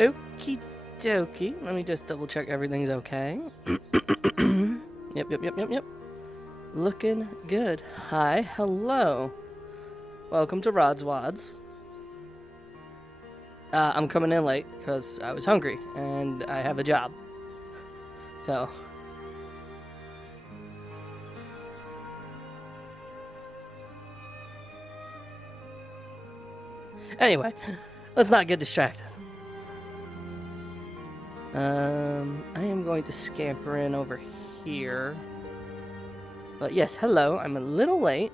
Okie dokie. Let me just double check everything's okay. Yep. Looking good. Hi, hello. Welcome to Rodswads. I'm coming in late because I was hungry and I have a job. So. Anyway, let's not get distracted. I am going to scamper in over here. But yes, hello. I'm a little late.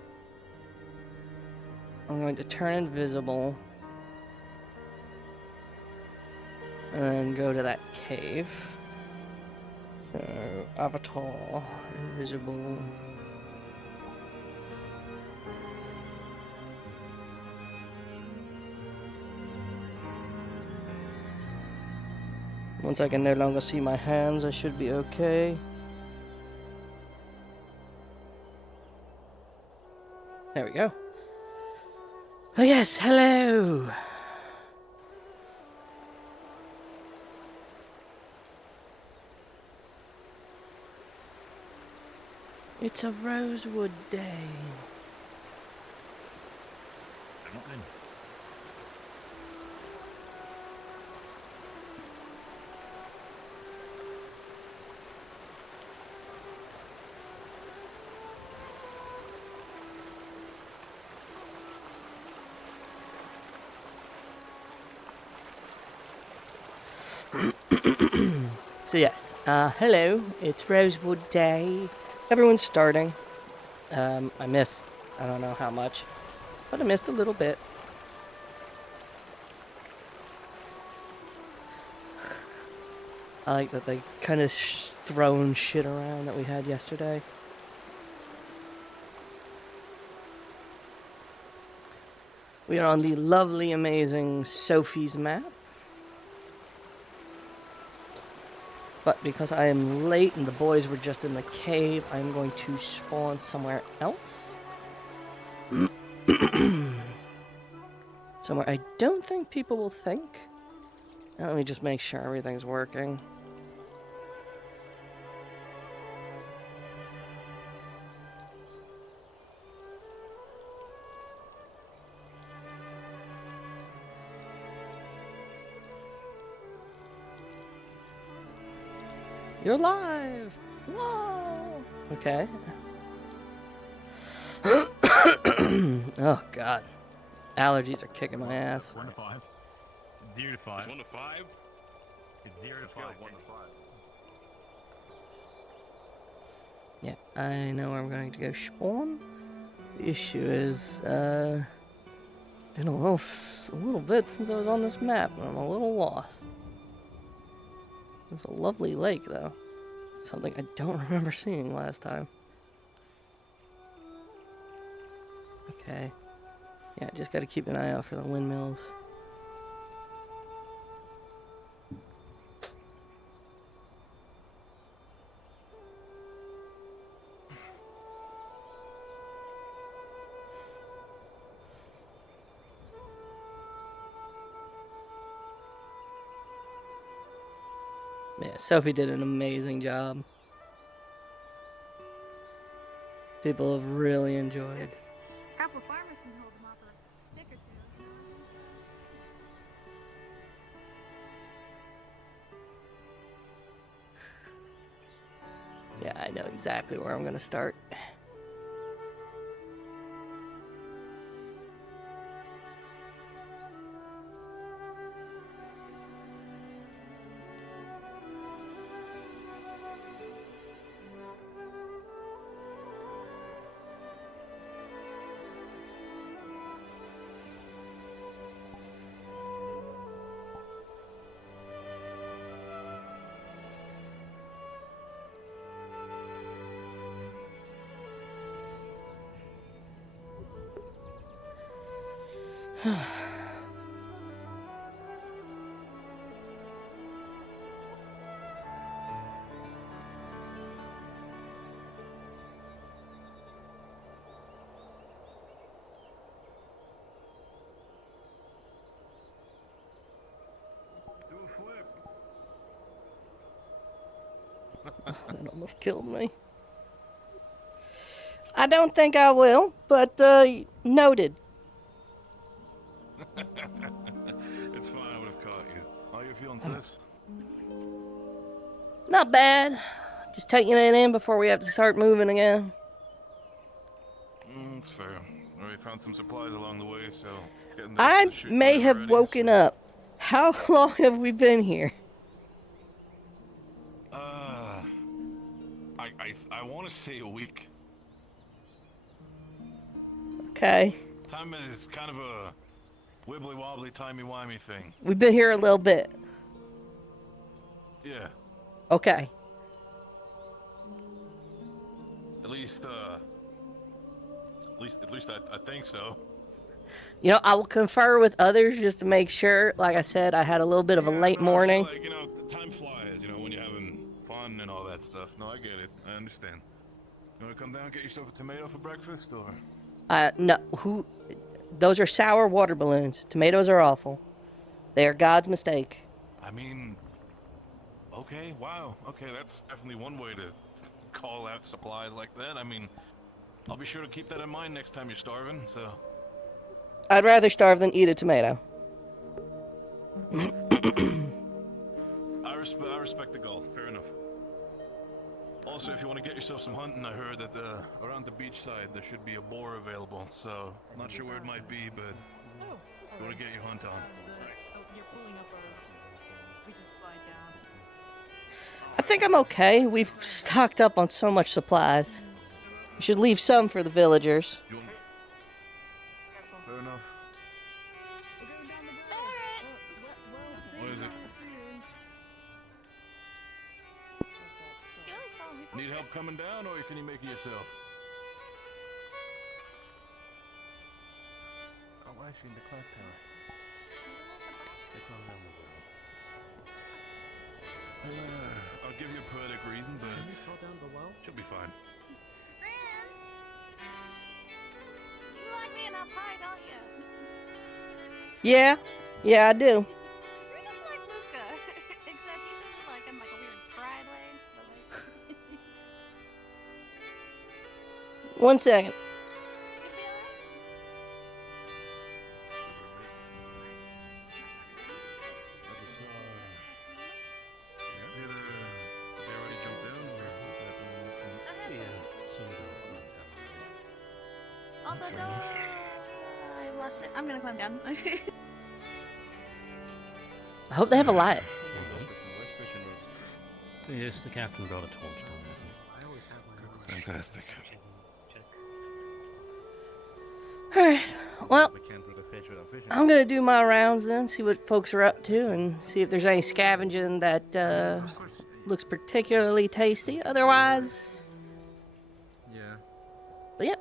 I'm going to turn invisible. And then go to that cave. So, avatar, invisible. Once I can no longer see my hands, I should be okay. There we go. Oh yes, hello! It's a Rosewood day. So yes, hello, it's Rosewood Day. Everyone's starting. I missed, I don't know how much, but I missed a little bit. I like that they kind of thrown shit around that we had yesterday. We are on the lovely, amazing Sophie's map. But because I am late and the boys were just in the cave, I'm going to spawn somewhere else. Somewhere I don't think people will think. Now, let me just make sure everything's working. You're live! Whoa! Okay. Oh, God. Allergies are kicking my ass. 1 to 5. 0 to 5. 1 to 5. It's 0 to 5. 1 to 5. Yeah, I know where I'm going to go spawn. The issue is, it's been a little bit since I was on this map, and I'm a little lost. It's a lovely lake, though. Something I don't remember seeing last time. Okay. Yeah, just gotta keep an eye out for the windmills. Yeah, Sophie did an amazing job. People have really enjoyed. A couple farmers can hold them up a stick or two. Yeah, I know exactly where I'm gonna start. That almost killed me. I don't think I will, but noted. It's fine, I would have caught you. How you feeling, sis? Not bad. Just taking it in before we have to start moving again. It's fair. We found some supplies along the way, so getting the I shit may started have already, woken so- up. How long have we been here? I want to say a week. Okay. Time is kind of a wibbly wobbly, timey wimey thing. We've been here a little bit. Yeah, Okay. at least I think so. You know, I will confer with others just to make sure. Like I said, I had a little bit of a Yeah, late no, I feel morning. like, time flies, when you're having fun and all that stuff. No, I get it. I understand. You want to come down and get yourself a tomato for breakfast, or? No, those are sour water balloons. Tomatoes are awful. They are God's mistake. I mean, okay, wow. Okay, that's definitely one way to call out supplies like that. I mean, I'll be sure to keep that in mind next time you're starving, so. I'd rather starve than eat a tomato. I respect the goal. Fair enough. Also, if you want to get yourself some hunting, I heard that around the beach side there should be a boar available. So, not sure where it might be, but you want to get your hunt on. You're pulling up our... We can slide down. I think I'm okay. We've stocked up on so much supplies. We should leave some for the villagers. You want... Fair enough. We're going down the road. What is it? You always follow me Need help coming down, or can you make it yourself? Oh, actually, in the clock tower. It's on down the road. I'll give you a poetic reason, but she'll be fine. Ram! You like being up high, don't you? Yeah, I do. You're just like Luca. Except you just like him like a weird fried way. But like... 1 second. You feel it? They already jumped down, or Also, don't... I lost it. I'm gonna climb down. I hope they have a light. Yes, the captain brought a torch down. Fantastic. Alright, well, I'm gonna do my rounds then, see what folks are up to, and see if there's any scavenging that looks particularly tasty. Otherwise, but yep.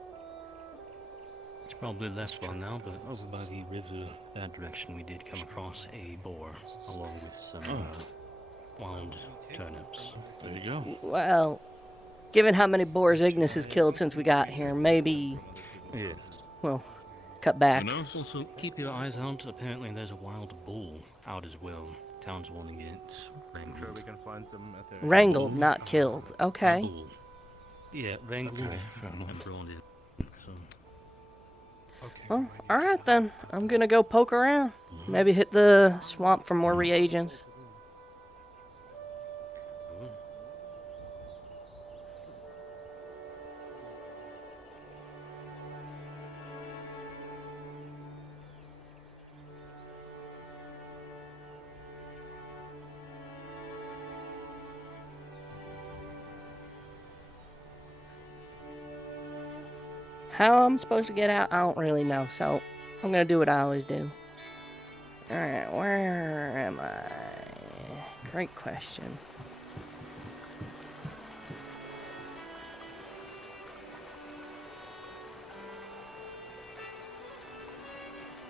It's probably less fun now, but over by the river, that direction, we did come across a boar, along with some wild turnips. There you go. Well, given how many boars Ignis has killed since we got here, maybe, Yes. well, cut back. Also, keep your eyes out. Apparently, there's a wild bull out as well. Town's wanting it wrangled. Sure, we can find some at the Wrangled, not killed. Okay. Bull. Yeah, wrangled Okay, fair enough. and brought in. So, Well, alright then. I'm gonna go poke around. Maybe hit the swamp for more reagents. How I'm supposed to get out, I don't really know, so I'm gonna do what I always do. Alright, where am I? Great question.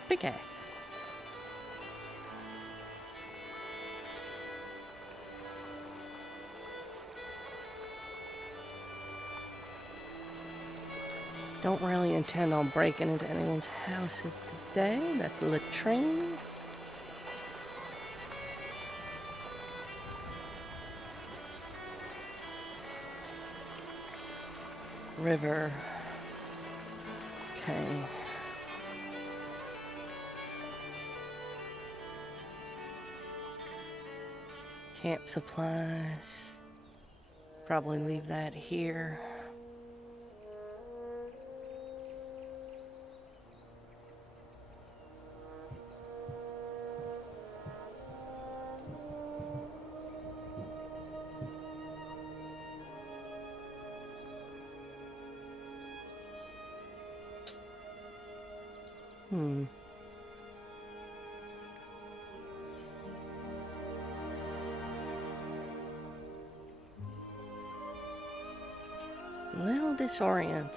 Pickaxe. Don't really intend on breaking into anyone's houses today. That's a latrine. River. Okay. Camp supplies. Probably leave that here. A little disoriented.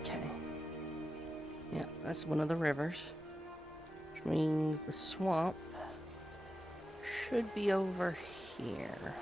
Okay. Yeah, that's one of the rivers. Which means the swamp should be over here.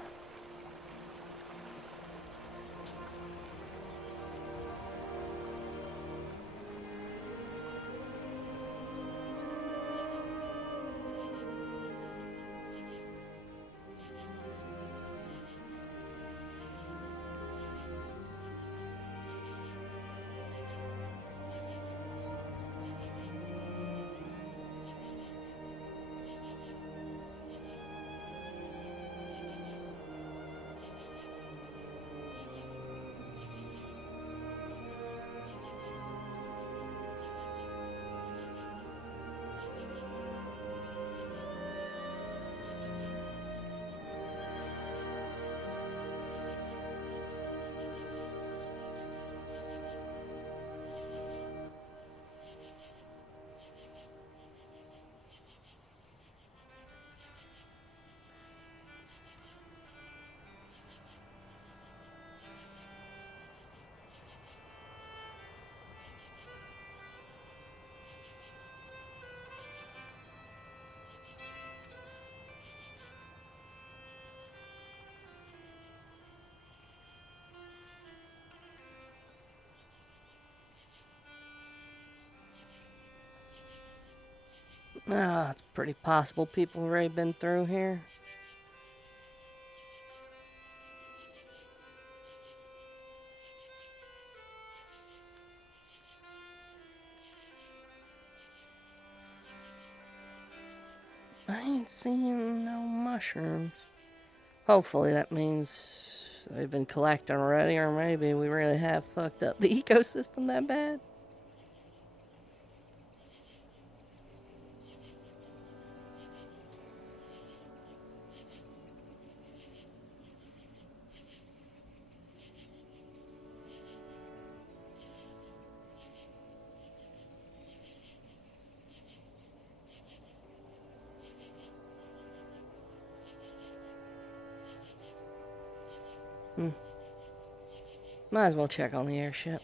Ah, it's pretty possible people have already been through here. I ain't seeing no mushrooms. Hopefully that means they've been collecting already, or maybe we really have fucked up the ecosystem that bad. Might as well check on the airship.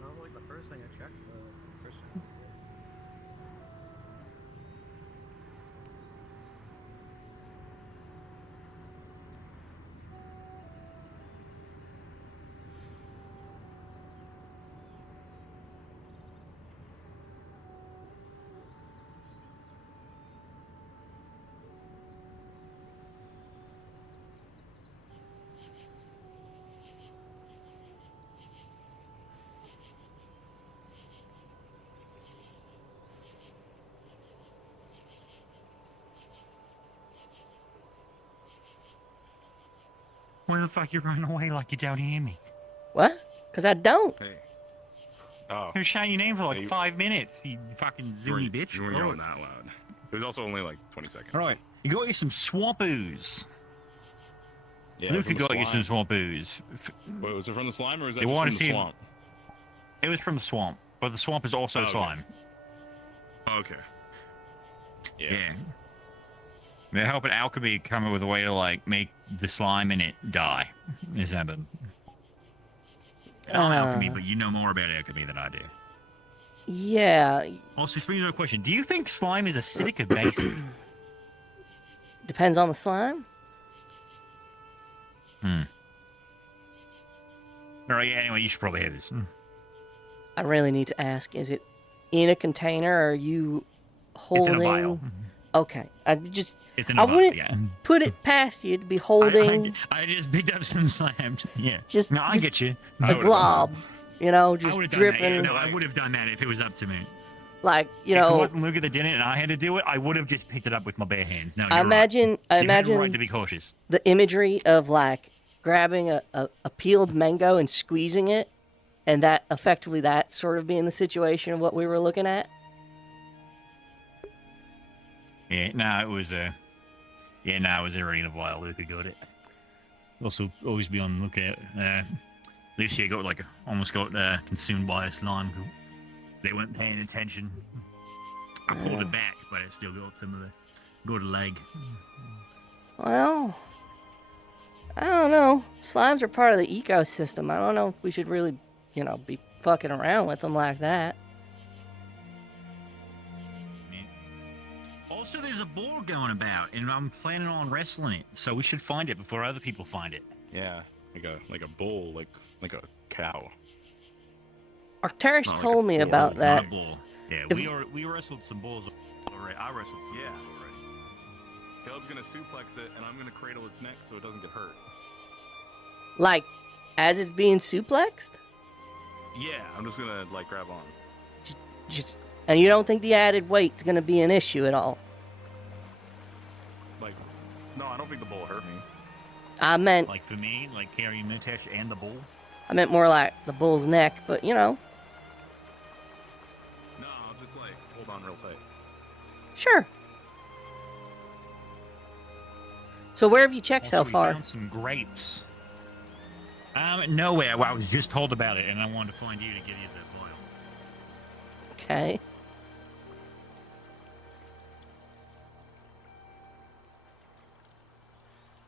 Sounds like the first thing I checked, Christian. Why the fuck you running away like you don't hear me? What? 'Cause I don't. Hey, Oh. He was shouting your name for like Yeah, 5 minutes. You fucking You zoomy weren't, bitch. you weren't All yelling right. that loud. It was also only like 20 seconds. All right. You got you some swamp ooze. Yeah, Luca from the got you some slime. swamp ooze. Wait, was it from the slime or was that They just wanna from the see- swamp? It was from the swamp, but the swamp is also Okay. slime. Okay. Yeah. They're helping alchemy come up with a way to like make the slime in it die. Is happening. Not alchemy, but you know more about alchemy than I do. Yeah, Also, for another question, do you think slime is acidic or basic? depends on the slime. All right. Yeah. Anyway, you should probably have this. I really need to ask: is it in a container? Or are you It's holding? in a vial. Okay, It's in I a vial. wouldn't Yeah. put it past you to be holding I just picked up some slime. Yeah. Just- no, I just- get you. a glob, you know, I just would have done that. Yeah, dripping. no, I would have done that if it was up to me. Like, you If it know, wasn't Luca that did it and I had to do it, I would have just picked it up with my bare hands. No, I you're imagine, right. I You had the right imagine to be cautious. the imagery of like grabbing a peeled mango and squeezing it, and that effectively that sort of being the situation of what we were looking at. Yeah, no, it was it was already in a vial. Luca got it. Also, always be on the lookout. Lucia almost got consumed by a slime. They weren't paying attention. I pulled it back, but it still got some of the leg. Well, I don't know. Slimes are part of the ecosystem. I don't know if we should really, be fucking around with them like that. Also, there's a boar going about, and I'm planning on wrestling it, so we should find it before other people find it. Yeah, like a bull, like a cow. Arcturus Not like told a me boar, about Not that. a bull. Yeah, If- we wrestled some bulls already. I wrestled some Yeah. bulls already. Caleb's gonna suplex it, and I'm gonna cradle its neck so it doesn't get hurt. Like, as it's being suplexed? Yeah, I'm just gonna grab on. And you don't think the added weight's gonna be an issue at all? No, I don't think the bull hurt me. I meant Like for me, like carrying Mutesh and the bull. more like the bull's neck, but No, I'll just hold on real tight. sure. So where have you checked Also, so we far? found some grapes. Nowhere. Well, I was just told about it, and I wanted to find you to give you the vial. Okay.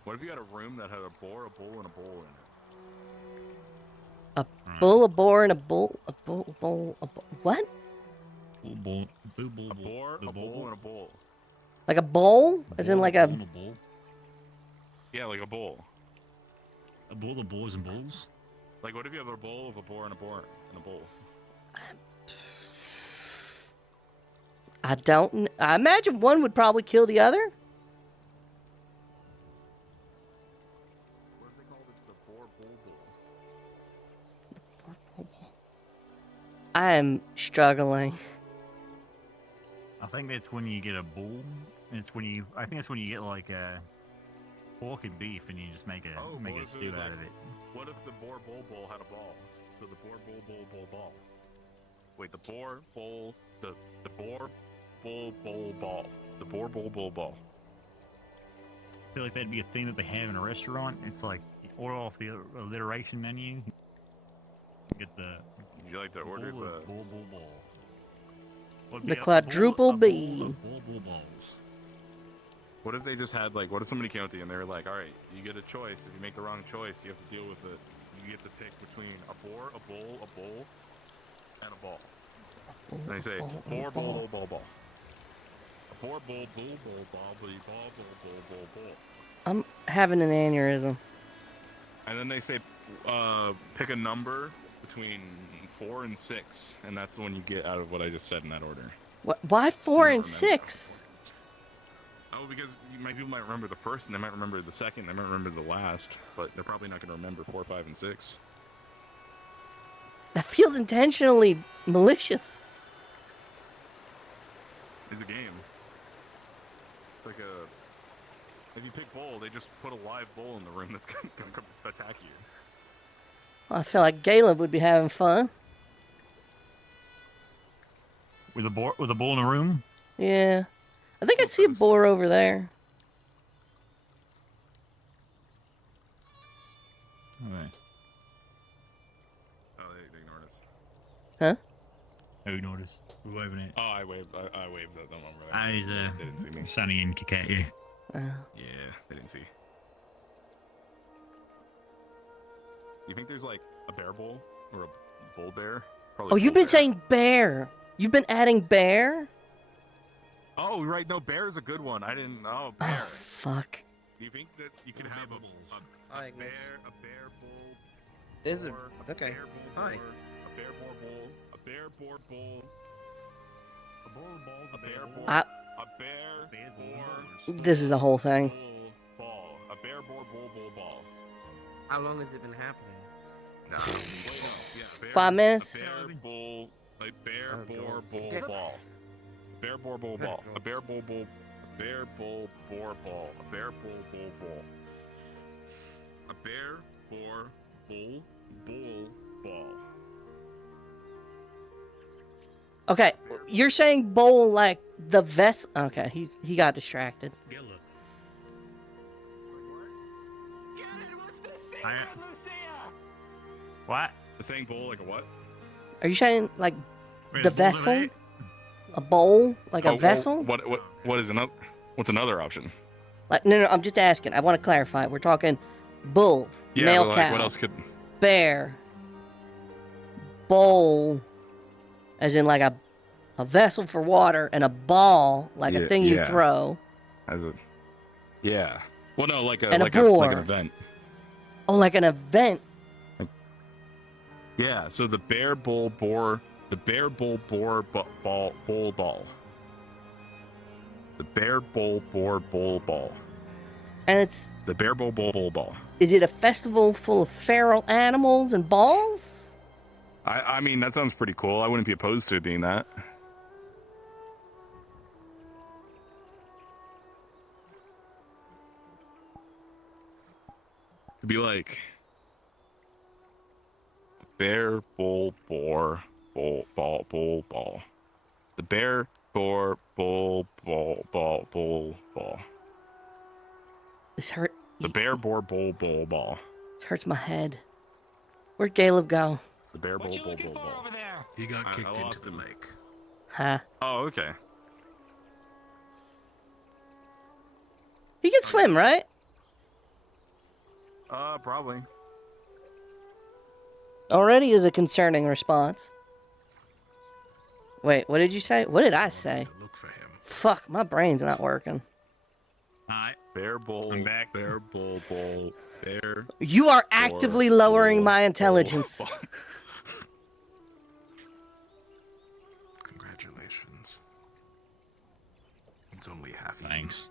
What if you had a room that had a boar, a bull, and a bull in it? A bull, a boar, and a bull. A bull, a bull. What? Bull, bull, bull, bull, A boar, the a bull, and a bull. Like a bowl? As in like a. bull. Yeah, like a bull. A bull, the boars and bulls. Like, what if you have a bowl of a boar and a boar and a bull? I imagine one would probably kill the other. What if they called it the boar bull bull? I am struggling. I think that's when you get a bull. It's when you. I think that's when you get like a pork and beef, and you just make a what if stew it was out of it. What if the boar bull bull had a ball? So the boar bull bull bull ball. Wait, the boar bull the boar bull bull ball. The boar bull bull ball. I feel like that'd be a thing that they have in a restaurant. It's like you order off the alliteration menu. Get the. Would you like to order bull, the? bull, bull, bull. What'd The be a quadruple bull, B. bull, bull, balls. What if they just had what if somebody came up to you and they were like, all right, you get a choice. If you make the wrong choice, you have to deal with it. You get to pick between a boar, a bull, and a ball. And they say boar, bull, bull, ball. A boar, bull, bull, ball, bull, bull. I'm having an aneurysm. And then they say, pick a number between 4 and 6, and that's the one you get out of what I just said in that order. Why 4 don't and remember. 6? Oh, because people might remember the first, and they might remember the second, they might remember the last, but they're probably not going to remember 4, 5, and 6. That feels intentionally malicious. It's a game. It's like if you pick bull, they just put a live bull in the room that's going to come attack you. I feel like Caleb would be having fun. With a bull in a room? Yeah. I think I see a boar over there. Alright. Oh, they ignored us. Huh? Who noticed? We're waving it. Oh, I waved at them over there. Ah, he's They didn't see me. standing in kick at you. Yeah, they didn't see. You think there's like a bear bull or a bull bear? Probably Oh, you've bull been bear. saying bear. You've been adding bear? Oh, right. No, bear's a good one. I didn't. Oh, Oh, bear. fuck. Do you think that you could have a Hi, Ignis. bear bull? This is boar, okay. Bear bull Hi. boar, a bear boar bull, a bear boar bull, a bear boar, I, a bear boar. this is a whole thing. Bull ball. A bear boar bull ball. How long has it been happening? No. Wait, no. Yeah. Bear, 5 minutes? A bear bull. A bear Oh, boar God. bull Yeah. ball. Bear boar bull ball. A bear bull bull. Bear bull boar ball. A bear bull bull ball. A bear boar bull bull ball. Okay, you're saying bowl like the vest. Okay, he got distracted. Yellow. What? The saying bull like a what? Are you saying like Wait, the bull over vessel? there? A bowl? Like a Oh, vessel? What is another? What's another option? Like no, I'm just asking. I want to clarify. We're talking bull, Yeah, male but like, cow, what else could? bear, bowl, as in like a vessel for water, and a ball, like a Yeah, thing you yeah. throw. As a, yeah. Well, no, like a And a like a like an boar. event. Oh, like an event. Yeah. So the bear bull boar, the bear bull boar ball bull ball. The bear bull boar bull ball. And it's The bear bull bull ball. is it a festival full of feral animals and balls? I mean that sounds pretty cool. I wouldn't be opposed to it being that. It'd be like bear bull boar bull ball bull ball. The bear boar bull ball ball. This hurt. The bear boar bull ball. This hurts my head. Where'd Caleb go? The bear bull bull ball. He got I kicked into lost the him. lake. Huh? Oh, okay. He can swim, right? Probably. Already is a concerning response. Wait, what did you say? What did I say? To look for him. Fuck, my brain's not working. Alright. Bear bull. I'm back. Bear bull bull. Bear. You are actively lowering my intelligence. Congratulations. It's only half eaten. Thanks.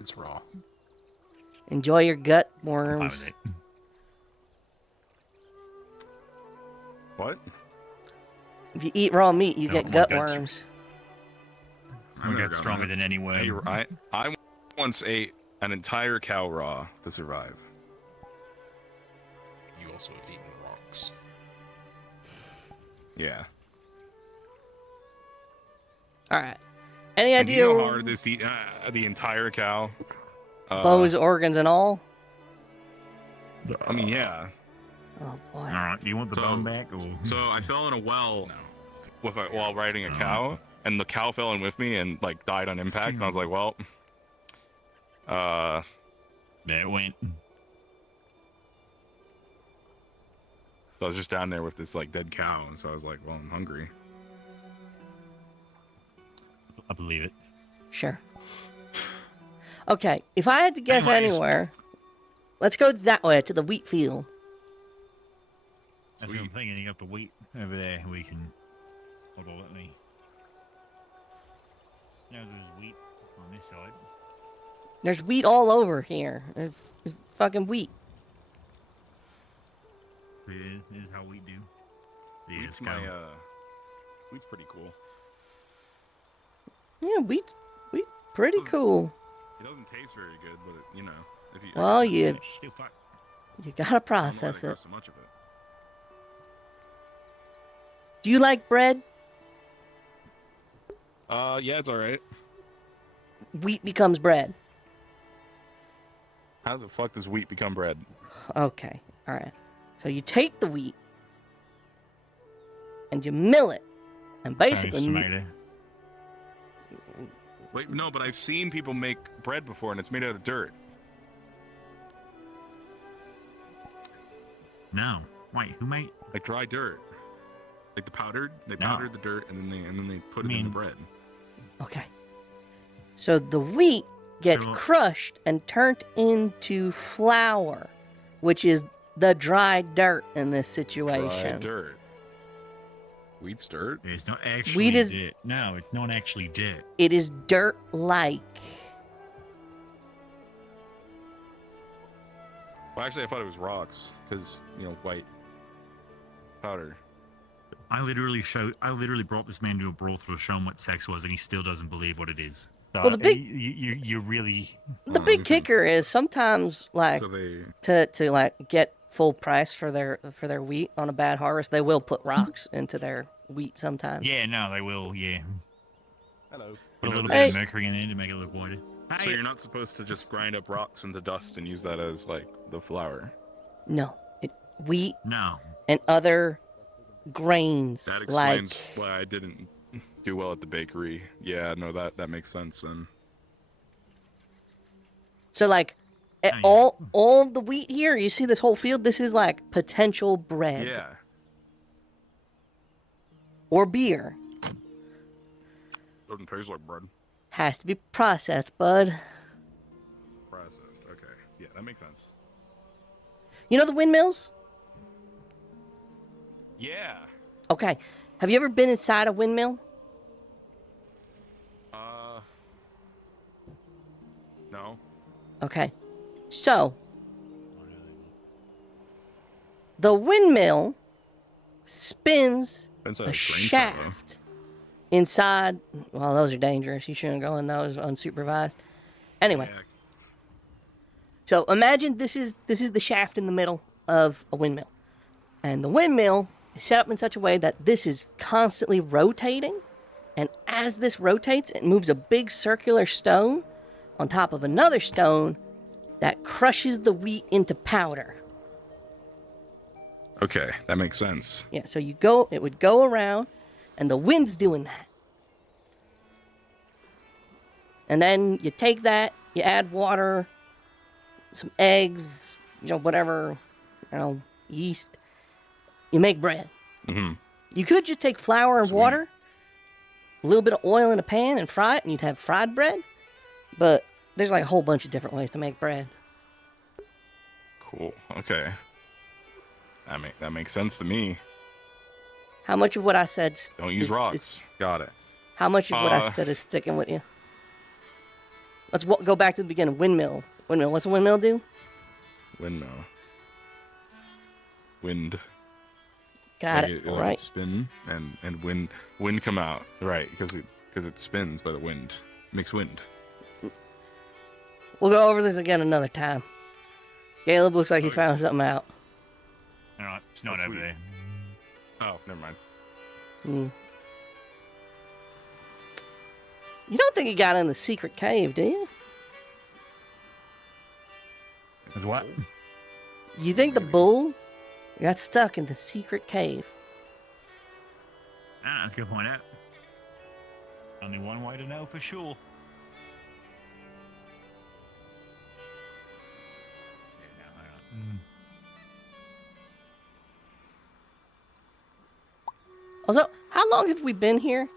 It's raw. Enjoy your gut Fine worms. with it. What? If you eat raw meat, you No, get my gut gut's- worms. We got stronger than any way. I once ate an entire cow raw to survive. You also have eaten rocks. Yeah. All right. Any And do idea? you know how hard it is to eat the entire cow? Bones, organs, and all. I mean, yeah. Oh boy. Alright, do you want the So- bone back? Or... So I fell in a well No. while riding a cow, and the cow fell in with me and like died on impact. And I was like, well, There it went. so I was just down there with this like dead cow, and so I was like, well, I'm hungry. I believe it. Sure. Okay, if I had to guess Anyways. anywhere, let's go that way to the wheat field. That's what I'm Sweet. thinking. You got the wheat over there. We can. Hold on, let me. No, there's wheat on this side. There's wheat all over here. There's fucking wheat. This is how we do. Yeah, Wheat's it's kind my of. wheat's pretty cool. Yeah, wheat pretty cool. It doesn't taste very good, but it, you know, if you Well, you Still fuck. gotta I'm not process gonna it. grow so much of it. Do you like bread? Yeah, it's all right. Wheat becomes bread. How the fuck does wheat become bread? Okay, all right. So you take the wheat and you mill it, and basically, Tomato. Wait, no, but I've seen people make bread before, and it's made out of dirt. No. Wait, who made? Like dry dirt. Like the powdered. They No. powdered the dirt, and then they put it in the bread. okay. So the wheat gets So- crushed and turned into flour, which is the dry dirt in this situation. Dry dirt. Wheat's dirt? It's not actually is- dirt. No, it's not actually dirt. It is dirt-like. Well, actually, I thought it was rocks, because, white powder. I literally brought this man to a brothel to show him what sex was, and he still doesn't believe what it is. So, Well, the big- you really. The big kicker is sometimes, like, So they... to like get full price for their wheat on a bad harvest, they will put rocks into their wheat sometimes. Yeah, no, they will. Yeah, Hello. put a little Hey. bit of mercury in there to make it look whiter. So Hey, you're not supposed to just grind up rocks into dust and use that as, like, the flour? No, wheat no. and other grains That like explains why I didn't do well at the bakery. Yeah, no, that makes sense, then. so like Nice. all the wheat here. You see this whole field. This is like potential bread Yeah. or beer. Doesn't taste like bread. Has to be processed, bud. Processed. Okay. Yeah, that makes sense. You know the windmills? Yeah. Okay. Have you ever been inside a windmill? No. Okay. So, the windmill spins Depends a how it's grain silo. shaft inside. Well, those are dangerous. You shouldn't go in those unsupervised. Anyway, Yeah. so imagine this is the shaft in the middle of a windmill. And the windmill is set up in such a way that this is constantly rotating. And as this rotates, it moves a big circular stone on top of another stone that crushes the wheat into powder. Okay, that makes sense. Yeah, so it would go around, and the wind's doing that. And then you take that, you add water, some eggs, whatever, yeast. You make bread. Mm-hmm. You could just take flour and water, a little bit of oil in a pan, and fry it, and you'd have fried bread. But there's like a whole bunch of different ways to make bread. Cool. Okay. That makes sense to me. How much of what I said Don't use is- rocks. is- Got it. how much of what I said is sticking with you? Let's go back to the beginning. Windmill. What's a windmill do? Windmill. Wind. Got Like it. like Right. spin and wind come out. Right, because it spins by the wind. Makes wind. We'll go over this again another time. Caleb looks like he found something out. No, it's not Oh, over sweet. there. Oh, never mind. You don't think he got in the secret cave, do you? Is what? You think the bull got stuck in the secret cave? Ah, that's a good point out. Only one way to know for sure. Yeah, no, hang on. Also, how long have we been here?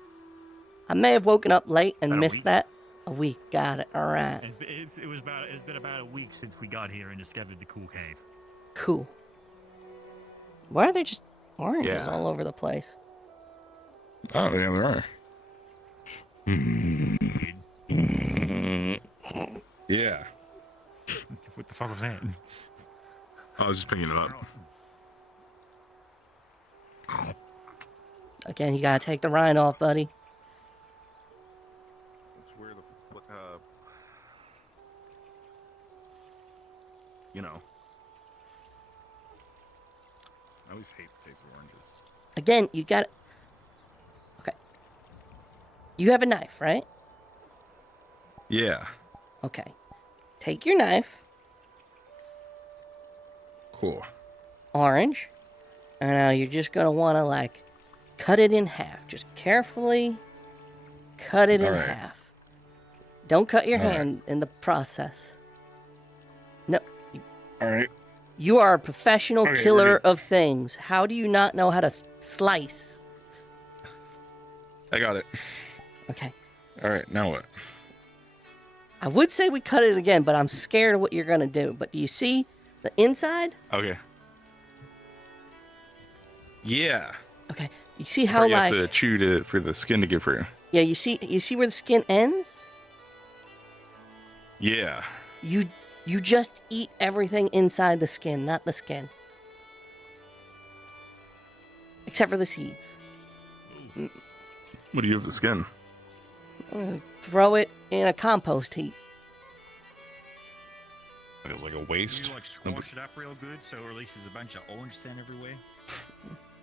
I may have woken up late and About a missed week. that. A week. Got it. All right. It's been about a week since we got here and discovered the cool cave. Cool. Why are there just oranges Yeah. all over the place? Oh, yeah, there are. Yeah. What the fuck was that? I was just picking it up. Again, you gotta take the rind off, buddy. It's where I always hate the taste of oranges. Again, you got. Okay. You have a knife, right? Yeah. Okay. Take your knife, Cool. orange, and now you're just gonna want to like cut it in half. Just carefully cut it in All right. half. Don't cut your All right. hand in the process. No, All right. you are a professional Okay, killer ready. of things. How do you not know how to slice? I got it. Okay. All right. Now what? I would say we cut it again, but I'm scared of what you're gonna do. But do you see the inside? Okay. Yeah. Okay. You see how you like have to chew for the skin to get free. yeah, you see where the skin ends? Yeah. You just eat everything inside the skin, not the skin. Except for the seeds. What do you have the skin? Throw it in a compost heap. It's like a You waste. like squash it up real good so it releases a bunch of orange sand everywhere.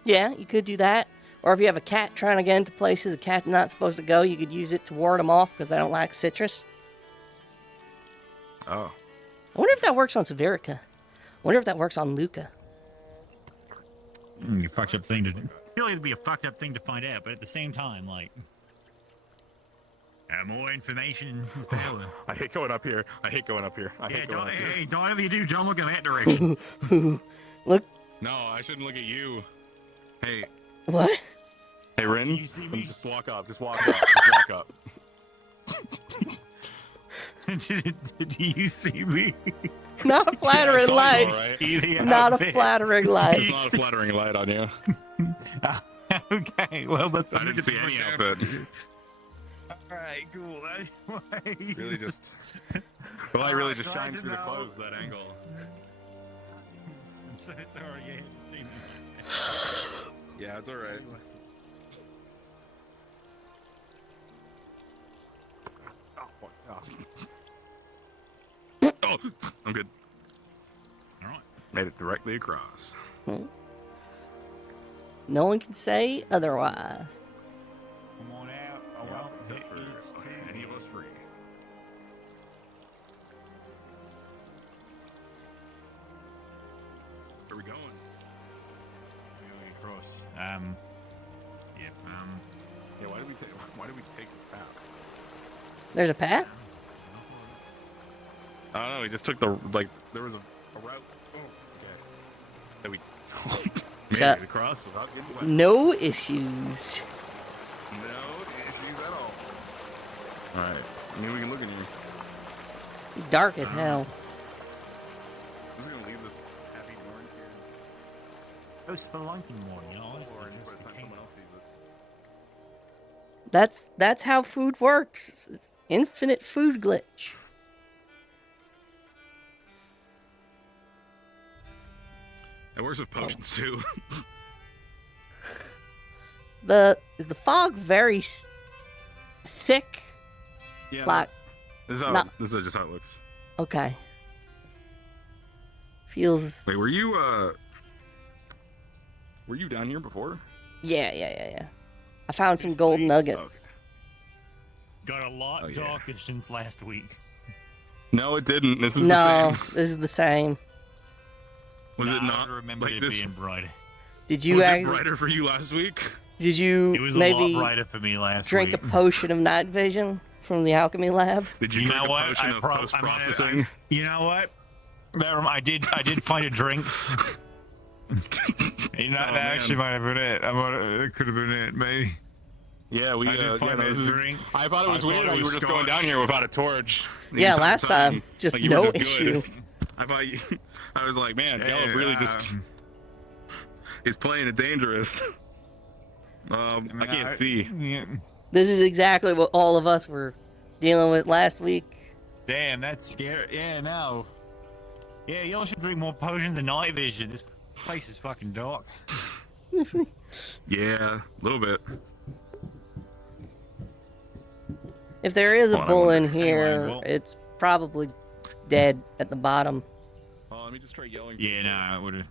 Yeah, you could do that. Or if you have a cat trying to get into places a cat's not supposed to go, you could use it to ward them off because they don't like citrus. Oh. I wonder if that works on Severica. I wonder if that works on Luca. You fucked up thing to. I feel like it'd be a fucked up thing to find out, but at the same time, like, more information is power. I hate going up here. I hate going up here. Yeah, don't. Hey, don't whatever you do, don't look in that direction. Look, No, I shouldn't look at you. Hey. what? Hey, Rin. You see me? Just walk up. Just walk up. Just walk up. Do you see me? Not a flattering saw you, light. all right. Either Not a outfit. flattering It's light. not a flattering light on you. Okay, well, let's. I didn't see any outfit. Alright, cool. Really just. The light really just shines through the clothes that angle. I'm so sorry you had to see me. Yeah, it's alright. Oh, I'm good. Alright. Made it directly across. No one can say otherwise. Come on out. Oh, well, it's Any of us free. Where are we going? going across. Yep. Yeah, why did we take the path? There's a path? I don't know. We just took the there was a route. Oh, okay. That we made Shut- it across without getting wet. No issues. No issues at all. All right. I mean, we can look in here. Dark as hell. I'm just gonna leave this happy orange here. Oh, spelunking more, you know? Orange by the time someone else sees it. That's how food works. It's infinite food glitch. It works with potions too. Is the fog very thick? Yeah. Like, This is just how it looks. okay. Feels. Wait, were you down here before? Yeah. I found some gold nuggets. Got a lot Oh, yeah. darker since last week. No, it didn't. This is No, the same. this is the same. Was it Nah, not I remember like it this? being brighter. Did you Was it actually? brighter for you last week? Did you It was a maybe lot brighter for me last drink week. a potion of night vision from the alchemy lab? Did you, You drink know a what? potion I of prob- I post-processing? You know what? I did find a drink. You know, Oh, that man. actually might have been it. It could have been it, maybe. Yeah, we I did find no, a this is- drink. I thought it was I weird thought how it you were was just going down scotch. here without a torch. the Yeah, entire last time, just Like, you were no just good. issue. I thought you, I was like, man, Gallup really just he's playing it dangerous. I can't see. Yeah. This is exactly what all of us were dealing with last week. Damn, that's scary. Yeah, no. Yeah, y'all should drink more potions of night vision. This place is fucking dark. Yeah, a little bit. If there is a Well, I bull in wonder. here, Anyway, well- it's probably dead at the bottom. Oh, let me just try yelling. Yeah, no, it would have.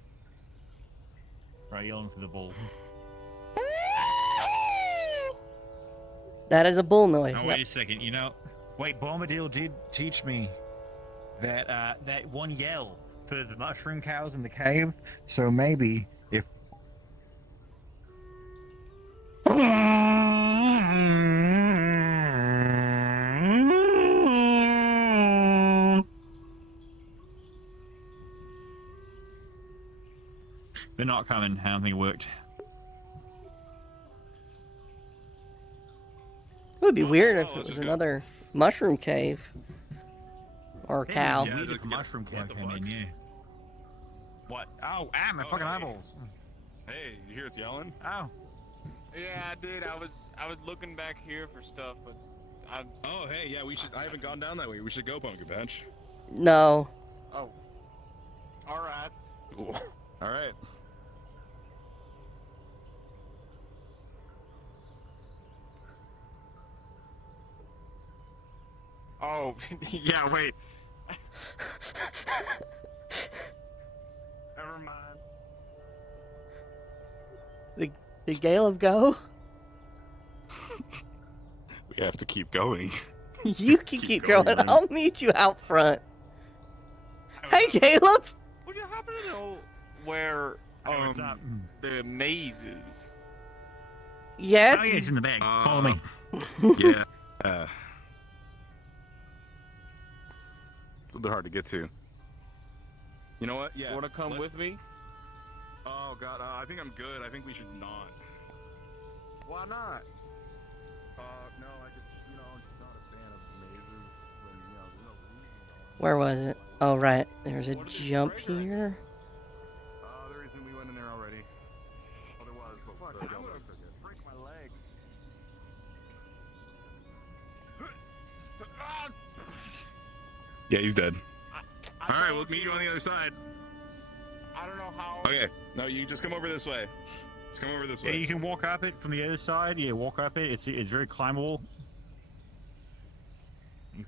Right, yelling for the bull. That is a bull noise. Oh, Yep. wait a second. You know, wait, Bombadil did teach me that that one yell for the mushroom cows in the cave. So maybe if they're not coming, I don't think it worked. It would be weird if Oh, it let's was just go. another mushroom cave. Or cow. Yeah, just the mushroom cow what the came in, fuck? yeah. What? Oh, my Oh, fucking hey. eyeballs. Hey, you hear us yelling? Oh. Yeah, I did. I was looking back here for stuff, but I. Oh, hey, yeah, we should. I haven't gone down that way. We should go, Pumpkin Patch. No. Oh. All right. All right. Oh, yeah. Wait. Never mind. Did Caleb go? We have to keep going. You can keep going, going. man. I'll meet you out front. Hey, Caleb. Would you happen to know where Hey, what's up? the maze is? Yeah. Oh, yeah, it's in the bag. Follow me. Yeah. It's a bit hard to get to. You know what? Yeah. Want to come let's- with me? Oh God, I think I'm good. I think we should not. Why not? No, I just, I'm just not a fan of mazes when, there's no reason going. Where was it? Oh, right. There's a What is this jump treasure? here. There isn't. We went in there already. Oh, there was, but Fuck, the I Delta would've took it. break my leg. Yeah, he's dead. I All right, told we'll meet you on the other side. I don't know how. Okay. No, you just come over this way. Just come over this Yeah, way. you can walk up it from the other side. Yeah, walk up it. It's very climbable.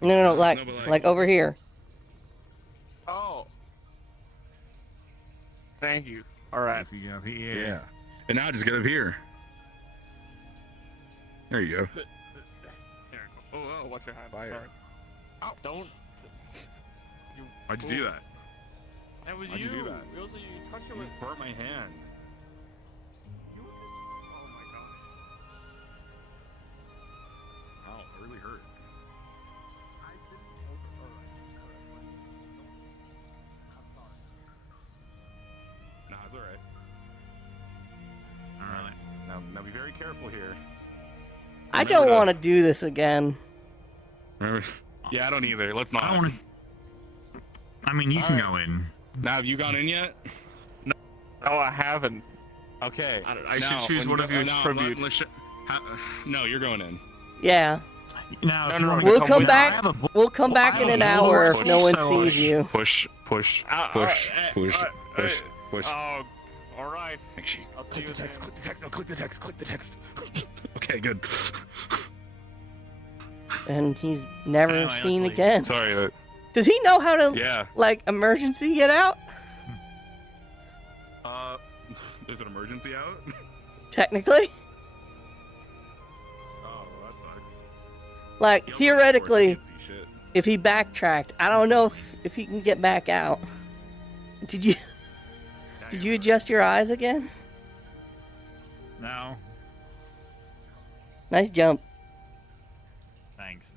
No, like, No, but like over here. Oh. Thank you. All right. If you go up here. Yeah. And now just get up here. There you go. There we go. Oh, watch your hand. Fire. Sorry. Oh, don't. You Why'd you fool. do that? That was Why'd you do that? It was you touched it You with. just burnt my hand. You were just- Oh my god. Ow, it really hurt. Nah, it's all right. All right. Now be very careful here. I Remember don't to- want to do this again. Remember? Yeah, I don't either. Let's not. I don't want to. I mean, you can Alright. go in. Now, have you gone in yet? No, I haven't. Okay. I should choose one of you as tribute. No, you're going in. Yeah. Now, No, if no, you want no, me We'll to come with- back- I have a book. We'll come back I in an don't know. hour if Push, no one so sees you. Push. Push. Push. Oh, all right. Actually, I'll see click you the text. then. Click the text. No, click the text. Click the text. Okay, good. And he's never Anyway, seen let's leave. again. Sorry. Does he know how to, Yeah. like, emergency get out? There's an emergency out. Technically? Oh, that sucks. Like, Yeah, of course, theoretically, you can't see shit. if he backtracked, I don't know if he can get back out. Did you adjust your eyes again? No. Nice jump. Thanks.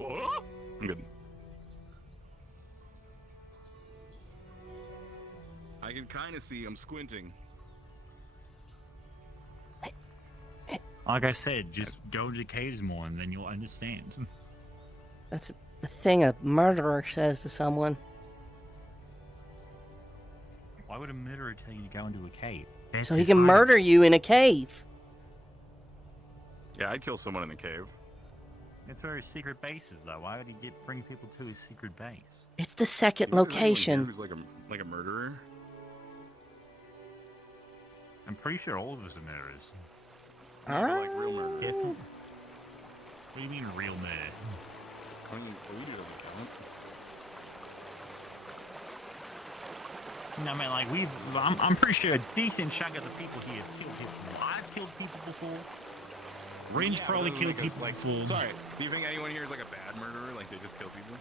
I'm good. I can kind of see. I'm squinting. Like I said, just go to the caves more, and then you'll understand. That's the thing a murderer says to someone. Why would a murderer tell you to go into a cave? So he can murder you in a cave. Yeah, I'd kill someone in the cave. It's where his secret base is, though. Why would he bring people to his secret base? It's the second You think there's anyone location. here who's like a murderer? I'm pretty sure all of us are murderers. Like real murderers. If... What do you mean real murder? I mean, Ouija doesn't count. I mean, like I'm pretty sure a decent chunk of the people here have killed people before. I've killed people before. Rin's probably killed people before. Sorry, do you think anyone here is like a bad murderer? Like they just kill people?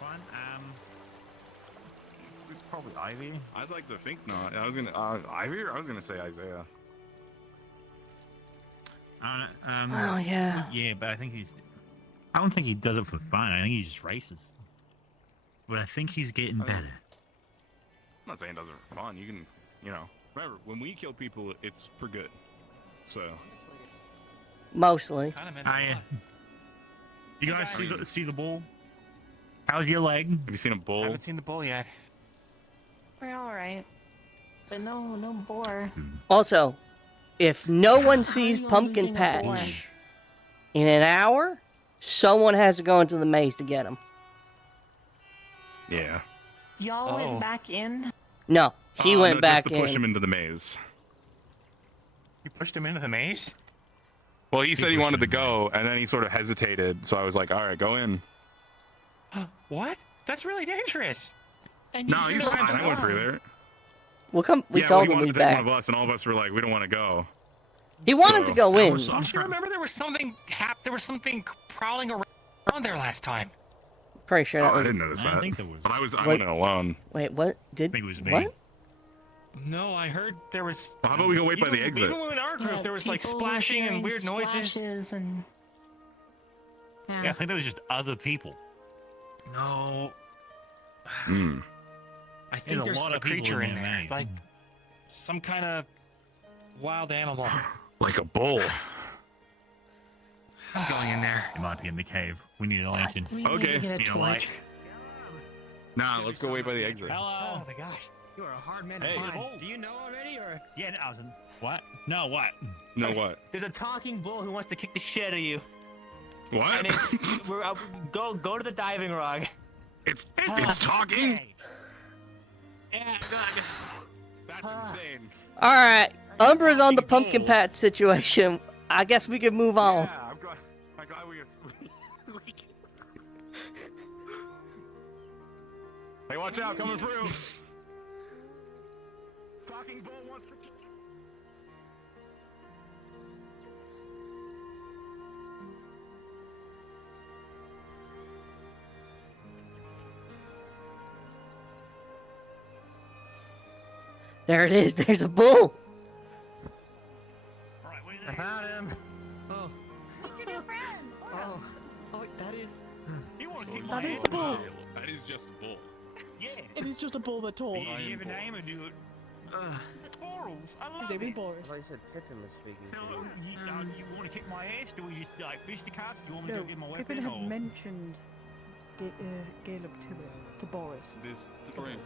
Fine. Probably Ivy. I'd like to think not. I was gonna Ivy. I was gonna say Isaiah. Oh yeah. Yeah, but I don't think he does it for fun. I think he's just racist. But I think he's getting better. I'm not saying it does it for fun. You can, remember when we kill people, it's for good. So. Mostly. You guys see the bull? How's your leg? Have you seen a bull? I haven't seen the bull yet. We're all right, but no boar. Also, if no one sees you Pumpkin losing a boar? Patch in an hour, someone has to go into the maze to get him. Yeah. Y'all went back in? No, he went back just to push in. him into the maze. You pushed him into the maze? Well, he said he pushed wanted to him in the go, maze. and then he sort of hesitated. So I was like, "All right, go in." What? That's really dangerous. And No, you he's just fine. went I went along. through there. We'll come. We Yeah, told well, he him wanted we to take back. one of us, and all of us were like, "We don't want to go." He wanted to go in. Don't you remember there was something there was something prowling around there last time? Pretty sure that I was. didn't notice I that. think there was. But I Wait. went in alone. Wait, what? Did I think it was me. what? No, I heard there was. Well, how about we go wait by the exit? Even in our group, Yeah, there was like people splashing and hearing weird noises. splashes and... Yeah, I think there was just other people. No, Hmm. I think There's there's a lot a of people creature in in there, there, maze. like some kind of wild animal. Like a bull. I'm going in there. It might be in the cave. We need a lantern. We need Okay. to get a Need a torch. light. Nah, let's go wait by the exit. Hello. Oh my gosh. You are a hard man Hey. to find. Do you know already, or Yeah, no, I was in. What? No, what? No, what? there's a talking bull who wants to kick the shit out of you? What? And it's go to the diving rod. it's talking. Yeah, That's insane. All right, Umbra's on the Pumpkin Patch situation. I guess we can move on. Yeah, I'm glad we Hey, watch out, coming through. Talking bull wants to. There it is. There's a bull. All right, wait I found him. Oh, What's your new friend? oh, that is. You want to Oh, kick my That is ass? the bull. That is just a bull. Yeah. It is just a bull that Do talks. you have a name or do you? Borals. I His love name is it. Boris. I said Pippin was speaking So, to you. you want to kick my ass? Do we just like fish the cops? Do you want me to No, go get my Pippin weapon? had Or... mentioned Caleb to Boris. This drink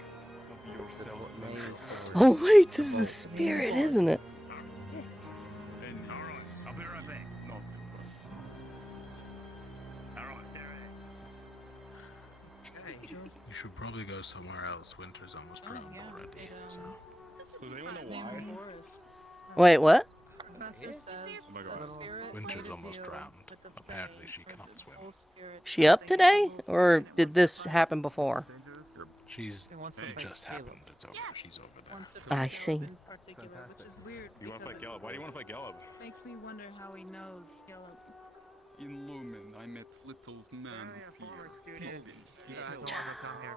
of yourself. What name is Boris? Oh wait, this is a spirit, isn't it? All right, I'll be right back. No. All right, there it is. You should probably go somewhere else. Winter's almost drowned already. So. Does anyone know why? Wait, what? Oh my god. Winter's almost drowned. Apparently she cannot swim. She up today, or did this happen before? It just happened. It's over. She's over there. I see. Which is weird. You want to fight Gelb? Why do you want to fight Gelb? Makes me wonder how he knows Caleb. In Lumen, I met little man here. Pippin. You guys don't want to come here.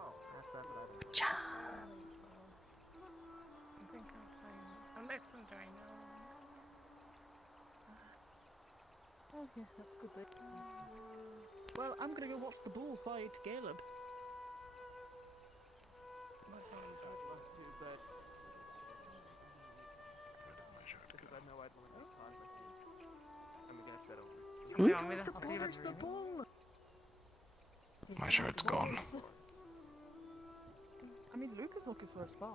Oh yeah, that's good. Well, I'm gonna go watch the bull fight Caleb. Where's the bull? My shirt's gone. I mean, Luke is looking for a spa.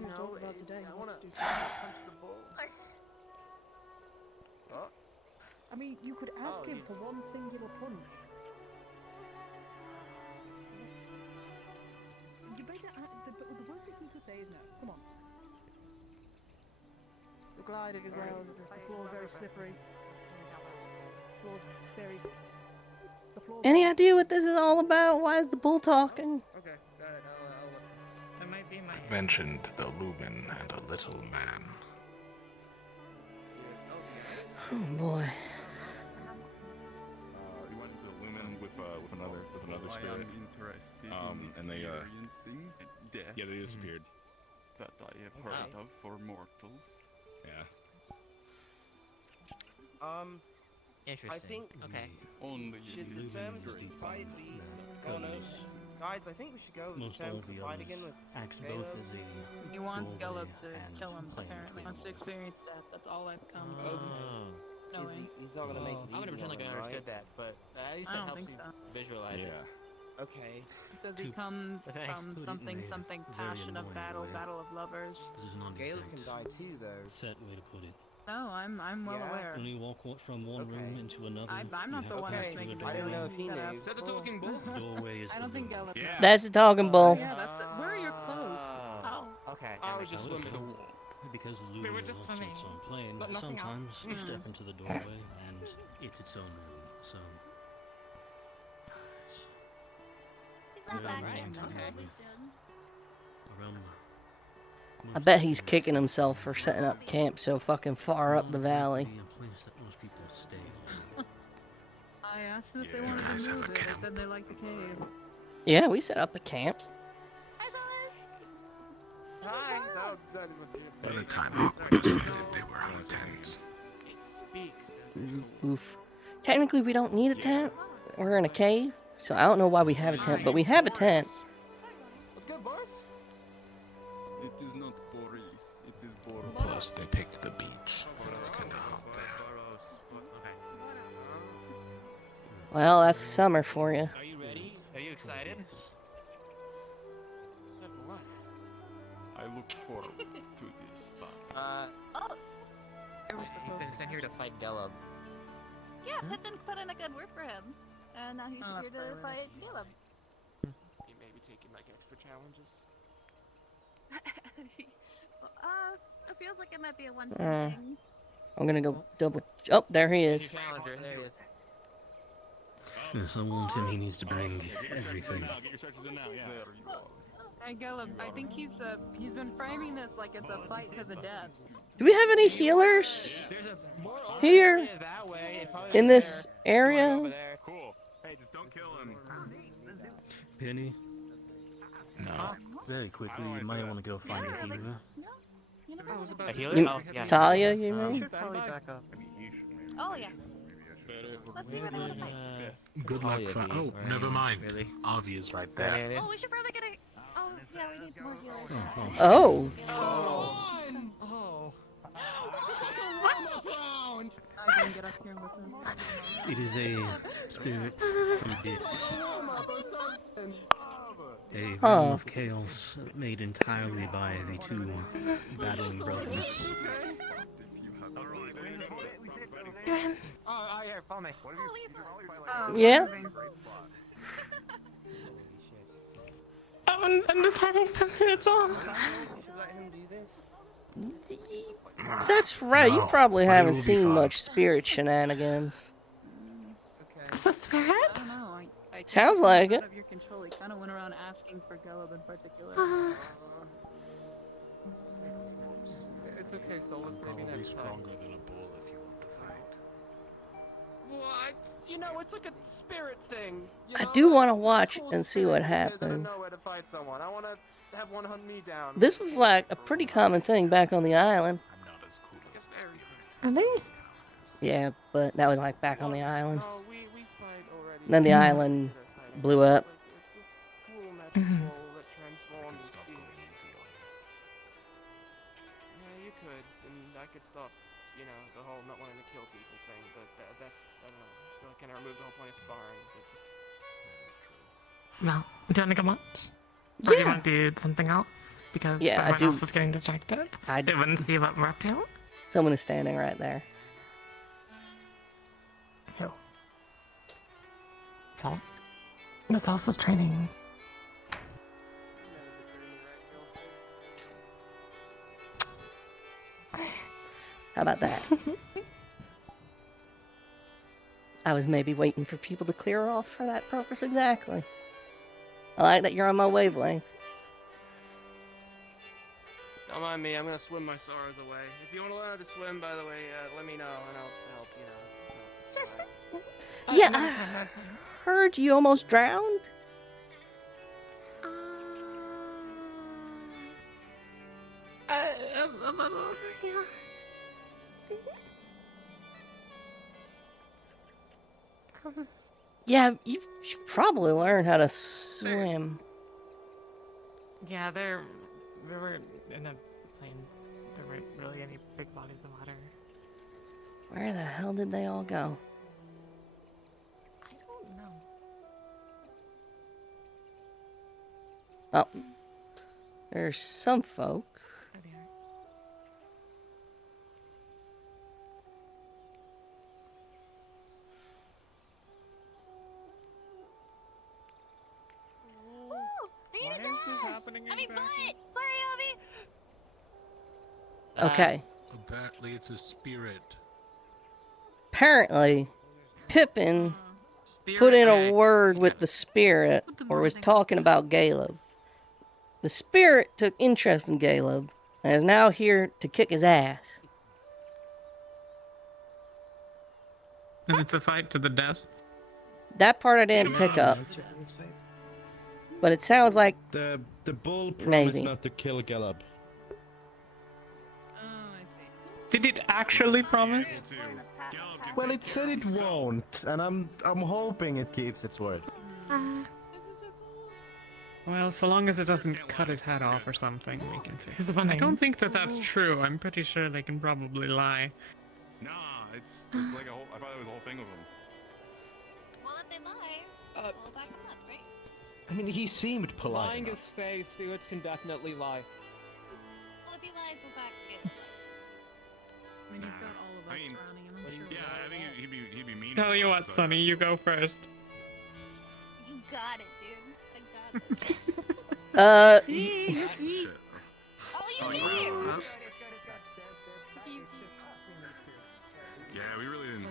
No, he's talking about today. I want to do punch the bull. I mean, you could ask Oh, him you- for one singular punch. You better the worst thing he could say is no. Come on. The gliding as well. The floor is very slippery. The floor's Any idea what this is all about? Why is the bull talking? Okay, got it. I'll That might be my. Mentioned the lumen and a little man. Oh boy. You went into the lumen with another I spirit. am interested and in they, experiencing death Yeah, they disappeared. that I have heard of for mortals. Yeah. Interesting. I think Okay. Only should in the terms of the dreams. fight be gone over? Guys, I think we should go with the Most terms all of the the fight others again with acts both Caleb. as a He wants doorway Gelub to and kill him, plane apparently. between Wants to worlds. experience death. That's all I've come to Oh. knowing. He's not gonna make it I'm gonna easy pretend on like I him, understood right? that, but at least I that don't helps think you so. visualize it. Okay. He says he To- comes but thanks. from Put it in something, a something very passion of annoying battle, way. battle of lovers. This is not Caleb exact can die too, though. set way to put it. No, I'm well Yeah? aware. When you walk from one room Okay. into another, I'm you not the have one to that's pass through making a the I don't know doorway. if he That knew. Is that the talking bull? The doorway is I don't the think doorway. Gelub knows. That's the talking bull. Yeah, that's it. Where are your clothes? How? Okay. I that was makes just sense. swimming the wall. Because the We lumen were is just also swimming, its own plane, but nothing else. sometimes you Mm. step into the doorway and it's its own room. So He's not Yeah, back right. yet, though. Okay. He'll be soon. around I bet he's kicking himself for setting up camp so fucking far up the valley. A place that most people stay. I asked them if they Yeah. wanted guys to have move a it. They camp? said they liked the cave. Yeah, we set up a camp. Hi, Solis. Hi. That is By the time Hawk decided they were out of tents. It speaks. Oof. Technically, we don't need a tent. We're in a cave, so I don't know why we have a tent, but we have a tent. What's good, Boris? It is not Boris, it is Boros. Plus, they picked the beach, and it's kind of hot there. Well, that's summer for you. Are you ready? Are you excited? What? I look forward to this spot. He's been sent here to fight Gelub. Yeah, Pippin put in a good word for him. And now he's Oh, here to that's fight Caleb. He may be taking like extra challenges. It feels like it might be a one-time Uh, thing. I'm gonna go double. Oh, there he is. New challenger, there he is. Yes, I want him. He needs to bring everything. Get your searches in now, yeah. There you are. Hey, Gelub, I think he's been framing this like it's a fight to the death. Do we have any healers There's a more here area that way. It probably in over this there. Over area? there. Cool. Hey, just don't kill him. Penny, No. very quickly, you might want to go find a healer. A healer? You- Oh, yeah. Talia, you mean? Probably back up. Oh, yeah. Let's see where they want to fight. Good luck. Oh, never mind. Avi is right there. Oh, we should probably get a... Oh, yeah, we need more healers. Oh. I can get up here with him. It is a spirit from Dits. A Huh. realm of chaos made entirely by the two battling brothers. Oh, yeah, follow me. Oh, Yeah? moving. I'm just having 5 minutes off. You should let him do this. That's right. You No, probably but it haven't will be seen fun. much spirit shenanigans. Okay. Is this spirit? I don't know. I think Sounds it's like out it. of your control. He kind of went around asking for Gelub in particular. It's okay, Solus. Maybe Probably next time. stronger than a bull if you want to fight. What? You know, it's like a spirit thing. You I know? do Like, want to watch cool and see what spirit because I don't happens. know where to fight someone. I want to have one hunt me down. This was like a pretty common thing back on the island. I'm not as cool as Are they? Yeah, but that was like back on the island. Oh, we fight already. Then the island blew up. Like, it's a cool metaphor that transforms Stop you. going easy on us. Yeah, you could, and I could stop, you know, the whole not wanting to kill people thing, but that's, I don't know, I feel like I remove the whole point of sparring. It's just, Well, do you want to go watch? Or do you Yeah. want to do something else? Because Yeah, I everyone do. else is getting distracted. I They wouldn't see what we're up to. Someone is standing right there. Who? Phil? This house is training. How about that? I was maybe waiting for people to clear off for that purpose exactly. I like that you're on my wavelength. Don't mind me, I'm gonna swim my sorrows away. If you want to learn how to swim, by the way, let me know and I'll help, you know. Sure. Yeah, I heard you almost drowned. Yeah, you should probably learn how to swim. Yeah, there were in the plains. There weren't really any big bodies of water. Where the hell did they all go? I don't know. Oh, there's some folk. There they are. Why is this happening exactly? Butt! Sorry, Obi! Okay. A bat leads a spirit. Apparently, Pippin put in a word with the spirit, or was talking about Caleb. The spirit took interest in Caleb, and is now here to kick his ass. And it's a fight to the death. That part I didn't pick up. But it sounds like the bull promised maybe not to kill Caleb. Did it actually promise? Well, it said it won't, and I'm hoping it keeps its word. Well, so long as it doesn't cut his head off or something, we can fix it. I funny. don't think that that's true. I'm pretty sure they can probably lie. Nah, it's like a whole. I thought it was a whole thing of them. Well, if they lie, we'll back them up, right? I mean, he seemed polite. Lying enough. is fake, spirits can definitely lie. Well, if he lies, we'll back Caleb up. I mean, he's got all of us I mean, surrounding him. yeah, I think he'd be mean. Tell you what, Sonny, you go first. You got it, dude. I got it. Uh, Oh, you here! Yeah, we really didn't.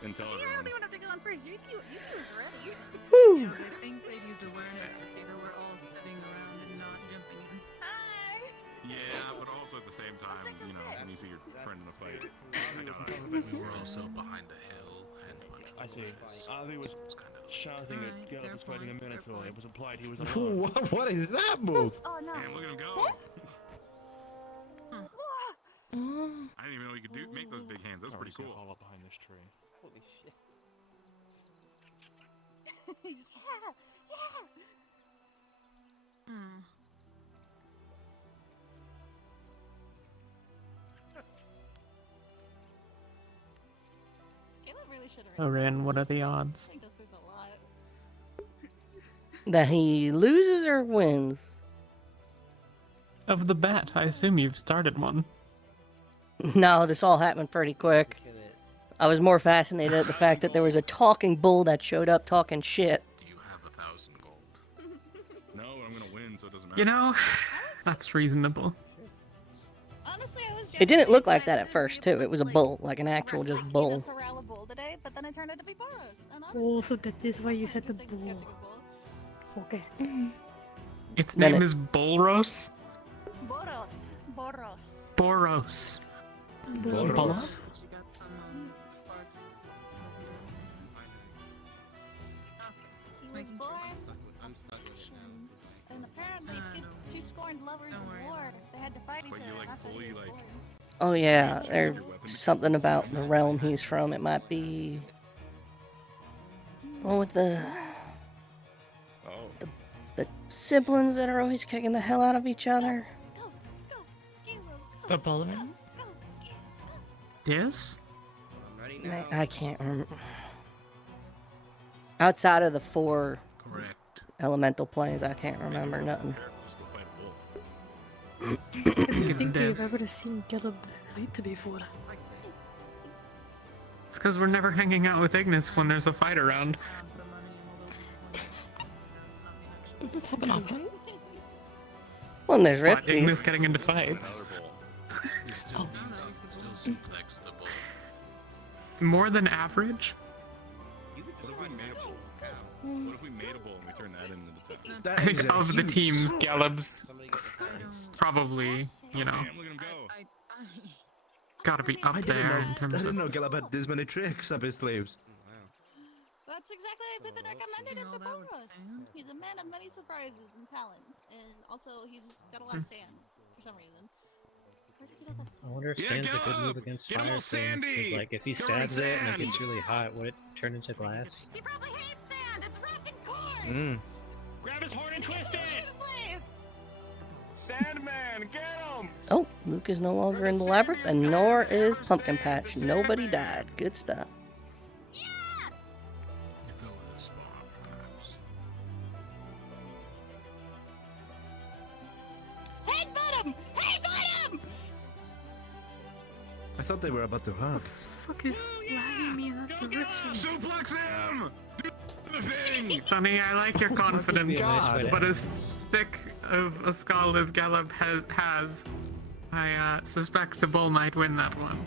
Didn't tell See, I don't everyone. even have to go on first. You was ready. You know, they think they'd use awareness to figure we're all sitting around and not jumping in. Hi! Yeah, but also at the same time, you know, when you see your friend in a fight, I know. We were also behind a hill and a bunch of I see. bushes. Avi was shouting at Alright, Gallup was fair fighting a point, minute fair ago. point. It was implied he was alone. What is that move? Oh, no. Damn, look at him go! I didn't even know you could make those big hands. That was pretty cool. All up behind this tree. Holy shit. Yeah! Hmm. Caleb really should have. Oh, Rin, what are the odds? I think this is a lot. that he loses or wins? Of the bet, I assume you've started one. No, this all happened pretty quick. I was more fascinated at the fact that there was a talking bull that showed up talking shit. Do you have 1,000 gold? No, I'm gonna win, so it doesn't matter. You know, that's reasonable. Honestly, I was It didn't look like that genuinely at first, too. It was a bull, like an actual just bull. corral a bull today, but then it turned out to be Boros. And Oh, so that is why you said the interesting to bull. catch a bull. Okay. Its Then name it- is Bulros? Boros. Boros. Boros. Boros. You got some sparks. He was Making sure. born, I'm stuck with it now. and apparently two scorned lovers Don't of worry war. They had to fight each But other. you like That's how he fully was like. born. Oh yeah, there's something about the realm he's from. It might be one with the Oh. siblings that are always kicking the hell out of each other. Go, go, Caleb, go, The Bowlerman? go, Yes? I'm ready Man, now. I can't remember. Outside of the 4 Correct. elemental planes, I can't remember nothing. I It's don't think we've Des. ever seen Caleb fight before. It's because we're never hanging out with Ignis when there's a fight around. Does this happen often? Well, and there's What, Rift Ignis Beasts. getting into fights? Another bowl. He still needs it. Still suplex the bull. more than average. What if we made a bowl and we turned that into the town? That I is think a of the huge teams, sword. Gallup's probably, you know, Look at him go. gotta be up there in I terms didn't of. know Gallup had this many tricks up his sleeves. That's exactly why Pippin recommended him to Boros. He's a man of many surprises and talents, and also he's got a lot of sand for some reason. Where did you get that I sand? wonder if sand's a good move against fire things. It's like if he stabs it and it gets really hot, would it turn into glass? He probably hates sand. It's wrapped in cords. Grab his horn and twist it! Sandman, get him! Oh, Luke is no longer in the labyrinth, and nor is Pumpkin Patch. Nobody died. Good stuff. If it was a spot, perhaps. Headbutt him! Headbutt him! I thought they were about to hug. Fuck is lagging me in that direction? Suplex him! Do the thing! Sonny, I like your confidence, God. but as thick of a skull as Gallup has, I suspect the bull might win that one.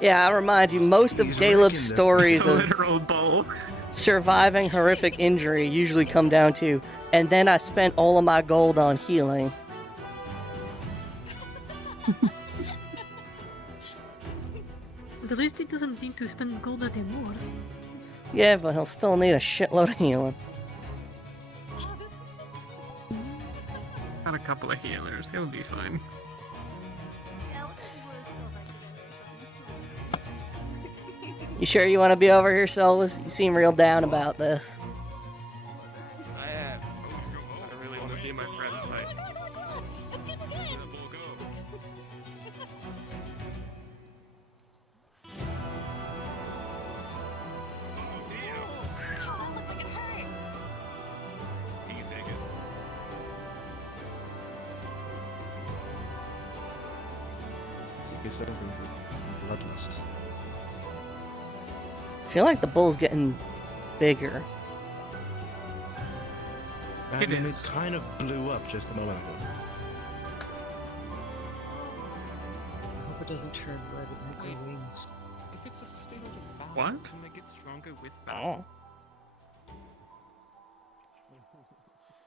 Yeah, I remind you, most of He's Caleb's wrecking them. stories It's a of literal bull. surviving horrific injury usually come down to, and then I spent all of my gold on healing. At least he doesn't need to spend gold anymore. Yeah, but he'll still need a shitload of healing. Got a couple of healers, he'll be fine. You sure you want to be over here, Solus? You seem real down about this. I really want to see my friends fight. Bloodlust. I feel like the bull's getting bigger. I mean, it kind of blew up just a moment ago. I hope it doesn't turn red and make her wings. If it's a state of battle, What? to make it stronger with battle.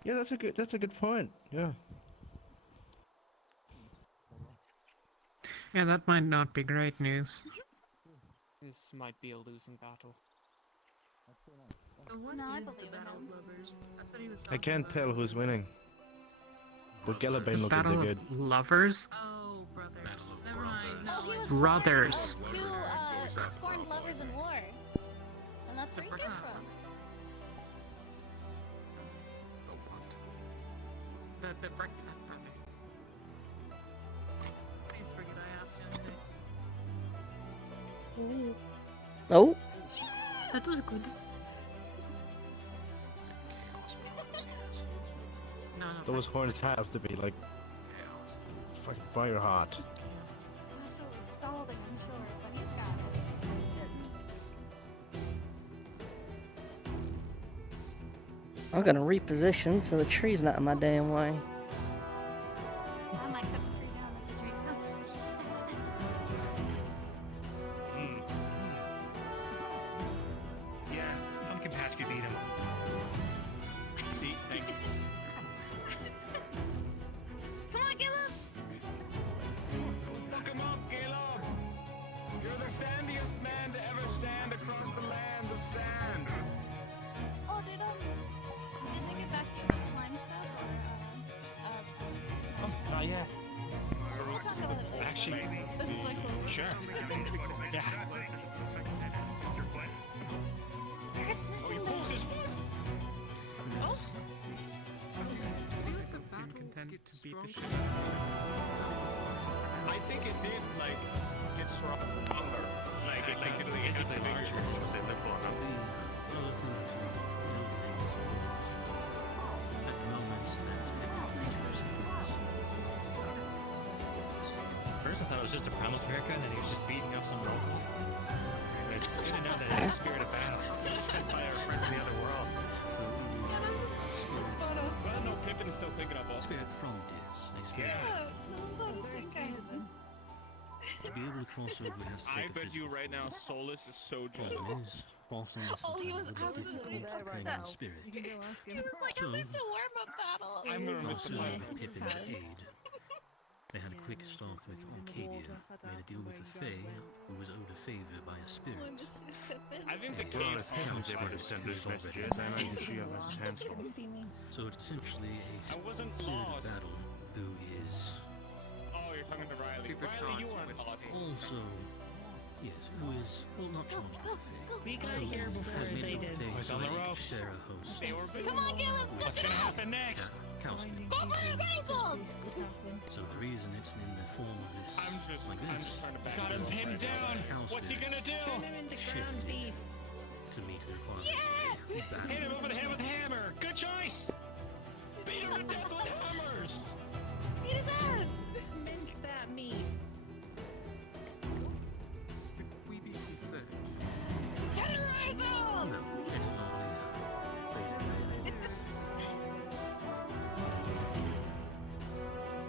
Yeah, that's a good point. Yeah. Yeah, that might not be great news. This might be a losing battle. No, I believe in him. I can't tell who's winning. But Gallup ain't looking Battle too of good. lovers? Oh, brothers. Never mind. No, he was Brothers. Two scorned lovers in war. And that's where he came from. The brick tap brother. Please forget I asked you anything. Oh, That was good. No, Those horns have to be like fucking fire hot. Absolutely scalding, I'm sure, but he's got it. I'm gonna reposition so the tree's not in my damn way. I might cut the tree down with the tree. Yeah, Pumpkin Patch could beat him. See, thank you. Come on, Caleb! Look him up, Caleb! You're the sandiest man to ever stand across the lands of sand. Oh, did they get back to you with the slime stuff? Or, Not yet. we'll talk about it later. Actually, This is like sure. Yeah. It's missing this. Oh, seem content to beat the shit. I think it did, like, get stronger. Like, it got bigger. One of the things, at the moment, there's First I thought it was just a promise America and then he was just beating up some local. But it's good to know that it's a spirit of battle. Sent by our friend from the other world. Well, no, Pippin is still picking up all Spirit from this. A spirit. yeah, no, that was doing kind of thing. To be able to cross over, he has to take I a bet you physical right now, form. Solus is so jealous. Problem is, Baltham Oh, he was sometimes would absolutely difficult upset. training spirit. You can go ask He him. was like, So, at least a warm-up battle. I'm gonna miss the Marcel, fight. with Pippin to aid, they had a quick start with Arcadia, made a deal with a Fae who was owed a favor by a spirit. I think the A cave's house home. spirit send who those is already messages. I dead. imagine she has Mrs. hands full. So it's essentially a I wasn't spirit of lost. battle who is Oh, you're talking to Riley. Riley, you weren't lost. also, yes, who is, well, not charged with the Fae. We got here before they did. He's on the ropes. Share a host. Come on, Galen, What's stretch it out! next? Cow spirit. Go for his ankles! So the reason it's in the form of this, I'm just trying to back got him pinned down. What's he gonna do? Turn him into ground beef. To meet the requirements. Hit him over the head with a hammer. Good choice. Beat him to death with hammers. Eat his ass! Mince that meat. Terrorize him!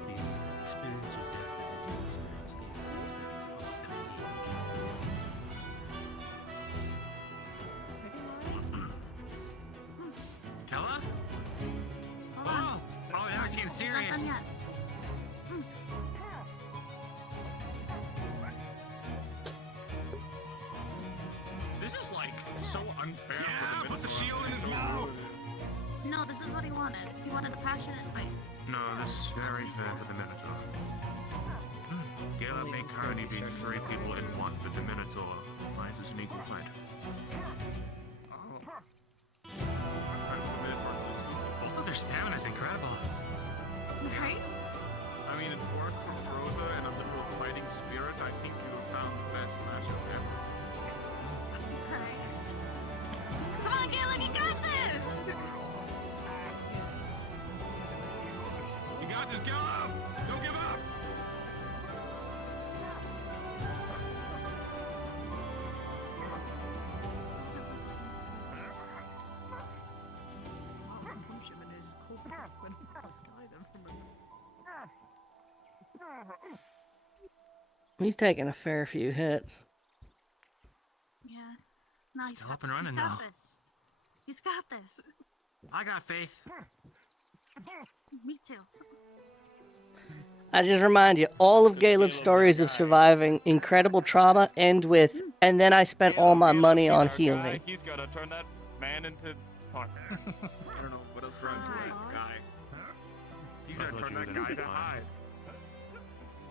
The experience of death Kella? Oh, now it's getting serious. This is like so unfair. Yeah, put the shield in his mouth. No, this is what he wanted. He wanted a passionate fight. No, this is very fair for the Minotaur. Gala may currently be 3 people in one, but the Minotaur finds us an equal fight. Both of their stamina is incredible. Right? I mean, it worked from Rosa and a literal fighting spirit. I think you have found the best matchup ever. Right. Come on, Galen, you got this! You got this, Gala! Don't give up! He's taking a fair few hits. Yeah. No, he's Still got up and this. running He's got now. this. He's got this. I got faith. Me too. I just remind you, all of Caleb's stories of surviving incredible trauma end with, and then I spent all my money on healing. He's gonna turn that man into. Fuck. I don't know what else rhymes with guy. He's gonna turn that guy to hide.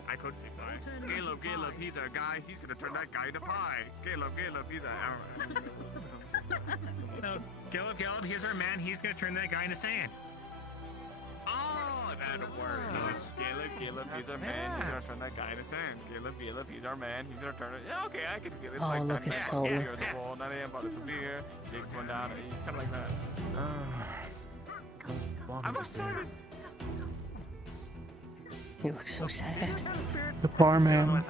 I could say pie. Caleb, he's a guy. He's gonna turn that guy to pie. Caleb, he's a. No, Caleb, here's our man. He's gonna turn that guy into sand. Oh, that works. Caleb, he's our man. He's gonna turn that guy into sand. Caleb, he's our man. He's gonna turn it. Yeah, okay, I can feel it. It's Oh, like look that. at Yeah, Solus. here at the wall, 9 a.m. bought us a beer. Dick one down. It's kind of like that. I'm excited. He looks so sad. The poor man.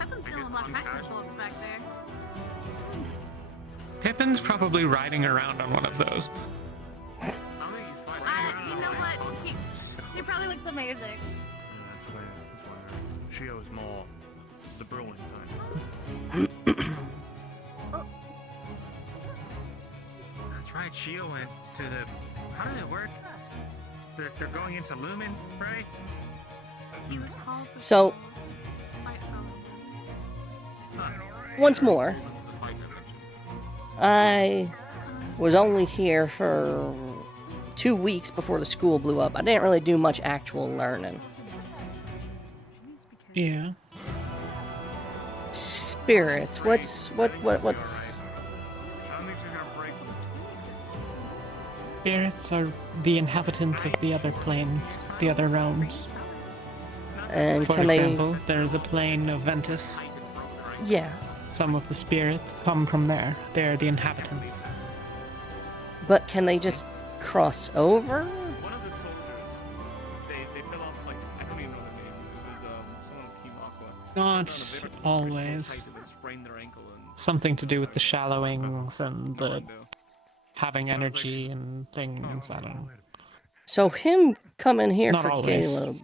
Pippin's still a much better folks back there. Pippin's probably riding around on one of those. You know what? He probably looks amazing. That's why she owes more the brewing time. That's right, Shio went to the... How did it work? They're going into Lumen, right? He was called to So, fight for Lumen. once more, I was only here for 2 weeks before the school blew up. I didn't really do much actual learning. Yeah. Spirits. What's Spirits are the inhabitants of the other planes, the other realms. And For can example, there is a plane of Ventus. Yeah. Some of the spirits come from there. They're the inhabitants. But can they just cross over? One of the soldiers, they fell off, like, I don't even know the name. It was someone on Team Aqua. Not always. They sprained their ankle and Something to do with the shallowings and the having energy and things. I don't know. So him coming here Not for always. Caleb.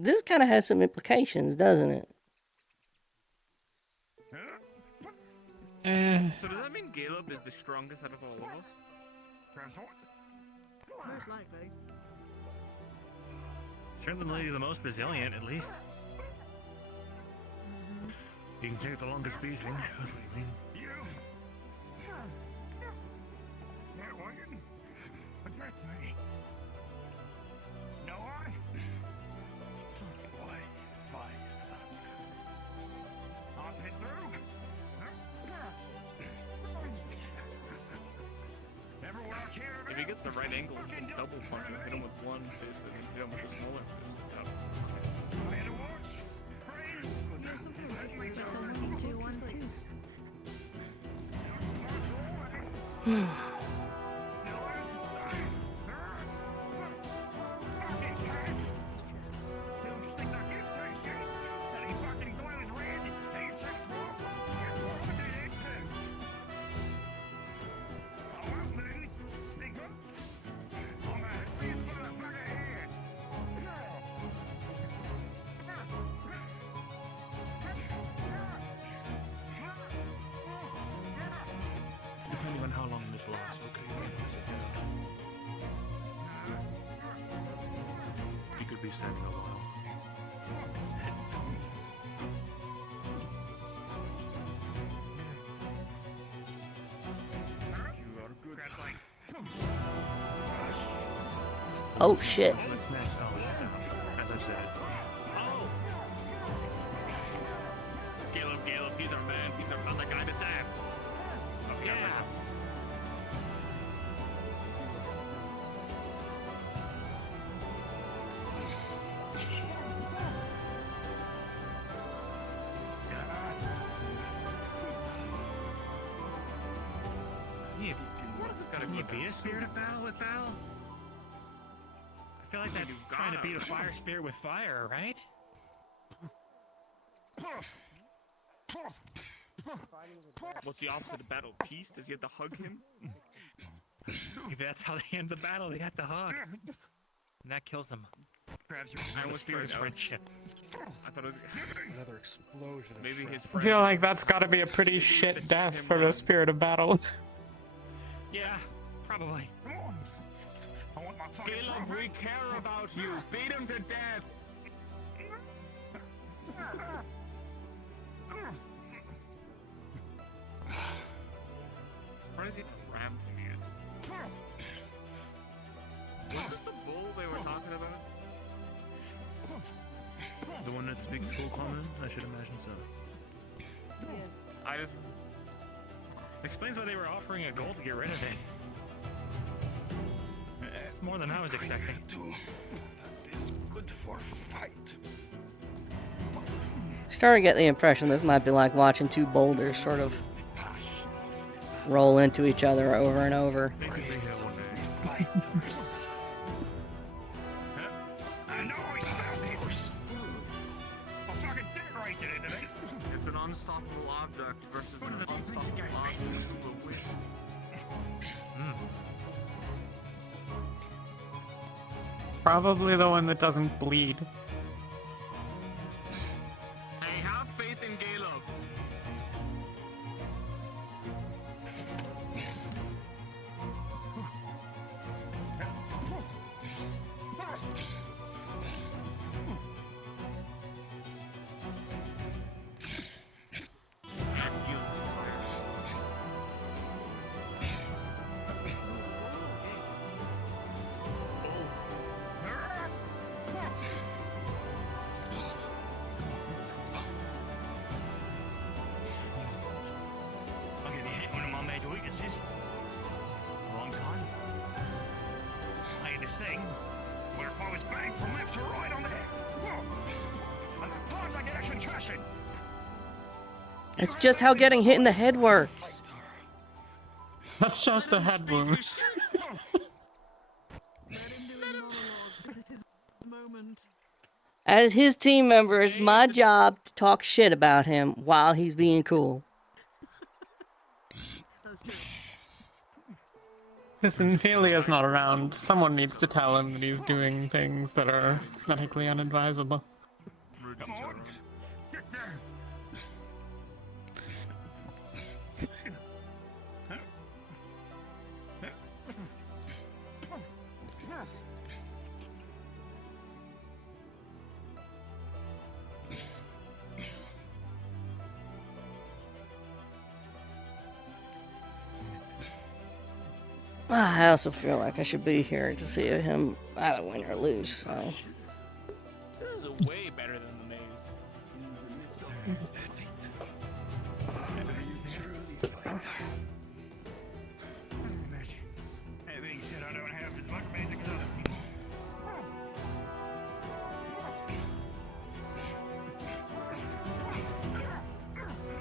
This kind of has some implications, doesn't it? So does that mean Caleb is the strongest out of all of us? Most likely. Certainly the most resilient, at least. You can take the longest beating. That's what you mean. If he gets the right angle, he can double punch him, hit him with one fist, and then hit him with the smaller fist. Depending on how long this lasts, okay, you can sit down. You could be standing a while. You are good. Oh shit. Let's match our down, as I said. Oh! Caleb, he's our man. He's our other guy to save. Oh, yeah. Can you beat a spirit of battle with battle? I feel like that's trying to beat a fire spirit with fire, right? What's the opposite of battle? Peace? Does he have to hug him? Maybe that's how they end the battle. They have to hug. And that kills them. I was spirit is friendship. I thought it was Another explosion. maybe his I friend. feel like that's gotta be a pretty shit death for the spirit of battle. Yeah, probably. Caleb, we care about you. Beat him to death. Where is he rammed him again? Was this the bull they were talking about? The one that speaks full common? I should imagine so. I just... Explains why they were offering a gold to get rid of it. It's more than I was expecting. That is good for fight. Starting to get the impression this might be like watching two boulders sort of roll into each other over and over. They could be here one day. I know he's horse. I'll fucking decorate it into me. It's an unstoppable object versus an unstoppable object who will win. Probably the one that doesn't bleed. I have faith in Caleb. I'll give you one of my major weaknesses. A long time. I had this thing where if I was banged from left to right on the head, and at times I get action trashing. It's just how getting hit in the head works. That's just a head wound. As his team member, it's my job to talk shit about him while he's being cool. Listen, Helia's not around. Someone needs to tell him that he's doing things that are medically unadvisable. Come on. Get down. I also feel like I should be here to see him either win or lose, so. This is way better than the maze. Having said I don't have as much magic as other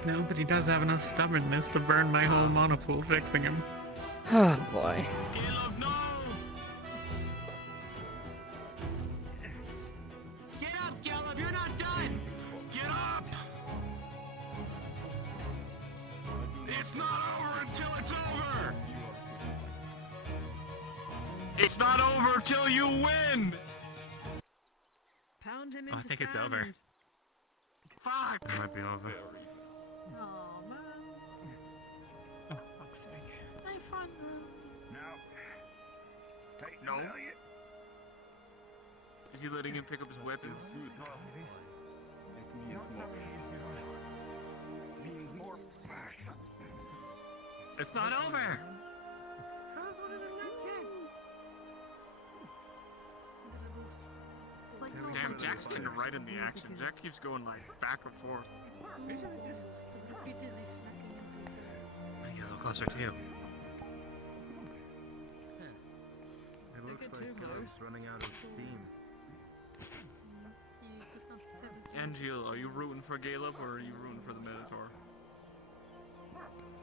No, but he does have enough stubbornness to burn my whole monopool fixing him. Oh boy. Get up, Caleb, you're not done! Get up! It's not over until it's over! It's not over till you win! Pound him Oh, I into think it's sand. over. Fuck! It might be over. Oh man. Oh, fuck's sake. I fun. No. Is he letting him pick up his weapons? It's not over! Damn, Jack's getting right in the action. Jack keeps going like back and forth. I get a little closer to you. It looks like Caleb's running out of steam. Angela, are you rooting for Caleb or are you rooting for the Minotaur?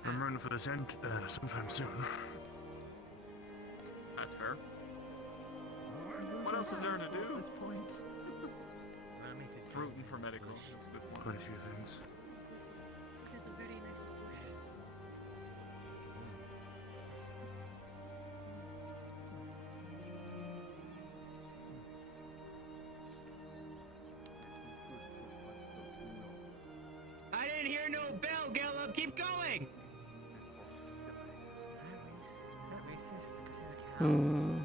I'm running for this end sometime soon. That's fair. What else is there to do? Rooting for medical. That's a good point. Quite a few things. I didn't hear no bell, Caleb. Keep going. Hmm.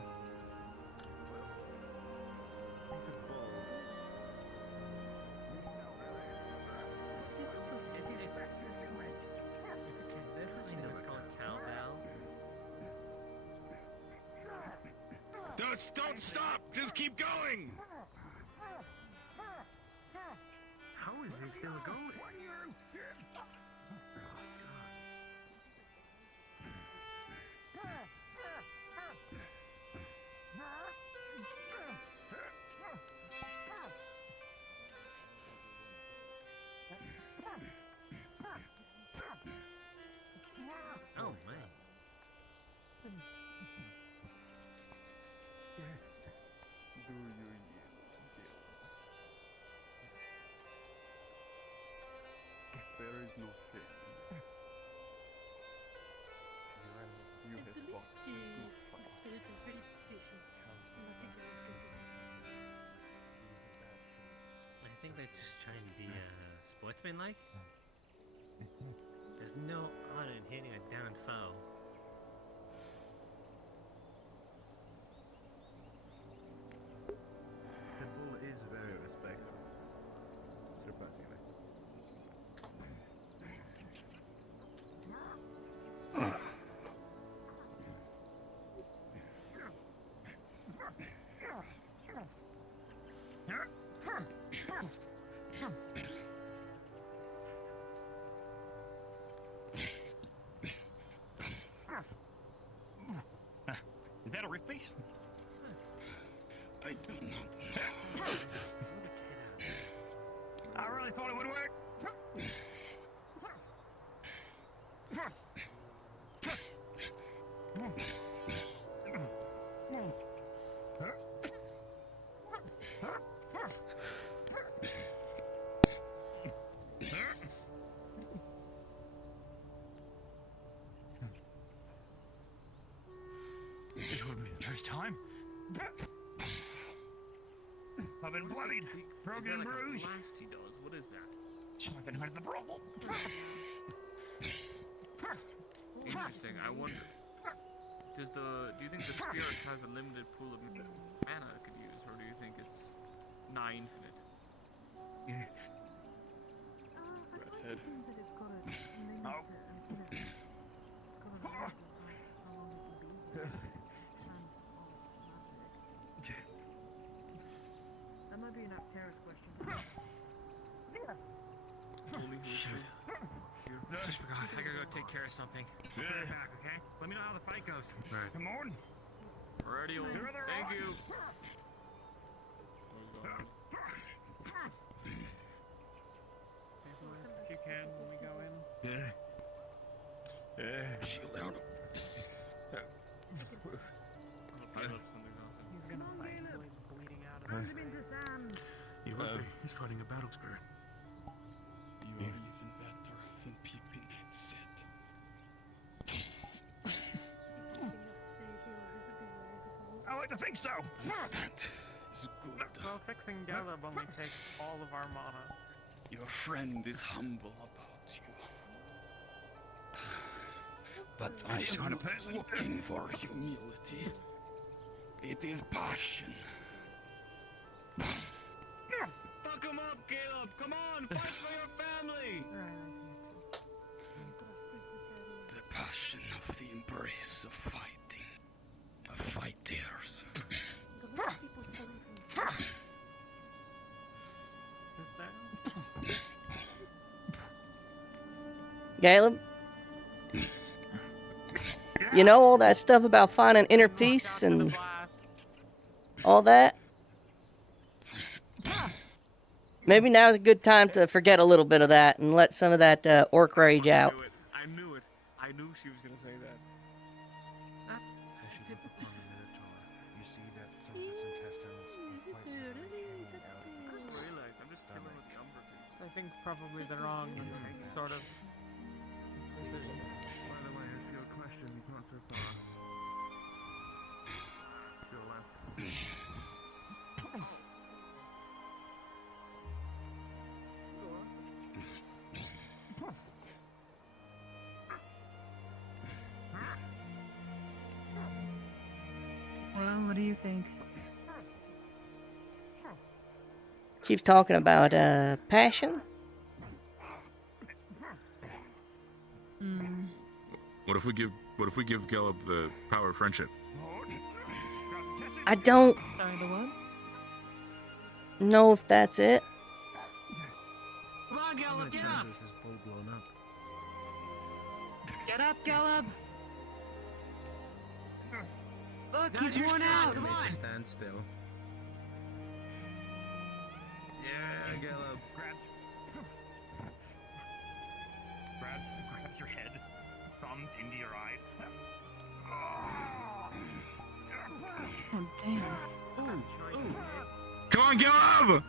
Don't stop. Just keep going. How is he still going? Oh man. There is no shame. You have walked too far. I think they're just trying to be sportsman-like. There's no honor in hitting a downed foe. The bull is very respectful. Surprisingly. Is that a rip face? I don't know. I really thought it would work. bloodied, broken and bruised. Blast he does. What is that? I haven't heard the problem. Interesting. I wonder. Do you think the spirit has a limited pool of mana it could use, or do you think it's nigh infinite? Rat's head. Oh. That might be an Apteris question. Shoot. Just forgot. I gotta go take care of something. I'll be right back, okay? Let me know how the fight goes. Right. Come on. Alrighty, old. Thank you. If you can when we go in. Shield out. He's gonna fight until he's bleeding out of his face. He's fighting a battle spirit. You are even better than people had said. I like to think so. That is good. Well, fixing Galeb only takes all of our mana. Your friend is humble about you. But I am not looking for humility. It is passion. Fuck him up, Caleb! Come on, fight for your family! The passion of the embrace of fighting. Of fighters. Caleb? You know all that stuff about finding inner peace and all that? Maybe now's a good time to forget a little bit of that and let some of that orc rage out. I knew it. I knew she was gonna say that. That's typical. You see that some of its intestines are quite hanging out of I didn't realize. I'm just killing with the umber piece. I think probably the wrong sort of precision. By the way, if you have a question, he's not so far. To your left. Well, what do you think? Keeps talking about passion. What if we give Gallup the power of friendship? I don't Sorry, the what? know if that's it. Come on, Gallup, get up! Is full blown up. Get up, Gallup! Look, Now's he's your worn shot, out! come on! Stand still. Yeah, Gallup. Grab your head. Thumbs into your eyes. Oh, damn. Come on, Gallup!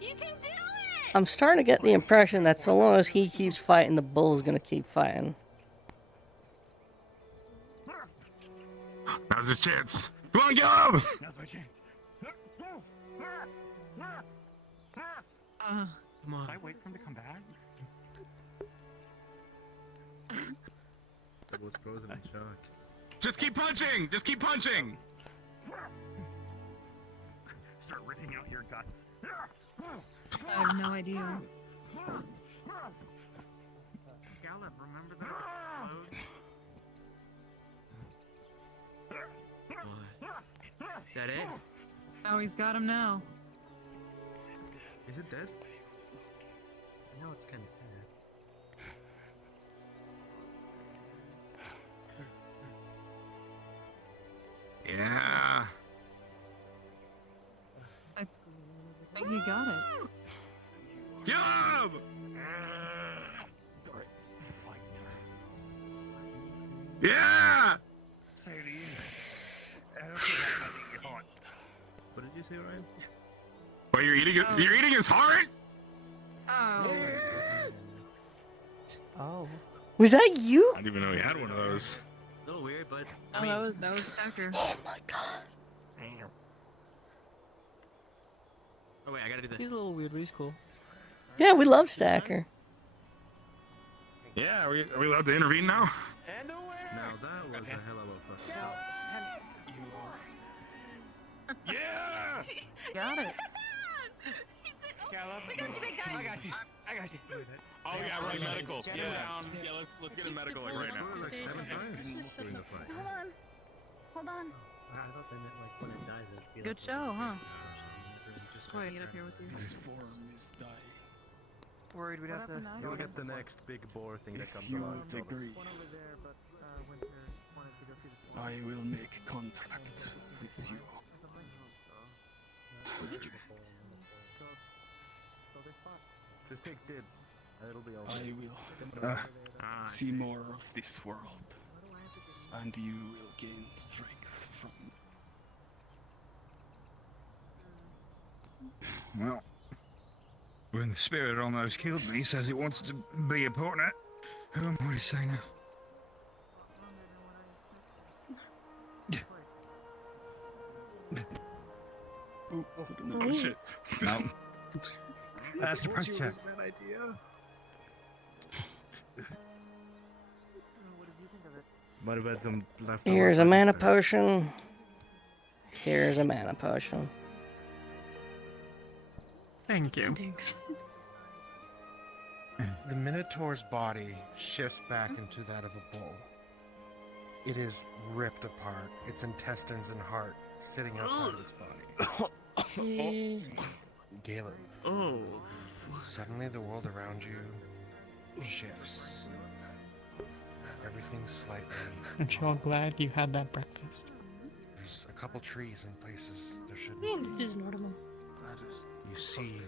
You can do it! I'm starting to get the impression that so long as he keeps fighting, the bull's gonna keep fighting. Now's his chance. Come on, Gallup! Now's my chance. Come on. Should I wait for him to come back? Double's frozen in shock. Just keep punching! Just keep punching! Start ripping out your guts. I have no idea. Gallup, remember that explode? What? Is that it? Oh, he's got him now. Is it dead? Now it's kind of sad. Yeah. I think he got it. Gallup! Yeah! What did you say, Ryan? Wait, you're eating his heart? Oh. Oh. Was that you? I didn't even know he had one of those. A little weird, but Oh, that was Stacker. Oh my god. Oh wait, I gotta do this. He's a little weird, but he's cool. Yeah, we love Stacker. Yeah, are we allowed to intervene now? Now that was a hell of a fuck. Yeah! Got it. Caleb, I got you. I got you. Oh yeah, right, medical. Yeah, let's get a medical like right now. Hold on. I thought they meant like when it dies, it'd be Good like show, huh? Just Wait, get up here with you. This form is dying. Worried we'd have to. You'll get the next big boar thing that If comes you along. agree, I will make contract with you. The pig did. It'll be over. I will see more of this world, and you will gain strength from. Well, when the spirit almost killed me says it wants to be a partner, who am I to say now? Oh shit. No. That's the price check. What about some left? Here's a mana potion. Here's a mana potion. Thank you. The Minotaur's body shifts back into that of a bull. It is ripped apart, its intestines and heart sitting outside of its body. Caleb. Oh. Suddenly the world around you shifts. Everything's slightly. Aren't you all glad you had that breakfast? There's a couple trees in places there shouldn't It be. is normal. You see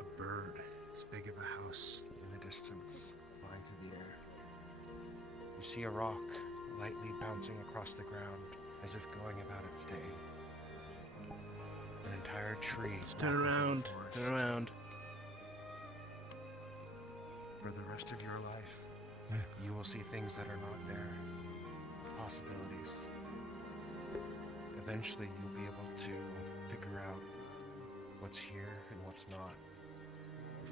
a bird as big of a house in the distance, flying through the air. You see a rock lightly bouncing across the ground as if going about its day. An entire tree. Turn around. Turn around. For the rest of your life, you will see things that are not there. Possibilities. Eventually, you'll be able to figure out what's here and what's not.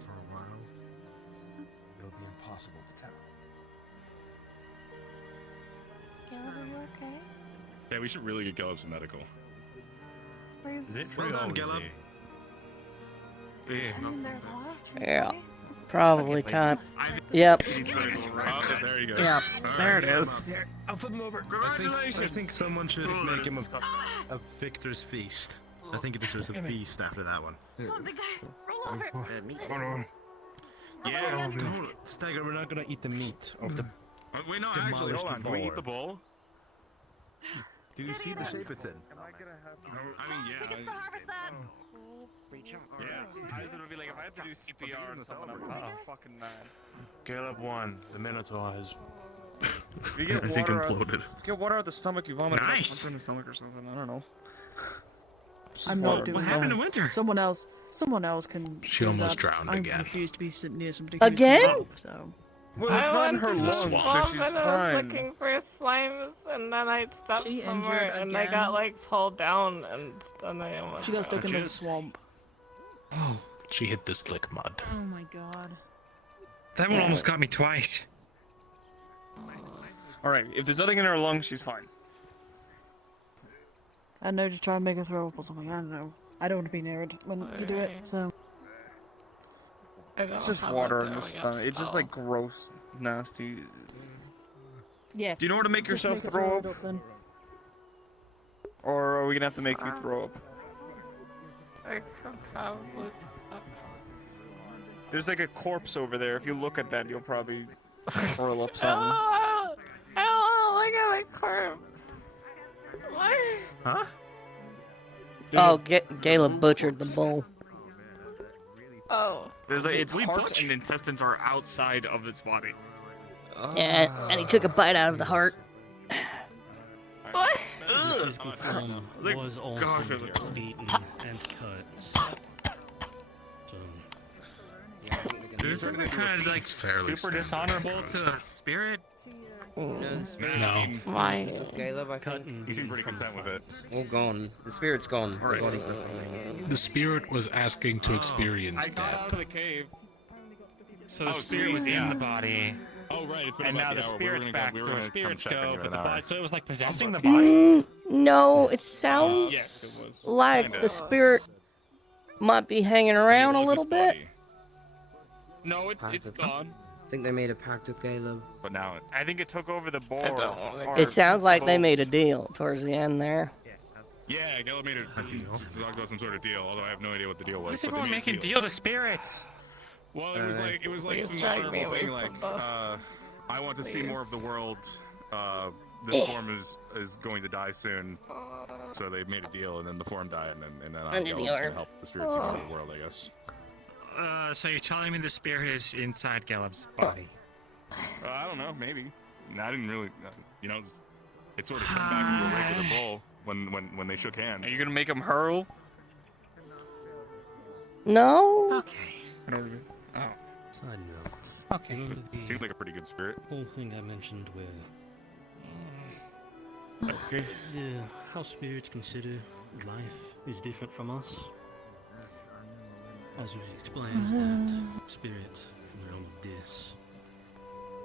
For a while, it'll be impossible to tell. Caleb, are you okay? Yeah, we should really get Caleb some medical. Please. Is it Well done, Caleb. Yeah. Probably time. Yep. Oh, there he goes. Yeah, there it Alright. is. Here, I'll flip him over. Congratulations. I think someone should make him a victor's feast. I think this was a feast after that one. Oh, the guy. Roll over. Yeah, don't. Stagger, we're not gonna eat the meat of the. Wait, no, actually, hold on. Can we eat the bowl? Do you see the shape it's in? I mean, yeah. Tickets to harvest that. Yeah. I was gonna be like, if I have to do CPR on someone, I'm fucking mad. Caleb won. The Minotaur has. If you get I think water imploded. let's get water out of the stomach, you vomit Nice. something in the stomach or something. I don't know. I'm not doing What happened to Winter? Someone else can. She do almost that. drowned I'm again. confused to be sitting near somebody. Again? So. Well, it's not in her lungs, so she's and I was fine. looking for slimes, and then I stopped She somewhere, injured and I again? got like pulled down, and then I almost. She got stuck in the Just- swamp. Oh, she hit the slick mud. Oh my god. That one almost got me twice. Alright, if there's nothing in her lungs, she's fine. I know, just try and make her throw up or something. I don't know. I don't want to be near it when you do it. So. It's just water in the stomach. It's just like gross, nasty. Yeah. Do you know how to make just yourself make her throw it up? then. Or are we gonna have to make you throw up? I could probably. There's like a corpse over there. If you look at that, you'll probably curl up something. Oh, I look at my corpse. What? Huh? Oh, Caleb butchered the bull. Oh. There's like its We heart butchered- and intestines are outside of its body. Yeah, and he took a bite out of the heart. What? The physical form Like, was all gosh, it looks- beaten and cut. So, Isn't it kind of like super dishonorable to a spirit? No. Why? Caleb, I think. He seemed pretty content with it. All gone. The spirit's gone. The body's left. The spirit was asking to experience I got death. out of the cave. So the spirit was in the body. Oh right, it's been And about now the the hour. spirit's back to where spirits go, but the body. So it was like possessing the body. No, it sounds Yes, it was. like Kinda. the spirit might be hanging around a little bit. No, it's gone. I think they made a pact with Caleb. But now I think it took over the boar. or It sounds like they both. made a deal towards the end there. yeah, Gallup made it. Talked about some sort of deal, although I have no idea what the deal was. Why is but they everyone made a making deal. deal to spirits? Well, it was like some strike me honorable away thing, like from us. I want to see more of the world. This form is going to die soon, so they made a deal, and then the form died, and then Under the Gallup was orb. gonna help the spirits see more of the world, I guess. So you're telling me the spirit is inside Gallup's body? I don't know, maybe. I didn't really, it sort of turned back into a regular bull when they shook hands. Are you gonna make him hurl? No? Okay. Oh. Side note. Okay. Remember Seems like a pretty good spirit. whole thing I mentioned where Okay. how spirits consider life is different from us. As was explained, that spirit from the realm of Dis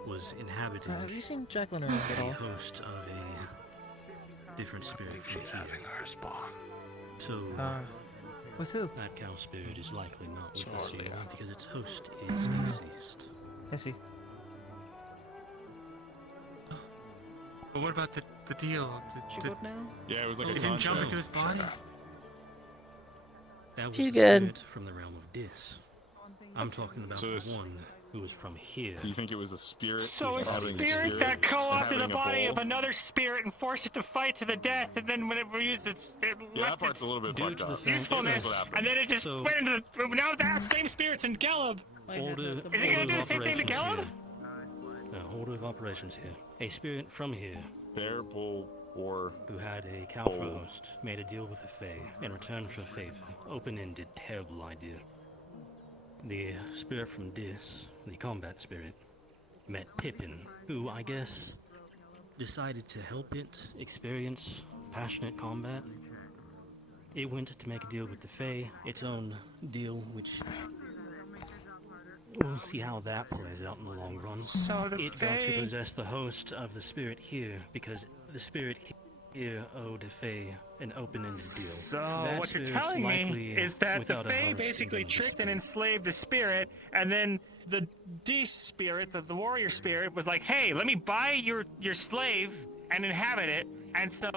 was inhabiting Have you seen Jacqueline around at a all? host of a different spirit from here. So With who? that cow spirit is likely not with us Sorry, here yeah. because its host is deceased. I see. But what about the deal? She good now? Yeah, it was like He a didn't jump contract. into his body? That was She's the good. spirit from the realm of Dis. I'm talking about So the this- one who was from here. Do you think it was a spirit? So a inhabiting spirit that co-opted the inhabiting a body bowl? of another spirit and forced it to fight to the death, and then when it used its Yeah, that left part's its a little bit Due fucked to the up. fact- usefulness, That's what happened. and then it just So- went into the. Now that same spirit's in Gallup. Order, Is he gonna do order the same thing to operations Gallup? here. No, order of operations here. A spirit from here, Bear, bull, or who had a cow for a Bull. host, made a deal with the Fae in return for a favor. Open-ended, terrible idea. The spirit from Dis, the combat spirit, met Pippin, who, I guess, decided to help it experience passionate combat. It went to make a deal with the Fae, its own deal, which we'll see how that plays out in the long run. So the It got to Fae- possess the host of the spirit here because the spirit here owed the Fae an open-ended deal. So That what you're spirit's telling me likely is that the without a Fae host basically within the tricked and enslaved the spirit, and then the Dees spirit, the warrior spirit, was like, "Hey, let me buy your slave and inhabit it," and so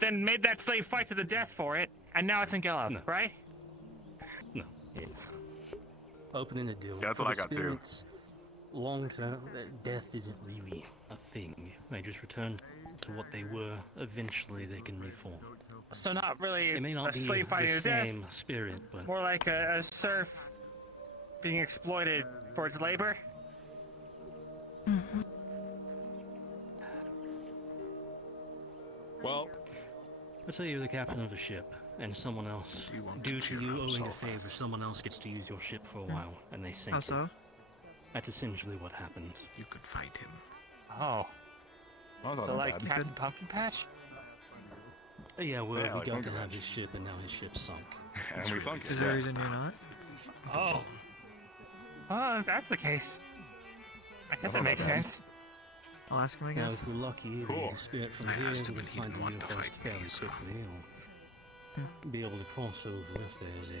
then made that slave fight to the death for it, and now it's in Gallup, No. right? No. Open-ended deal. Yeah, that's For what the I got too. spirits, long-term, death isn't really a thing. They just return to what they were. Eventually, they can reform. So not really It may a not be slave fighting the to death, same spirit, but more like a serf being exploited for its labor. well, let's say you're the captain of a ship, and someone else, due to you owing a favor, someone else gets to use your ship for a while, and they sink How it. so? That's essentially what happened. You could fight him. Oh, I thought so that like bad. Captain Pumpkin Patch? Yeah, well, Yeah, we like got to Bunker have Patch. his ship, and now his ship's sunk. And we sunk Is it. there a reason you're not? Oh. Well, if that's the case, I guess that makes sense. I'll ask him, I Now, guess. if we're lucky, Cool. the spirit from That here has to will mean he'd find a want new to host fight fairly me, so- quickly, or be able to cross over if there's a...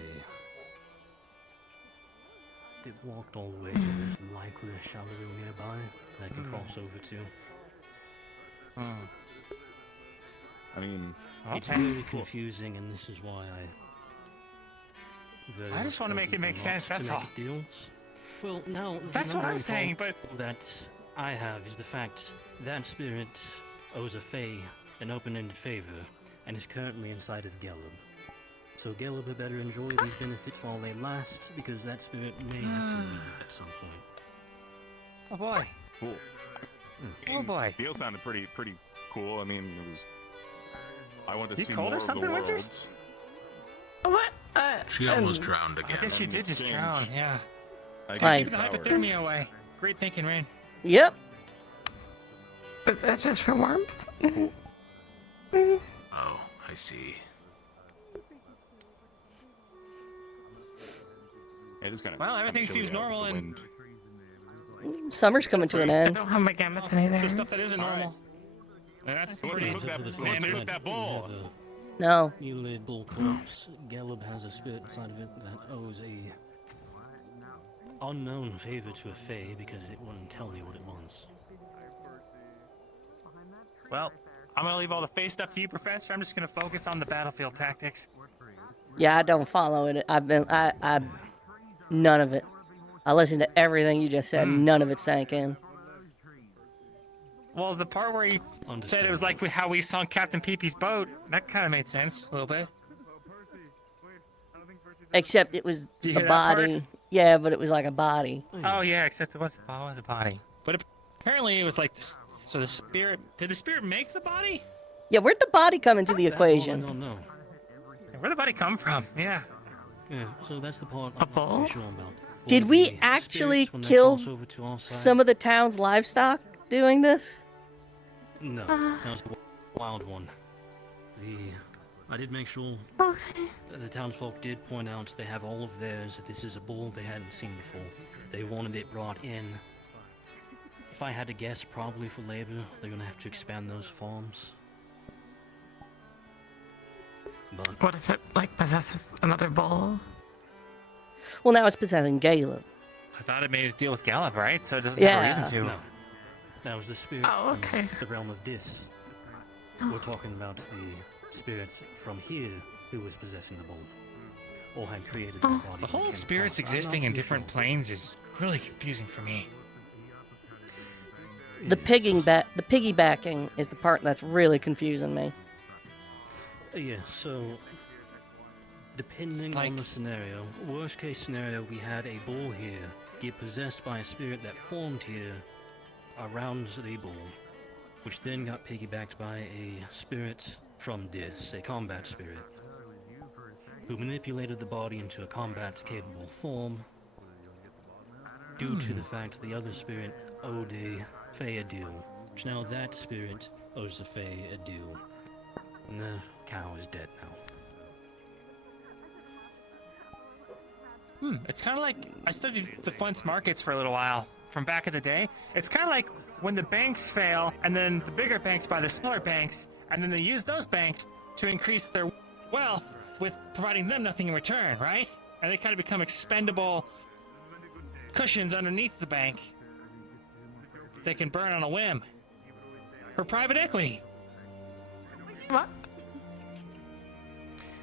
It walked all the way to there's likely a chalet nearby that can cross over to. I mean, It's very confusing, and this is why I just want to make it make sense, that's all. Deals. Well, now That's the what I'm number saying, but that I have is the fact that spirit owes a Fae an open-ended favor, and is currently inside of Gelub. So Gelub had better enjoy these benefits while they last, because that spirit may have to leave at some point. Oh boy. cool. Oh boy. Deal sounded pretty cool. I mean, it was. I want to You see cold more or of the something, world. Winters? What? She almost drowned I again. guess you did just Exchange. drown, yeah. Nice. Keep the hypothermia away. Great thinking, Rain. Yep. But that's just for warmth. Oh, I see. It is kind of. Well, everything seems normal and Summer's coming to an I end. don't have my gamma either. the stuff that isn't normal. And that's pretty. Man, that ball. No. You laid bull corpse. Gallup has a spirit inside of it that owes a unknown favor to a fae because it wouldn't tell you what it wants. Well, I'm gonna leave all the face stuff to you, Professor. I'm just gonna focus on the battlefield tactics. Yeah, I don't follow it. I none of it. I listened to everything you just said. None of it sank in. Well, the part where you said it was like how we sunk Captain Pee-Pee's boat, that kind of made sense a little bit. Except it was Did you a hear that body. part? Yeah, but it was like a body. Oh yeah, except it was a body. But apparently it was like this. So the spirit. Did the spirit make the body? Yeah, where'd the body come into the I equation? don't know. Where'd the body come from? Yeah. Yeah, so that's the part I'm not too sure about. Did All we the actually spirits, when they kill cross over to our side- some of the town's livestock doing this? No, that was a wild one. I did make sure that the townsfolk did point out they have all of theirs, that this is a bull they hadn't seen before. They wanted it brought in. If I had to guess, probably for labor, they're gonna have to expand those farms. But What if it, like, possesses another bull? Well, now it's possessing Caleb. I thought it made a deal with Gallup, right? So it doesn't Yeah. have a reason to. no, that was the spirit Oh, okay. from the realm of Dis. We're talking about the spirit from here who was possessing the bull, or had created the body. The that whole came spirits across. I'm existing not in too different sure. planes is really confusing for me. The piggybacking is the part that's really confusing me. Yeah, so depending on the scenario, worst case scenario, we had a bull here get possessed by a spirit that formed here around the bull, which then got piggybacked by a spirit from Dis, a combat spirit, who manipulated the body into a combat-capable form due to the fact the other spirit owed a fae a due, which now that spirit owes the fae a due. And the cow is dead now. It's kind of like I studied the Flint's markets for a little while from back in the day. It's kind of like when the banks fail, and then the bigger banks buy the smaller banks, and then they use those banks to increase their wealth with providing them nothing in return, right? And they kind of become expendable cushions underneath the bank that they can burn on a whim for private equity. What?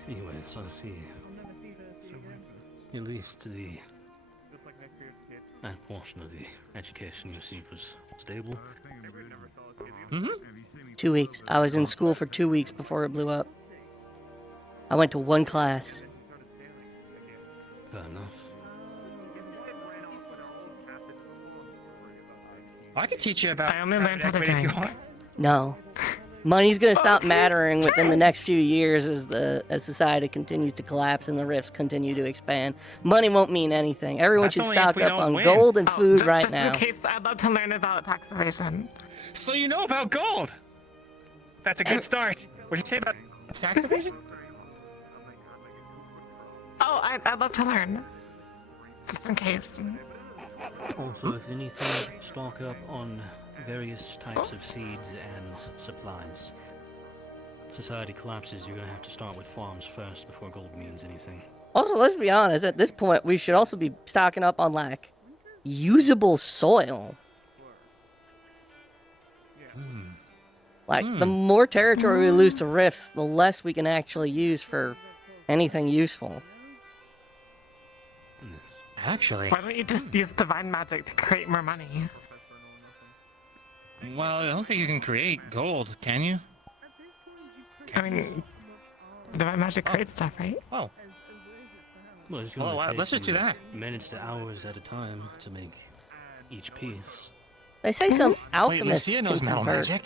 Anyway, so I see. At least that portion of the education you received was stable. 2 weeks. I was in school for 2 weeks before it blew up. I went to one class. Fair enough. I could teach you about. I only learned how to equity if you drink. want. No. Money's gonna stop mattering within the next few years as society continues to collapse and the rifts continue to expand. Money won't mean anything. Everyone That's should only if stock we up don't on win. gold and food just, right just now. in case, I'd love to learn about tax evasion. So you know about gold. That's a good start. What'd you say about tax evasion? Oh, I'd love to learn. Just in case. Also, if anything, stock up on various types of seeds and supplies. Society collapses, you're gonna have to start with farms first before gold means anything. Also, let's be honest, at this point, we should also be stocking up on, like, usable soil. Like, the more territory we lose to rifts, the less we can actually use for anything useful. Actually. Why don't you just use divine magic to create more money? Well, I don't think you can create gold, can you? I mean, divine magic creates stuff, right? Oh. Well, it's Oh, gonna wow, take let's just do you that. Minutes to hours at a time to make each piece. They say some Wait, alchemists Lucia can knows metal convert. magic.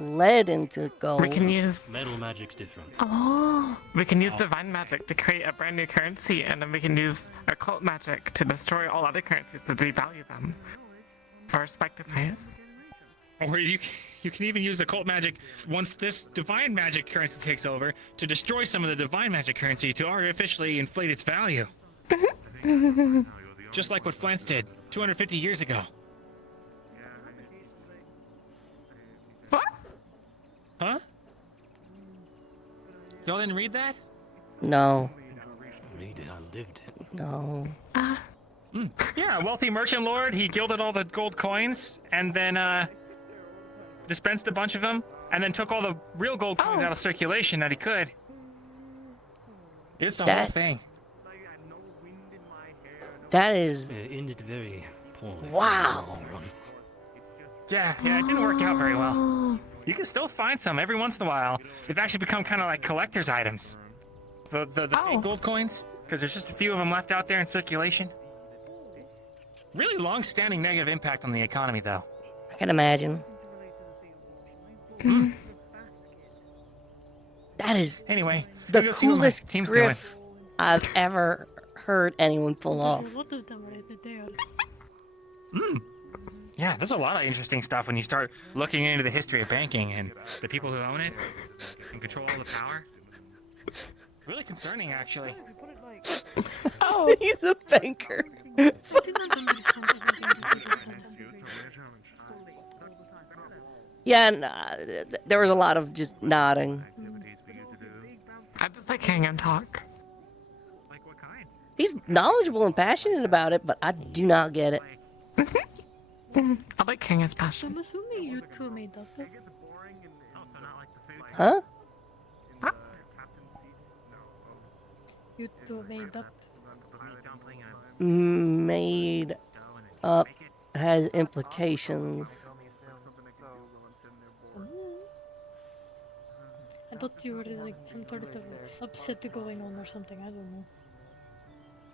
lead into gold. We can use. Metal magic's different. Oh, we can use divine magic to create a brand new currency, and then we can use occult magic to destroy all other currencies to devalue them or respect the price. Or you can even use occult magic once this divine magic currency takes over to destroy some of the divine magic currency to artificially inflate its value. Just like what Flance did 250 years ago. What? Huh? Y'all didn't read that? No. Read it, I lived it. No. Yeah, a wealthy merchant lord. He gilded all the gold coins and then dispensed a bunch of them and then took all the real gold coins out of circulation that he could. It's the whole thing. That is. It ended very poorly. Wow. In the long run. Yeah, it didn't work out very well. You can still find some every once in a while. They've actually become kind of like collector's items. The fake gold coins, because there's just a few of them left out there in circulation. Really long-standing negative impact on the economy, though. I can imagine. That is anyway the go see what my coolest team's griff I've ever heard anyone pull off. Yeah, there's a lot of interesting stuff when you start looking into the history of banking and the people who own it and control all the power. Really concerning, actually. Oh, he's a banker. Yeah, and, there was a lot of just nodding. I just like hearing him talk. He's knowledgeable and passionate about it, but I do not get it. I like hearing his passion. I'm assuming you two made up. Huh? You two made up. Made up has implications. I thought you were like some sort of upset going on or something. I don't know.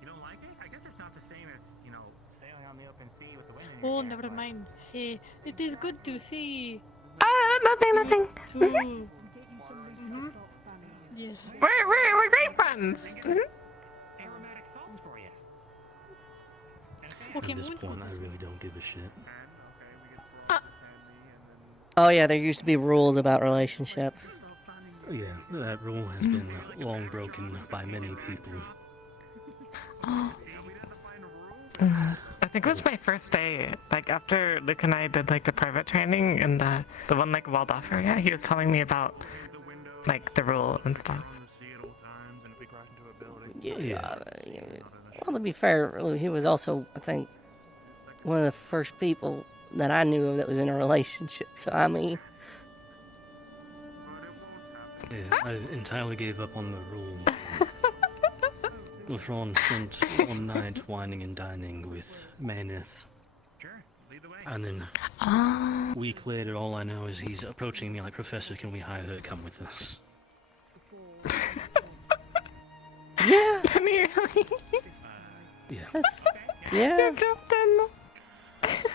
You don't like it? I guess it's not the same as, sailing on the open sea with the wind in Oh, your hair. never mind. Hey, it is good to see. Nothing. Too. Yes. We're great friends. Okay, At this moving point, I forward. really don't give a shit. Oh yeah, there used to be rules about relationships. Yeah, that rule has been long broken by many people. I think it was my first day. Like after Luke and I did like the private training in the one like walled off area, he was telling me about like the rule and stuff. Yeah. Well, to be fair, he was also, I think, one of the first people that I knew of that was in a relationship. So I mean, Yeah, I entirely gave up on the rule. Lefron spent one night whining and dining with Maneth. And then a week later, all I know is he's approaching me like, Professor, can we hire her to come with us? yeah. Can you really? Yeah. Yeah. You're captain.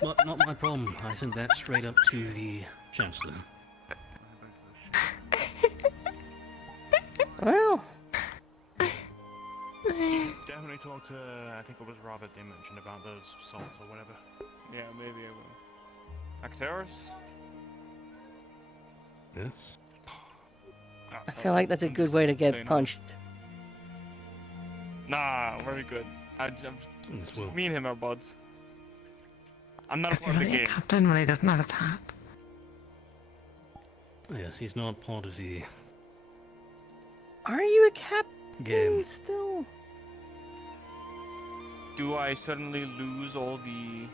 But not my problem. I sent that straight up to the Chancellor. Well. Definitely talk to, I think it was Robert they mentioned about those salts or whatever. Yeah, maybe I will. Actors? Yes? I feel like that's a good way to get punched. Nah, very good. Me and him are buds. I'm not a Is he part of the really a game. captain when he doesn't have his hat? Yes, he's not part of the Are you a captain game. still? Do I suddenly lose all the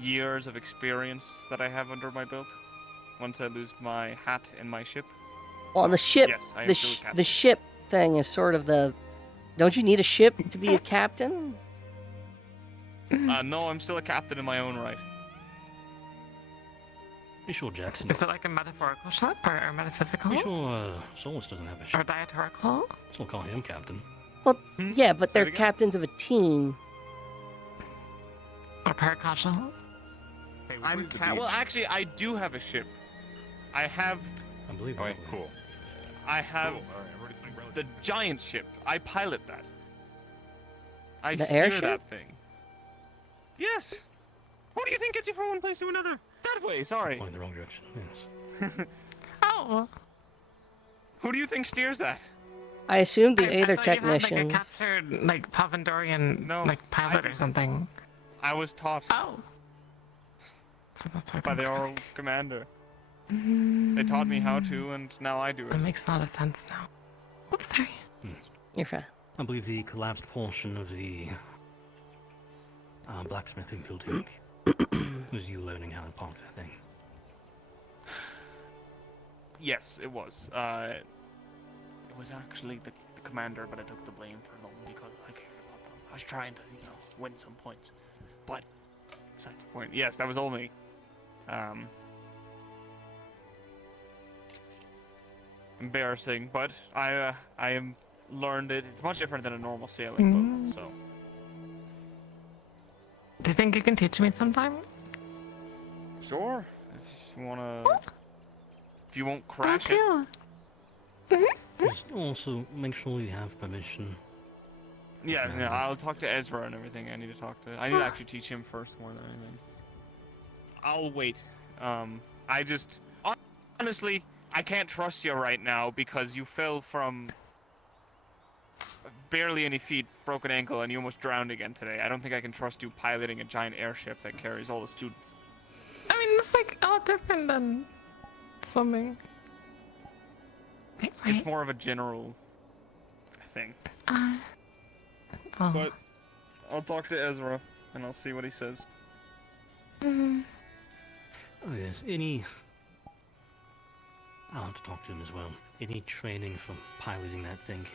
years of experience that I have under my belt once I lose my hat and my ship? Well, the ship, Yes, I am the still a captain. the ship thing is sort of the. Don't you need a ship to be a captain? No, I'm still a captain in my own right. Be sure Jackson. Is it like a metaphorical ship or metaphysical? Be sure Solus doesn't have a ship. Or diatorical? So we'll call him captain. Well, yeah, but they're captains of a team. Or paracautial? Well, actually, I do have a ship. I have. I believe. Alright, cool. I have Cool. Alright, I'm already putting the giant ship. I pilot that. I The steer airship? that thing. Yes. What do you think gets you from one place to another? That way. Sorry. Going in the wrong direction. Yes. Oh. Who do you think steers that? I assume the I Aether thought you had, like, a technicians. captured, like, Pavendorian, like, pilot or something. I was taught. Oh. So that's how By the things oral work. commander. They taught me how to, and now I do it. That makes a lot of sense now. Oops, sorry. You're fine. I believe the collapsed portion of the blacksmithing building was you learning how to park that thing. Yes, it was. It was actually the commander, but I took the blame for them because I cared about them. I was trying to, win some points. But, besides the point, yes, that was all me. Embarrassing, but I am learned it. It's much different than a normal sailing boat, so. Do you think you can teach me sometime? Sure, if you wanna. If you won't crash Thank it. you. Just also make sure you have permission. Yeah, I'll talk to Ezra and everything. I need to actually teach him first more than anything. I'll wait. I just honestly, I can't trust you right now because you fell from barely any feet, broken ankle, and you almost drowned again today. I don't think I can trust you piloting a giant airship that carries all the students. I mean, it's like a lot different than swimming. It's more of a general thing. Oh. But I'll talk to Ezra and I'll see what he says. Oh yes, I'll have to talk to him as well. Any training for piloting that thing?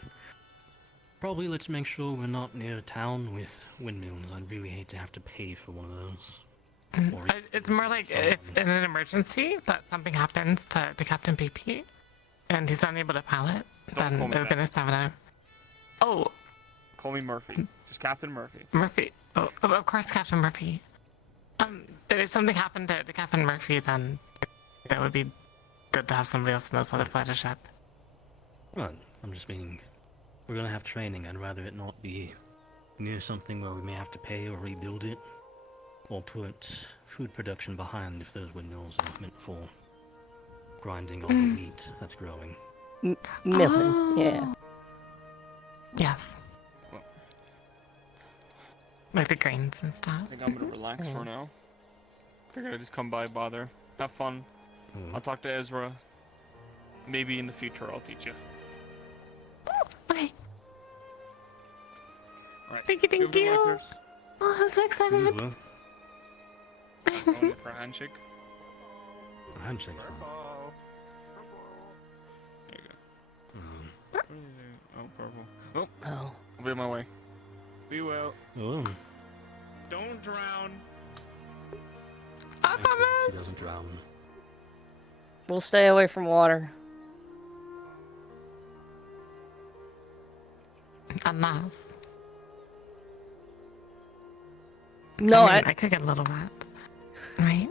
Probably let's make sure we're not near a town with windmills. I'd really hate to have to pay for one of those. Or It's more like if in an emergency that something happens to Captain PP and he's unable to pilot, then call it me would have been that. a 7-0. Oh, Call me Murphy. Just Captain Murphy. Murphy. Oh, of course, Captain Murphy. If something happened to Captain Murphy, then it would be good to have somebody else who knows how to fly a ship. Well, I'm just meaning, we're gonna have training. I'd rather it not be near something where we may have to pay or rebuild it, or put food production behind if those windmills are meant for grinding all the meat that's growing. Milling, yeah. Yes. Like the grains and stuff. I think I'm gonna relax for now. Figured I'd just come by, bother, have fun. I'll talk to Ezra. Maybe in the future I'll teach you. Okay. Alright. Thank you, thank you. Relaxers. Oh, I'm so excited. Well, Going for a handshake. a handshake. There you go. Oh, purple. Oh. I'll be on my way. Be well. Oh, Don't drown. I she promise. doesn't drown. We'll stay away from water. Unless. No, I could get a little wet. Right?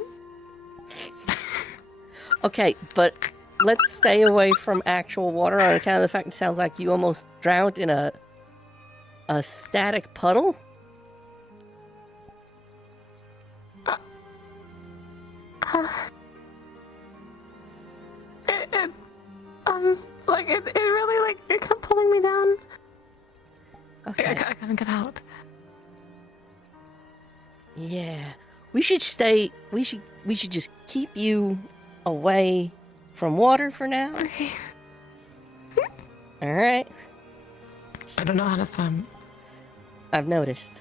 Okay, but let's stay away from actual water on account of the fact it sounds like you almost drowned in a static puddle. It really, like, it kept pulling me down. Okay. I couldn't get out. Yeah. We should stay. We should just keep you away from water for now. Okay. All right. I don't know how to swim. I've noticed.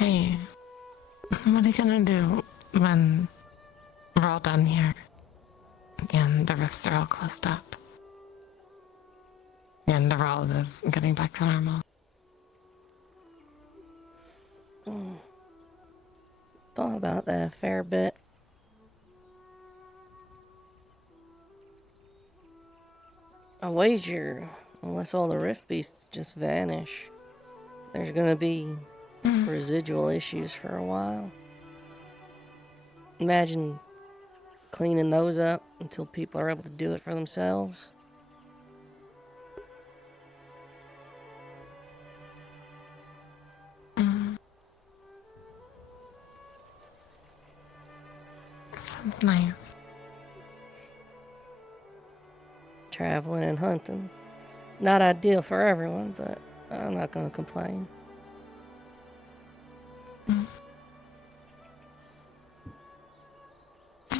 Hey, what are you gonna do when we're all done here and the rifts are all closed up and the world is getting back to normal? Thought about that a fair bit. I wager, unless all the rift beasts just vanish, there's gonna be residual issues for a while. Imagine cleaning those up until people are able to do it for themselves. Sounds nice. Traveling and hunting. Not ideal for everyone, but I'm not gonna complain.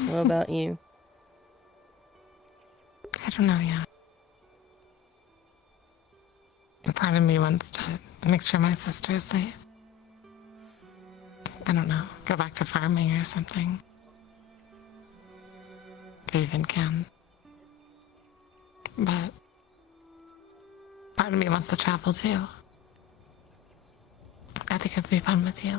What about you? I don't know yet. Part of me wants to make sure my sister is safe. I don't know, go back to farming or something. If I even can. But part of me wants to travel too. I think it'd be fun with you.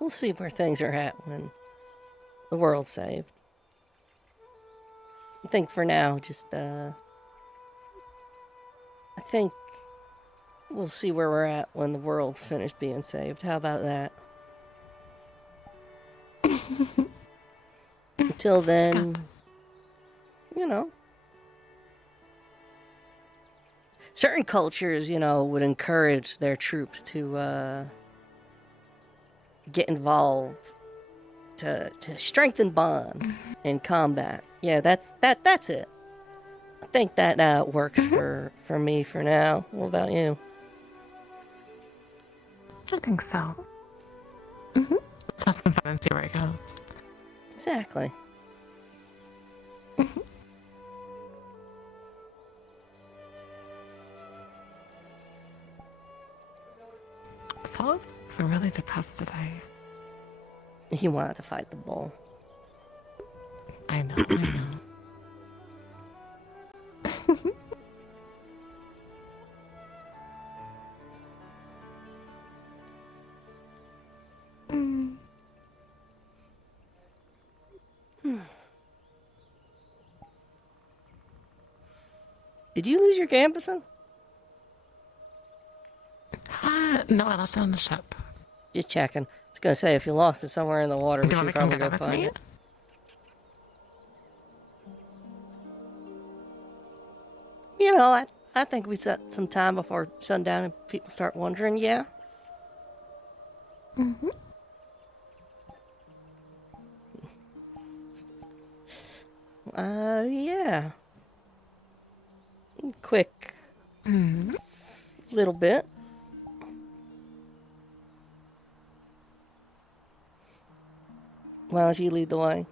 We'll see where things are at when the world's saved. I think for now, just, I think we'll see where we're at when the world's finished being saved. How about that? Until then, you know. Certain cultures, you know, would encourage their troops to, get involved to strengthen bonds in combat. Yeah, that's it. I think that works for me for now. What about you? I think so. Let's have some fun and see where it goes. Exactly. Sol's really depressed today. He wanted to fight the bull. I know, I know. Did you lose your gambeson? No, I left it on the ship. Just checking. I was gonna say, if you lost it somewhere in the water, we Do you should want to come probably get go it with find me? it. You know, I think we set some time before sundown and people start wondering, yeah? Yeah. Quick. Little bit. Why don't you lead the way?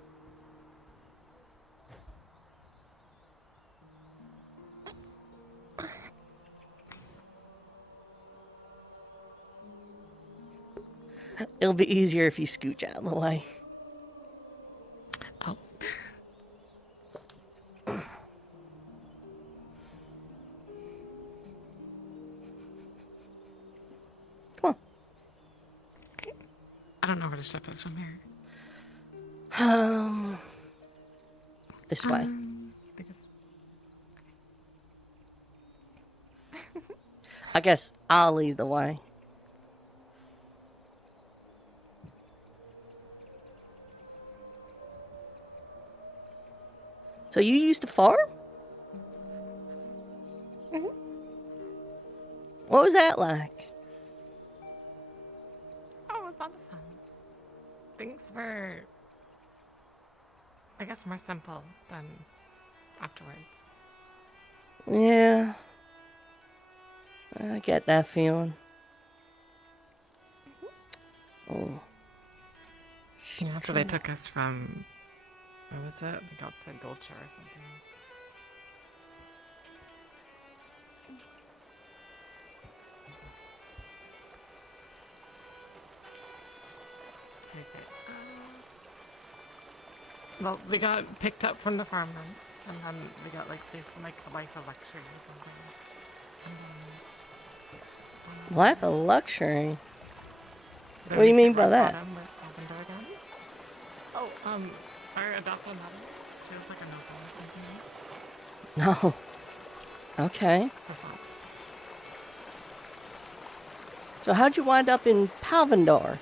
It'll be easier if you scooch out of the way. Oh. Come on. I don't know where the ship is from here. This way. I guess I'll lead the way. So you used to farm? What was that like? Oh, it was a lot of fun. Things were, I guess, more simple than afterwards. Yeah. I get that feeling. Oh. After they took us from, what was it? I think outside Gulcher or something. What is it? Well, we got picked up from the farmhouse, and then we got like this like life of luxury or something. And Life of luxury. then What do you we mean by brought that? him with Lavender again. Oh, our adopted mother. She was like a noble or something. No. Okay. For Fox. So how'd you wind up in Palvendor?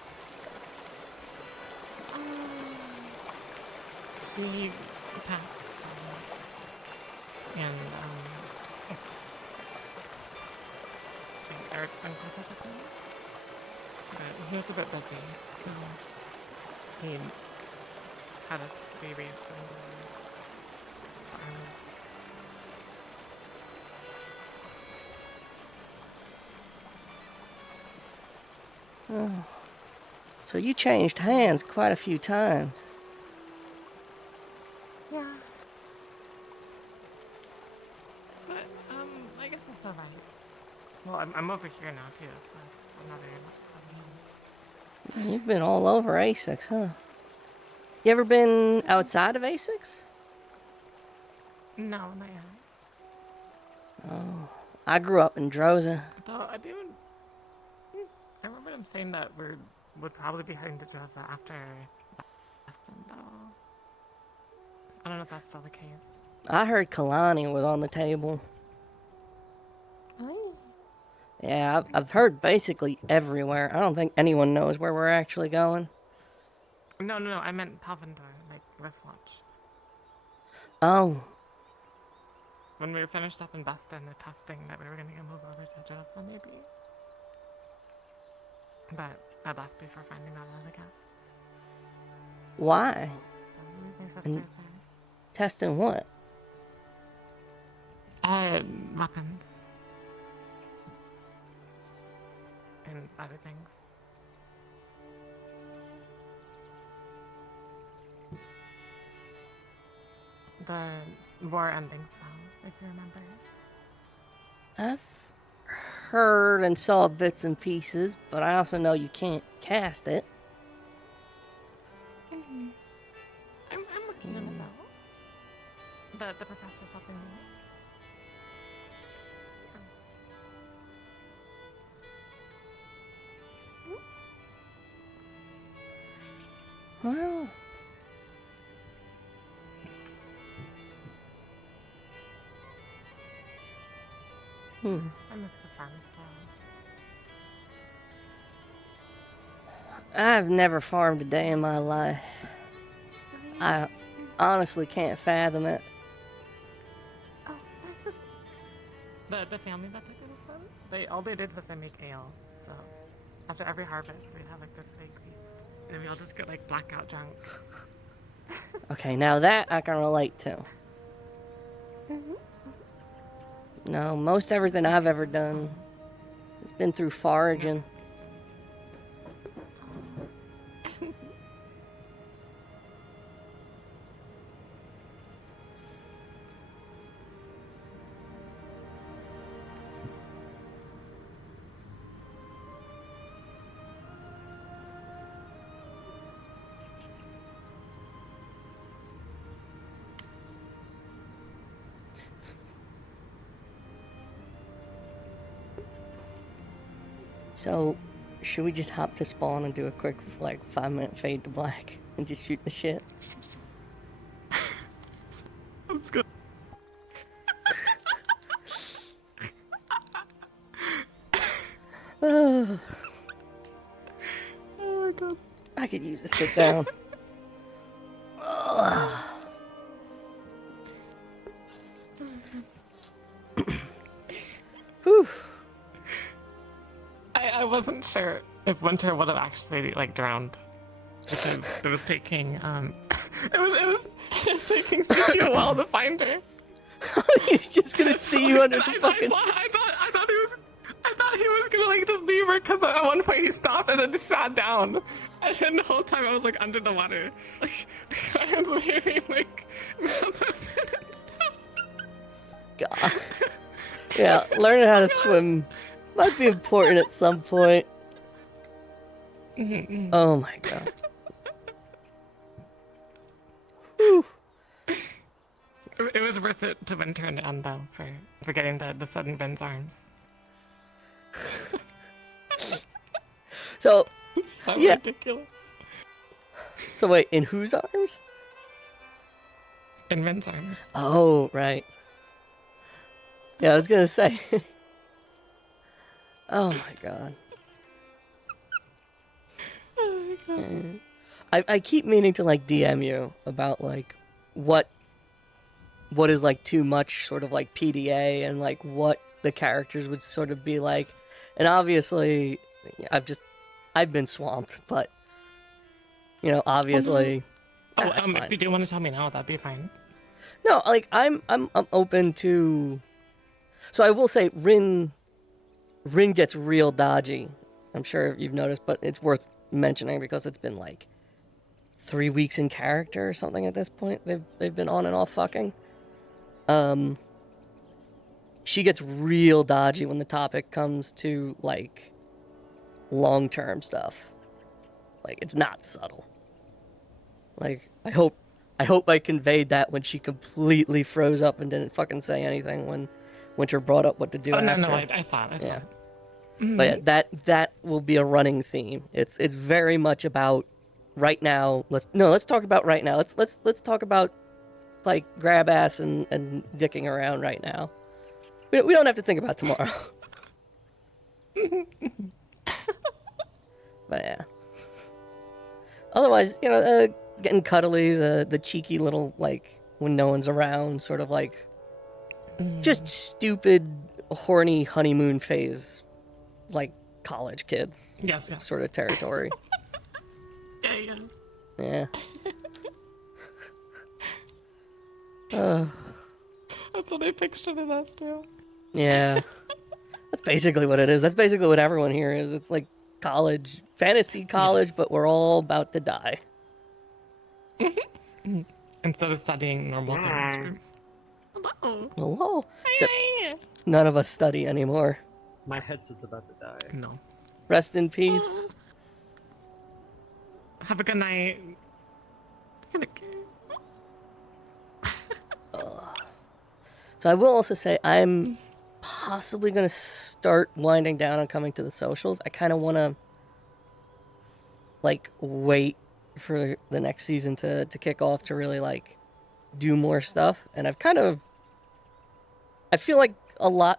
She passed, and Eric went with her, but he was a bit busy, so he had us be raised in the Oh. So you changed hands quite a few times. Yeah. But, I guess it's alright. Well, I'm over here now, too, so it's another 7 years. You've been all over A6, huh? You ever been outside of A6? No, not yet. Oh, I grew up in Droza. Though, I remember them saying that would probably be heading to Droza after Aston, though. I don't know if that's still the case. I heard Kalani was on the table. Oh. Yeah, I've heard basically everywhere. I don't think anyone knows where we're actually going. No, I meant Palvendor, like Riftwatch. Oh. When we were finished up in Boston, the testing that we were gonna move over to Droza, maybe. But I left before finding that out, I guess. Why? My sister And said. testing what? Weapons. And other things. The war ending spell, if you remember. I've heard and saw bits and pieces, but I also know you can't cast it. Mm-hmm. I'm looking at it though. The professor's helping me. Well, I miss the farm style. I've never farmed a day in my life. I honestly can't fathom it. The family that took us all they did was they make ale. So after every harvest, we'd have like this big feast, and we all just get like blackout drunk. Okay, now that I can relate to. No, most everything I've ever done has been through foraging. So, should we just hop to spawn and do a quick, 5-minute fade to black and just shoot the shit? Let's go. Oh my god. I could use a sit down. Whew. I wasn't sure if Winter would have actually drowned because it was taking it was taking Suki a while to find her. He's just gonna see you under the fucking. I thought he was gonna like just leave her because at one point he stopped and then just sat down, and then the whole time I was like under the water, like my hands were waving like God. Yeah, learning how to swim might be important at some point. Oh my god. Whew. It was worth it to win turn down though for getting the sudden Ben's arms. So, So yeah. ridiculous. So wait, in whose arms? In Ben's arms. Oh, right. Yeah, I was gonna say. Oh my god. Oh my god. I keep meaning to like DM you about like what is like too much sort of like PDA and like what the characters would sort of be like. And obviously I've been swamped, but you know, obviously that's fine. If you do want to tell me now, that'd be fine. No, like I'm open to. So I will say Rin gets real dodgy. I'm sure you've noticed, but it's worth mentioning because it's been like 3 weeks in character or something at this point. They've been on and off fucking. She gets real dodgy when the topic comes to like long-term stuff. Like it's not subtle. Like I hope I conveyed that when she completely froze up and didn't fucking say anything when Winter brought up what to do after. No, I saw it. I saw it. But yeah, that will be a running theme. It's very much about right now. Let's talk about right now. Let's talk about like grab ass and dicking around right now. We don't have to think about tomorrow. But yeah. Otherwise, you know, getting cuddly, the cheeky little like when no one's around, sort of like just stupid, horny honeymoon phase, like college kids. Yes. Sort of territory. Yeah. That's what I pictured it as too. Yeah. That's basically what it is. That's basically what everyone here is. It's like college, fantasy college, but we're all about to die. Instead of studying normal things. Hello. Except none of us study anymore. My headset's about to die. No. Rest in peace. Have a good night. So I will also say I'm possibly going to start winding down on coming to the socials. I kind of want to like wait for the next season to kick off to really like do more stuff. And I feel like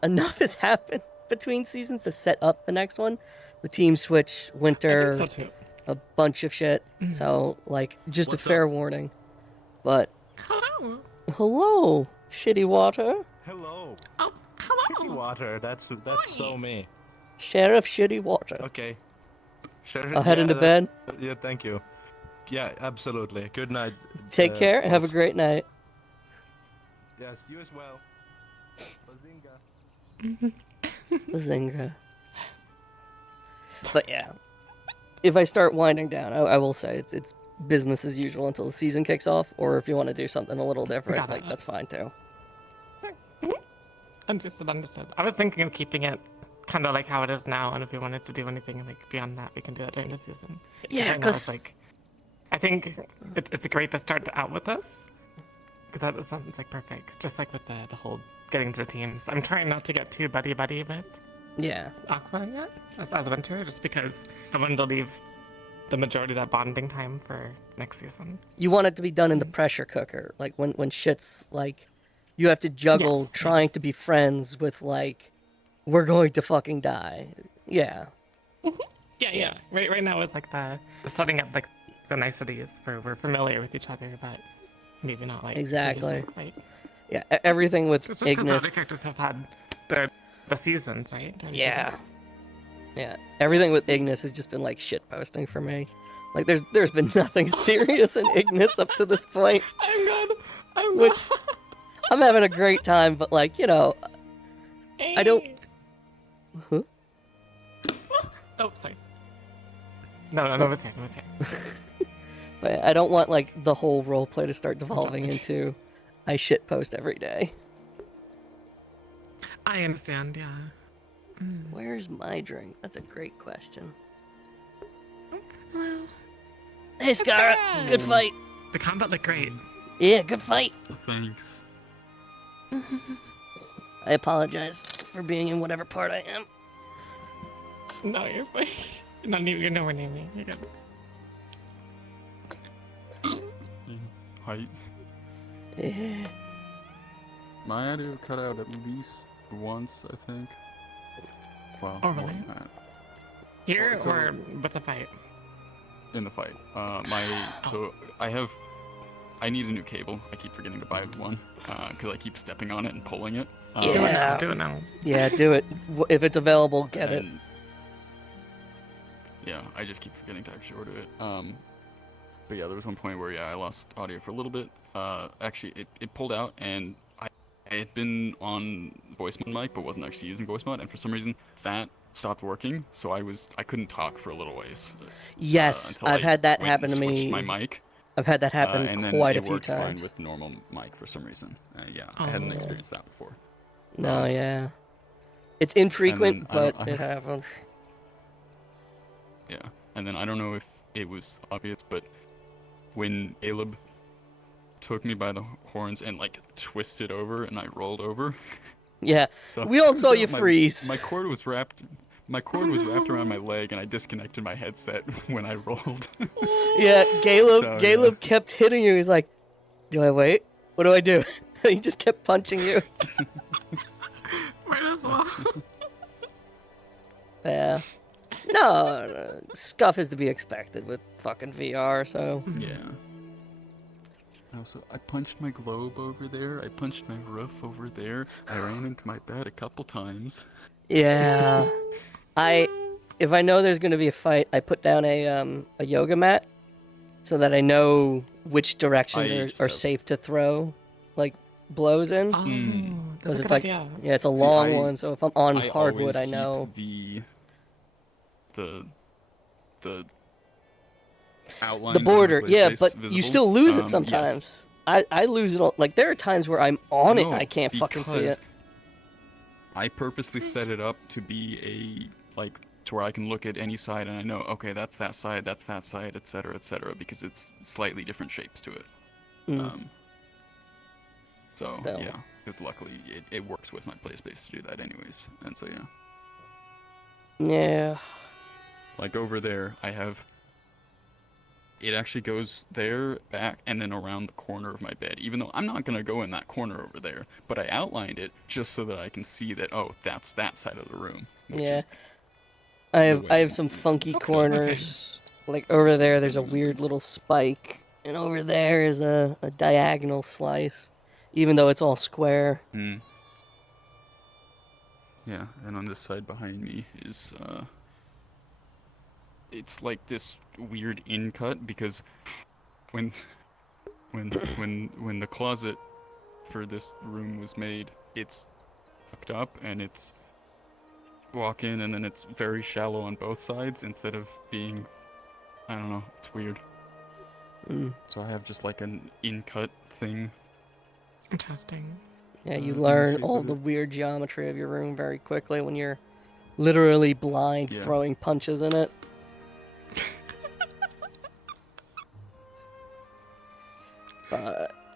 enough has happened between seasons to set up the next one. The team switch, Winter, I think so too. a bunch of shit. So like just What's a fair up? warning. But Hello, Shitty Water. Hello. Shitty Water. That's so me. Sheriff Shitty Water. Okay. Sure. I'll head into bed. Yeah, thank you. Yeah, absolutely. Good night. Take care. Have a great night. Yes, you as well. Bazinga. Bazinga. But yeah, if I start winding down, I will say it's business as usual until the season kicks off. Or if you want to do something a little different, Got it. like that's fine too. Understood. I was thinking of keeping it kind of like how it is now, and if we wanted to do anything like beyond that, we can do that during the season. Yeah, right now it's like I think it's great to start out with this because that sounds like perfect. Just like with the whole getting to the teams. I'm trying not to get too buddy with Aqua yet as Winter, just because I wanted to leave the majority of that bonding time for next season. You want it to be done in the pressure cooker, like when shit's like you have to juggle trying to be friends with like we're going to fucking die. Yeah. Yeah. Right now it's like the setting up like the niceties where we're familiar with each other, but maybe not like Exactly. previously, right? Yeah, everything with It's just because the Ignis. other characters have had the seasons, right? Don't you Yeah. think? Yeah, everything with Ignis has just been like shit posting for me. Like there's been nothing serious in Ignis up to this point. I'm good. Which I'm having a great time, but like, you know, I don't. Huh? Oh, sorry. No, it's here. But I don't want like the whole roleplay to start devolving into I shitpost every day. I understand, yeah. Where's my drink? That's a great question. Hello. Hey, Scara, good fight. The combat looked great. Yeah, good fight. Thanks. I apologize for being in whatever part I am. No, you're fine. You're nowhere near me. You're good. Height. Yeah. My idea cut out at least once, I think. Well, Oh, more really? than that. Here So- or with the fight? In the fight. I need a new cable. I keep forgetting to buy one because I keep stepping on it and pulling it. Yeah. Do it now. Yeah, do it. If it's available, get it. Yeah, I just keep forgetting to actually order it. But yeah, there was one point where I lost audio for a little bit. Actually, it pulled out, and I had been on voice mod mic, but wasn't actually using voice mod, and for some reason that stopped working, so I couldn't talk for a little ways. Yes, until I've I had that went happen to and switched me. my mic. I've had that happen and then quite a it few worked fine times. with normal mic for some reason. Yeah, I hadn't experienced that before. No, yeah. It's infrequent, I don't- but it happens. Yeah, and then I don't know if it was obvious, but when Caleb took me by the horns and like twisted over and I rolled over. Yeah, we all saw you freeze. My cord was wrapped. My cord was wrapped around my leg, and I disconnected my headset when I rolled. Yeah, Caleb. So, Caleb kept hitting you. He's like, "Do I wait? What do I do?" He just kept punching you. Might as well. Yeah. No, scuff is to be expected with fucking VR. So. Yeah. Also, I punched my globe over there. I punched my roof over there. I ran into my bed a couple times. Yeah. If I know there's gonna be a fight, I put down a yoga mat so that I know which directions are safe to throw, like blows in. Oh, Because that's a it's good like, idea. yeah, it's a See, long one. So if I'm on I hardwood, always I keep know. the outline. The of my border, yeah, place but visible. you still lose it Yes. sometimes. I lose it all. Like there are times where I'm on it, and I can't fucking see because it. I purposely set it up to be to where I can look at any side and I know, okay, that's that side, etc., because it's slightly different shapes to it. Mm. So Still. yeah, because luckily it works with my play space to do that anyways, and so yeah. Yeah. Like over there, I have. It actually goes there, back, and then around the corner of my bed. Even though I'm not gonna go in that corner over there, but I outlined it just so that I can see that. Oh, that's that side of the room. Yeah. I have some funky corners. Like over there, there's a weird little spike, and over there is a diagonal slice, even though it's all square. Hmm. Yeah, and on this side behind me is it's like this weird in cut because when the closet for this room was made, it's fucked up and it's walk in and then it's very shallow on both sides instead of being, I don't know, it's weird. Mm. So I have just like an in cut thing. Interesting. Yeah, you in the learn shape all of the it. weird geometry of your room very quickly when you're literally blind Yeah. throwing punches in it.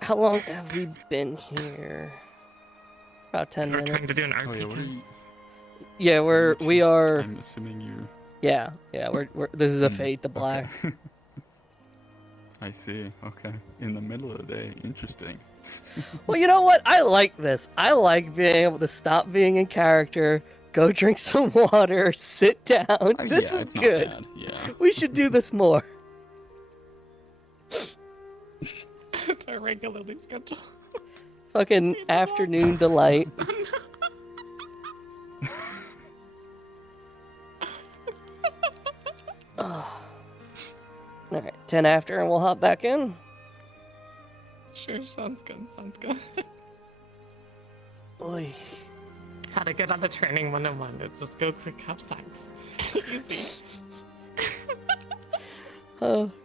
How long have we been here? About 10 We're minutes. trying to do an Oh, yeah, what are RP. you- Yeah, we are. I'm assuming you're. Yeah, we're. This is a Hmm, fade to black. okay. I see. Okay. In the middle of the day. Interesting. Well, you know what? I like this. I like being able to stop being in character, go drink some water, sit down. This yeah, is it's not good. bad, yeah. We should do this more. Our regularly scheduled. Fucking afternoon delight. Oh. All right, 10 after, and we'll hop back in. Sure, sounds good. Sounds good. Oy. How to get out of training 101. It's just go quick, have sex. Easy.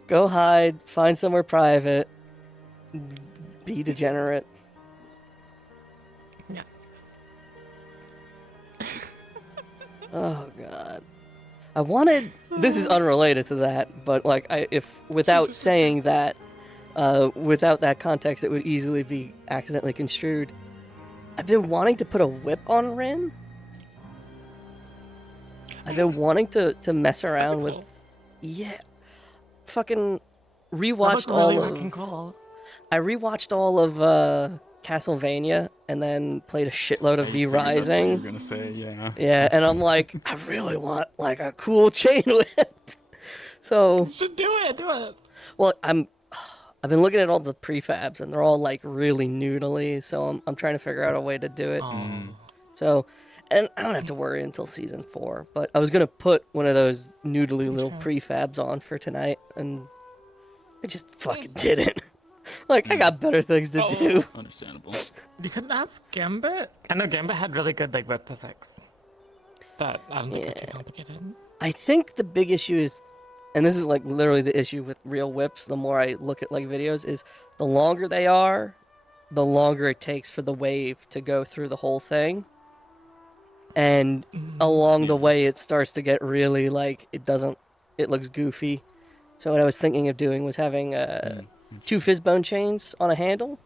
Go hide, find somewhere private, be degenerates. Yes. Oh god. I wanted. This is unrelated to that, but like, without saying that, without that context, it would easily be accidentally construed. I've been wanting to put a whip on Rin. I've been wanting to mess around with. Yeah. Fucking rewatched Cool. I rewatched all of Castlevania and then played a shitload of V Rising. You're gonna say, yeah. Yeah, and I'm like, I really want like a cool chain whip. So You should do it. well, I've been looking at all the prefabs and they're all like really noodly, so I'm trying to figure out a way to do it. So, and I don't have to worry until season 4, but I was gonna put one of those noodly little prefabs on for tonight, and I just fucking didn't. Like, I got better things to do. Understandable. You could ask Gambit. I know Gambit had really good like whip physics. That I don't think are too complicated. I think the big issue is, and this is like literally the issue with real whips, the more I look at like videos, is the longer they are, the longer it takes for the wave to go through the whole thing. And along the way, it starts to get really like, it looks goofy. So what I was thinking of doing was having 2 fizzbone chains on a handle.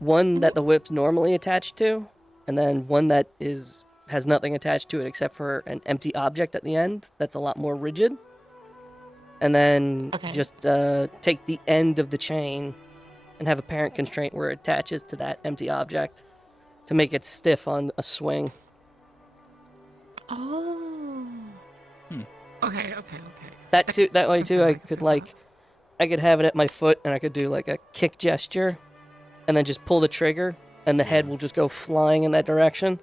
One that the whip's normally attached to, and then one that has nothing attached to it except for an empty object at the end that's a lot more rigid. And then just take the end of the chain and have a parent constraint where it attaches to that empty object to make it stiff on a swing. Oh. Okay. That way too, I could have it at my foot and I could do like a kick gesture and then just pull the trigger and the head will just go flying in that direction.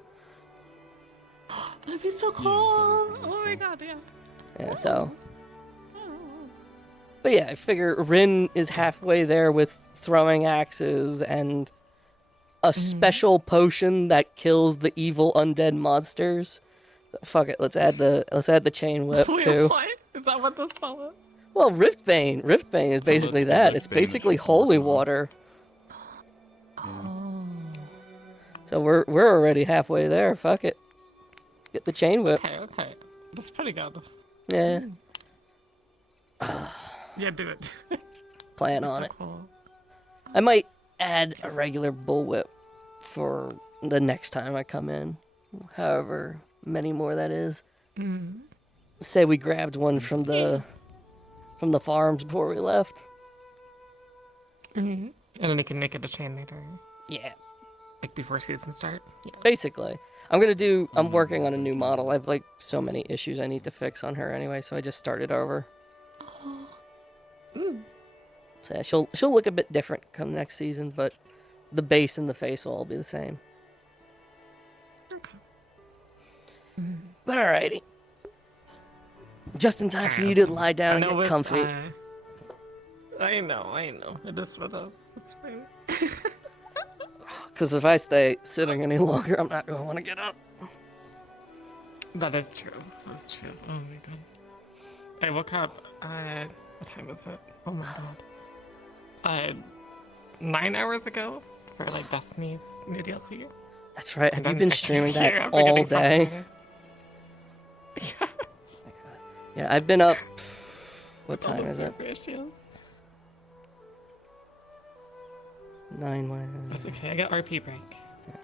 That'd be so cool. Oh my god, yeah. Yeah, so. But yeah, I figure Rin is halfway there with throwing axes and a special potion that kills the evil undead monsters. Fuck it, let's add the chain whip too. What? Is that what this spell is? Well, Riftbane is basically that. It's basically holy water. Oh. So we're already halfway there. Fuck it. Get the chain whip. Okay. That's pretty good. Yeah. Yeah, do it. Plan on it. I might add a regular bullwhip for the next time I come in. However many more that is. Say we grabbed one from the farms before we left. And then you can make it a chain later. Yeah. Like before season start? Yeah. Basically. I'm working on a new model. I've like so many issues I need to fix on her anyway, so I just started over. So yeah, she'll look a bit different come next season, but the base and the face will all be the same. Okay. But alrighty. Just in time for you to lie down and get comfy. I know. It is what it is. It's fine. Because if I stay sitting any longer, I'm not going to want to get up. That is true. That's true. Oh my god. I woke up at... What time is it? Oh my god. 9 hours ago for like Destiny's new DLC. That's right. And Have you then been I streaming came here that after all getting day? frustrated. Yeah, I've been up... What time is it? Issues. 9 That's okay. I got RP break.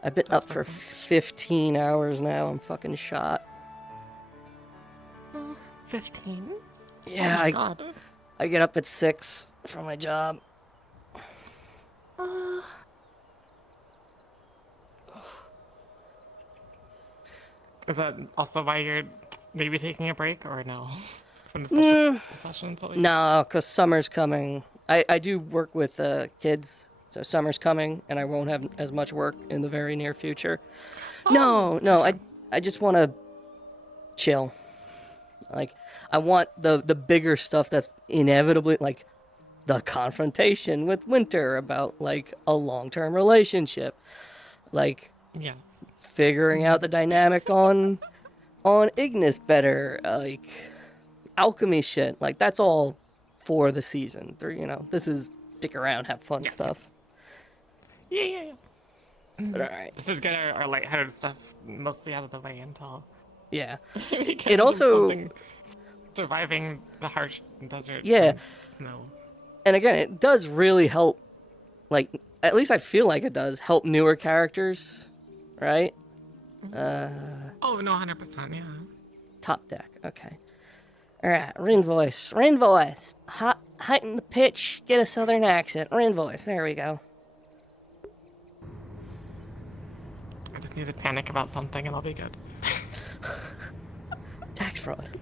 I've been up for 15 hours now. I'm fucking shot. 15? Yeah, oh my god. I get up at 6 for my job. Is that also why you're maybe taking a break, or no? From the session until No, because summer's coming. I do work with kids, so summer's coming, and I won't have as much work in the very near future. No, I just want to chill. Like, I want the bigger stuff that's inevitably, like, the confrontation with Winter about, like, a long-term relationship. Like, yes. figuring out the dynamic on Ignis better, like alchemy shit. Like that's all for the season. This is stick around, have fun stuff. Yeah. But alright. This is get our lighthearted stuff mostly out of the way until. Yeah. we get It into also something surviving the harsh desert. Yeah. And snow. And again, it does really help, like, at least I feel like it does help newer characters, right? Oh, no, 100%, yeah. Top deck, okay. Alright, Rin voice. Heighten the pitch, get a southern accent. Rin voice, there we go. I just need to panic about something and I'll be good. Tax fraud.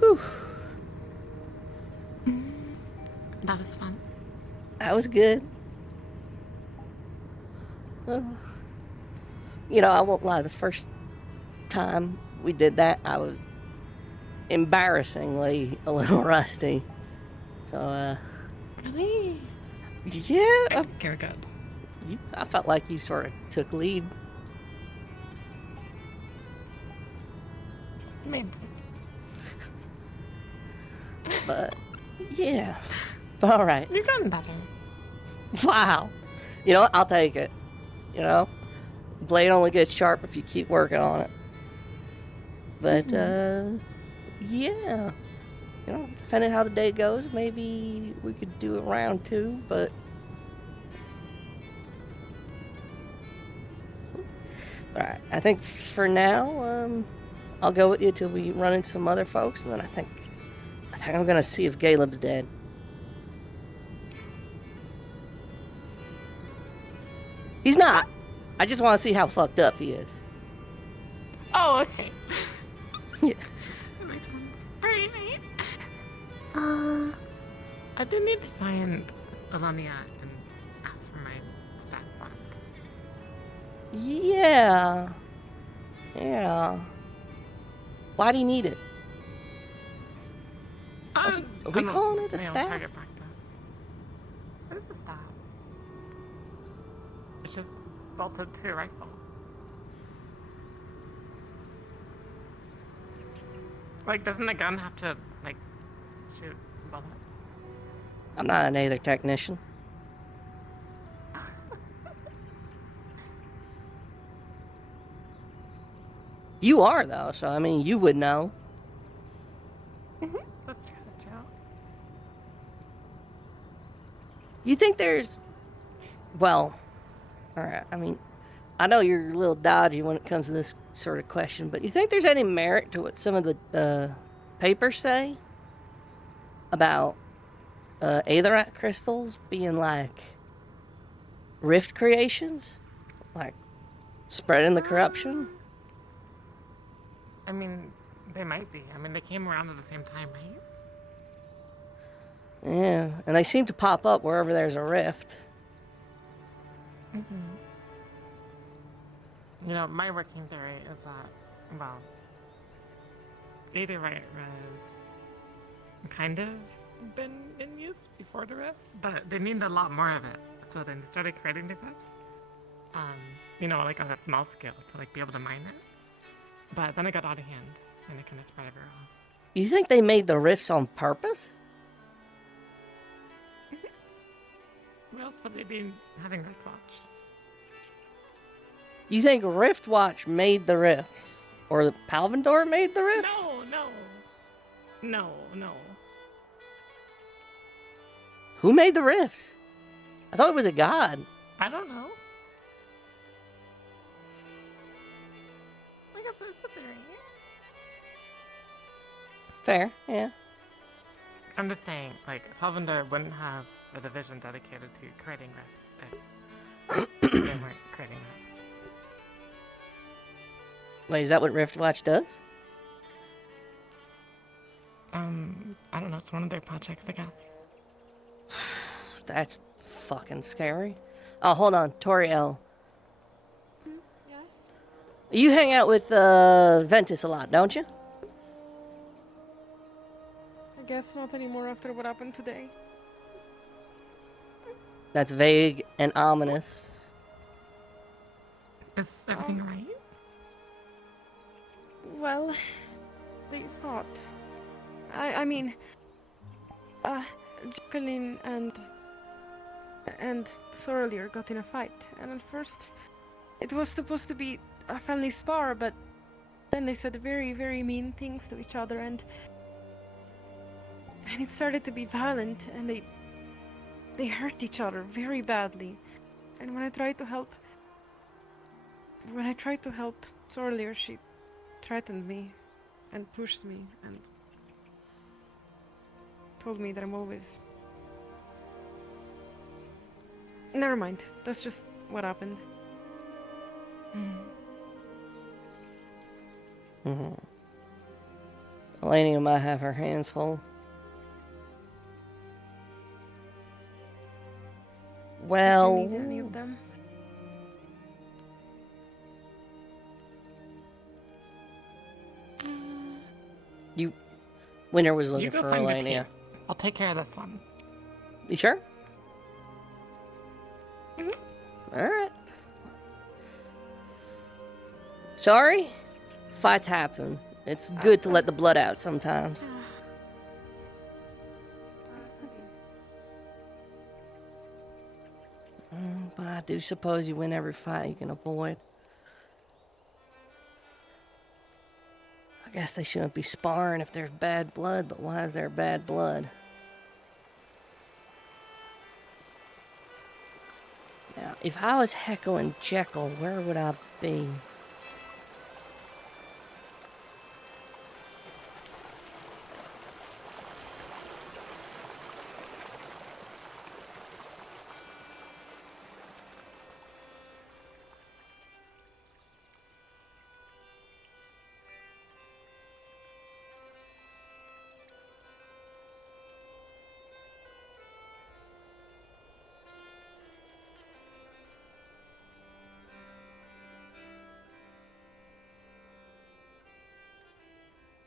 Whew. That was fun. That was good. I won't lie, the first time we did that, I was embarrassingly a little rusty. So, Really? Yeah. You're good. I felt like you sort of took lead. Maybe. But, yeah. All right. You've gotten better. Wow. You know what? I'll take it. Blade only gets sharp if you keep working on it. But, yeah. Depending how the day goes, maybe we could do it round 2, but... Alright, I think for now, I'll go with you till we run into some other folks, and then I think I'm gonna see if Caleb's dead. He's not. I just want to see how fucked up he is. Oh, okay. Yeah. That makes sense. Alright, mate. I do need to find Alania and ask for my staff back. Yeah. Why do you need it? Are we calling it a staff? Target practice. What is a staff? It's just bolted to a rifle. Like, doesn't a gun have to, shoot bullets? I'm not an Aether technician. You are, though, so, you would know. That's true. You think there's... Well, alright, I know you're a little dodgy when it comes to this sort of question, but you think there's any merit to what some of the papers say about Aetherite crystals being like rift creations? Like spreading the corruption? They might be. They came around at the same time, right? Yeah, and they seem to pop up wherever there's a rift. My working theory is that, Aetherite was kind of been in use before the rifts, but they needed a lot more of it. So then they started creating the rifts, on a small scale to be able to mine it. But then it got out of hand, and it kind of spread everywhere else. You think they made the rifts on purpose? Where else would they be having Rift Watch? You think Rift Watch made the rifts? Or the Palvindor made the rifts? No. Who made the rifts? I thought it was a god. I don't know. I guess that's a theory. Fair, yeah. I'm just saying, Palvindor wouldn't have a division dedicated to creating rifts if they weren't creating rifts. Wait, is that what Rift Watch does? I don't know. It's one of their projects, I guess. That's fucking scary. Oh, hold on. Toriel. Yes? You hang out with Ventus a lot, don't you? guess not anymore after what happened today. That's vague and ominous. Is everything right? Well, they fought. I mean, Jacqueline and Sorlier got in a fight, and at first it was supposed to be a friendly spar, but then they said very, very mean things to each other, and it started to be violent, and they hurt each other very badly. And when I tried to help Sorlier, she threatened me and pushed me and told me that I'm always... Never mind. That's just what happened. Elenia might have her hands full. Well... Did you need any of them? Winter was You looking go for find your Elenia. team. I'll take care of this one. You sure? Alright. Sorry? Fights happen. It's good to let the blood out sometimes. But I do suppose you win every fight you can avoid. I guess they shouldn't be sparring if there's bad blood, but why is there bad blood? Now, if I was heckling Jekyll, where would I be?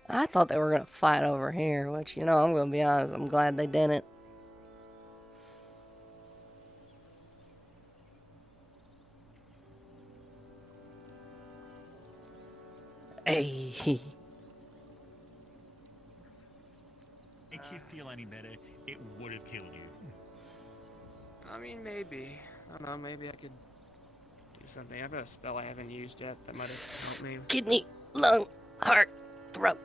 I thought they were going to fight over here, which, you know, I'm going to be honest, I'm glad they didn't. Hey. Make you feel any better, it would have killed you. I mean, maybe. I don't know, maybe I could do something. I've got a spell I haven't used yet that might have helped me. Kidney, lung, heart, throat.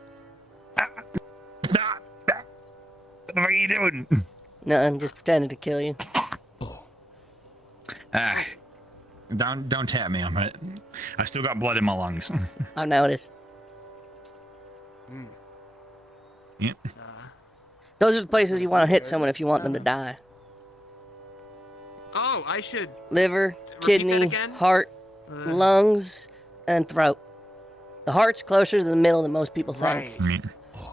What are you doing? Nothing, just pretending to kill you. Don't tap me. I still got blood in my lungs. I noticed. Yep. Those are the places you want to hit someone if you want them to die. Oh, I should... Liver, repeat that kidney, again? heart, lungs, and throat. The heart's closer to the middle than most people think. Right.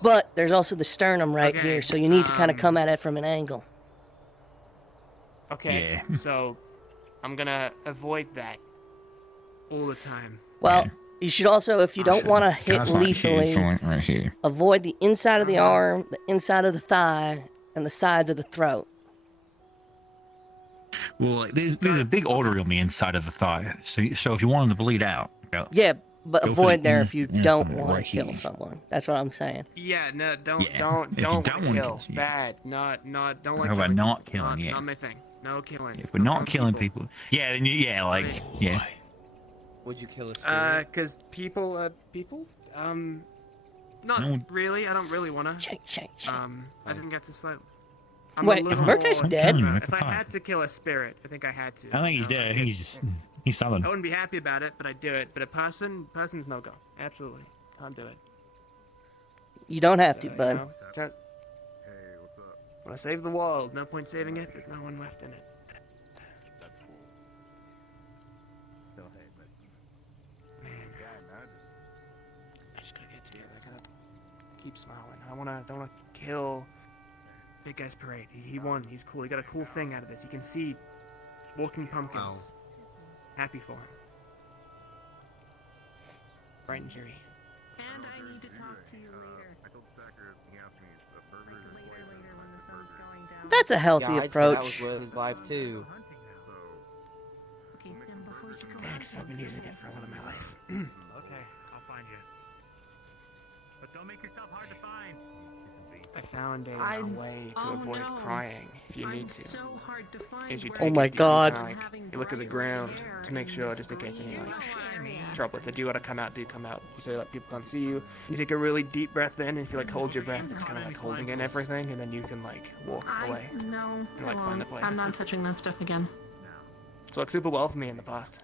But there's also the sternum right here, so you need to kind of come at it from an angle. Okay, so I'm gonna avoid that all the time. Well, you should also, if you don't want to hit lethally, right here. avoid the inside of the arm, the inside of the thigh, and the sides of the throat. Well, like, there's a big artery on the inside of the thigh, so if you want them to bleed out, Yeah, but go for avoid the there if you don't want right to kill here. someone. That's what I'm saying. Yeah, no, If don't you want don't to wanna kill. kill, Bad. Not, don't like How about killing. not killing, yeah. Not my thing. No killing. If we're not killing people, yeah, then yeah. Would you kill a spirit? Cause people, not No. really. I don't really wanna. Shake. I think that's a slight. Wait, is Murtay's dead? If I had to kill a spirit, I think I had to. I think he's dead. He's sullen. I wouldn't be happy about it, but I'd do it. But a person's no go. Absolutely, can't do it. You don't have to, You bud. know, when I save the world, no point saving it. There's no one left in it. Man, I just gotta get together. I gotta keep smiling. Don't wanna kill Big Guy's Parade. He won. He's cool. He got a cool thing out of this. You can see walking pumpkins. Happy for him. Bright and cheery. And I need to talk to you later. I told Sacker he asked me if Burger That's a healthy yeah, I'd say that approach. was worth his life too. Thanks, I've been using it for a lot of my life. Okay, I'll find you. But don't make yourself hard to find. I found a way to avoid crying if you need to. So hard to find. Is you Oh take my it, you God. kinda, like, you look at the ground to make sure, just in case any like trouble. If they do want to come out, do come out. You say like people can't see you. You take a really deep breath in, and if you like hold your breath, it's kind of like holding in everything, and then you can like walk away. No, And, like, find the place. I'm not touching that stuff again. It's worked super well for me in the past.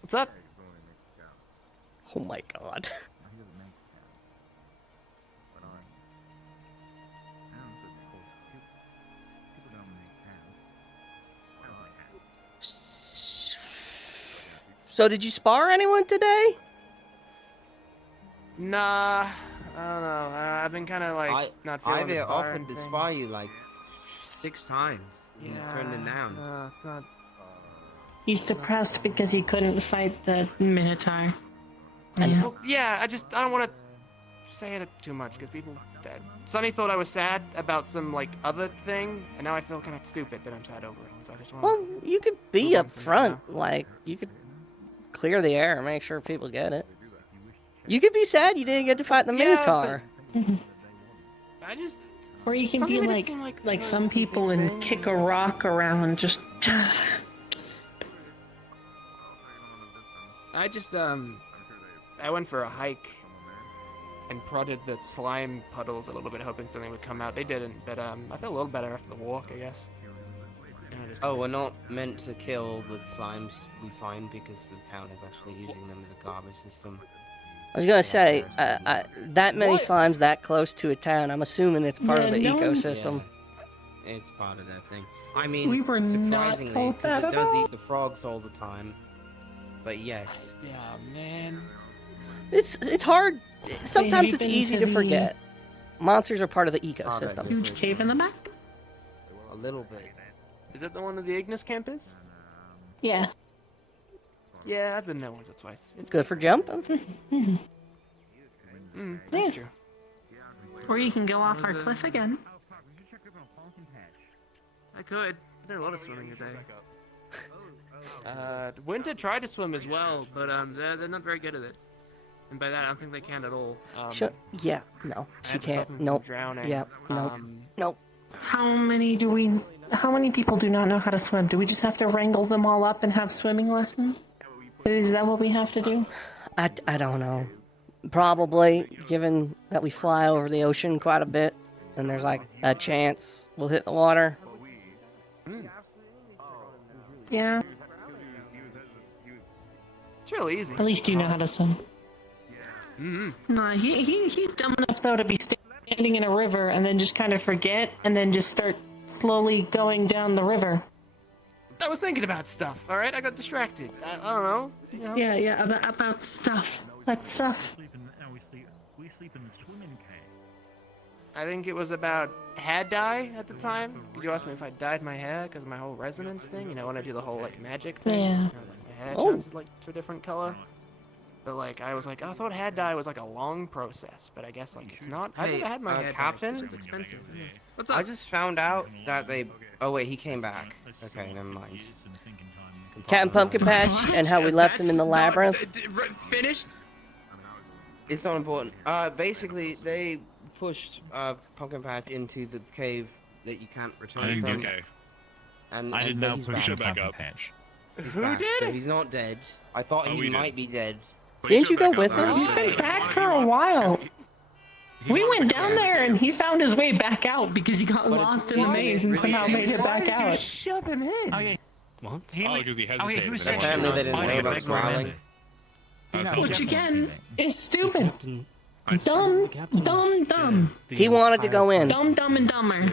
What's up? Oh my God. So did you spar anyone today? Nah, I don't know. I've been kind of like not feeling the I've spar offered to thing. spar you like 6 times. You turned it down. No, it's not. He's depressed because he couldn't fight the Minotaur. Well, yeah, I don't want to say it too much because people. Sonny thought I was sad about some like other thing, and now I feel kind of stupid that I'm sad over it. So I just want. Well, you could be up front. Like, you could clear the air and make sure people get it. You could be sad you didn't get to fight the Minotaur. I just. Or you can be like some people and kick a rock around, just. I just I went for a hike and prodded the slime puddles a little bit, hoping something would come out. They didn't, but I felt a little better after the walk, I guess. Oh, we're not meant to kill the slimes we find because the town is actually using them as a garbage system. I was gonna say, that many slimes that close to a town, I'm assuming it's part of the ecosystem. Yeah, it's part of that thing. I mean, We were not surprisingly, told because that it does at all. eat the frogs all the time. But yes. Yeah, man. It's hard. Sometimes it's been easy to to the- forget. Monsters are part of the ecosystem. Huge cave in the back? A little bit. Is that the one of the Ignis camp is? Yeah. Yeah, I've been there once or twice. It's Good for jumping. That's true. Or you can go off our cliff again. I could. There's a lot of swimming today. Winter tried to swim as well, but they're not very good at it. And by that, I don't think they can at all. Yeah, no, I she had to stop can't. them from Nope. drowning. Yeah, nope. Nope. How many people do not know how to swim? Do we just have to wrangle them all up and have swimming lessons? Is that what we have to do? I don't know. Probably, given that we fly over the ocean quite a bit, and there's like a chance we'll hit the water. Yeah. It's real easy. At least you know how to swim. No, he's dumb Enough though to be standing in a river and then just kind of forget and then just start slowly going down the river. I was thinking about stuff, alright? I got distracted. I don't know. You know? Yeah, about stuff. What stuff? We sleep in the swimming cave. I think it was about hair dye at the time. Did you ask me if I dyed my hair because of my whole resonance thing? You know, when I do the whole like magic thing. Yeah. You know, like, my hair turns like to a different color. But like I was like, I thought hair dye was like a long process, but I guess like it's not. I've never had my hair dyed. Captain? It's expensive. What's up? I just found out that they. Oh wait, he came back. Okay, never mind. Captain Pumpkin Patch and how we left him in the labyrinth. Finished. It's not important. Basically, they pushed Pumpkin Patch into the cave that you can't return from. Okay. And I did but not he's push back. Pumpkin Patch. He's Who back, did so it? he's not dead. I thought Oh, he we did. might be dead. Didn't you go with him? He's been back for a while. We went down there and he found his way back out because he got lost in the maze and somehow made it back out. Shove him in. Okay. What? Because he hesitated. he was and actually then Apparently they didn't know about growling. Which again is stupid. Dumb. He wanted to go in. dumb and dumber.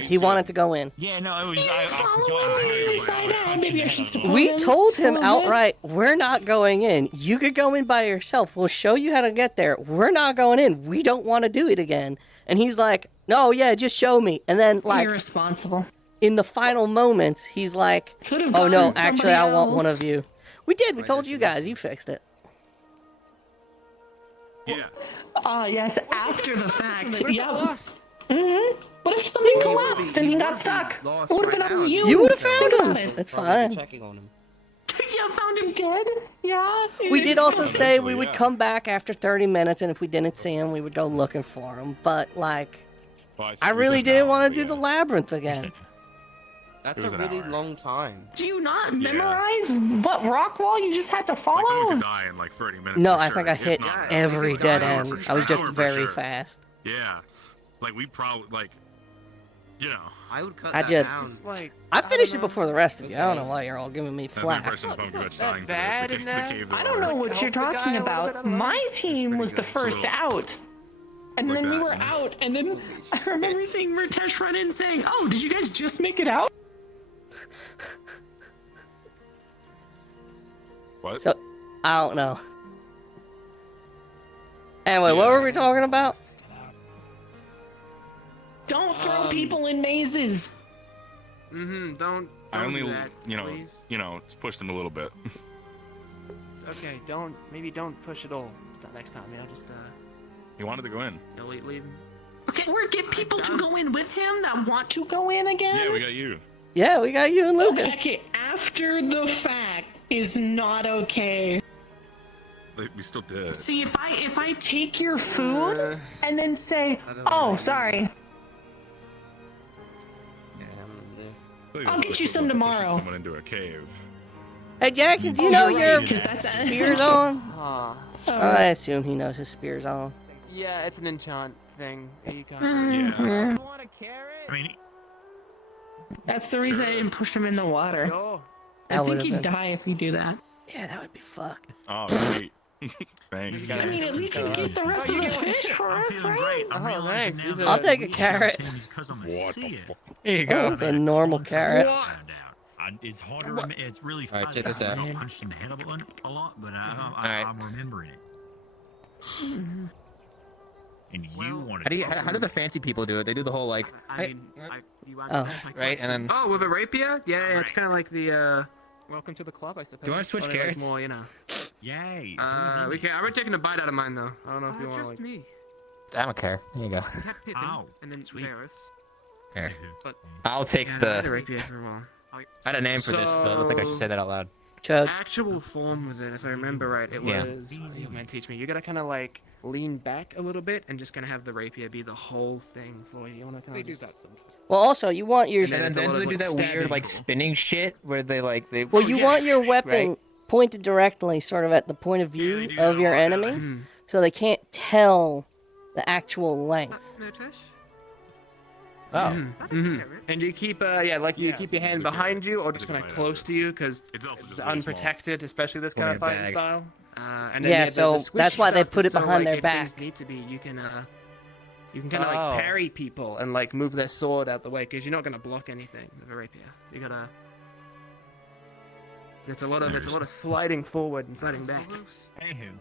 He wanted to go in. Yeah, no, it was. Maybe I should support We him told for him a bit. outright, we're not going in. You could go in by yourself. We'll show you how to get there. We're not going in. We don't want to do it again. And he's like, no, yeah, just show me. And then, like, Irresponsible. in the final moments, he's like, Could've oh no, gotten actually, I want one somebody of you. We did. We told you guys. You fixed it. Yeah. Yes, after the fact. Yep. Lost. What if something collapsed and he got stuck? It would have been up to you. You would have Think found about him. it. It's fine. Checking on him. Yeah, found him dead. Yeah. We did also It's- say we would come back after 30 minutes, and if we didn't see him, we would go looking for him. But, like, I really didn't want to do the labyrinth again. That's It was a an really hour. long time. Do you not Yeah. memorize what rock wall you just had to Like someone follow? could die in like 30 minutes. No, for I sure. think I If hit not, every like, dead an hour end. for I was sure, just for very sure. fast. Yeah. Like we probably like, you know. I would cut I that just, down. Like, I finished it before the rest of you. I don't know why you're all giving me That's the flack. impression of Pumpkin Patch dying to bad in the that? cave. I don't know what you're talking about. My team was the first out. And then we were out, and then I remember seeing Ritesh run in saying, "Oh, did you guys just make it out?" What? So, I don't know. Anyway, what were we talking about? Don't throw people in mazes. Don't I only, do that, you know, please. pushed him a little bit. Okay, maybe don't push it all next time. Just He wanted to go in. leave him. Okay, we're get people to go in with him that want to go in again. Yeah, we got you. Yeah, we got you and Luca. Okay, after the fact is not okay. We still did. See, if I take your food and then say, "Oh, sorry, I'll get you some tomorrow." Someone into a cave. Hey, Jackson, do you know you're your right, 'cause that's- spear's on? Ah. I assume he knows his spear's on. Yeah, it's an enchant thing. You can't. Mhm. I mean, That's the reason I didn't push him in the water. Sure. I That think would've he'd been- die if you do that. Yeah, that would be fucked. Oh, sweet. Thanks. I mean, at least you'd get the rest of the fish for us, right? I'm Oh, realizing thanks. now I'll that take a we carrot. should've seen because I'm gonna see it. Here you Oh, go. it's a normal carrot. Found out. It's hard to remember. It's really fun. Alright, check this out. I got punched in the head a lot, but I'm remembering it. And you wanted. How do the fancy people do it? They do the whole like, right, and then. Oh, with a rapier? Yeah, it's kind of like the. Welcome to the club, I suppose. Do you want to switch only, like, carrots? more, Yay. we can. I'm taking a bite out of mine though. I don't know if you want to. Like... me. I don't care. Here you go. We had Pippin, Ow. and then Varus. Here. But I'll take Yeah, I had a the. rapier for a while. I had a name for this, but I don't think I should say that out loud. Chud. Actual form with it, if I remember right, it Yeah. was. You man, teach me. You gotta kind of like lean back a little bit and just kind of have the rapier be the whole thing for you. You wanna kind they of do just. that sometimes. Well, also, you want your... And then it's a Then lot they of, do like, that weird stabbing. like spinning shit where they like they. Well, you want your weapon Right. pointed directly, sort of at the point of view they do of that your a lot, enemy, Mhm. so they can't tell the actual length. Notish? Oh. Mhm. And you keep, you keep your hand it's a behind carrot. you or It's just a kind of bite close to you because It's also just it's really unprotected, especially this kind Like of a fighting bag. style. And then, Yeah, the so squishy that's why they stuff put is it so, behind like, their if back. things need to be, you can kind of Oh. like parry people and like move their sword out the way because you're not gonna block anything with a rapier. You gotta. It's a lot of sliding forward and sliding back. Anywho.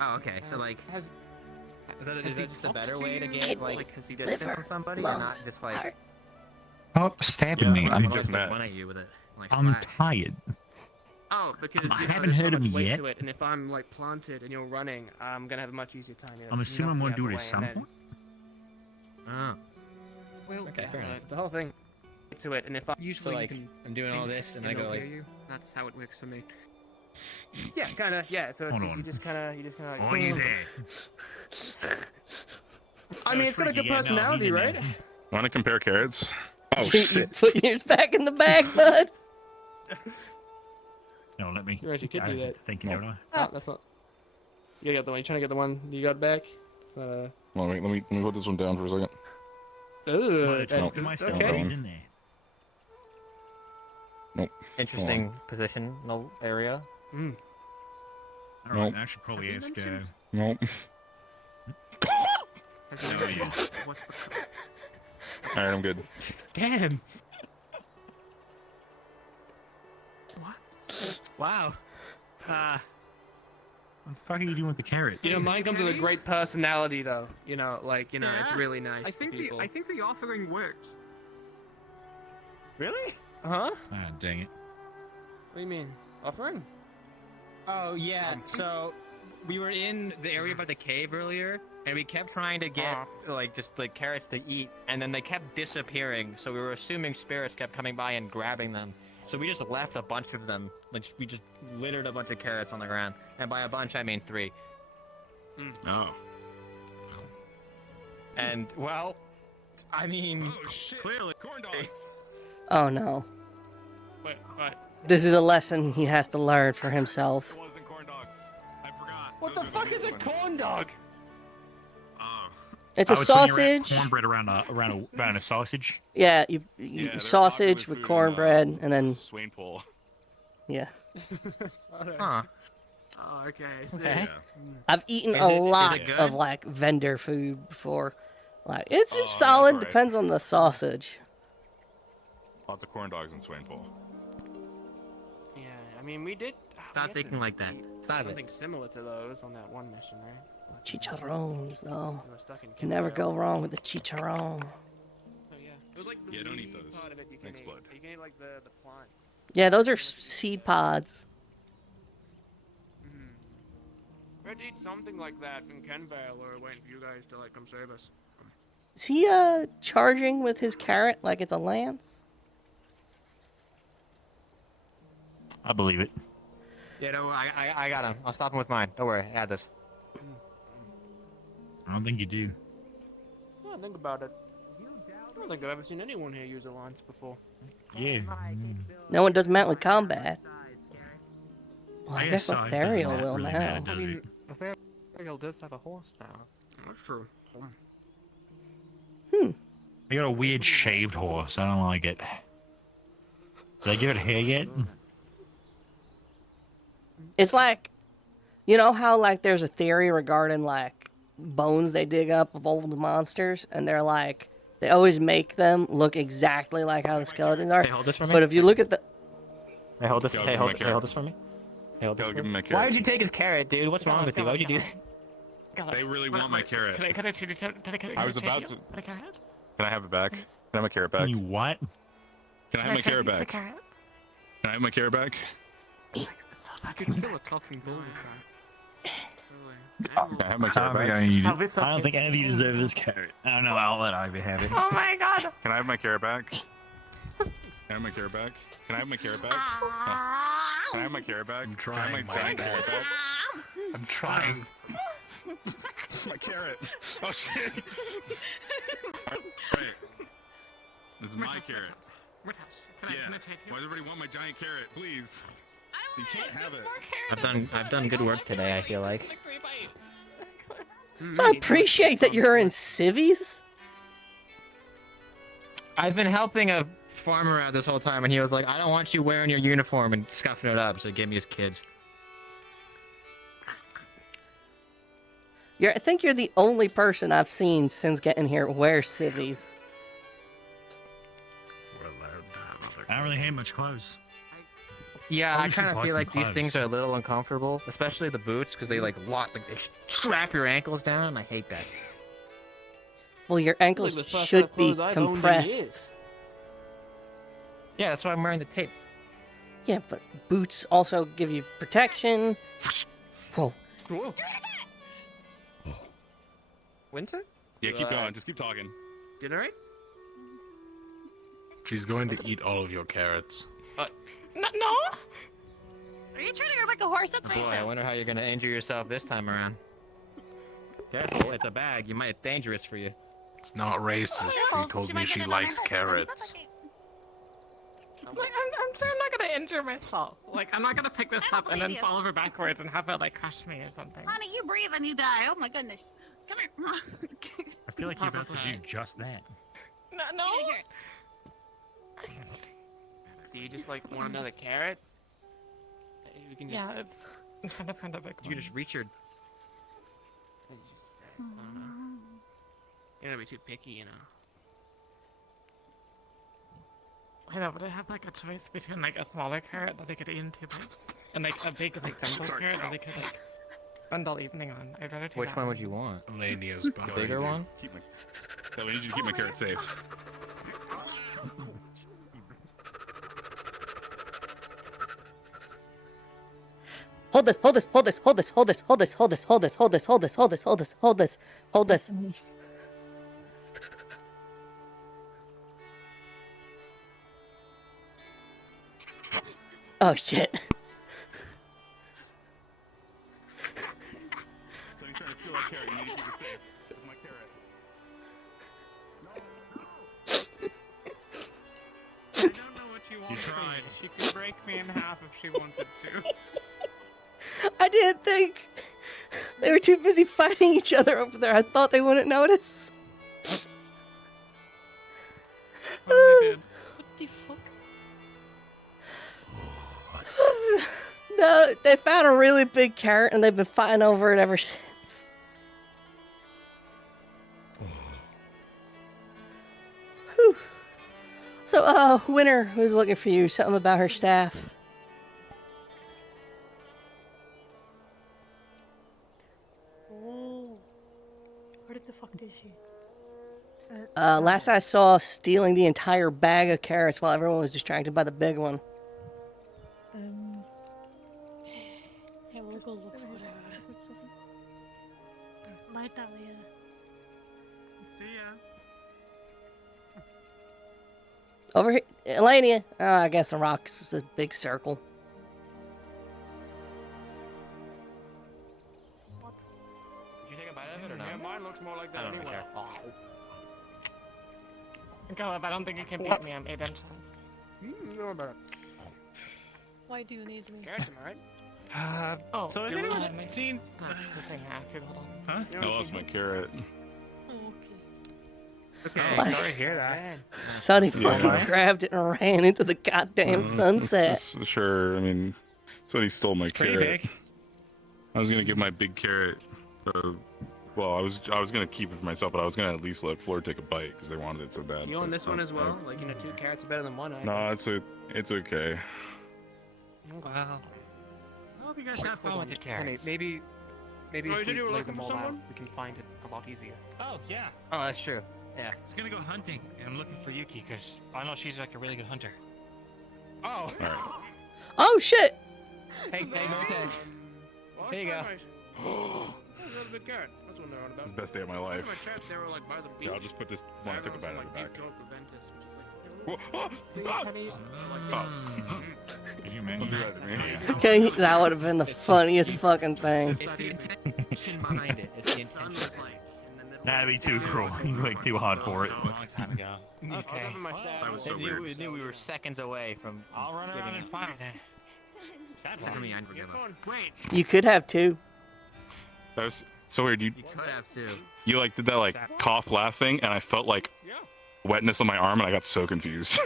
Oh, okay. So like, Has, is that has he just a talked better to way to you? get like Like, has he distance liver, from somebody, or not lungs, just like? heart. Stop stabbing Yeah, me. I'm I'm just mad. one at you with it. Like, I'm slack. tired. Oh, because I you know, haven't there's so heard of much him weight yet. to it, and if I'm like planted and you're running, I'm gonna have a much easier time. You know, I'm assuming knocking we'll out do the it at way, some and then- point. Oh. Well, Okay, fair enough. The whole thing to it, and if I usually So like, you can I'm doing all this, and I and go they'll like, hear you. That's how it works for me. yeah, kind of yeah. So it's Hold just, on. you just kind of like. Are you there? I mean, it's got a good personality, right? Want to compare carrots? Oh You shit! put yours back in the bag, bud. No, let me. You actually could I do was that. thinking, don't I? Oh, that's not. You got the one. You trying to get the one you got back? It's, Well, wait, let me put this one down for a second. Ugh, To myself, okay. he's in there. Nope. interesting positional area. Mm. All right, Nope. I should probably Has he ask. mentioned- Nope. Has he Oh, mentioned yeah. what's the All right, I'm good. Damn. what? Wow. What the fuck are you doing with the carrots? You know, mine comes with a great personality, though. You know, like it's Yeah. really nice. I to think people. the offering works. Really? Huh? Ah, dang it. What do you mean? Offering? Oh yeah. So we were in the area by the cave earlier, and we kept trying to get just like carrots to eat, and then they kept disappearing. So we were assuming spirits kept coming by and grabbing them. So we just left a bunch of them. Like we just littered a bunch of carrots on the ground, and by a bunch I mean 3. Oh. And well, I mean, Oh shit! Clearly, corn dogs. Oh no. Wait, what? This is a lesson he has to learn for himself. It wasn't corn dogs. I forgot. what the fuck is a corn dog? It's a Oh, it's when you wrap sausage. cornbread around a sausage. Yeah, you they're sausage popular with food in, cornbread, and then Swainpool. yeah. Huh. Oh, okay. I see. Okay. I've eaten Is a it lot good? of like vendor food before. Like it's that's solid. alright. Depends on the sausage. Lots of corn dogs in Swainpool. Yeah, I mean, we did. Stop thinking like that. Stop it. Something similar to those on that one mission, right? Chicharrones, though. We were stuck in Can never Kimberly. go wrong with the chicharron. Oh yeah. It was like the Yeah, don't eat leaf those. part of it you can Makes eat. blood. You can eat like the plant. Yeah, those are seed pods. We had to eat something like that in Kenvale, or waiting for you guys to like come save us. Is he charging with his carrot like it's a lance? I believe it. Yeah, no, I got him. I'll stop him with mine. Don't worry, I had this. I don't think you do. Yeah, think about it. I don't think I've ever seen anyone here use a lance before. Yeah. No one does mounted combat. Well, I I guess guess size Lothario doesn't will really now. matter, does I mean, it? the Ferial does have a horse now. That's true. I got a weird shaved horse. I don't like it. Did I give it hair yet? It's like, you know how like there's a theory regarding like bones they dig up of old monsters, and they're like they always make them look exactly like how the skeletons are. Hey, hold this for me. But if you look at the Hey, hold this. Yo, Hey, give me hold, my hey, hold this for me. Hey, hold this. Yo, For give me. me my Why carrot. would you take his carrot, dude? What's wrong with you? Why would you do that? They really want my carrot. I was about to. Can I carrot? Can I have it back? Can I have my carrot back? You what? Can I have my carrot back? Can I have my carrot back? I could kill a talking bull with that. Can I have my I carrot don't think back? I need it. I'll be so I don't think pissed. any of you deserve this carrot. I don't know. I'll let Ivy have it. Oh my god! Can I have my carrot back? Can I have my carrot back? Can I have my carrot back? Can I have my carrot back? I'm Can I have trying my my giant carrot best. back? I'm trying. My carrot. Oh shit. Alright. This is my carrot. What else? Can I Yeah. penetrate you? Why does everybody want my giant carrot? Please. You can't have it. I've done good work today. I feel like. So I appreciate that you're in civvies. I've been helping a farmer out this whole time, and he was like, "I don't want you wearing your uniform and scuffing it up," so he gave me his kids. I think you're the only person I've seen since getting here wear civvies. We're allowed to have other I don't really have much clothes. Yeah, Probably I should kind of buy feel some like these clothes. things are a little uncomfortable, especially the boots, because they like they strap your ankles down. I hate that. Well, your ankles Like the first set should of be clothes I've owned in compressed. years. Yeah, that's why I'm wearing the tape. Yeah, but boots also give you protection. Whoa. Cool. Winter? Yeah, keep going. Just keep talking. Did alright? She's going to eat all of your carrots. No! Are you treating her like a horse? That's Boy, I racist. wonder how you're gonna injure yourself this time around. Careful, it's a bag. It's dangerous for you. It's not racist. She told me she likes carrots. Like, I'm sure I'm not gonna injure myself. Like, I'm not gonna pick this I up don't and then believe you. fall over backwards and have it like crush me or something. Honey, you breathe and you die. Oh my goodness. Come here. I feel like you're about to do just that. No. Here. Do you just like want another carrot? You can just. Yeah, it's. I'm trying to find a big You one. just reach your. I don't know. You're gonna be too picky, you know. I know, but I have like a choice between like a smaller carrot that they could eat in 2 bites and like a big like jumbo carrot that they could like spend all evening on. I'd rather take Which that one would you want? Lania's The behind bigger you. one? Keep my. No, we need you to keep my carrot safe. Hold this, hold this, hold this, hold this, hold this, hold this, hold this, hold this, hold this, hold this, hold this, hold this, hold this, hold this. Oh shit. So you're trying to steal that carrot. You need to keep it safe. That's my carrot. I don't know what you want. You tried. She could break me in half if she wanted to. I didn't think. They were too busy fighting each other over there. I thought they wouldn't notice. Well, they did. What the fuck? No, they found a really big carrot and they've been fighting over it ever since. Whew. So, Winter was looking for you. Something about her staff. Oh. Where the fuck is she? Last I saw, stealing the entire bag of carrots while everyone was distracted by the big one. Yeah, we'll go look for her. Bye, Talia. See ya. Over here, Elenia. Oh, I guess the rock's a big circle. Did you take a bite of it or not? Yeah, mine looks more like that I don't anyway. care. Caleb, I don't think you can beat me. I'm 8 inches. No about Why do you need me? carrots, am I right? Oh, So has you're anyone right. seen? The thing acid, hold on. Huh? I lost my carrot. Oh, Okay. Like- Sorry to hear that. Sonny Yeah. fucking grabbed it and ran into the goddamn sunset. Sure, I mean, somebody stole my It's pretty carrot. big. I was gonna give my big carrot. Well, I was gonna keep it for myself, but I was gonna at least let Floor take a bite because they wanted it so bad. You own but this one I- as well? Like, 2 carrots are better than 1. No, it's okay. Wow. I hope you guys have fun with your Honey, carrots. maybe Oh, you if said we you were lay looking them for all out, someone? we can find it a lot easier. Oh, yeah. Oh, that's true. Yeah. I was gonna go hunting, and I'm looking for Yuki because I know she's like a really good hunter. Oh. All right. Oh shit! Hey, Mote. Well, Here you go. Oh, another big carrot. That's what they're on about. It's the best day of my life. My chat, they were like by the beach. Yeah, I'll just put this one I took a bite out of the back. Whoa. Oh, Can you Don't do that to me. Okay, that would have been the funniest fucking thing. It's the intention behind it. It's the intention. That'd be too cruel. You went too hard for it. A long time ago. Okay. That was so They weird. knew we were seconds away from. I'll run around giving and it. find it. Sad Except for one. me, I'd forgive him. Wait. You could have two. That was so weird. You could have too. You like did that like cough laugh thing, and I felt like wetness on my arm, and I got so confused.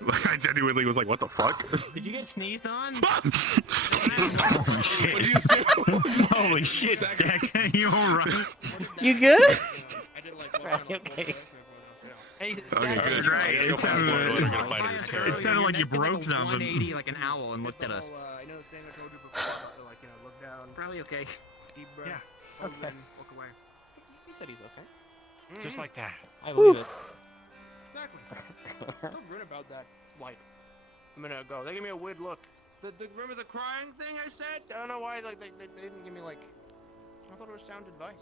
Like I genuinely was like, "What the fuck?" Did you get sneezed on? Holy shit. Holy shit, Stack. You alright? You good? Okay. Hey, Okay, good. Right, I gotta go it find sounded- Floyd, I'm gonna find his carrot. It sounded like you broke something. 180 like an owl and looked at us. I know the thing I told you before. So like, look down, Probably okay. deep breath, Yeah. hold it in, walk away. He said he's okay. Just like that. I believe it. Exactly. Felt good about that. Like a minute ago, they gave me a weird look. Remember the crying thing I said? I don't know why. Like they didn't give me like. I thought it was sound advice.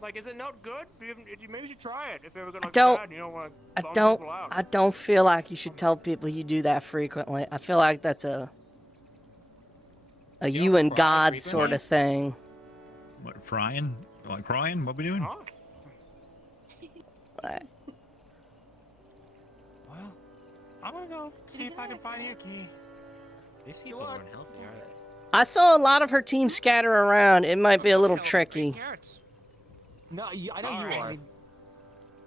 Like, is it not good? Maybe you should try it if you're ever gonna. I don't. Bad, you don't want I to don't. people out. I don't feel like you should tell people you do that frequently. I feel like that's a you and God sort of thing. What, crying? Like crying? What we doing? Huh? Like, Well, I'm gonna go see if I can find Yuki. These people aren't healthy, are they? I saw a lot of her team scatter around. It might be a little tricky. No, I know you are.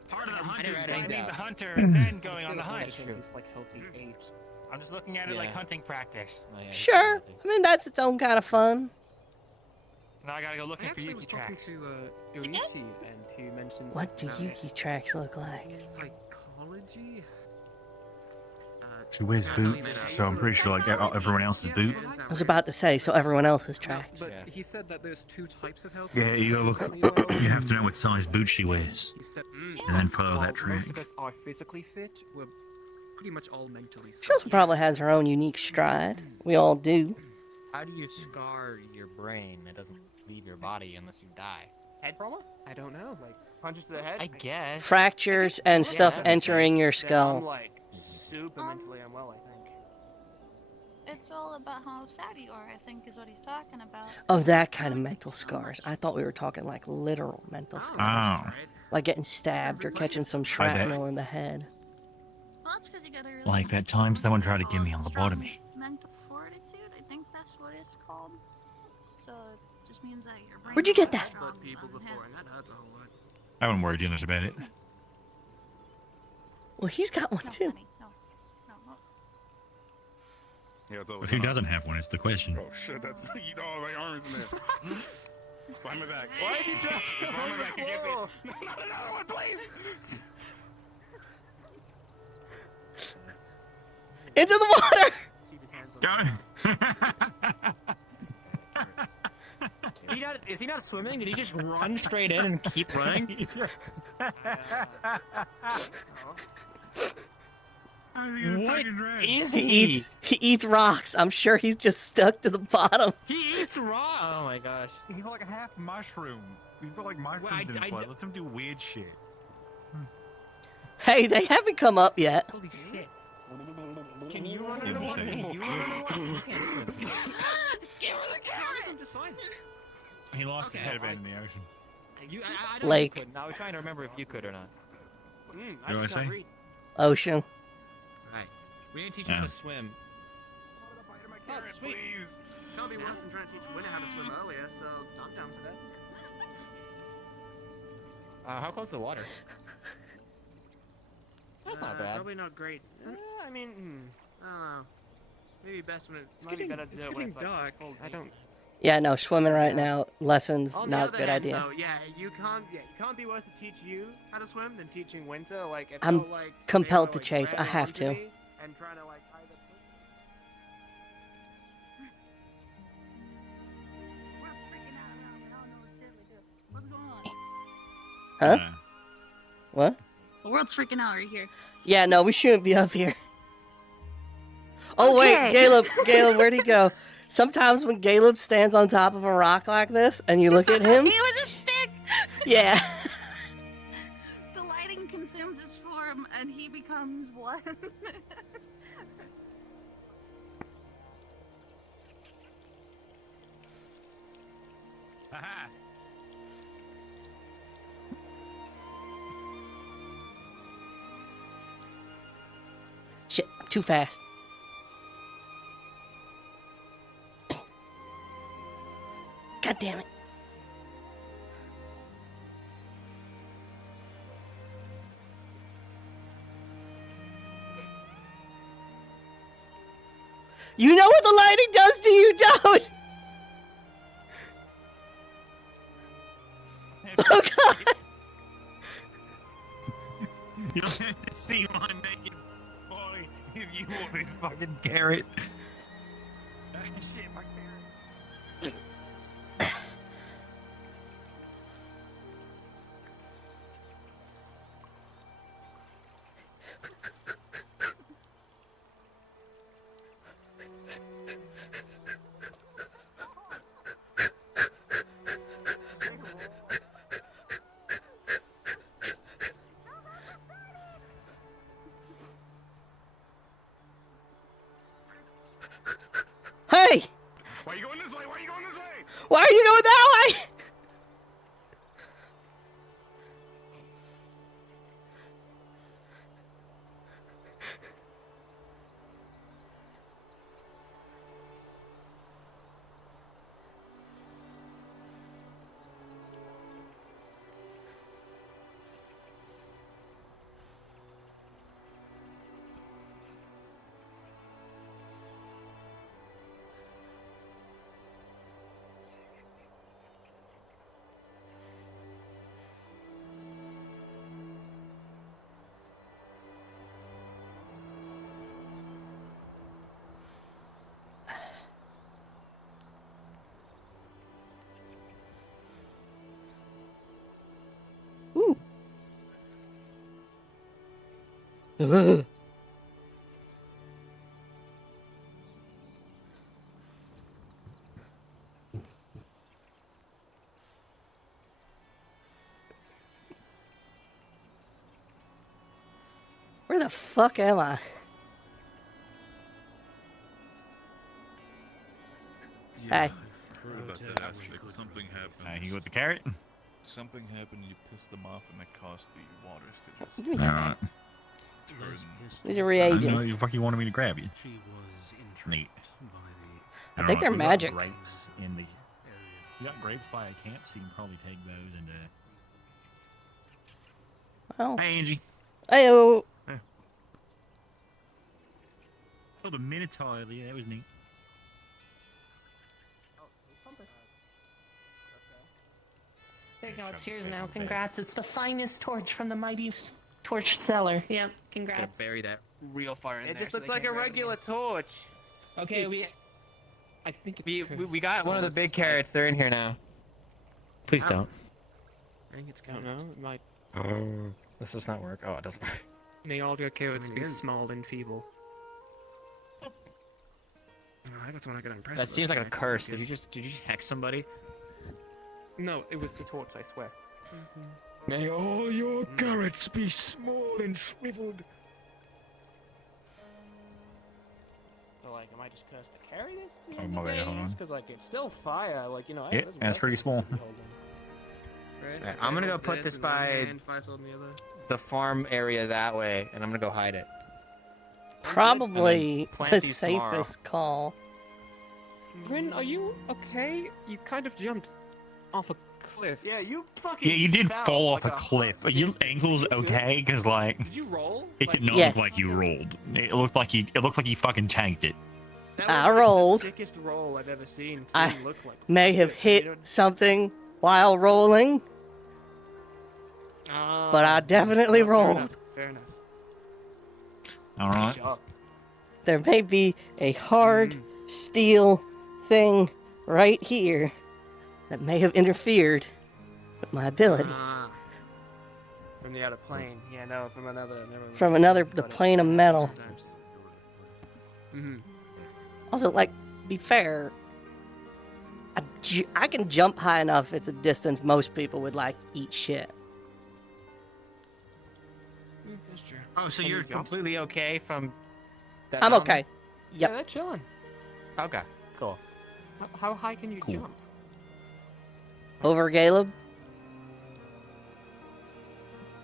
Part of the hunt is never finding doubt. the hunter and then going on the hunt. He's like healthy apes. I'm just looking at it like Yeah. hunting practice. Sure. I mean, that's its own kind of fun. Now I gotta go I looking for actually Yuki was talking tracks. to Yoichi, and he mentioned. What do about Yuki tracks look like? Psychology? She wears boots, so I'm pretty sure like everyone else is boot. I was about to say, so everyone else's tracks. But he said that there's 2 types of health. Yeah, you gotta look. You have to know what size boot she wears, He said, and then follow that Most track. of us are physically fit. We're pretty much all mentally. She also probably has her own unique stride. We all do. How do you scar your brain that doesn't leave your body unless you die? Head trauma? I don't know. Like punches to the head. I guess. Fractures and stuff entering your I'm skull. like super mentally unwell. I think. It's all about how sad you are, I think, is what he's talking about. Oh, that kind of mental scars. I thought we were talking like literal mental scars. Oh. Like getting stabbed or catching some shrapnel in the head. Well, that's because you got a really Like that time someone tried to give me on lobotomy. mental fortitude. I think that's what it's called. So it just means that your brain. Where'd you get that? People before, and that hurts a whole lot. I wouldn't worry too much about it. Well, he's got one too. Yeah, But who doesn't have one? It's the question. Oh shit, that's you know my arms in there. Behind my back. Why did you just behind my back? You get me. No, not another one, please. Into the water! Is he not swimming? Did he just run straight in and keep running? What is He eats rocks. I'm sure he's just stuck to the bottom. He eats raw. Oh my gosh. He's like a half mushroom. He's got like mushrooms in his blood. Let him do weird shit. Hey, they haven't come up yet. Holy shit. Can you run You underwater? understand? Can you run underwater? You can't swim. Give her the carrot! I'm just fine. He lost his head in the ocean. I know Lake. you couldn't. I was trying to remember if you could or not. I just can't say? read. Ocean. Right. We didn't teach him how Yeah. to swim. Oh, sweet. Can't be worse than trying to teach Winner how to swim earlier, so I'm down for that. How close to the water? That's not bad. Probably not great. I mean, I don't know. Maybe best when it's getting better to do it when it's dark. I don't. Yeah, no, swimming right now, lessons, On the not a other good hand, idea. Though, you can't be worse to teach you how to swim than teaching Winter. Like, it I'm felt like compelled they to were, chase. I grabbing have onto to. me and trying to like either. Huh? What? The world's freaking out right here. Yeah, no, we shouldn't be up here. Oh, wait, Okay. Caleb, where'd he go? Sometimes when Caleb stands on top of a rock like this and you look at him. He was a stick! Yeah. The lighting consumes his form and he becomes one. Shit, I'm too fast. God damn it. You know what the lighting does to you, Toad! Oh god! You'll have to see my naked boy if you want this fucking carrot. Shit, my carrot. Hey! Why are you going this way? Why are you going this way? Why are you going that way? Ooh. Where the fuck am I? Yeah, Hey. I heard about that aspect. Something happened. You go with the carrot? Something happened, you pissed them off, and it caused the waters to just Give me that. Alright. turn. These are I didn't know reagents. you fucking wanted me to grab you. Neat. I think they're We got magic. Grapes in the. You got grapes by a camp, so you can probably take those and. Well. Hey, Angie. Heyo. Oh, the Minotaur. Yeah, that was neat. There you go, it's yours now. Congrats. It's the finest torch from the mighty torch cellar. Yep, congrats. Gotta bury that real fire in It there. just so looks they like a can't grab it. regular torch. Okay, I think we got one of the big carrots. They're in here now. Please don't. I think it's I don't cursed. know. It might. This does not work. Oh, it doesn't work. May all your carrots I mean, be it is. small and feeble. Oh, that's when I got impressed. That with seems those like a carrots. curse. Did you just hex somebody? No, it was the torch, I swear. May all your carrots be small and shriveled. So, like, am I just cursed to carry this? Oh, my bad, hold on. Because, like, it's still fire. Like, you know. Yeah, that's pretty small. Right, I'm gonna go put this in one by hand, Faisal in the other. the farm area that way, and I'm gonna go hide it. Probably plant the these tomorrow. safest call. Grin, are you okay? You kind of jumped off a cliff. Yeah, you fucking. Yeah, you did fell fall off like a cliff. Are your ankles okay? Because like, Did you roll? it did not Yes. look like you rolled. It looked like you. It looked like you fucking tanked it. That I was rolled. the sickest roll I've ever seen. 'Cause I it didn't look like may have shit, hit something while rolling, but I definitely rolled. Fair enough. All right. Good job. There may be a hard steel thing right here that may have interfered with my ability. From the outer plane. Yeah, no, from another. Never mind. From another, the But it plane of happens metal. sometimes. Mm-hmm. Also, like, be fair, I can jump high enough. It's a distance most people would like eat shit. That's true. Oh, so And you're completely okay from that I'm mountain? okay. Yeah, Yep. they're chilling. Okay, cool. How high can you Cool. jump? Over Caleb.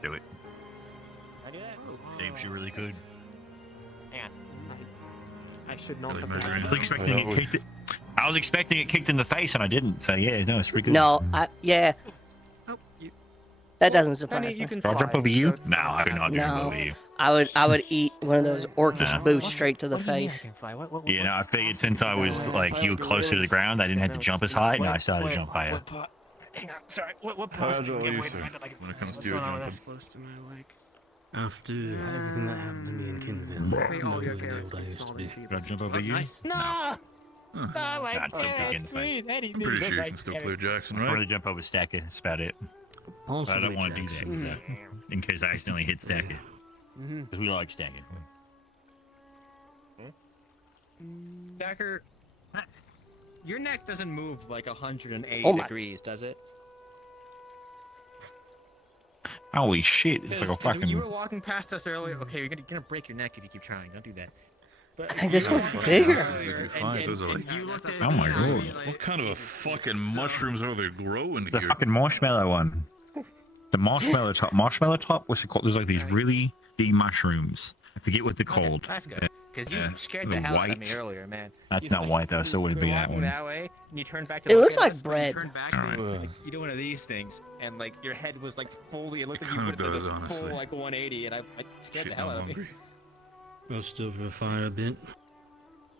Do it. I do that? Damn, she really could. Hang on. I should not Really have measuring done I was expecting it kicked. I was expecting it kicked in the face, and I didn't. So yeah, no, it's pretty good. No, yeah. Oh, you. That doesn't Penny, surprise me. you can I'll fly, jump over you. so it's No, not I do not jump No. over you. I would eat one of those orcish boots straight to the face. Yeah, no, I figured since I was like you were closer to the ground, I didn't have to jump as high, and I decided to jump higher. Hang on, sorry. What How pose do can you you do, get sir, away from like when it comes What's to going on jumping? that's close to my leg? After everything that happened to me in Kinville, May all your knowing the carrots old I be used to small be. and feeble. Can I jump over you? Nice. No! Huh. Not like Nah, don't that, kick in the face. sweet. That I'm pretty sure you can still clear Jackson, I'm right? going to jump over Stacker. That's about it. But I Possibly don't want to do that 'cause in case I accidentally hit Stacker. Because we like Stacker. Dacker, your neck doesn't move like 180 Oh my- degrees, does it? Holy shit! It's like a Because when you were fucking. walking past us earlier. Okay, you're gonna break your neck if you keep trying. Don't do that. But I think this you one's were bigger. earlier, You're fine, those are like- you looked at Oh my me god. and What kind of a fucking mushrooms are they growing The here? fucking marshmallow one. The marshmallow top. Marshmallow top? What's it called? There's like these really big mushrooms. I forget what they're called. That's good. Because you Yeah. scared The the hell out of me white- earlier, man. That's You not like- white though, so it wouldn't be you were that walking one. that way, and you turned back to It look looks at like us, bread. You turned back to Alright. like, you do one of these things, and like your head was like fully. It looked like you kinda would have does, done a honestly. full like 180, and I scared Shit, the hell I'm out of me. hungry. Roast over a fire a bit.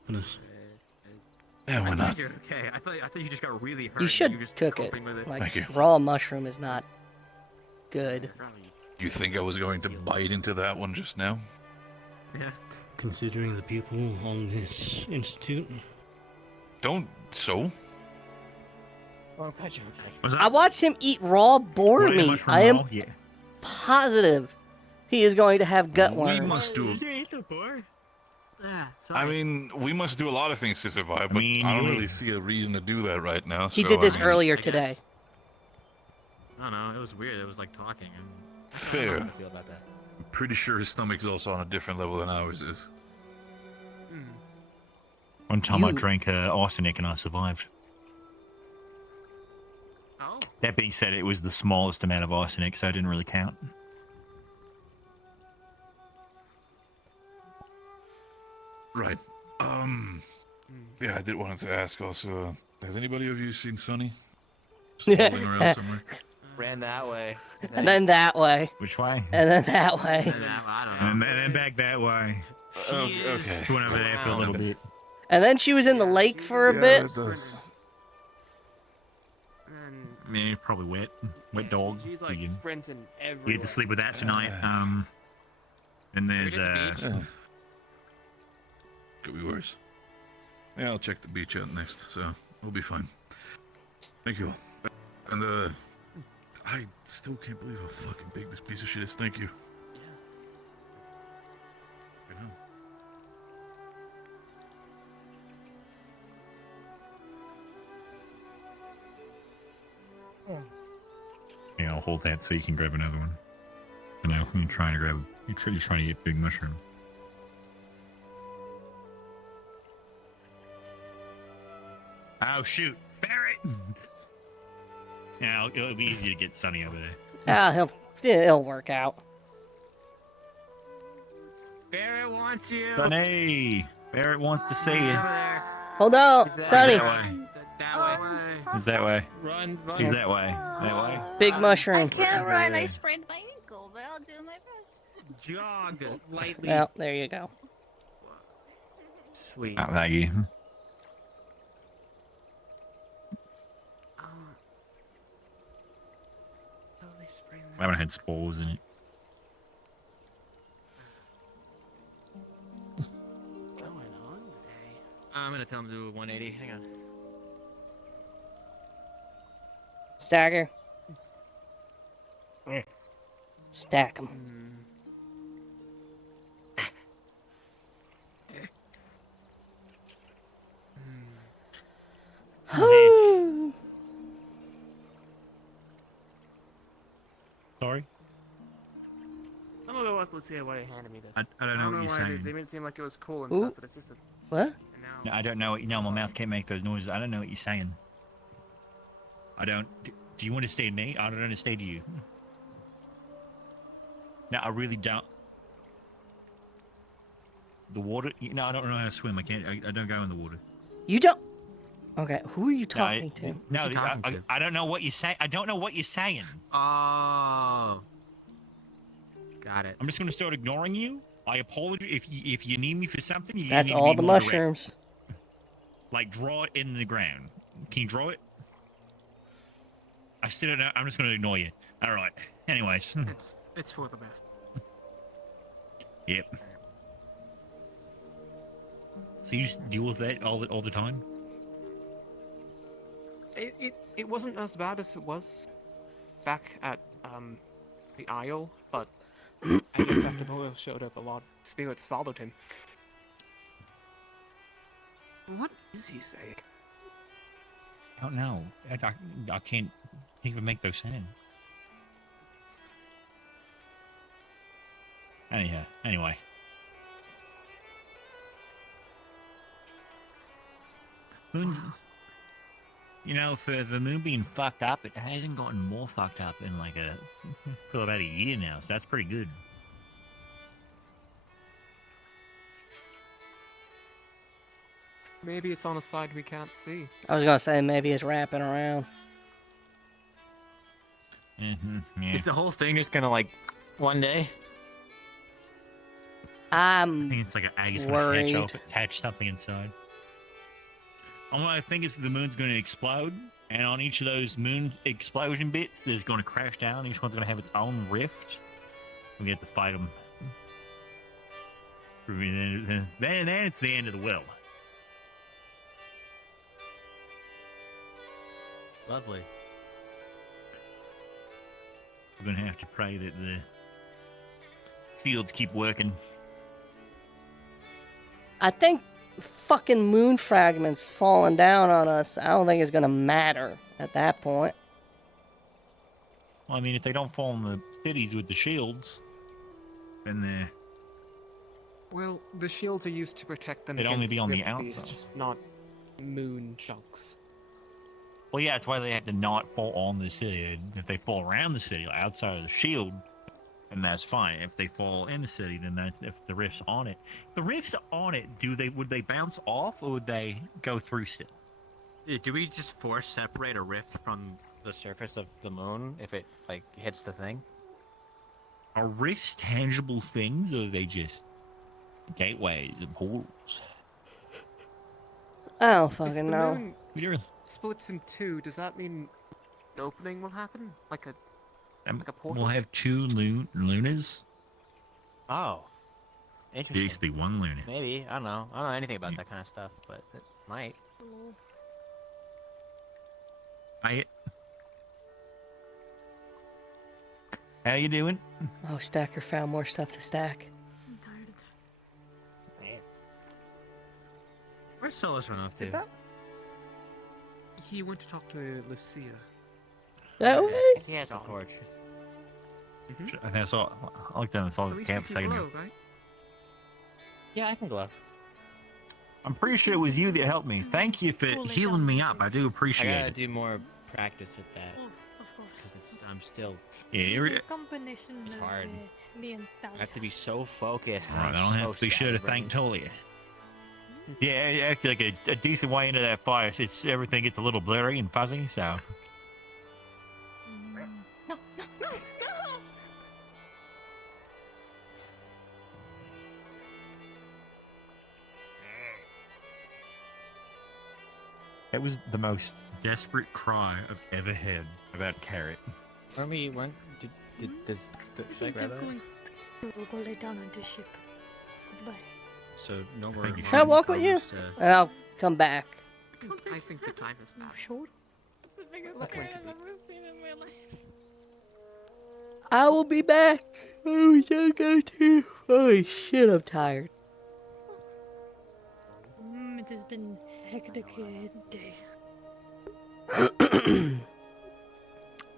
Goodness. Yeah, why I not? think you're okay. I thought you just got really hurt. You should were just cook it. coping with it. Like Thank you. raw mushroom is not good. You think I was going to bite into that one just now? Yeah. Considering the people on this institute, Don't so. Well, I'm glad you're okay. Was I watched him eat raw boar What, meat. mushroom I am roll? Yeah. positive he is going to have gut We worms. must do. Yeah. I mean, we must do a lot of things to survive, but I don't yeah. really see a reason to do that right now. He so, did this I mean, earlier today. I don't know. It was weird. It was like talking. And Fair. How do you feel about that? pretty sure his stomach's also on a different level than ours is. One time I drank arsenic and I survived. Oh. That being said, it was the smallest amount of arsenic, so it didn't really count. Right. Yeah, I did want to ask also, has anybody of you seen Sonny? Just rolling around somewhere? Ran that way. And then that way. Which way? And then that way. And then back that way. Okay. Went over there for a little bit. And then she was in the lake for a bit. Yeah, probably wet. Wet dog. She's like sprinting everywhere. You had to sleep with that tonight. And there's Could be worse. Yeah, I'll check the beach out next, so we'll be fine. Thank you all. And I still can't believe how fucking big this piece of shit is. Thank you. Yeah, I'll hold that so you can grab another one. I know, you're trying to grab... You're trying to get big mushroom. Oh, shoot. Barrett! Yeah, it'll be easy to get Sonny over there. Ah, he'll work out. Barrett wants you. Sonny! Barrett wants to see you. Hold on, Sonny. That way. He's that way. Run. He's that way. That way. Big mushroom. I can't run. I sprained my ankle, but I'll do my best. Jog lightly. Well, there you go. Sweet. Oh, thank you. I haven't had spores in it. I'm gonna tell him to do a 180. Hang on. Stagger. Stack them. Sorry? I don't know what's Lucia why they handed me this. I don't know what you're why saying. They made it seem like it was cool and Ooh. stuff, but it's just a... What? No, I don't know what... No, my mouth can't make those noises. I don't know what you're saying. I don't... Do you understand me? I don't understand you. No, I really don't. The water... No, I don't know how to swim. I can't... I don't go in the water. You don't... Okay, who are you talking to? No, I don't know what you're saying. I don't know what you're saying. Oh. Got it. I'm just going to start ignoring you. I apologize. If you need me for something, you That's need to all be the more direct. mushrooms. Like, draw it in the ground. Can you draw it? I still don't know. I'm just going to ignore you. All right. Anyways. It's for the best. Yep. So you just deal with that all the time? It wasn't as bad as it was back at the Isle, but I guess after Moyle showed up, a lot of spirits followed him. What is he saying? I don't know. I can't even make those sounds. Anyway. Moon's... You know, for the moon being fucked up, it hasn't gotten more fucked up in for about a year now, so that's pretty good. Maybe it's on a side we can't see. I was gonna say maybe it's wrapping around. Yeah. Is the whole thing just gonna one day? I think it's like an egg is gonna worried. hatch something inside. I think it's the moon's going to explode, and on each of those moon explosion bits, there's going to crash down. Each one's going to have its own rift. We have to fight them. Then it's the end of the will. Lovely. We're going to have to pray that the fields keep working. I think fucking moon fragments falling down on us, I don't think it's gonna matter at that point. Well, I mean, if they don't fall in the cities with the shields, in there. Well, the shields are used to protect them They'd against only be on the swift outside. beasts, not moon chunks. Well, yeah, that's why they have to not fall on the city. If they fall around the city, like outside of the shield, then that's fine. If they fall in the city, then that if the rift's on it, would they bounce off or would they go through still? Do we just force separate a rift from the surface of the moon if it like hits the thing? Are rifts tangible things, or are they just gateways and portals? I don't If fucking the know. moon splits in two, does that mean an opening will happen? Like a portal? We'll have two lunas. Oh, There interesting. used to be one luna. Maybe I don't know. I don't know anything about that kind of stuff, but it might. How you doing? Oh, Stacker found more stuff to stack. I'm tired. Where's Solus run off to? He went to talk to Lucia. That way? He has a torch. I think I saw. I looked down and saw At the least camp you a can second glow, ago. right? Yeah, I can glow. I'm pretty sure it was you that helped me. Thank you for healing me up. I do appreciate I gotta it. do more practice with that. Oh, of course. Because I'm still. Yeah, It's you're- a combination It's of hard. me and I Talia. have to be so focused. Alright, I don't have to be sure to thank Tolia. Yeah, actually, like a decent way into that fire, it's everything gets a little blurry and fuzzy. So that was the most desperate cry I've ever had about Carrot. When did this? Should I grab that? We'll go lay down on this ship. Goodbye. So no more. Can I walk with you? And I'll come back. I think the time has passed. Sure. It's the biggest Look, bird look. I've ever seen in my life. I will be back. Oh, so go too. Holy shit, I'm tired. It has been a hectic day.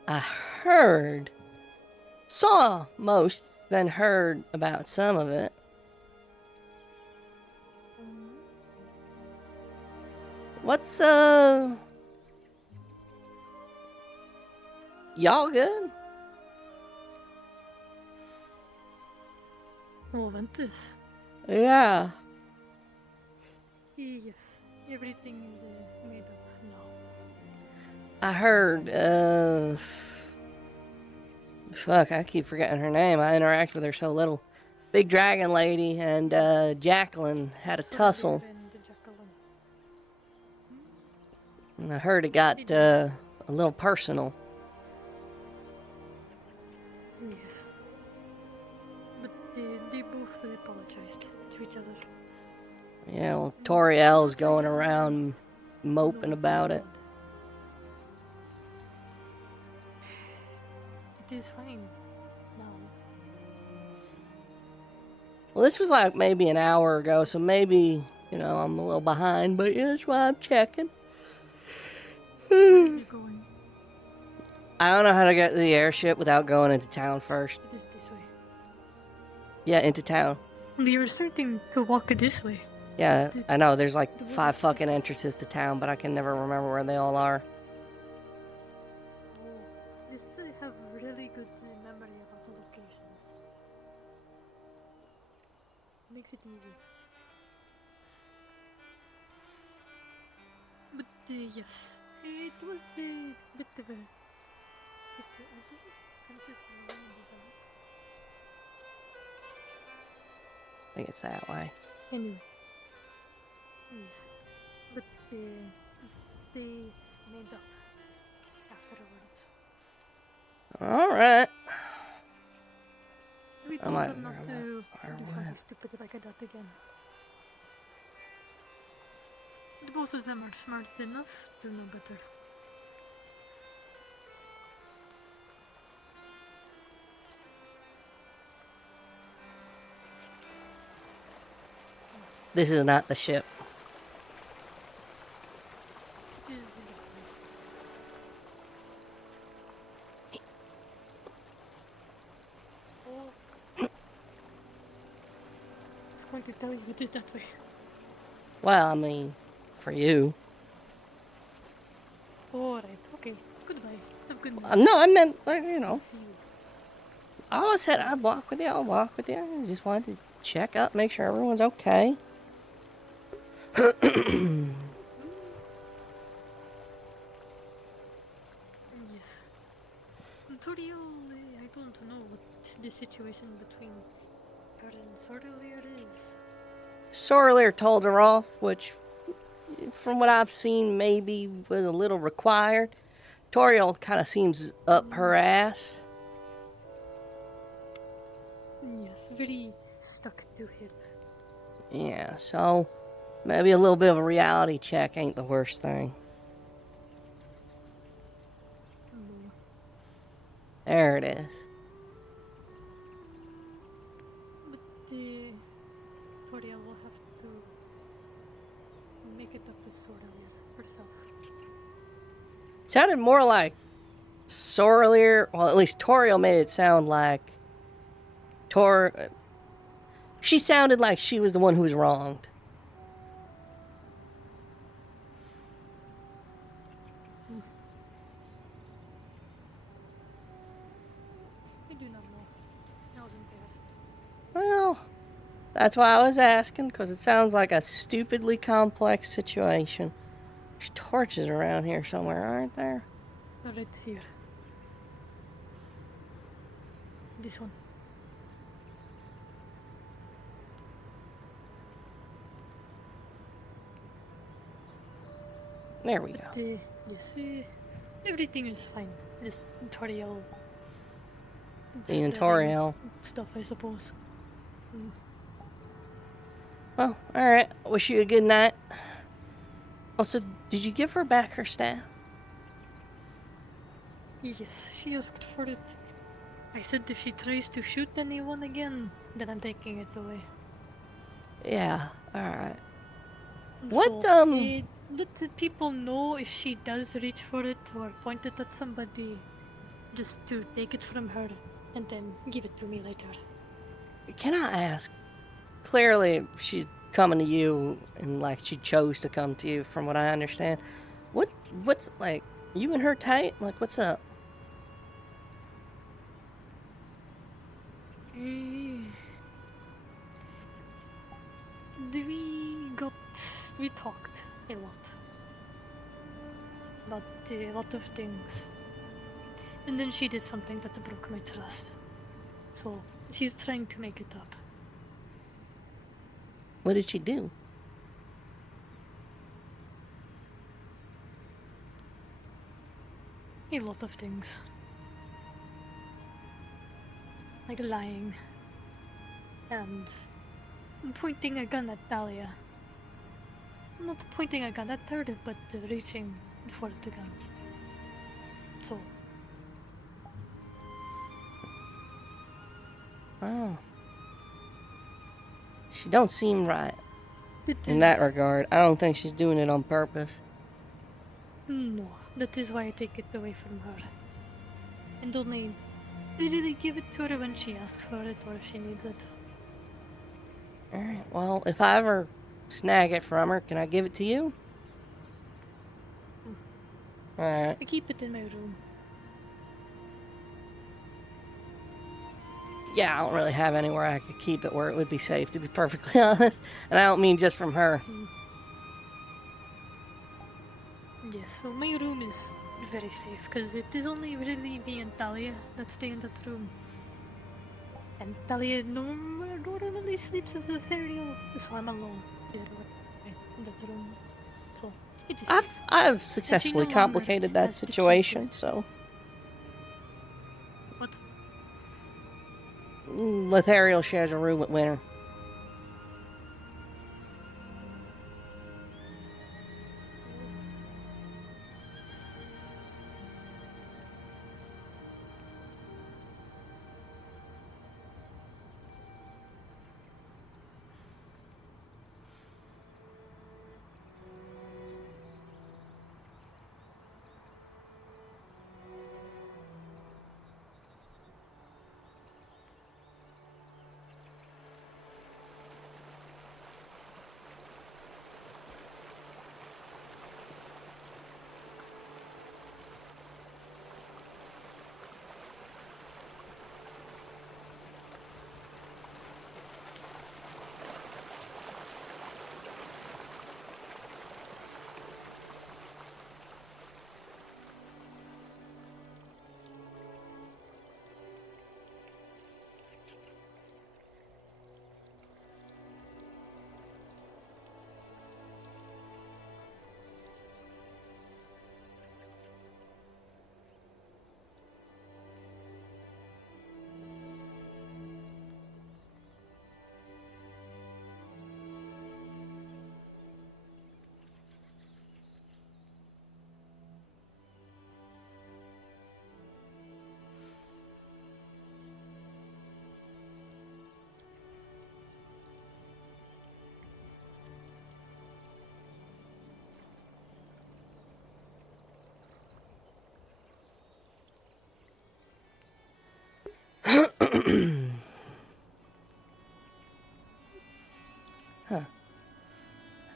I saw most, then heard about some of it. What's, y'all good? Oh, Ventus. Yeah. Yes, everything is made up now. I heard, fuck, I keep forgetting her name. I interact with her so little. Big dragon lady and, Jacqueline had a tussle. And I heard it got, a little personal. Yes. But they both apologized to each other. Yeah, well, Toriel's going around moping about it. It is fine now. Well, this was like maybe an hour ago, so maybe, I'm a little behind, but yeah, that's why I'm checking. I don't know how to get to the airship without going into town first. It is this way. Yeah, into town. You're starting to walk this way. Yeah, I know, there's like 5 fucking entrances to town, but I can never remember where they all are. Just have really good memory about the locations. Makes it easy. But yes, it was a bit of a. I think it's that way. Anyway. Yes. But they made up afterwards. Alright. We I told might them not to do far something away. stupid like that again. But both of them are smart enough to know better. This is not the ship. going to tell you it is that way. Well, I mean, for you. Alright, okay. Goodbye. Have a good night. No, I meant, like, you I'll know. see you. I always said I'd walk with you. I'll walk with you. I just wanted to check up, make sure everyone's okay. Yes. Toriel, I don't know what the situation between her and Sorelier is. Sorelier told her off, which, from what I've seen, maybe was a little required. Toriel kind of seems up her ass. Yes, very stuck to him. Yeah, so maybe a little bit of a reality check ain't the worst thing. No. There it is. But Toriel will have to make it up with Sorelier herself. Sounded more like Sorelier, well, at least Toriel made it sound like she sounded like she was the one who was wronged. I do not know. I wasn't there. Well, that's why I was asking, because it sounds like a stupidly complex situation. There's torches around here somewhere, aren't there? Right here. This one. There we go. Yes, everything is fine. Just Toriel. Being Toriel. Stuff, I suppose. Well, alright. Wish you a good night. Also, did you give her back her staff? Yes, she asked for it. I said if she tries to shoot anyone again, then I'm taking it away. Yeah, alright. Let the people know if she does reach for it or point it at somebody, just to take it from her and then give it to me later. Can I ask? Clearly, she's coming to you, and like she chose to come to you, from what I understand. What's like you and her tight? Like, what's up? We talked a lot about a lot of things, and then she did something that broke my trust. So she's trying to make it up. What did she do? A lot of things. Like lying. And pointing a gun at Dahlia. Not pointing a gun at her, but reaching for the gun. So. Oh. She don't seem right. In that regard. I don't think she's doing it on purpose. No, that is why I take it away from her. And only really give it to her when she asks for it or if she needs it. Alright, well, if I ever snag it from her, can I give it to you? Alright. I keep it in my room. Yeah, I don't really have anywhere I could keep it where it would be safe, to be perfectly honest. And I don't mean just from her. Yes, so my room is very safe, because it is only really me and Talia that stay in that room. And Talia normally sleeps at the ethereal, so I'm alone there in that room. So, it is safe. I've successfully complicated that situation, so... What? Lethariel shares a room with Winter.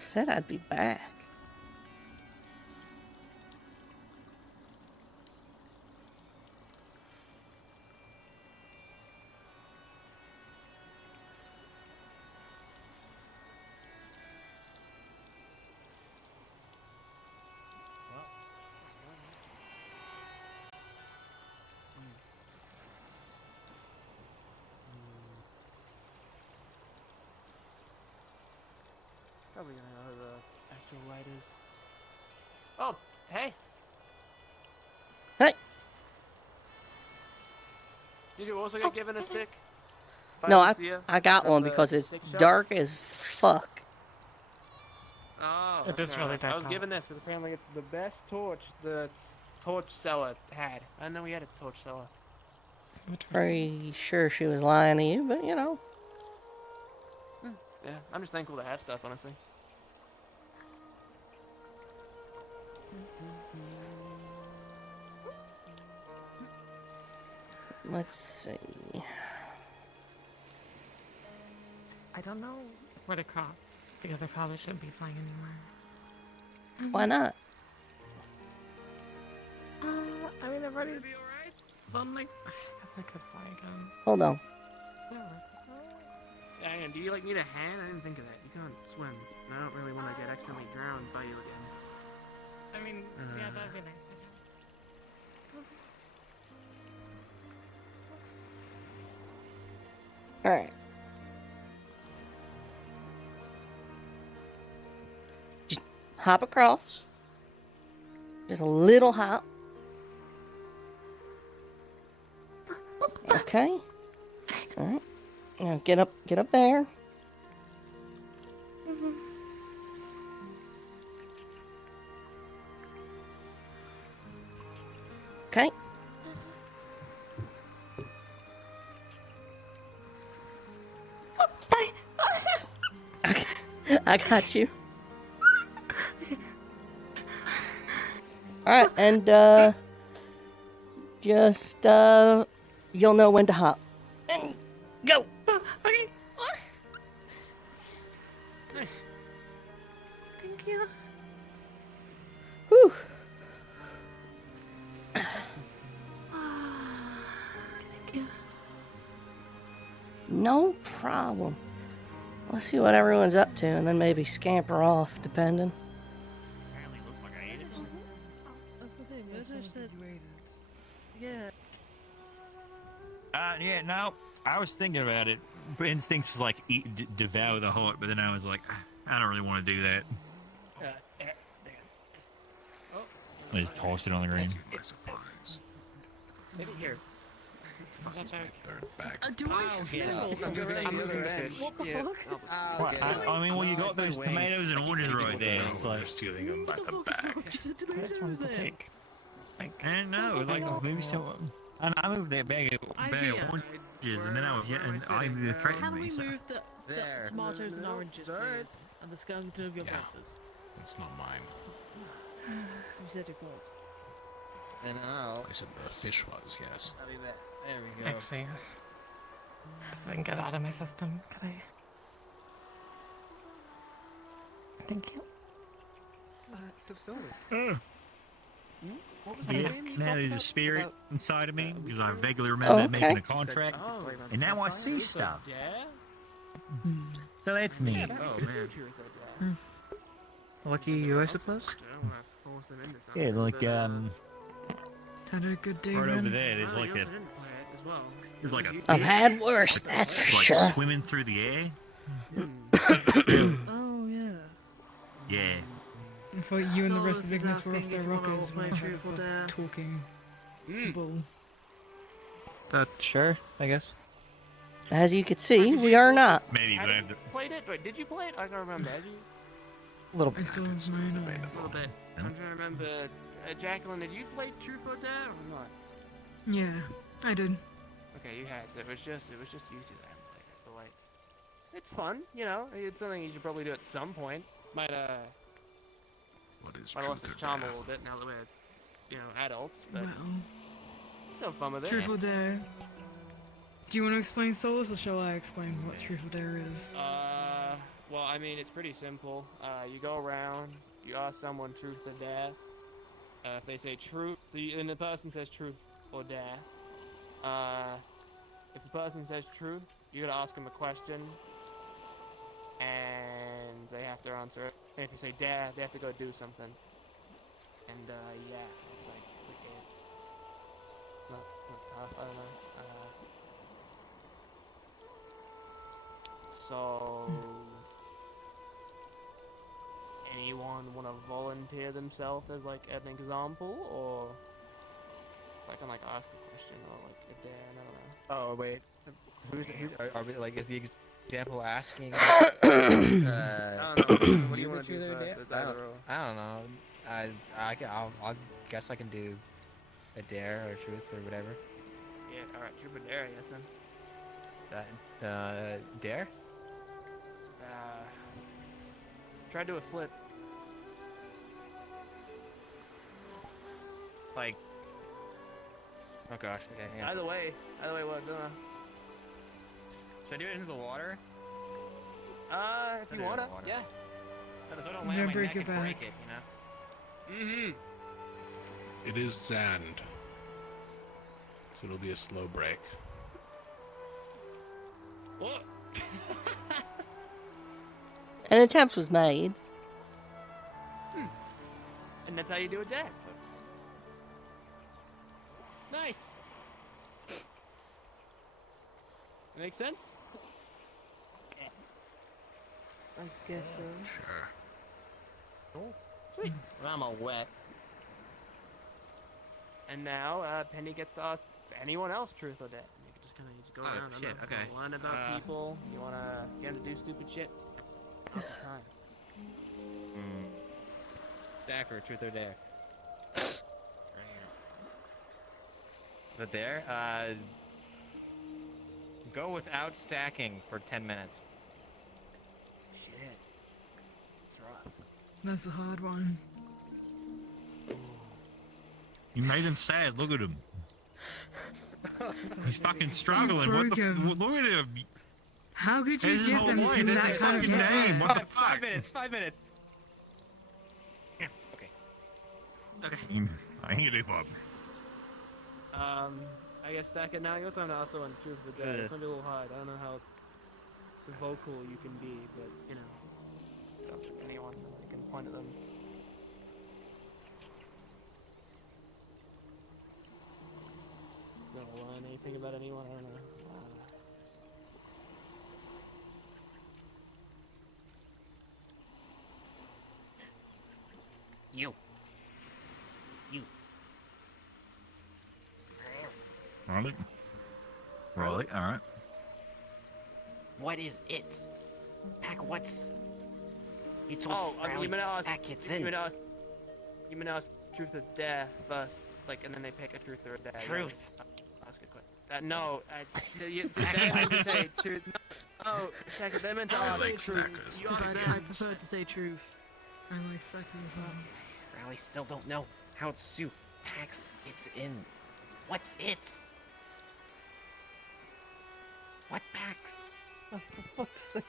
said I'd be back. Probably gonna know who the actual light is. Oh, hey! Hey! Did you also get given a stick? By No, Lucia I got from one the because it's stick shop? dark as fuck. Oh, It is okay. really I dark was out. given this because apparently it's the best torch the torch seller had. I didn't know we had a torch seller. Pretty sure she was lying to you, but you know. Yeah, I'm just thankful to have stuff, honestly. Let's see. I don't know where to cross because I probably shouldn't be flying anymore. Why not? I mean, I've already. But I'm like, I guess I could fly again. Hold on. Is that worth it? Yeah, do you like need a hand? I didn't think of that. You can't swim. And I don't really want to get accidentally drowned by you again. I mean, yeah, that'd be nice. Alright. Just hop across. Just a little hop. Okay. Alright. Now get up there. Okay. I got you. Alright, and just you'll know when to hop. And go! Okay. Nice. Thank you. Whew. Thank you. No problem. Let's see what everyone's up to and then maybe scamper off, depending. Yeah. Yeah, no, I was thinking about it. But instincts was like devour the heart, but then I was like, I don't really want to do that. I just tossed it on the ground. Maybe here. Do I smell something? What the fuck? What? I mean, well, you got those tomatoes and oranges right there. It's like stealing them by the back. This one's the take. I don't know, like maybe someone. And I moved that bag of oranges, and then I was getting. I threatened Can me. we So. move the tomatoes and oranges, please? And the skeleton of your brothers. It's not mine. You said it was. And now. I said the fish was, yes. I'll be back. There we go. Actually, so I can get out of my system, could I? Thank you. So Solus. What was that name you now there's a spirit inside of me because I vaguely remember making a contract, and now I see stuff. So that's neat. Oh man. Lucky you, I suppose. Yeah, like Had a good day, right over man. there. There's like a. There's like a. I've had worse, that's for like sure. swimming through the air. Oh yeah. Yeah. I thought you and the rest of Solus is Ignis were off asking their if you wanna rockers roleplay when I Truth or had Dare. a talking bull. Sure, I guess. As you can see, we are not. Maybe, but I have to. Played it? Wait, did you play it? I don't remember. Did you? A little I bit. saw mine. A little bit. I'm trying to remember. Jacqueline, did you play Truth or Dare or not? Yeah, I did. Okay, you had. So it was just you two that haven't played it. But like, it's fun. You know, it's something you should probably do at some point. Might What is might truth lost its or charm a dare? little bit now that we're, adults. But Well, still fun with it. Truth or Dare. Do you want to explain Solus, or shall I explain what Truth or Dare is? Well, I mean, it's pretty simple. You go around, you ask someone truth or dare. If they say truth, and the person says truth or dare. If the person says truth, you gotta ask them a question, and they have to answer it. And if you say dare, they have to go do something. And yeah, it's like it. Not tough. I don't know. So, anyone want to volunteer themselves as like an example, or if I can like ask a question or like a dare? I don't know. Oh wait, are we like? Is the example asking? I don't know. What do you want to do truth or first? dare? It's either or. I don't know. I guess I can do a dare or truth or whatever. Yeah. All right. Truth or dare? I guess then. Dare? Try to do a flip. Like. Oh gosh. Okay. Yeah. Either way, what? Should I do it into the water? If you wanna, yeah. So I don't land on my break neck your and break back. it, you know? Mm-hmm. It is sand, so it'll be a slow break. What? An attempt was made. And that's how you do a dare flips. Nice. Make sense? I guess so. Sure. Cool. Sweet. Well, I'm all wet. And now Penny gets to ask anyone else truth or dare. You can just kind of go around. Shit, I don't know, okay. learn about people. You wanna get them to do stupid shit. Now's the time. Stacker, truth or dare? The dare? Go without stacking for 10 minutes. Shit. It's rough. That's a hard one. You made him sad. Look at him. He's fucking struggling. What the? Look at him. How could you This is give whole them line. in That's that his kind of fucking name. What the fuck? 5 minutes, 5 minutes. Yeah, okay. Okay. I ain't gonna do 5 minutes. I guess stack it now. Your time to ask someone truth or dare. It's gonna be a little hard. I don't know how vocal you can be, but you know, ask anyone. You can point at them. Not learn anything about anyone. I don't know. You. Rolly. Rolly. All right. What is it? Pack what's... You Oh, you meant to ask. pack it's You in. meant to ask. You meant to ask truth or dare first, like, and then they pick a truth or a dare. Truth. Yeah. Ask a question. No, they meant to say truth. No, second, they meant to I ask like truth. stackers. You ask I prefer to say truth. I like stacking as well. Rally still don't know how to packs it's in. What's it? What packs? Oh, for fuck's sake.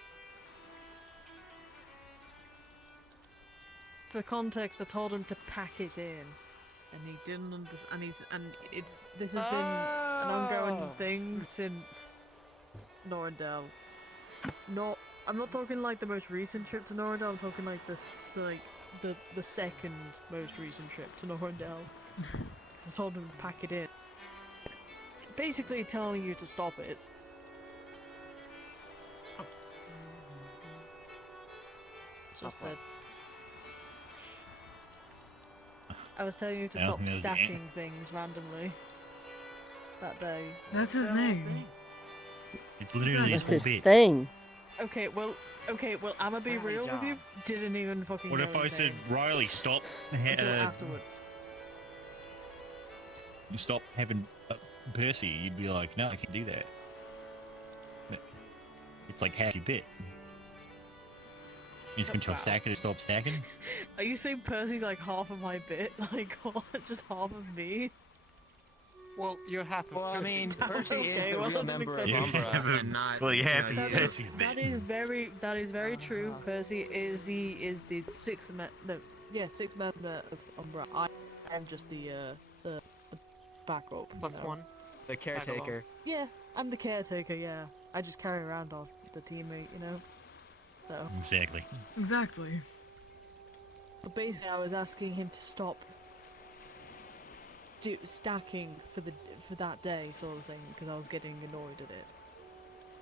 For context, I told him to pack it in. And he didn't understand. This has been an ongoing thing since Norandel. I'm not talking like the most recent trip to Norandel. I'm talking like the second most recent trip to Norandel. I told him to pack it in. Basically telling you to stop it. Just that. I was telling you to Yeah, stop he knows the stacking end. things randomly that day. That's his name. It's literally his That's whole his bit. thing. Okay, well, I'ma be real with you. Didn't even fucking What know if I his said, name Riley, stop? until afterwards. You stop having Percy. You'd be like, no, I can't do that. But it's like half your bit. You're just gonna tell Wow. Stacker to stop stacking? Are you saying Percy's like half of my bit? Like what? Just half of me? Well, you're half of Well, I Percy, mean, so- Percy is Okay, the well, real that's a big member of difference. Umbra, and not. Well, yeah, you know, if it's he is- Percy's bit. That is very true. Percy is the sixth sixth member of Umbra. I am just the backup. you Plus know. one. The caretaker. Yeah, I'm the caretaker. Yeah, I just carry around on the teammate, you know. So. Exactly. Exactly. But basically, I was asking him to stop stacking for that day, sort of thing, because I was getting annoyed at it.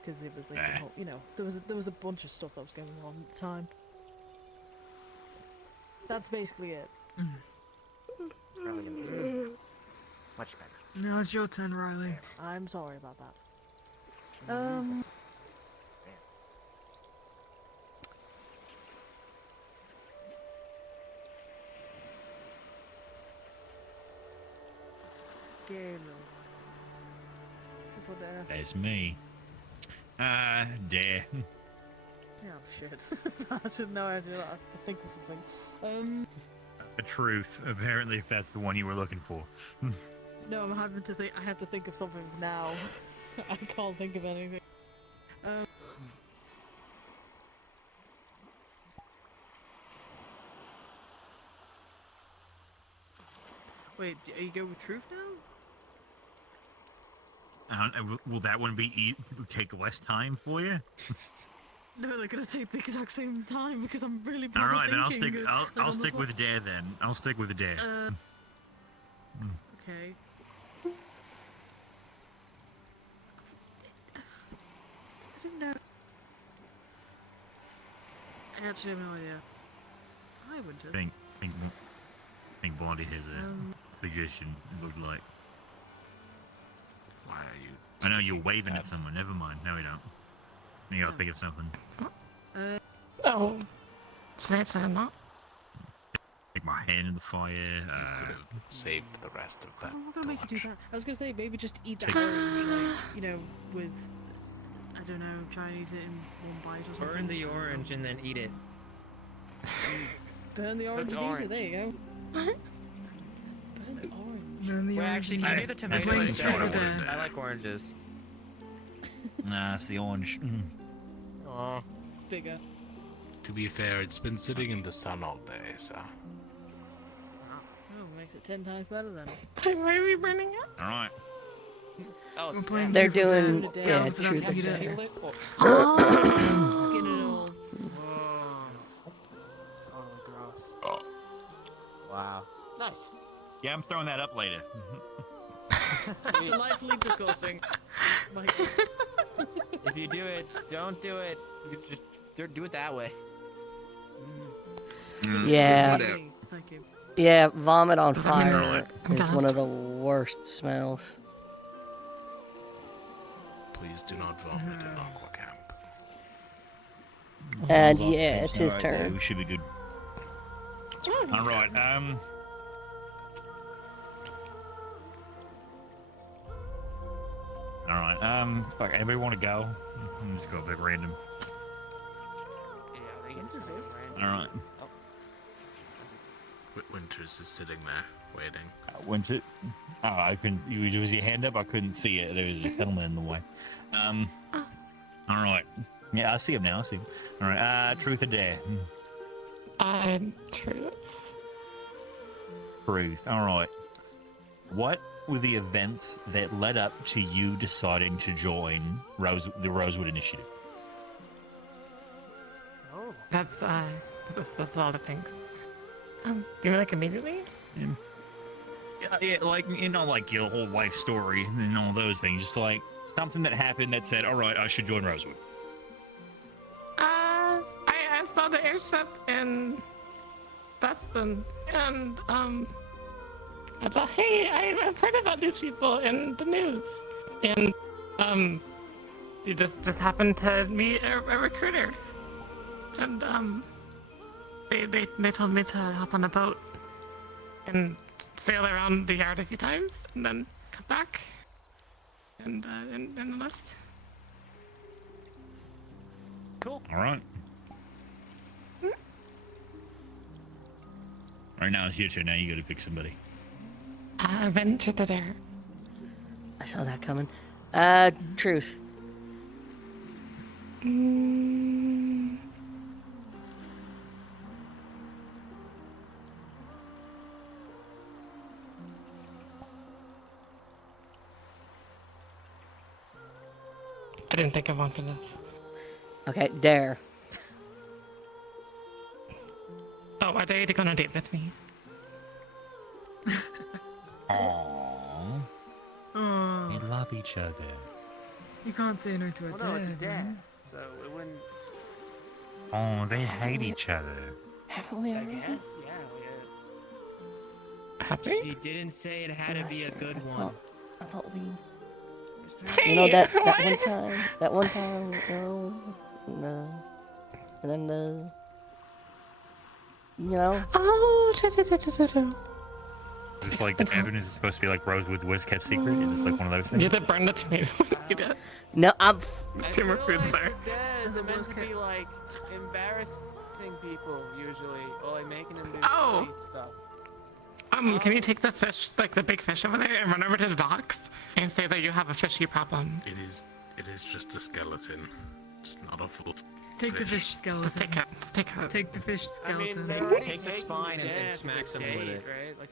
Because it was like, you know, there was a bunch of stuff that was going on at the time. That's basically it. Really interesting. Much better. Now it's your turn, Riley. I'm sorry about that. People there. That's me. Dare. Oh shit! I should know. I have to think of something. A truth. Apparently, if that's the one you were looking for. No, I'm having to think. I have to think of something now. I can't think of anything. Wait, are you going with truth now? Will that one take less time for you? No, they're gonna take the exact same time because I'm really bad All at right, then thinking, I'll stick with dare then. I'll stick with dare. Okay. I don't know. I actually have no idea. Hi, Winters. Think Blondie has a suggestion. It looked like. Why are you? I know you're waving at someone. Never mind. No, we don't. You gotta think of something. Oh, since I'm not. Like my hand in the fire. Could have saved the rest of that. I'm not gonna make you do that. I was gonna say maybe just eat that orange, like, you know, with I don't know, try and eat it in one bite or something. Burn the orange and then eat it. Burn the orange That's and use orange. it. There you go. Burn the orange. Burn the Wait, orange. actually, can you do the tomato playing instead? Florida. I like oranges. Nah, it's the orange. Aw. It's bigger. To be fair, it's been sitting in the sun all day, so. Oh, makes it 10 times better then. Why are we burning it? All right. Oh, We're playing They're Truth or doing Dare. yeah, I'm truth or gonna dare. kill it. Oh. Skin it all. Oh, gross. Wow. Nice. Yeah, I'm throwing that up later. Delightfully disgusting. Like, If you do it, don't do it. You just do it that way. Yeah. Thank you. Yeah, vomit on Does that mean fire it's is one gassed? of the worst smells. Please do not vomit in Aqua Camp. And yeah, it's his Alright, yeah, turn. we should be good. All right. All right. Fuck. Anybody want to go? I'm just go a bit random. Yeah, they get to All right. Winters is sitting there, waiting. Went it? Oh, I couldn't. Was your hand up? I couldn't see it. There was a helmet in the way. All right. Yeah, I see him now. I see him. All right. Truth or dare? Truth. Truth. All right. What were the events that led up to you deciding to join the Rosewood Initiative? Oh. That's a lot of things. Do you mean like immediately? Yeah, like, you know, like your whole life story and all those things. Just like something that happened that said, all right, I should join Rosewood. I saw the airship in Boston, and I thought, hey, I've heard about these people in the news, and you just happened to meet a recruiter, and they told me to hop on a boat and sail around the yard a few times, and then come back, and enlist. Cool. All right. All right, now it's your turn. Now you got to pick somebody. Venture to dare. I saw that coming. Truth. I didn't think of one for this. Okay, dare. Oh, what are you gonna do with me? Aww. Oh, They love each other. you can't say no to a Well, dare. no, it's a dare, man. so it wouldn't. Oh, they hate each other. Haven't we I already? guess, yeah. She didn't say it had to be a good one. I thought we. You know that one time, you know, and then the, you know. Oh, Is this like the evidence is supposed to be like Rosewood was kept secret? Is this like one of those things? You're the burn the tomato. No, I'm. It's too much food, sir. Dares are meant to be like embarrassing people usually, or like making them do Oh. sweet stuff. Can you take the fish, like the big fish over there, and run over to the docks and say that you have a fishy problem? It is just a skeleton. It's not a full Take the fish skeleton. Just take it. Just take it. Take the fish skeleton. Take the spine and smack someone with it. Right? Like,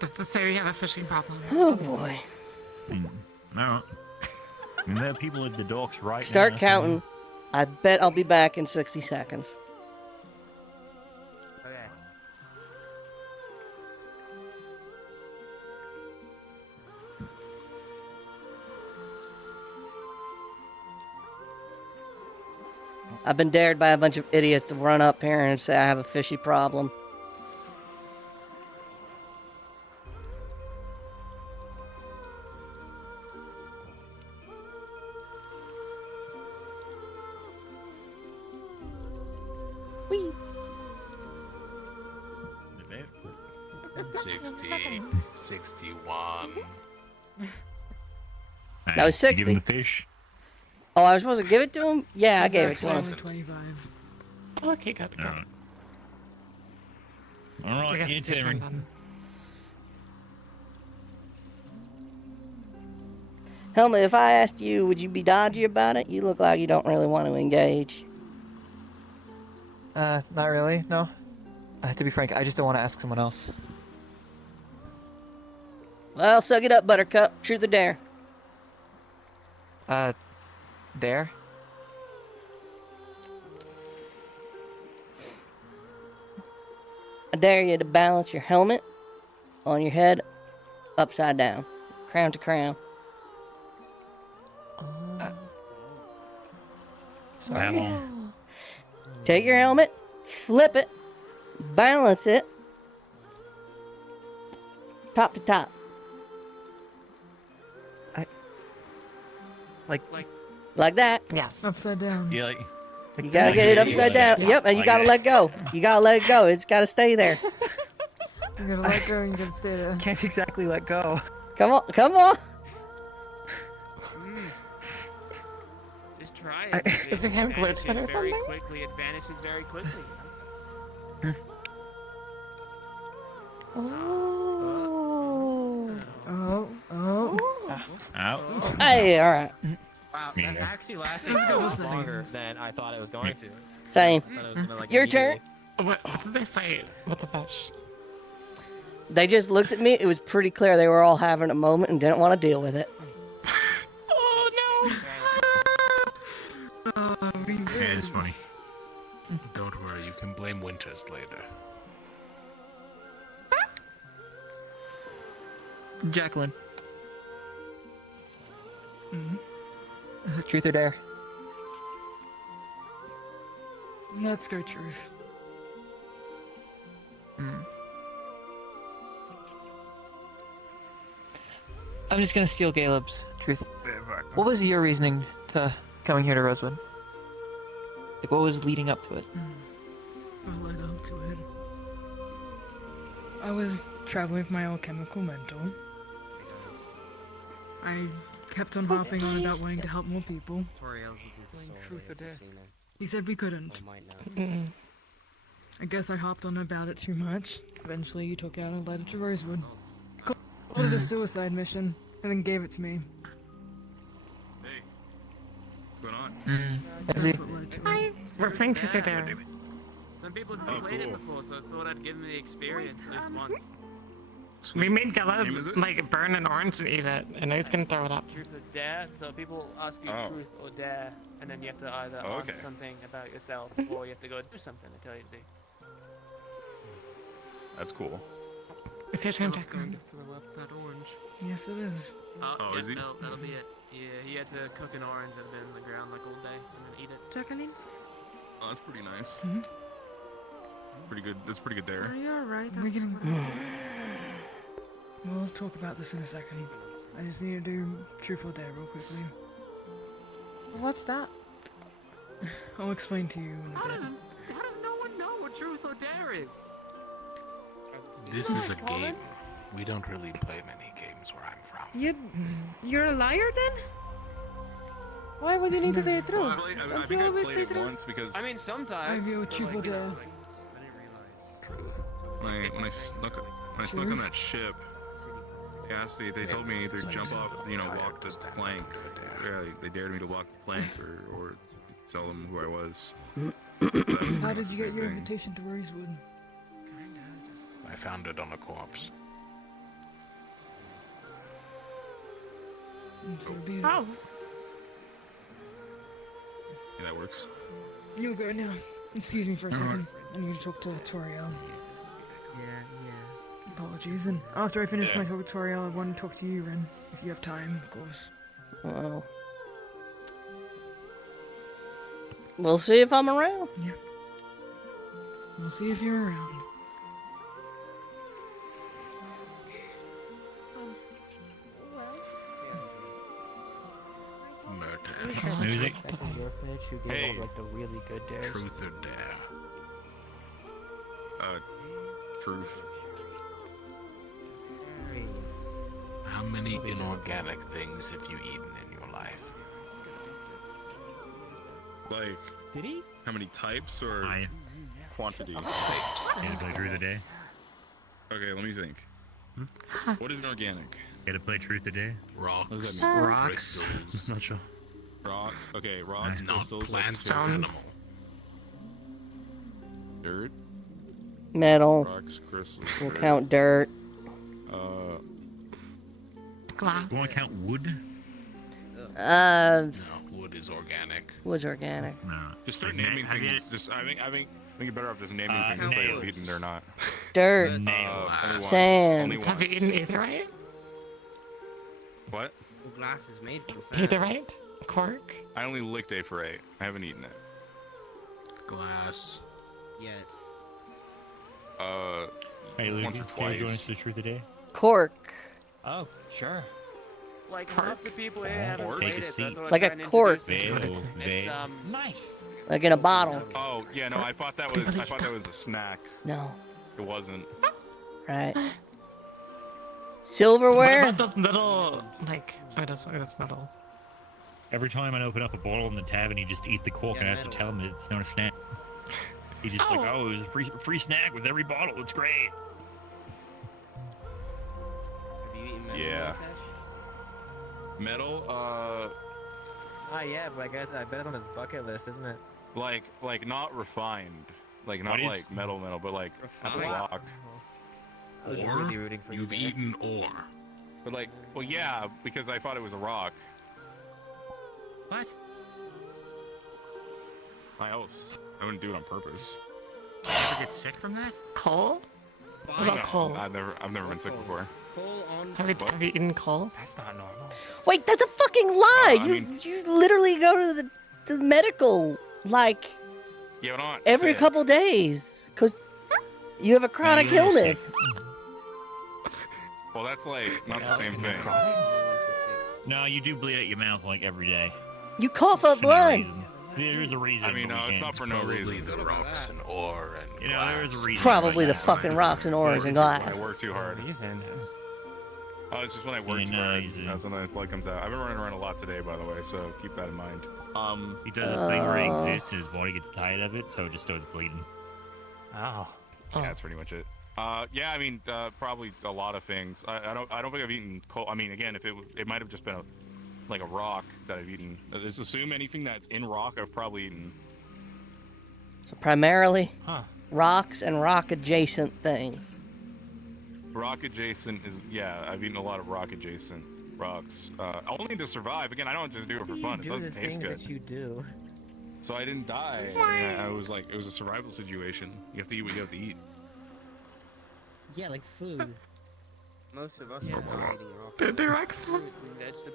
Just to say we have a fishing problem. Oh boy. No. And there are people at the docks right Start now. counting. I bet I'll be back in 60 seconds. Okay. I've been dared by a bunch of idiots to run up here and say I have a fishy problem. Whee! 60, 61. That was You give 60. him the fish. Oh, I was supposed to give it to him? Yeah, I gave it to him. 25. Okay, good. Alright. I Alright, guess your it's your turn turn. then. Helmet, if I asked you, would you be dodgy about it? You look like you don't really want to engage. Not really, no. To be frank, I just don't want to ask someone else. Well, suck it up, Buttercup. Truth or dare? Dare? I dare you to balance your helmet on your head upside down, crown to crown. How long? Take your helmet, flip it, balance it, top to top. Like that. Yeah. Upside down. Yeah, like, You gotta get it upside down. Yep, and you gotta let go. You gotta let it go. It's gotta stay there. You gotta let go and you gotta stay there. Can't exactly let go. Come on, come on. Just try it. Is your hand glitching or Very something? quickly. It vanishes very quickly. Oh. out. Hey, alright. Wow, Yeah. that actually lasted Let's go a with lot longer settings. than I thought it was going to. Same. I thought it was gonna, like, Your turn. immediately- What did they say? What the fish? They just looked at me. It was pretty clear they were all having a moment and didn't want to deal with it. Oh Yeah, it's funny. Don't worry, you can blame Winters later. Jacqueline. Truth or dare? Let's go truth. I'm just gonna steal Caleb's truth. What was your reasoning to coming here to Rosewood? Like, what was leading up to it? What led up to it? I was traveling with my alchemical mentor. I kept on harping on about wanting to help more people. Truth or dare? He said we couldn't. I guess I harped on about it too much. Eventually, you took out a letter to Rosewood. Called it a suicide mission. and then gave it to me. Hey, what's going on? That's what led to it. We're playing Truth or Dare. Some people Oh, have played cool. it before, so I thought I'd give them the experience at least once. We made Gala Game is it? like burn an orange and eat it, and now he's gonna throw it up. Truth or dare? So people ask you Oh. truth or dare, and then you have to either Oh, answer okay. something about yourself, or you have to go do something they tell you to do. That's cool. It's your turn, Philip's going Jackman. to throw up that orange. Yes, it is. Oh, yeah, is he? No, that'll be it. Yeah, he had to cook an orange that had been in the ground like all day, and then eat it. Jacqueline, Oh, that's pretty nice. Mhm. Pretty good. That's pretty good there. are you alright? We'll talk about this in a second. I just need to do truth or dare real quickly. What's that? I'll explain to you in a How bit. does no one know what truth or dare is? This is a game. We don't really play many games where I'm from. You're a liar then? Why would you need to say the truth? I Don't think you I always played say it the truth? once because I mean, sometimes. I will but, truth or like, you know, dare. like- when I snuck on that ship, they told me to jump off, walk the plank. Yeah, they dared me to walk the plank or tell them who I was. How did you get your invitation to Rosewood? I found it on a corpse. So be it. Oh. Yeah, that works. You'll go now. Excuse me for a second. I need to talk to Toriel. Yeah. Apologies. And after I finish Yeah. my talk with Toriel, I want to talk to you, Ren. If you have time, of course. Well, we'll see if I'm around. Yeah. We'll see if you're around. Murder. Music. That's an orphanage who gave Hey. all like the really good dares. Truth or dare? Truth. How many inorganic things have you eaten in your life? Like, Did he? how many types or quantity? Types. Yeah, play Truth or Dare. Okay, let me think. What is organic? Gotta play Truth or Dare. What Rocks, does that mean? rocks, crystals, Not sure. Rocks. Okay, rocks, not crystals, plants that's or two. animals. Dirt. Metal. Rocks, crystals. We'll dirt. count dirt. Glass. You wanna count wood? Uh, No, wood is organic. was organic. No. Just start Like, naming have you- things. Just I think you're better off just naming things nails. instead of eating or not. Dirt. Only one. Sand. Only Have you one. eaten either right? What? Glass is made from sand. Either right? Cork? I only licked A for 8. I haven't eaten it. Glass. Yet. Hey, Once Luke, or can you join twice. us for Truth or Dare? Cork. Oh, sure. Like half the people here haven't Or played take a it. So I seat. thought I'd Like a try and cork. introduce it. Veil. It's Nice. Like in a bottle. Oh yeah, no, I thought that was a snack. No. It wasn't. Right. What Silverware. about those little, like, oh, that's metal. Every time I open up a bottle in the tavern, you just eat the cork, and I have to tell him it's not a snack. He just like, oh, it was a free snack with every bottle. It's great. Have you eaten metal? Yeah. Nakash? Metal. Yeah, but I guess I bet it's on his bucket list, isn't it? Like not refined. Like not What is- like metal, but like at the Refined? rock. I was Ore? really rooting for you. You've there. eaten ore. But like, well, yeah, because I thought it was a rock. What? My else. I wouldn't do it on purpose. Did you ever get sick from that? Coal? What about No, coal? I've never been sick before. Coal on. Have you eaten coal? That's not normal. Wait, that's a fucking lie. I you mean- you literally go to the medical like Yeah, but I'm not every sick. couple days because you have a chronic Yeah, you're illness. Well, that's like not the same thing. No, you do bleed out your mouth like every day. You cough up For no blood. reason. There's a reason. I mean, but we no, it's can't. not for no Probably reason. the rocks and ore and You know, there's a glass. reason. Probably the behind fucking rocks and ores and glass. When I work too hard. Reason. Oh, it's just when I work Yeah, too no, hard. he's a- That's when the blood comes out. I've been running around a lot today, by the way, so keep that in mind. He does this thing where he exists and his body gets tired of it, so it just starts bleeding. Oh. Yeah, that's pretty much it. Yeah, I mean, probably a lot of things. I don't think I've eaten coal. I mean, again, if it might have just been like a rock that I've eaten. Let's assume anything that's in rock I've probably eaten. So primarily, rocks and rock-adjacent things. Rock adjacent is, yeah, I've eaten a lot of rock adjacent rocks. Only to survive. Again, I don't just do it for fun. It doesn't taste good. That you do. So I didn't die. I was like, it was a survival situation. You have to eat what you have to eat. Yeah, like food. Most of us are eating rock. Did they like some?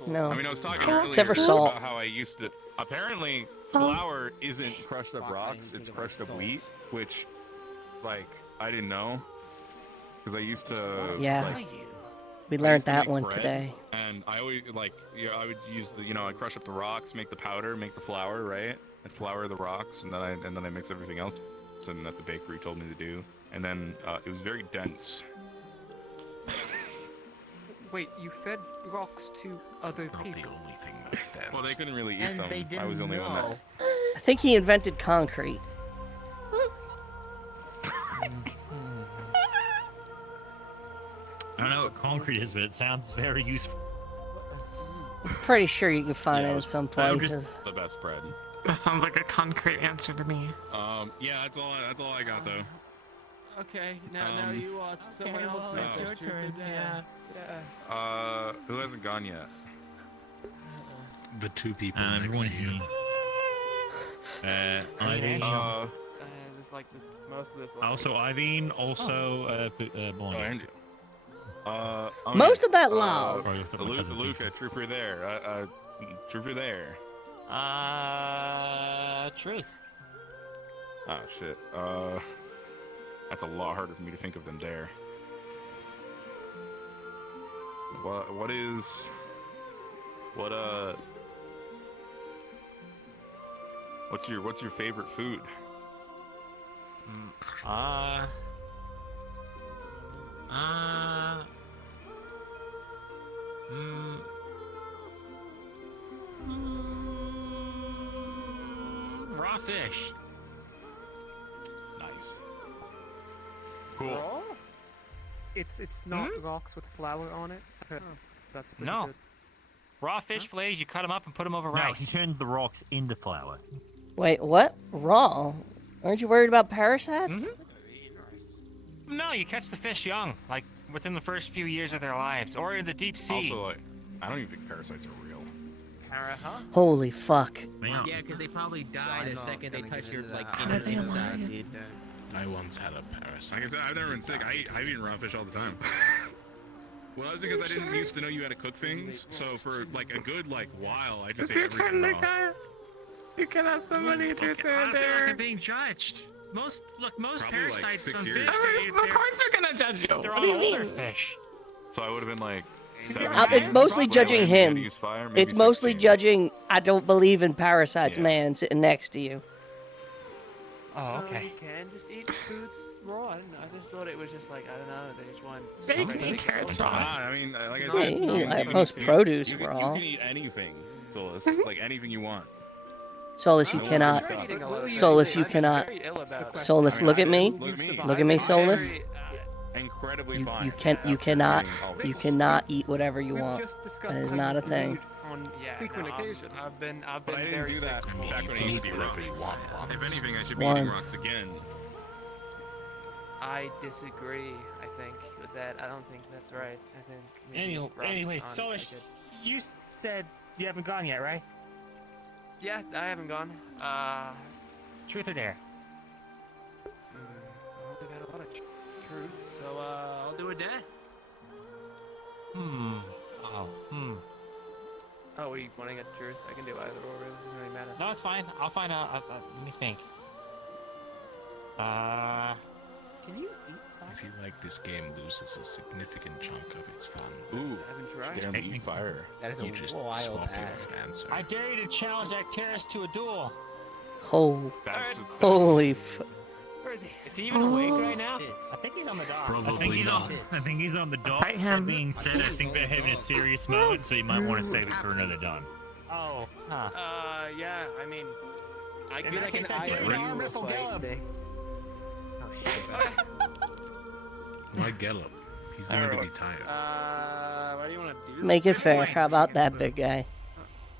No. I mean, I was talking Except for earlier salt. about how I used to. Apparently, flour isn't crushed up rocks; it's crushed up wheat, which, like, I didn't know because I used to. Yeah. Like, We I learned used to that make one bread, today. And I always I would use I'd crush up the rocks, make the powder, make the flour, right? I'd flour the rocks, and then I mix everything else, and that the bakery told me to do. And then it was very dense. Wait, you fed rocks to other people? Not the only thing that's dense. Well, they couldn't really eat And them. they didn't I was the only one that. know. I think he invented concrete. I don't know what concrete is, but it sounds very useful. I'm pretty sure you can find it in some That was places. the best bread. That sounds like a concrete answer to me. Yeah, that's all I got though. Okay, now you ask someone else. well, next. it's your turn. Yeah. Who hasn't gone yet? The two people next everyone to you. Ivy. There's like this, most of this. Also Ivine, also Bonnie. Most of that log. Luca, trooper there. Trooper there. Truth. Oh shit. That's a lot harder for me to think of than dare. What's your favorite food? Raw fish. Nice. Raw? Cool. It's not rocks with flour on it. That's pretty No. good. Raw fish fillets, you cut them up and put them over No, rice. he turned the rocks into flour. Wait, what? Raw? Aren't you worried about parasites? No, you catch the fish young, like within the first few years of their lives, or in the deep sea. Also, like, I don't even think parasites are real. Holy fuck. Yeah, because they probably die the second they touch your like How are they inside. alive? I once had a parasite. Like I said, I've never been sick. I've eaten raw fish all the time. Well, that's because I didn't used to know you had to cook things. So for like a good while, I just It's ate your everything turn, raw. Luca. You can ask somebody to I do don't feel like I'm there. being judged. Most Probably, like, parasites 6 on years. fish. Of course we're gonna judge you. They're What do you all older mean? fish. So I would have been like. It's mostly judging him. It's mostly judging, I don't believe in parasites, Yeah. man, sitting next to you. Oh, So okay. you can just eat foods raw. I don't know. I just thought it was just like I don't know. They just want. Yeah, you can eat carrots raw. I mean, like I Yeah, said, you can eat, like, can most eat- produce you can, raw. You can eat anything, Solus. Like anything you want. Solus, you I don't cannot. wanna stop. Solus, you cannot. Solus, look at me. Look at me, Solus. Incredibly You fine. cannot. All You this. cannot eat whatever you We've want. just discussed That is how not a you thing. eat on frequent occasion. I've been But I didn't very do that sick. back when I You used to can be eat whatever you rocks. want. If anything, I should be eating Once. rocks again. I disagree. I think with that. I don't think that's right. I think. maybe Anyway, rocks so aren't it's- good. You said you haven't gone yet, right? Yeah, I haven't gone. Truth or dare? We've had a lot of truth, so I'll do a dare. Oh, you want to get truth? I can do either or. It doesn't really matter. No, it's fine. I'll find out. Let me think. Can you eat fire? I feel like this game loses a significant chunk of its fun. Ooh, I haven't tried. damn eat fire. That is You a just wild swap ass. your answer. I dare you to challenge Acteris to a duel. Oh, That's holy f... Where is he? Is he even awake right now? I think he's on the dock. Probably not. I think he's on the dock. Fight him. That being said, I think they're having a serious moment, so you might want to save it for another time. Oh, huh. Yeah. I mean, I In could that like case, an I dare you to arm wrestle fight. Caleb. Why Gellup? He's going to be tired. What do you want to do? Make it fair. How about that, big guy?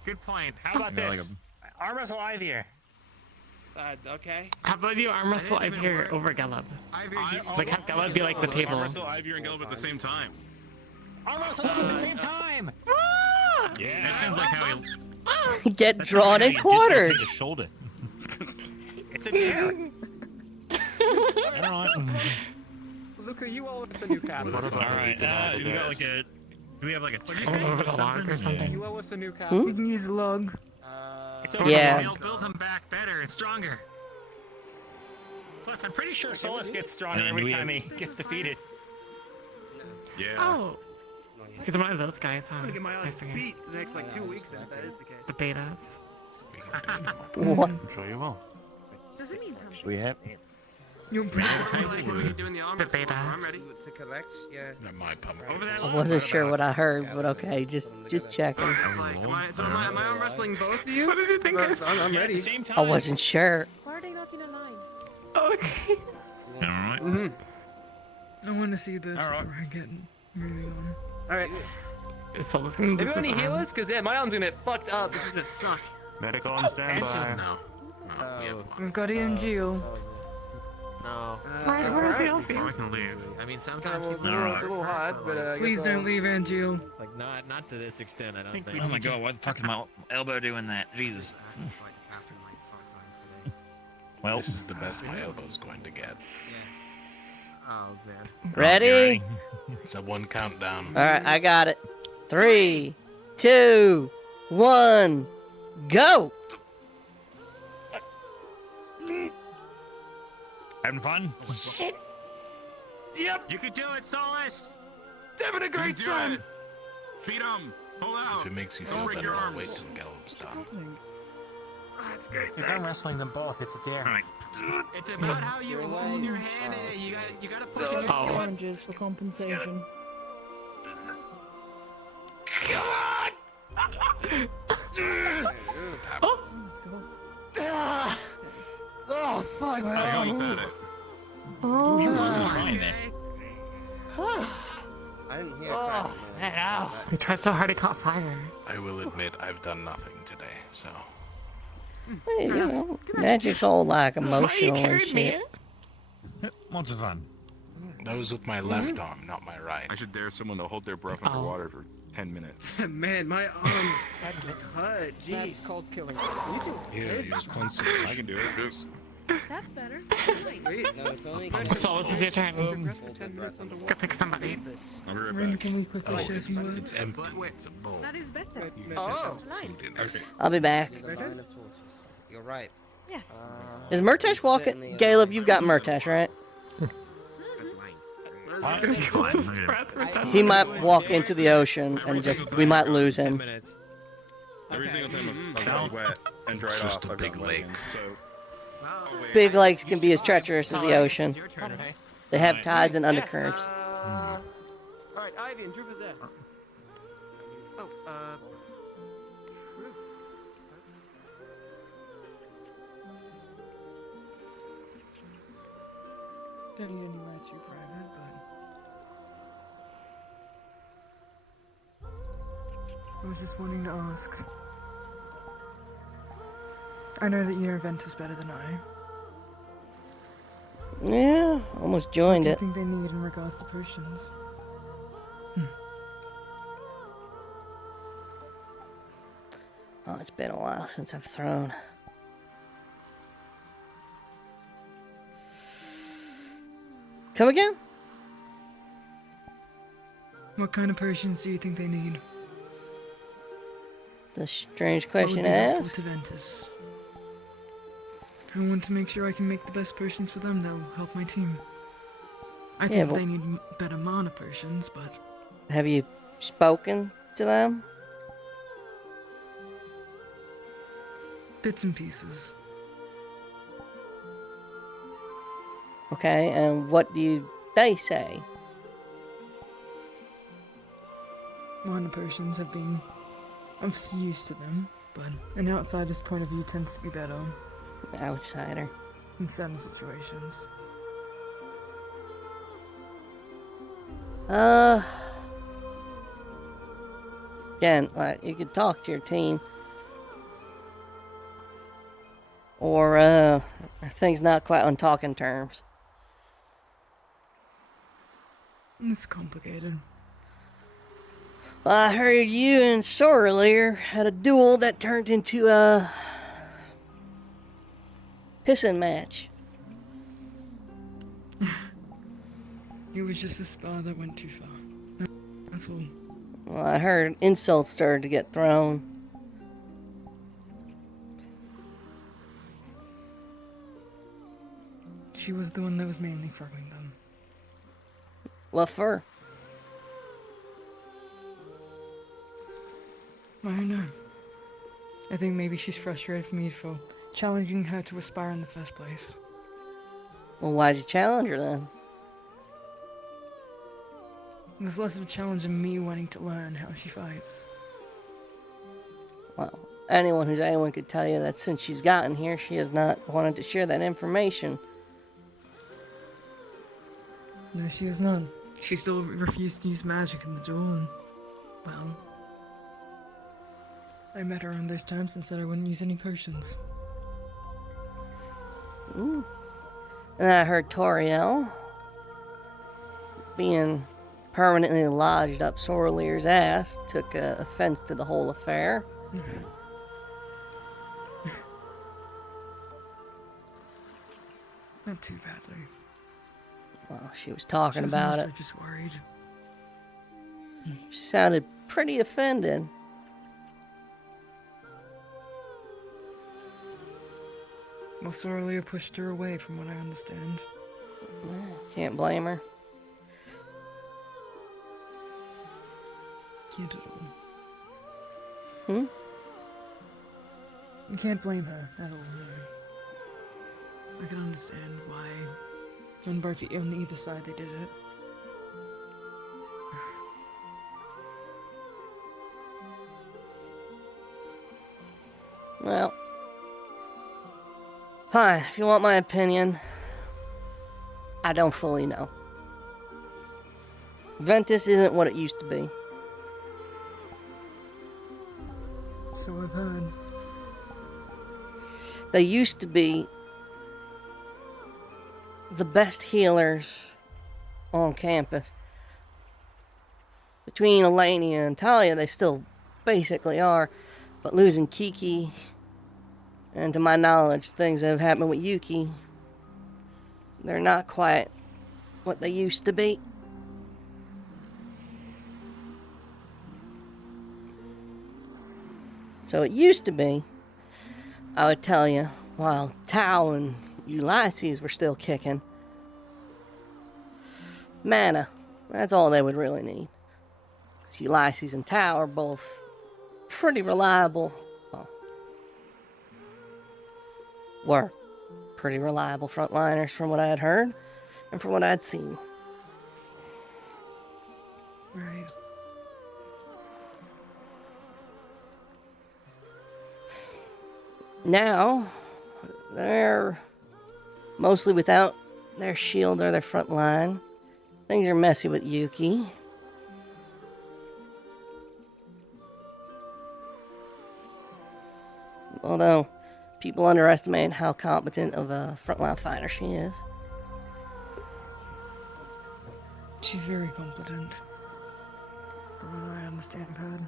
Good point. How about this? Arm wrestle Ivyr. Okay. How about you arm wrestle Ivyr over Gellup? Like have Gellup be like the table. Arm wrestle Ivyr and Gellup at the same time. Arm wrestle at the same time. Yeah, that sounds like how he Get drawn and quartered. The shoulder. It's a dare. Luca, you owe us a new cap. All right. We got like a. Do we have like a? What'd you say? A log or something? You owe us a new cap. You can use a log. It's okay. Yeah. We'll build him back better and stronger. Plus, I'm pretty sure Solus gets stronger every time he gets defeated. Yeah. Oh. He's one of those guys, huh? I'm gonna get my I ass see. beat the next like 2 weeks if that is the case. The betas. What? I'm sure you will. Does it mean something? We have. You're pretty doing the arm The wrestle. beta. I'm ready. To collect, yeah. Not my pumpkin. Over there. I wasn't sure what I heard, but okay, just checking. Am I arm wrestling both of you? What did you think I said? I'm ready. I wasn't sure. Why are they not in a line? Okay. All right. I want to see this before I get moving on. Alright. Is Solus gonna lose Anybody his heal us? arms? Because yeah, my arm's gonna get fucked up. This is gonna suck. Medical on standby. No. No, we have one. We've got Ian Geo. No. Why would I Or I can leave. I mean, sometimes It's a little hard, but I Please guess, don't leave Angel. like not to this extent. I don't think. Oh my god, why the fuck is my elbow doing that? Jesus. Well, This is the best my elbow's going to get. Oh man. Ready? It's a 1 countdown. All right, I got it. 3, 2, 1, go! having fun? Yep. You can do it, Solus. having a great Do time. it. Beat him. Pull out. If it makes you Don't feel break better, your I'll arms. wait till Gellup's done. That's great. He's arm wrestling them both. It's a dare. All right. It's about how you hold your hand in it. You gotta push it. Oh. Challenges for compensation. Oh fuck! I almost had it. Wasn't trying it. I didn't hear. Oh, man, ow. He tried so hard he caught fire. I will admit I've done nothing today, so. Hey, you know, magic's all like Why you emotional and carried me? shit. Lots of fun. That was with my left arm, not my right. I should dare someone to hold their breath Oh. underwater for 10 minutes. Man, my arms cut. That's Jeez. called killing. You too. Yeah, you're constant. I can do it. That's better. Sweet. No, it's only. Solus, is your turn. Go pick somebody. I'll be right Ren, back. can we quickly share some words? It's empty. It's a bowl. That is better. Oh. Line. Okay. I'll be back. There's a line of torches. You're right. Yes. Is Murtash walking? Caleb, you've got Murtash, right? He's gonna kill his breath. We're done. He might walk into the ocean and just, we might lose him. Every single time I've gotten wet and dried It's just off, a I've big gotten lake. wet again, So Big lakes can be as treacherous as the ocean. Your turn, okay? They have tides and undercurrents. Alright, Ivy and Drew is there. Oh, Don't need anywhere too private, but I was just wanting to ask. I know that your event is better than I. Yeah, almost joined What it. do you think they need in regards to potions? Oh, it's been a while since I've thrown. Come again? What kind of potions do you think they need? It's a strange What question would to be helpful ask. to Ventus? I want to make sure I can make the best potions for them that will help my team. I Yeah, think but- they need better mana potions, but Have you spoken to them? bits and pieces. Okay, and what do they say? Mana potions have been... I'm used to them, but an outsider's point of view tends to be better Outsider. in certain situations. Again, like, you could talk to your team. Or, are things not quite on talking terms? It's complicated. Well, I heard you and Sorlier had a duel that turned into a pissing match. It was just a spell that went too far. That's all. Well, I heard insults started to get thrown. She was the one that was mainly fucking them. What for? I don't know. I think maybe she's frustrated with me for challenging her to aspire in the first place. Well, why'd you challenge her then? It was less of a challenge than me wanting to learn how she fights. Well, anyone could tell you that since she's gotten here, she has not wanted to share that information. No, she has not. She still refused to use magic in the duel, and, well, I met her on those terms and said I wouldn't use any potions. Ooh. And I heard Toriel being permanently lodged up Sorlier's ass took offense to the whole affair. Not too badly. Well, she was talking She was about also it. just worried. She sounded pretty offended. Well, Sorlia pushed her away, from what I understand. Can't blame her. Can't at all. Hmm? You can't blame her at all, no. I can understand why on either side they did it. Well, fine, if you want my opinion, I don't fully know. Ventus isn't what it used to be. So I've heard. They used to be the best healers on campus. Between Elenia and Talia, they still basically are. But losing Kiki, and to my knowledge, things that have happened with Yuki, they're not quite what they used to be. So it used to be, I would tell you, while Tau and Ulysses were still kicking, mana, that's all they would really need. Because Ulysses and Tau are both pretty reliable, well, were pretty reliable frontliners from what I had heard and from what I had seen. Right. Now, they're mostly without their shield or their front line. Things are messy with Yuki. Although, people underestimate how competent of a frontline fighter she is. She's very competent. From what I understand, Pad.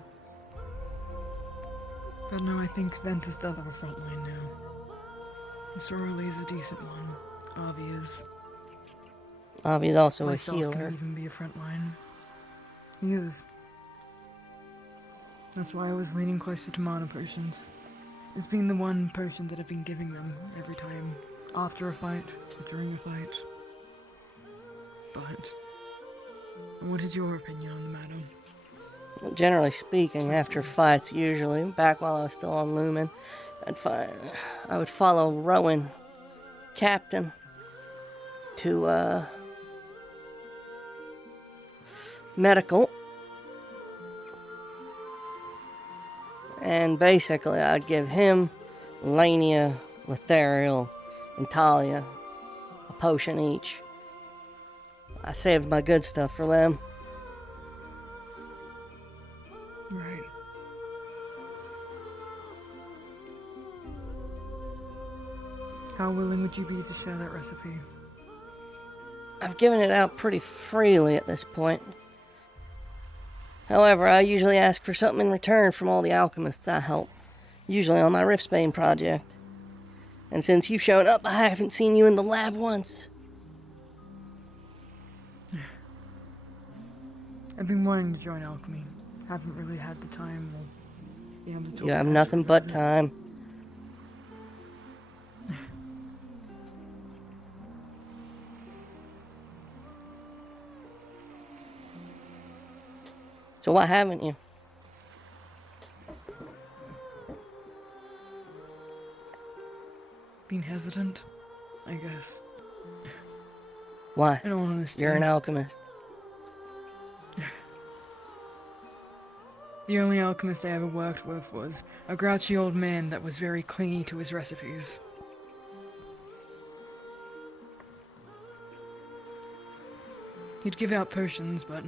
But no, I think Ventus does have a frontline now. Sorrel is a decent one. Avi is. Avi's also a Myself healer. can even be a frontline. He is. That's why I was leaning closer to mana potions. It's been the one potion that I've been giving them every time, after a fight, or during a fight. But, what is your opinion on the matter? Generally speaking, after fights, usually, back while I was still on Lumen, I would follow Rowan, Captain, to, medical. And basically, I'd give him, Lania, Lethariel, and Talia a potion each. I saved my good stuff for them. how willing would you be to share that recipe? I've given it out pretty freely at this point. However, I usually ask for something in return from all the alchemists I help, usually on my Riftsbane project. And since you've shown up, I haven't seen you in the lab once. I've been wanting to join alchemy. Haven't really had the time or been able to talk You to have Asher nothing about but it. time. So why haven't you? Been hesitant, I guess. Why? In all honesty. You're an alchemist. The only alchemist I ever worked with was a grouchy old man that was very clingy to his recipes. He'd give out potions, but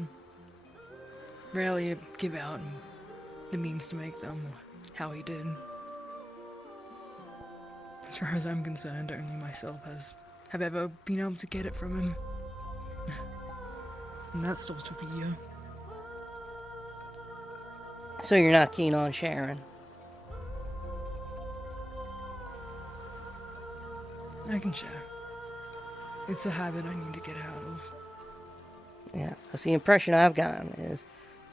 rarely give out the means to make them, or how he did. As far as I'm concerned, only myself have ever been able to get it from him. And that still took a year. So you're not keen on sharing? I can share. It's a habit I need to get out of. Yeah, because the impression I've gotten is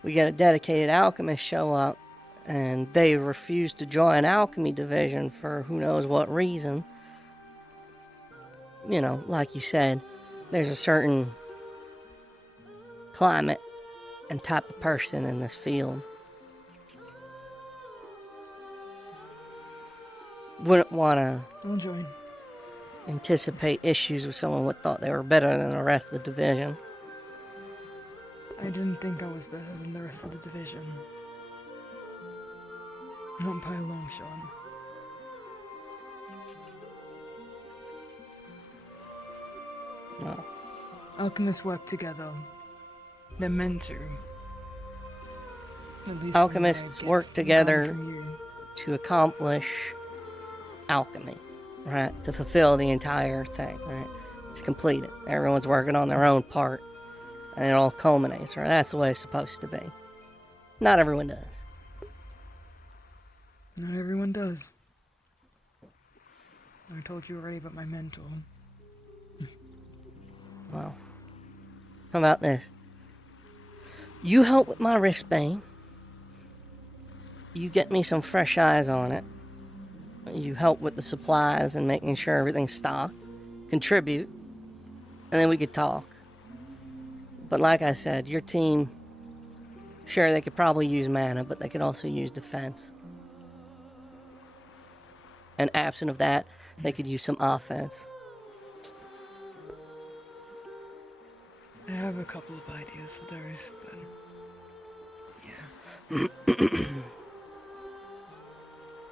we get a dedicated alchemist show up and they refuse to join alchemy division for who knows what reason. You know, like you said, there's a certain climate and type of person in this field. Wouldn't want to I'll join. anticipate issues with someone who thought they were better than the rest of the division. I didn't think I was better than the rest of the division. Not by a long shot. No. Alchemists work together. They're meant to. At least from what I Alchemists get work from together from you. to accomplish alchemy, right? To fulfill the entire thing, right? To complete it. Everyone's working on their own part, and it all culminates, right? That's the way it's supposed to be. Not everyone does. Not everyone does. I told you already about my mentor. Well, how about this? You help with my Riftsbane. You get me some fresh eyes on it. You help with the supplies and making sure everything's stocked. Contribute. And then we could talk. But like I said, your team, sure, they could probably use mana, but they could also use defense. And absent of that, they could use some offense. I have a couple of ideas for those, but yeah.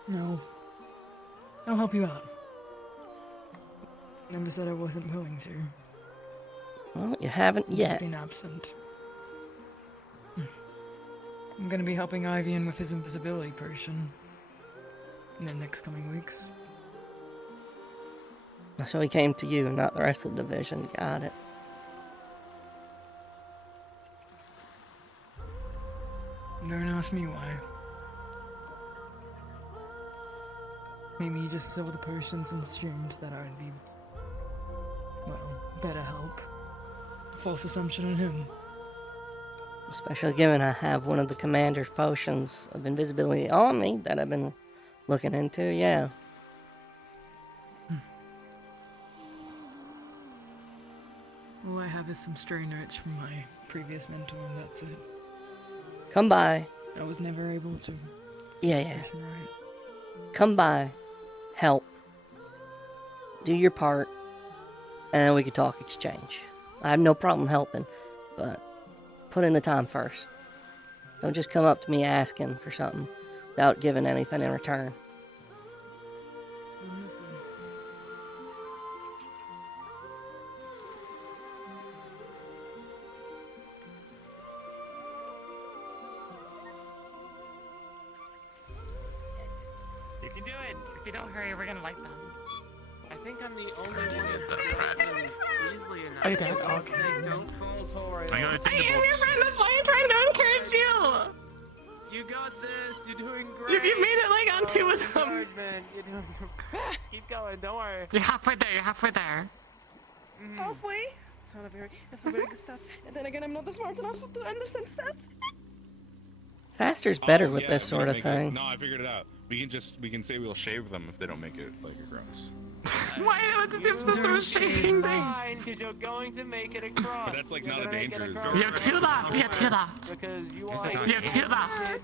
No. I'll help you out. Never said I wasn't willing to. Well, you haven't I've yet. just been absent. I'm gonna be helping Ivian with his invisibility potion in the next coming weeks. So he came to you, not the rest of the division. Got it. Don't ask me why. Maybe he just saw the potions and assumed that I would be, well, better help. False assumption on him. Especially given I have one of the commander's potions of invisibility on me that I've been looking into, yeah. All I have is some stray notes from my previous mentor, and that's it. Come by. I was never able to. Yeah. Right. Come by. Help. Do your part. And then we can talk exchange. I have no problem helping, but put in the time first. Don't just come up to me asking for something without giving anything in return. You can do it. If you don't hurry, we're gonna light them. I think I'm the only one that's them easily enough. I did, okay. Don't fall, Toriel. I got a I am your friend, that's why I'm trying to encourage you! You got this. You're doing great. You made it like on two of them. Man. You're doing your best. Keep going. Don't worry. You're halfway there, you're halfway there. Halfway? That's not very good stats. And then again, I'm not smart enough to understand stats. Faster's better Oh, with yeah, this if we sort don't of make it- thing. No, I figured it out. We can say we'll shave them if they don't make it like across. Why with the some sort of shaking thing? Because you're going to make it across. But that's like not a danger. You have two left, you have two left. Because you You have two left.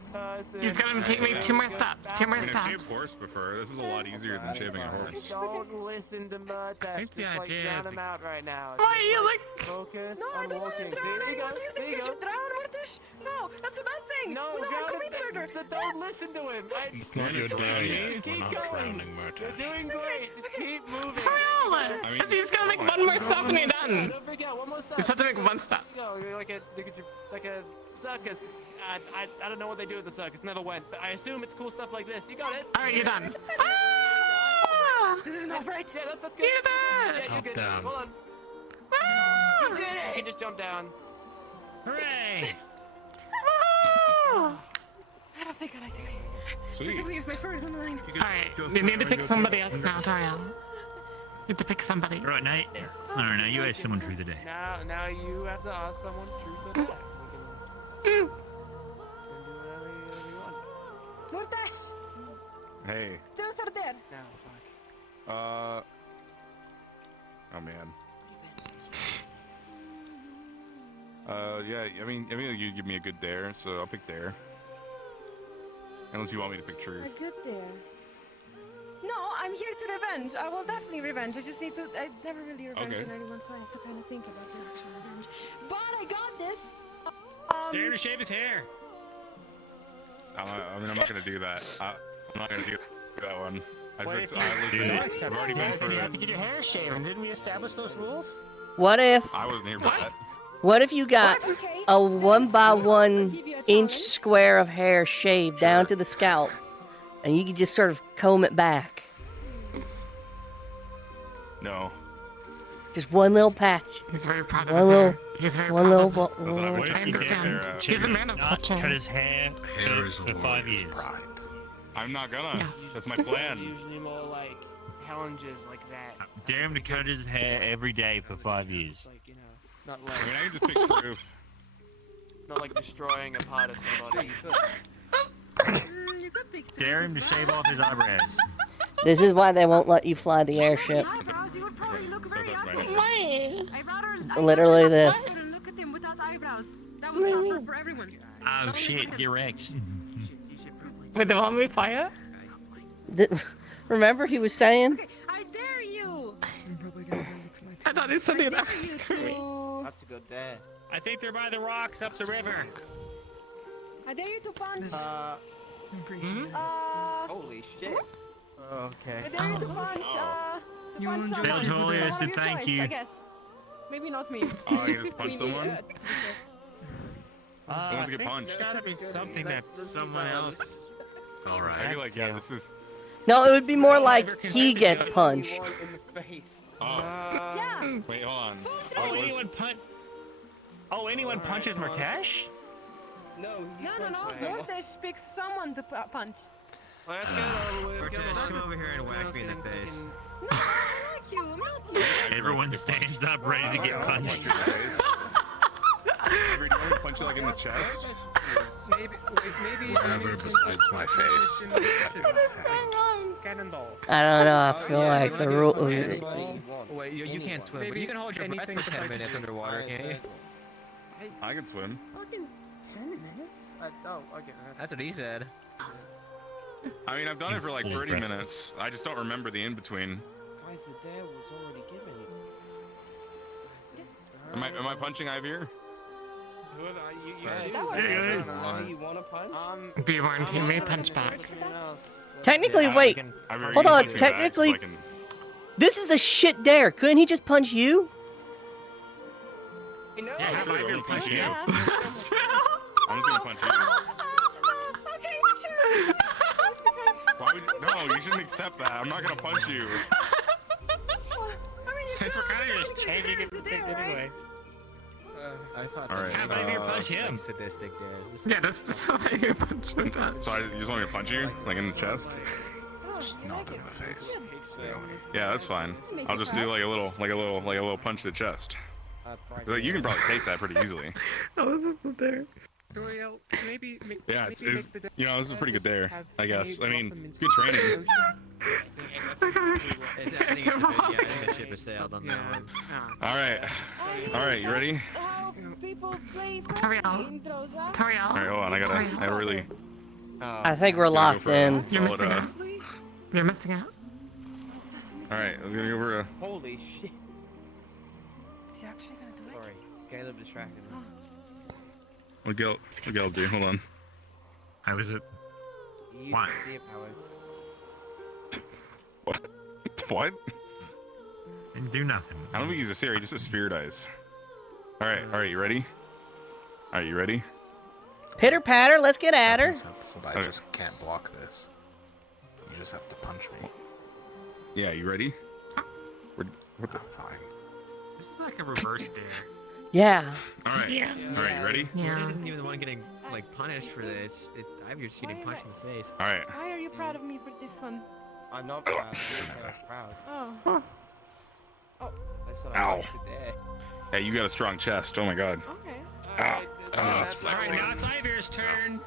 He's gonna take me 2 more steps, 2 more I mean, a shaved steps. horse before. This is a lot easier than shaving a horse. Don't listen to Murtax. think the Just like idea drown of him out right now. Why are you like... Focus No, I on don't want walking. to See, drown. there you go. What do you There think you I go. should drown, Mortish? No, that's a bad thing. No, We don't drown want to commit him. murder. So don't listen to him. It's not your day yet. We're Keep not going. drowning You're Murtash. doing great. Just keep moving. Toriel! I mean, He's gonna make one more step and you're done. Don't freak out. One more step. You just have to make one step. Go. You're like a circus. I don't know what they do at the circus. Never went. But I assume it's cool stuff like this. You got it. Alright, you're done. This is not right. Yeah, that's good. You did Yeah, it! you're Up, good. down. Hold on. You did it. You can just jump down. Hooray! I don't think I like this game. Sweet. Basically, it's my first in line. Alright, you need to pick somebody else now, Toriel. You need to pick somebody. Right, Nate. No, you ask someone through the day. Now you have to ask someone truth or dare. We can do whatever you want. Mortish, Hey. truth or dare? No, fuck. Oh man. Yeah. I mean, you give me a good dare, so I'll pick dare. Unless you want me to pick truth. A good dare. No, I'm here to revenge. I will definitely revenge. I just need to. I never really revenge Okay. on anyone, so I have to kind of think about the actual revenge. But I got this. Dare to shave his hair. I mean, I'm not gonna do that. I'm not gonna do that one. I've What already been through You have it. to get your hair shaven. Didn't we establish those rules? What if I wasn't here for that. What if you got a 1x1 inch square of hair shaved down to the scalp, and you could just sort of comb it back? No. Just one little patch. He's very proud of One his little, hair. He's very one proud little, of it. one little. What if I you understand. can't, He's a man of not culture. cut his hair Hair is a for 5 warrior's years? pride. I'm not gonna. Yes. That's my plan. Usually more like challenges like that. Dare him to cut his hair every day for 5 years. Like, you know, not I like mean, I can just pick truth. not like destroying a part of somebody. You could pick Dare him to shave off his eyebrows. This is why they won't let you fly the airship. eyebrows. You would probably look very That's right. ugly. Why? I'd rather Literally this. look at him without eyebrows. That would suffer for everyone. Oh shit, get wrecked. Wait, they want me to fire? Remember he was saying? I dare you. I thought it said he'd ask me. That's a good dare. I think they're by the rocks up the river. I dare you to punch. Holy shit. Okay. I dare you to punch. To punch Tell someone. Julia I One said of your thank choice, you. I guess. Maybe not me. Oh, you just punch Me someone? neither. Who wants I to get think punched? there's gotta be something that someone else. All I right. feel like, yeah, this is. No, it would be more like he gets punched. Oh. Yeah. Wait, hold on. Oh, anyone punches Murtash? No. Mortish picks someone to punch. Let's get it over with. Cortez, come over here and whack me in the face. No, not you. Not you. Everyone stands up ready to get punched. Every time I punch you like in the chest. Maybe. Whatever besides my face. Cannonball. I don't know. I feel like the rule. Wait, you can't swim, but you can hold your breath for 10 minutes underwater, can't you? I can swim. Fucking 10 minutes? Oh, okay. That's what he said. I mean, I've done it for like 30 minutes. I just don't remember the in between. Guys, the dare was already given. Am I punching Ivy? You want to punch? Be warned, he may punch back. Technically, Yeah, wait. I remember Hold you on. punching back, so Technically, I can- this is a shit dare. Couldn't he just punch you? Yeah, have sure, Ivy you punch can. you. That's true. I'm just gonna punch you. Okay, sure. Why would you? No, you shouldn't accept that. I'm not gonna punch you. Since we're kind of just changing it anyway. I thought. All right. Have Vladimir punch him. Sadistic dares. Yeah, just have Vladimir punch him. So you just want me to punch you, like in the chest? Just not in the face. Yeah, that's fine. I'll just do like a little punch to the chest. Like, you can probably take that pretty easily. Oh, this is there. Doriel, maybe. Yeah, it's this is a pretty good dare, I guess. I mean, it's good training. I think the ship has sailed on that one. All right, you ready? Toriel. All right, hold on. I gotta really. I think we're locked in. You're missing out. You're missing out. All right, we're gonna go over a. Holy shit. Is he actually gonna do it? Sorry, Caleb distracted me. What Caleb do? Hold on. How is it? What? What? Didn't do nothing. I don't think he's a Siri, just a spirit eyes. All right, you ready? Are you ready? Pitter patter, let's get at her. I just can't block this. You just have to punch me. Yeah, you ready? What the? Fine. This is like a reverse dare. Yeah. All right. Yeah. All right, you ready? Yeah. I isn't even the one getting like punished for this. I'm just getting punched in the face. All right. Why are you proud of me for this one? I'm not proud. I'm proud. Oh. I said Ow. I liked the dare. Hey, you got a strong chest. Oh my god. Okay. Ow. That's flexing. Alright, now it's Ivor's turn.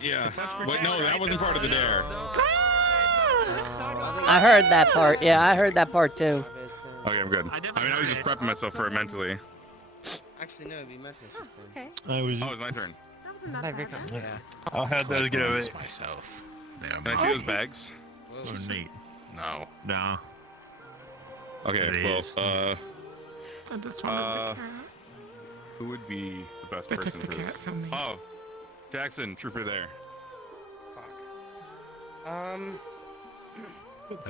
Yeah. Wait, no, that wasn't part of the dare. I heard that part. Yeah, I heard that part too. Okay, I'm good. I mean, I was just prepping myself for it mentally. Actually, no, it'd be mental. Okay. Oh, it was my turn. That wasn't that bad. Yeah. I'll have those get over it. myself. Can I see those bags? Oh, neat. No. No. Okay, It well, is. I just wanted the carrot. who would be the best They person took the for this? carrot from me. Oh, Jackson, trooper there. That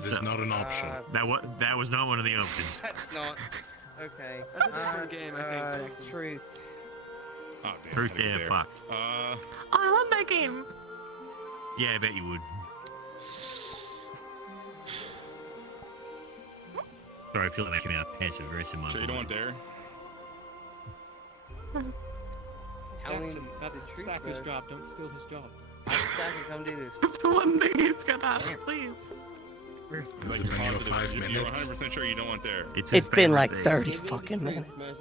is not an option. That was not one of the options. That's not. Okay. That's a different game, I think. Jackson. Truth. Oh, damn. Truth I gotta there, get fuck. Oh, I love that game. Yeah, I bet you would. Sorry, I feel like making a passive aggressive one. So you don't want dare? Jackson, that's Stacker's job. Don't steal his job. Stacker, come do this. That's the one thing he's good at, please. Has it been your 5 You're minutes? 100% sure you don't want dare. It's been like 30 fucking minutes.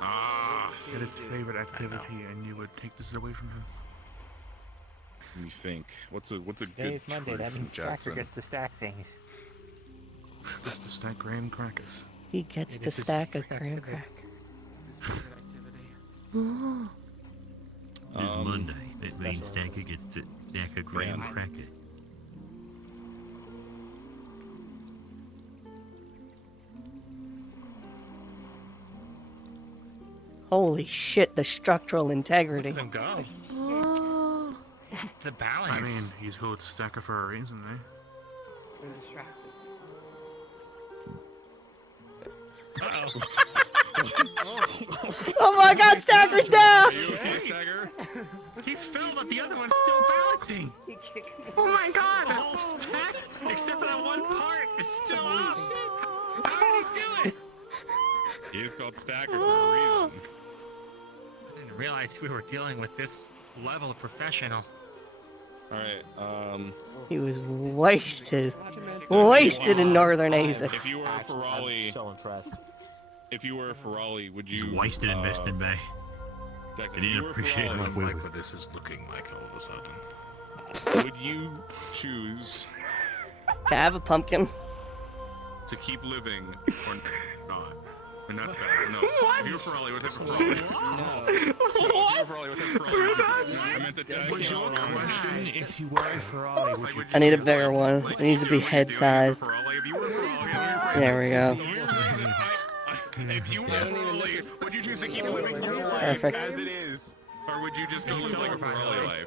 Ah. Get his favorite activity, and you would take this away from him. Let me think. What's a good Today's Monday. That trick means from Stacker Jackson? gets to stack things. Just to stack graham crackers. He gets to stack a graham crack. It's Monday. That means Stacker gets to stack a graham cracker. Holy shit, the structural integrity. Let him go. The balance. I mean, he's called Stacker for a reason, eh? I'm distracted. Oh my god, Stacker's down! Are you okay, Stagger? He fell, but the other one's still balancing. Oh my god! The whole stack, except for that one part, is still up. How did he do it? He is called Stacker for a reason. I didn't realize we were dealing with this level of professional. Alright, He was wasted. Wasted in Northern Asia. If you were a Ferrari, I'm so impressed. if you were a Ferrari, would you... He's wasted investing, Bay. Jackson, I if you didn't were a appreciate Ferrari, my I don't like quiver. what this is looking like all of a sudden. would you choose To have a pumpkin. to keep living or not? And that's bad. No. If you were Ferrari, what type of Ferrari? No. If you were Ferrari, what type of Ferrari would you choose? I meant that Was your question if you were a Ferrari, would you I need a bigger one. It needs to be head sized. If you were a Ferrari, There we go. if you were a Ferrari, would you choose to keep living your life Perfect. as it is? Or would you just go live like a Ferrari life?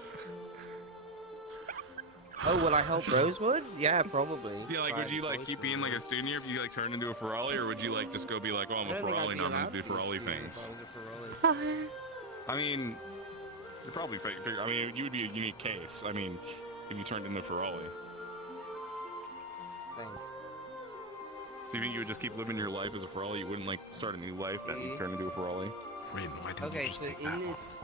Oh, will I help Rosewood? Yeah, probably. Yeah, like, would you, like, keep being, like, a student here if you, like, turned into a Ferrari? Or would you, like, just go be like, oh, I'm a Ferrari now, I'm gonna do Ferrari things? I mean, you're probably fake. I mean, you would be a unique case. I mean, if you turned into Ferrari. Thanks. Do you think you would just keep living your life as a Ferali? You wouldn't like start a new life then turn into a Ferali? Okay, so in this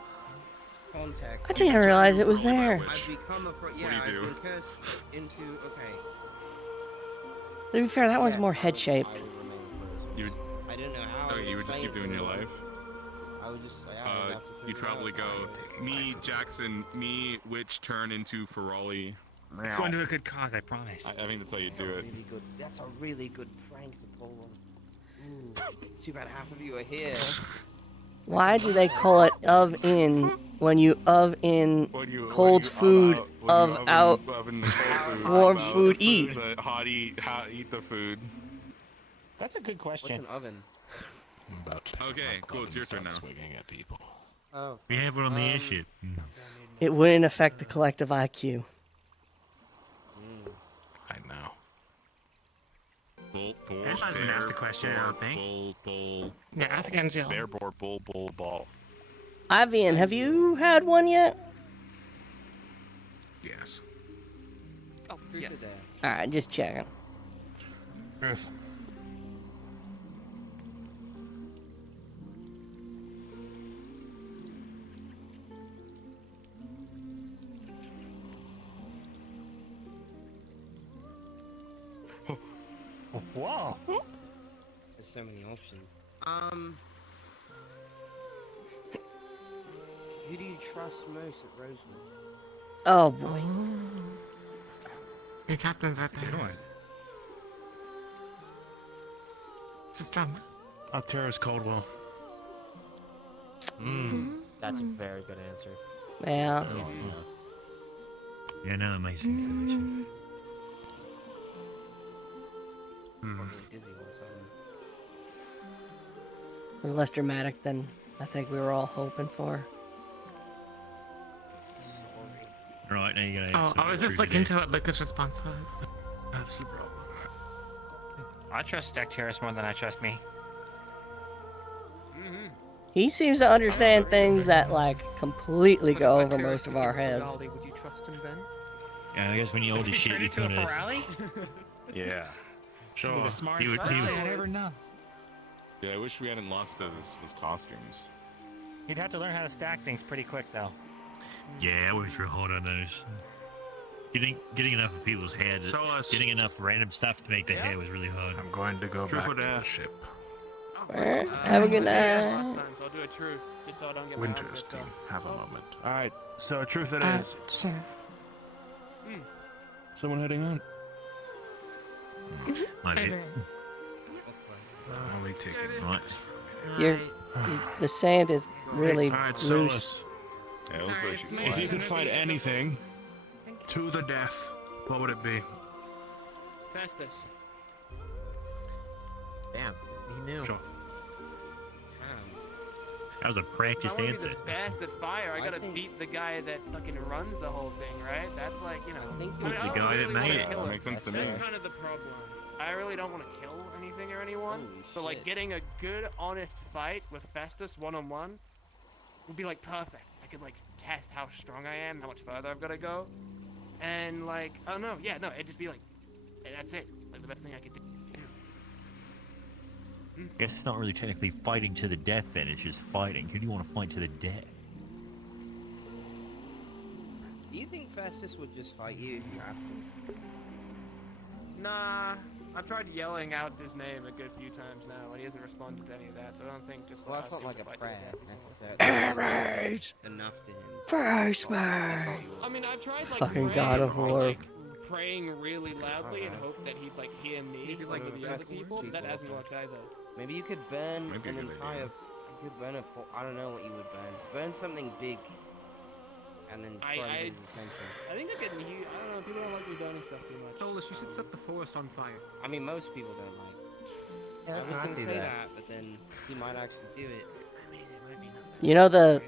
context, I didn't realize it was there. I've become a yeah, I've been cursed into To be fair, that one's more head shaped. You would, I don't know how. you would just keep doing your life. I would just. You'd probably go me, Jackson, me, witch turn into Ferali. It's going to a good cause, I promise. I think that's how you do it. Really good. That's a really good prank to pull on. Ooh, it's too bad half of you are here. Why do they call it of in when you of in cold food, of out warm food eat? Hot eat the food. That's a good question. What's an oven? Okay, cool. It's your turn now. Swinging at people. Oh. We have it on the airship. It wouldn't affect the collective IQ. I know. Bull, That hasn't asked the question, I don't think. Bull. Yeah, ask again, Jill. Bear, boar, bull, ball. Ivian, have you had one yet? Yes. Oh, yes. Alright, just checking. Truth. Whoa. There's so many options. Who do you trust most at Rosewood? Oh boy. Your captain's right there. It's a drum. Tara's Caldwell. That's a very good answer. Yeah. Yeah, now that makes sense. Actually. It was less dramatic than I think we were all hoping for. Right, now you gotta. Oh, I was just looking to what Lucas' response was. That's the problem. I trust Stacteris more than I trust me. He seems to understand things that like completely go over most of our heads. Would you trust him, Ben? Yeah, I guess when you old as shit, you Turn into a kind of. Ferali? Yeah. Sure. The smartest would- Ferali I'd ever known. Yeah, I wish we hadn't lost his costumes. He'd have to learn how to stack things pretty quick, though. Yeah, I worked real hard on those. Getting enough of people's heads, getting enough random stuff to make the hair was really hard. I'm going to go back to the ship. Alright, have a good night. So I'll do a truth, just so I don't get my arms Winter's ripped team, off. have a moment. Alright, so truth it is. Sure. Someone heading on. My bad. Only taking Right. The sand is really Alright, loose. Solus. If you could fight anything to the death, what would it be? Festus. Damn, he knew. Sure. That was a practiced If I answer. want to be the best at fire, I gotta beat the guy that fucking runs the whole thing, right? That's like, you know. I The don't guy that really made wanna it. kill him. Makes sense to me. That's kind of the problem. I really don't want to kill anything or anyone, but like getting a good, honest fight with Festus one-on-one would be like perfect. I could like test how strong I am, how much further I've got to go, and like, I don't know, yeah, no, it'd just be like, that's it, like the best thing I could do. I guess it's not really technically fighting to the death then, it's just fighting. Who do you want to fight to the death? Do you think Festus would just fight you if you have to? Nah, I've tried yelling out his name a good few times now, and he hasn't responded to any of that, so I don't think just Well, that's not asking like to a fight prayer, to the death necessarily. Alright. Enough to him. First man. I mean, I've tried like Fucking praying, God of War. like, praying really loudly and hope that he'd like hear me like with the other people. That hasn't worked either. Maybe you could burn Might be a an good entire. idea. You could burn I don't know what you would burn. Burn something big, and then try to get his attention. I think I don't know. People don't like me burning stuff too much. Solus, you should set the forest on fire. I mean, most people don't like. Yeah, I let's was not gonna do say that. that, but then he might actually do it. You know the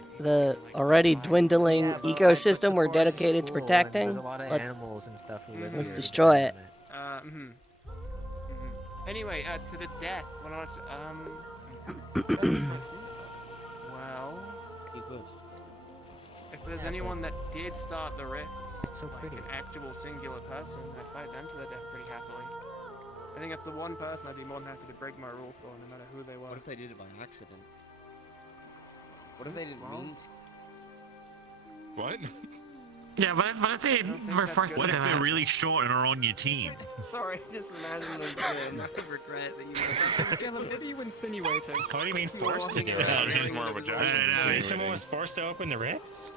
already dwindling ecosystem we're dedicated to protecting? There's a lot of Let's animals and stuff who live let's here. destroy it. Anyway, to the death. When I well, if there's anyone that did start the rift, like an actual singular person, I'd fight them to the death pretty happily. I think that's the one person I'd be more than happy to break my rule for, no matter who they were. What if they did it by accident? What if they didn't mean to? What? Yeah, what if they were forced What to if do they're it? really short and are on your team? Sorry, just imagine them doing regret that you Caleb, what are you insinuating? What do you mean forced to do it? I think it's more of a Jackson. So someone was forced to open the rifts?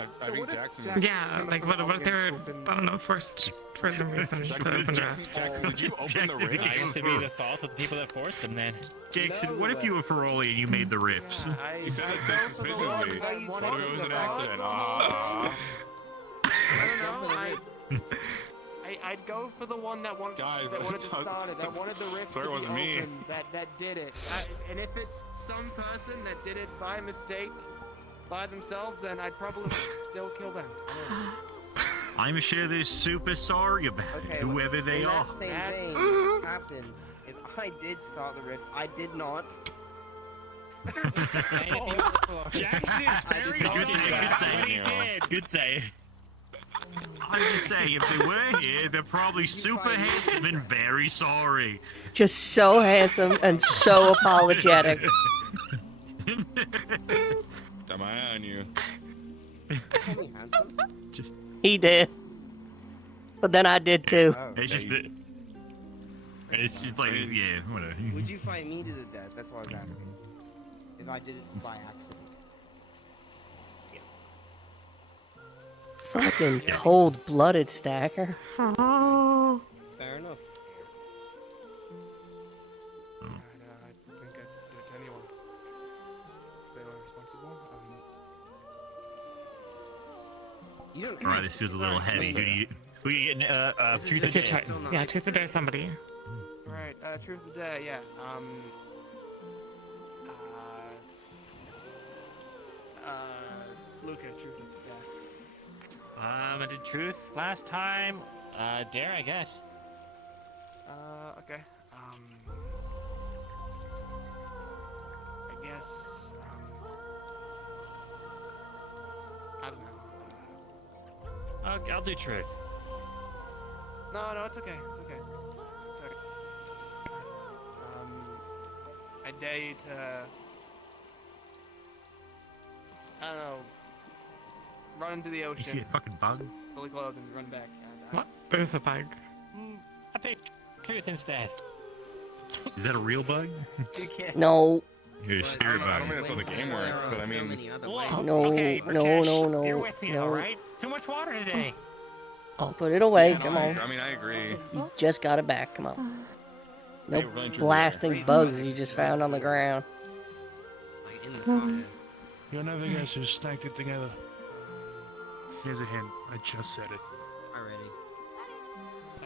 I think Jackson. Yeah, like what if they were, I don't know, forced for some reason to open the rift? Did you open the rift? I guess to be the fault of the people that forced them then. Jackson, what if you were Parolee and you made the rifts? You said it suspiciously. What if it was an accident? I don't know. I'd go for the one that wanted to start it, that wanted the rift to be wasn't me. open, that did it. And if it's some person that did it by mistake, by themselves, then I'd probably still kill them. I'm sure they're super sorry about it, whoever they are. Same thing happened. If I did start the rift, I did not. Jackson is very Good save. I'm just saying, if they were here, they're probably super handsome and very sorry. Just so handsome and so apologetic. Got my eye on you. He did. But then I did too. It's just that. It's just like, yeah, whatever. Would you fight me to the death? That's what I was asking. If I did it by accident. Fucking cold-blooded stacker. Fair enough. I think I'd do it to anyone. If they were responsible. You don't. Alright, this feels a little heavy. Who you getting, truth It's or your dare? choice. Yeah, truth or dare somebody. Alright, truth of the day, yeah. Luca, truth of the day. I did truth last time. Dare, I guess. Okay. I guess, I don't know. Okay, I'll do truth. No, it's okay. It's okay. It's okay. I dare you to, I don't know, run into the ocean. You see a fucking bug? Fully clothed and run back. What? There's a bug. I pick truth instead. Is that a real bug? No. You're a spirit I bug. don't think that's how the game works, but I mean. No, Okay, no, Rakesh, no, You're with me, no. alright? Too much water today. I'll put it away. Come on. I mean, I agree. You just got it back. Come on. No Hey, we're going to blasting bugs you just found on the ground. Like in the fire. You're never guys who snagged it together. Here's a hint. I just said it. Already.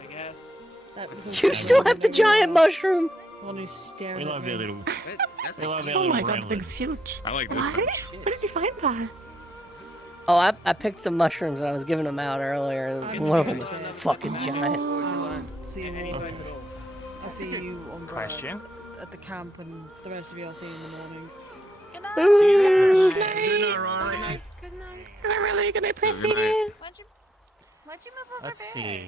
I guess. You still have the giant mushroom. One who's staring. We love their little. That's We love their Oh little my god, gremlin. thing's huge. I like this What? bunch. Where did you find that? Oh, I picked some mushrooms and I was giving them out earlier. One of them was fucking giant. See you Anytime at all. I'll see you on Question? at the camp, and the rest of you I'll see you in the morning. Good night. Good night, Ronnie. Good night. Can I really? Can I proceed? Good night. Why'd you move over Let's there? see.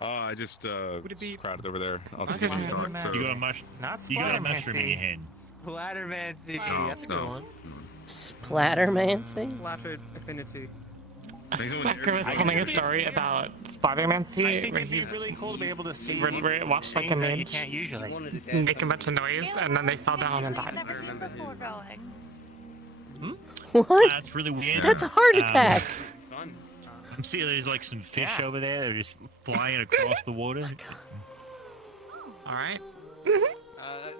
I just crowded over there. I was Is thinking it dark, so. You got a mush. Not You got a mushroom in your Splattermancy. hand. Splattermancy. No, That's a good no. one. Splattermancy? Flattered affinity. Sacker was telling a story about Splattermancy, I think where it'd he be really cool to be able to see where it watched like a things that you mage can't usually. make a bunch of noise, and then they fell down and I've died. never seen before going. What? That's really weird. That's a heart attack. Fun. I'm seeing there's like some fish Yeah. over there. They're just flying across the water. Alright.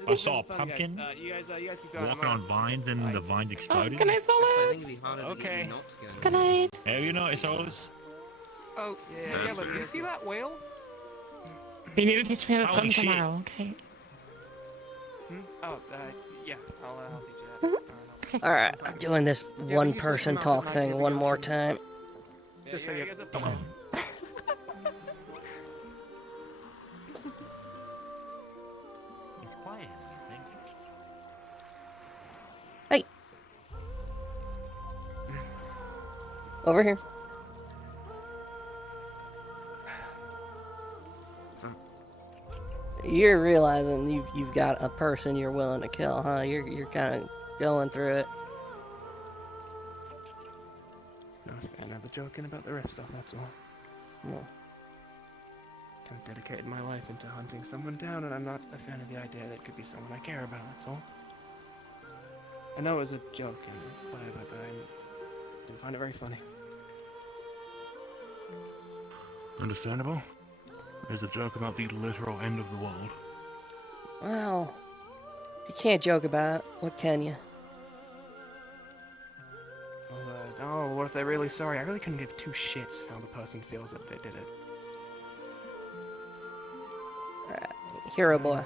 I saw a pumpkin You guys keep going. walking on vines and the vines exploded. Can I I solo? think it'd be harder to Okay. get not to go. Good night. Have you noticed all this? Oh, yeah, That's but fair. you see that whale? You need to teach me how to Holy swim shit. tomorrow, okay? Oh, yeah, I'll teach you that. Okay. Alright, I'm doing this one person talk thing one more time. Just so you guys up to It's quiet. I think. Hey. Over here. You're realizing you've got a person you're willing to kill, huh? You're kind of going through it. Not a fan of the joking about the rift stuff, that's all. Well, I've dedicated my life into hunting someone down, and I'm not a fan of the idea that it could be someone I care about, that's all. I know it was a joke and whatever, but I didn't find it very funny. Understandable. There's a joke about the literal end of the world. well, if you can't joke about it, what can you? Well, what if they're really sorry? I really couldn't give two shits how the person feels that they did it. Hero boy.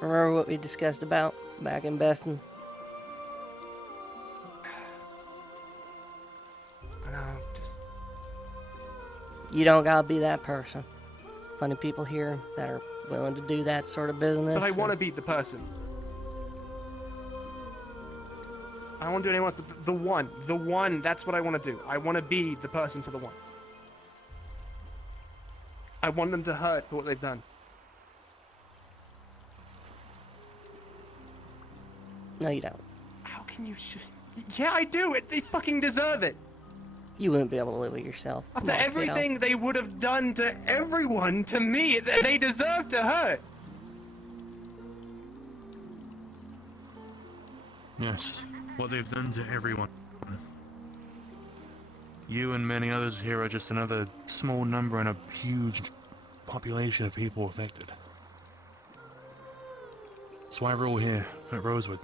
Remember what we discussed about back in Beston? No, just... You don't gotta be that person. Plenty of people here that are willing to do that sort of business. But I want to be the person. I don't want to do anyone else, but the one, that's what I want to do. I want to be the person for the one. I want them to hurt for what they've done. No, you don't. How can you Yeah, I do! They fucking deserve it! You wouldn't be able to live with yourself. After everything they would have done to everyone, to me, they deserve to hurt! Yes, what they've done to everyone. You and many others here are just another small number in a huge population of people affected. That's why we're all here at Rosewood.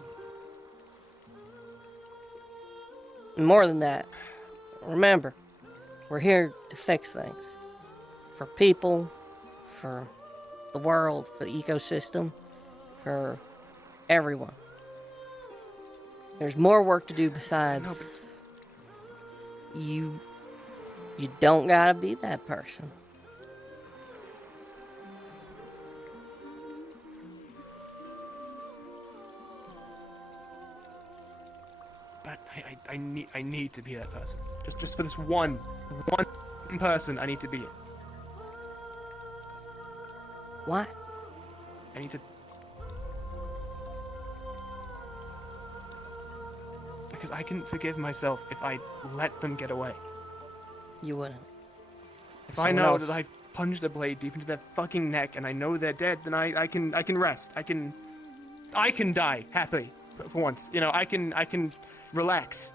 More than that, remember, we're here to fix things. For people, for the world, for the ecosystem, for everyone. There's more work to do besides... You don't gotta be that person. But I need to be that person. Just for this one person, I need to be it. Why? I need to... Because I can forgive myself if I let them get away. You wouldn't. If I know that I've punched a blade deep into their fucking neck and I know they're dead, then I can rest. I can die happily for once. You know, I can relax.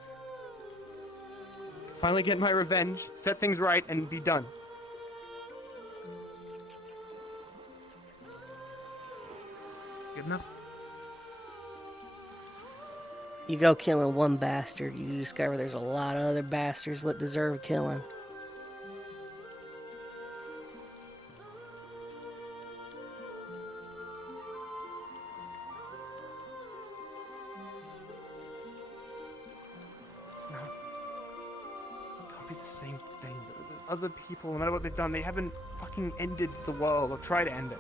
Finally get my revenge, set things right, and be done. Good enough? You go killing one bastard, you discover there's a lot of other bastards what deserve killing. It's not. It can't be the same thing. The other people, no matter what they've done, they haven't fucking ended the world or tried to end it.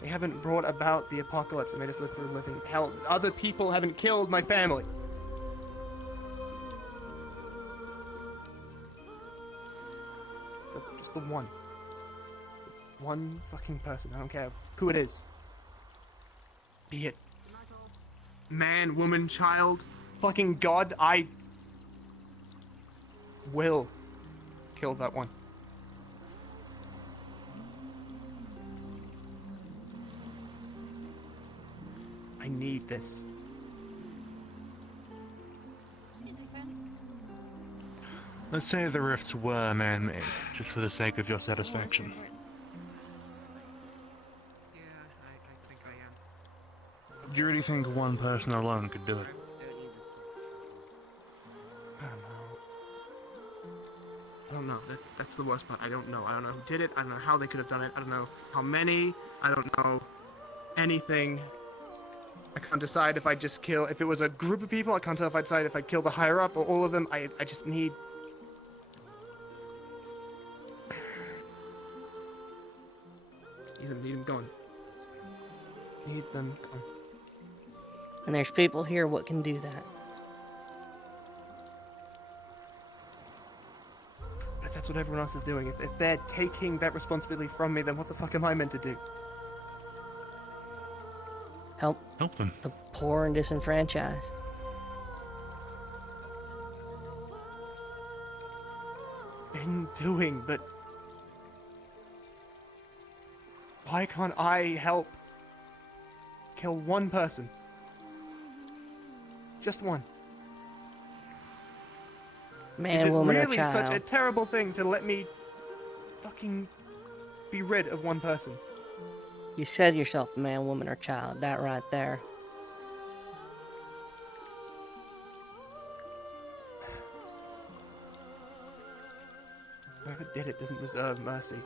They haven't brought about the apocalypse and made us live through living hell. Other people haven't killed my family. Just the one. One fucking person. I don't care who it is. Be it man, woman, child, fucking God, I will kill that one. I need this. Let's say the rifts were man-made, just for the sake of your satisfaction. Do you really think one person alone could do it? I don't know. That's the worst part. I don't know. I don't know who did it. I don't know how they could have done it. I don't know how many. I don't know anything. I can't decide if I just kill... If it was a group of people, I can't tell if I decide if I kill the higher up or all of them. I just need... Need them gone. Need them gone. And there's people here what can do that. But if that's what everyone else is doing, if they're taking that responsibility from me, then what the fuck am I meant to do? Help them. The poor and disenfranchised. Been doing, but why can't I help kill one person? Just one. Man, Is it woman, or really such a child. terrible thing to let me fucking be rid of one person? You said yourself, man, woman, or child. That right there. Whoever did it doesn't deserve mercy.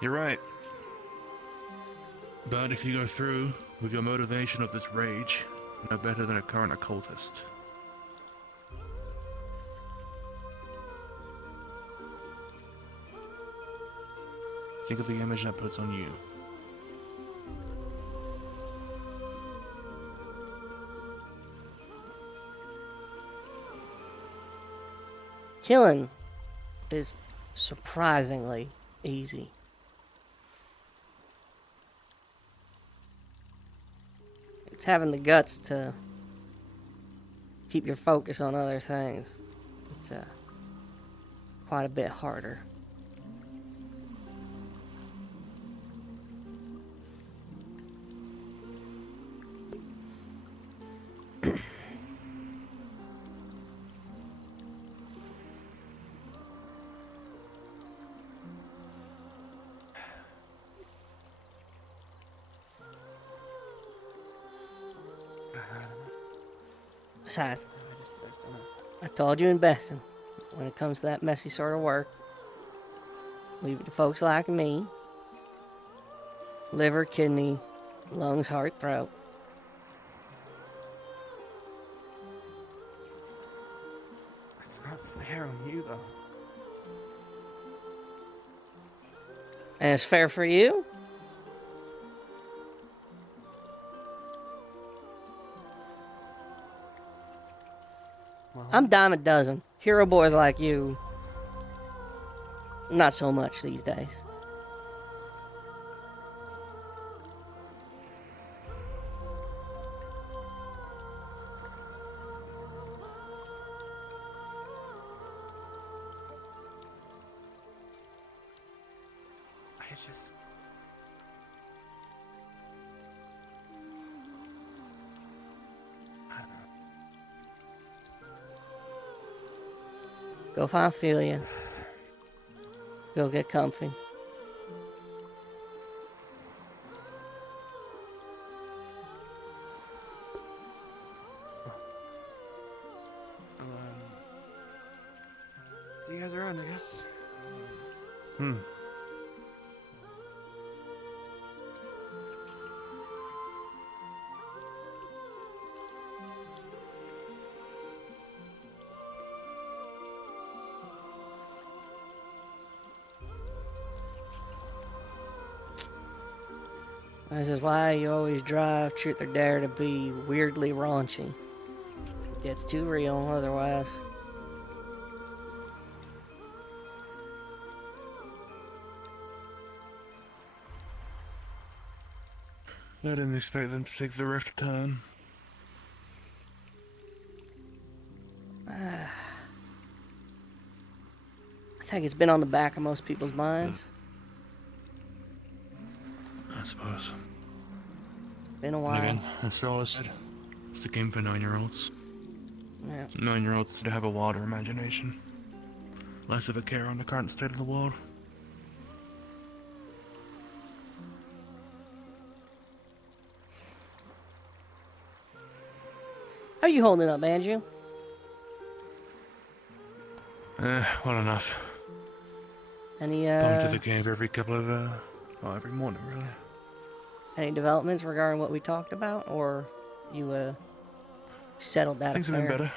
You're right. But if you go through with your motivation of this rage, no better than a current occultist. Think of the image that puts on you. Killing is surprisingly easy. It's having the guts to keep your focus on other things. It's quite a bit harder. Besides, I told you in Besson, when it comes to that messy sort of work, leave it to folks like me. Liver, kidney, lungs, heart, throat. It's not fair on you, though. And it's fair for you? I'm dime a dozen. Hero boys like you, not so much these days. I just... Go find Ophelia. Go get comfy. So you guys are on, I guess. This is why you always drive Truth or Dare to be weirdly raunchy. It gets too real otherwise. I didn't expect them to take the left turn. I think it's been on the back of most people's minds. I suppose. Been a And while. again, as Sola said, it's a game for 9-year-olds. Yeah. 9-year-olds should have a wilder imagination. Less of a care on the current state of the world. How you holding up, Andrew? Well enough. Any Come to the cave every every morning, really. any developments regarding what we talked about, or you settled that Things have affair? been better.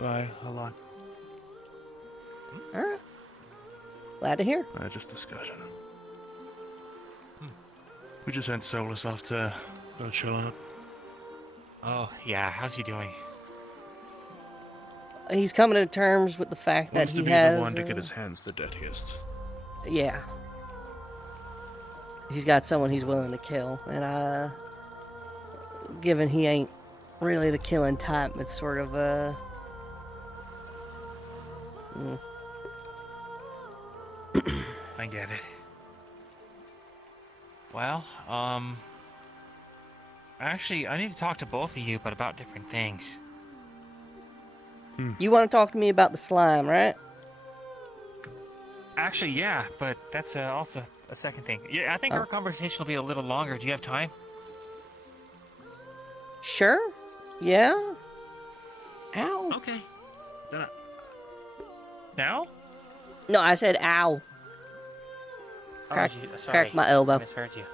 By a lot. All right. Glad to hear. Just discussion. We just sent Solus off to go chill out. Oh, yeah, how's he doing? he's coming to terms with the fact that Wants he to be has. the one to get his hands the dirtiest. Yeah. He's got someone he's willing to kill, and given he ain't really the killing type, it's sort of I get it. Well, actually, I need to talk to both of you, but about different things. You want to talk to me about the slime, right? Actually, yeah, but that's also a second thing. Yeah, I think our conversation will be a little longer. Do you have time? Sure. Yeah. Ow. Okay. Now? No, I said ow. Crack, crack my elbow. I misheard you.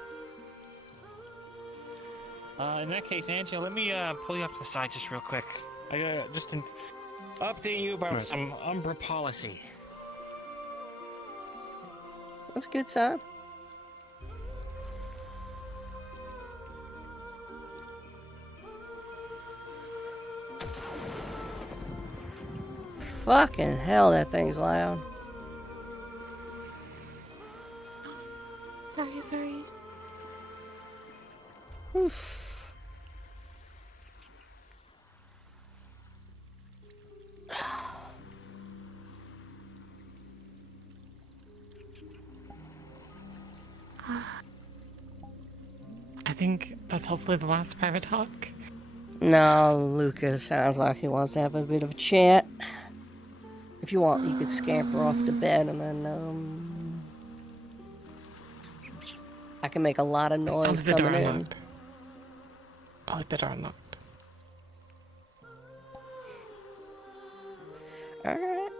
In that case, Angela, let me pull you up to the side just real quick. I gotta just update you about some Umbra policy. That's a good sign. Fucking hell, that thing's loud. Sorry. Oof. I think that's hopefully the last private talk. No, Lucas sounds like he wants to have a bit of a chat. If you want, you could scamper off to bed and then, I can make a lot of I'll noise leave the door coming in. unlocked. I'll leave the door unlocked. Alright.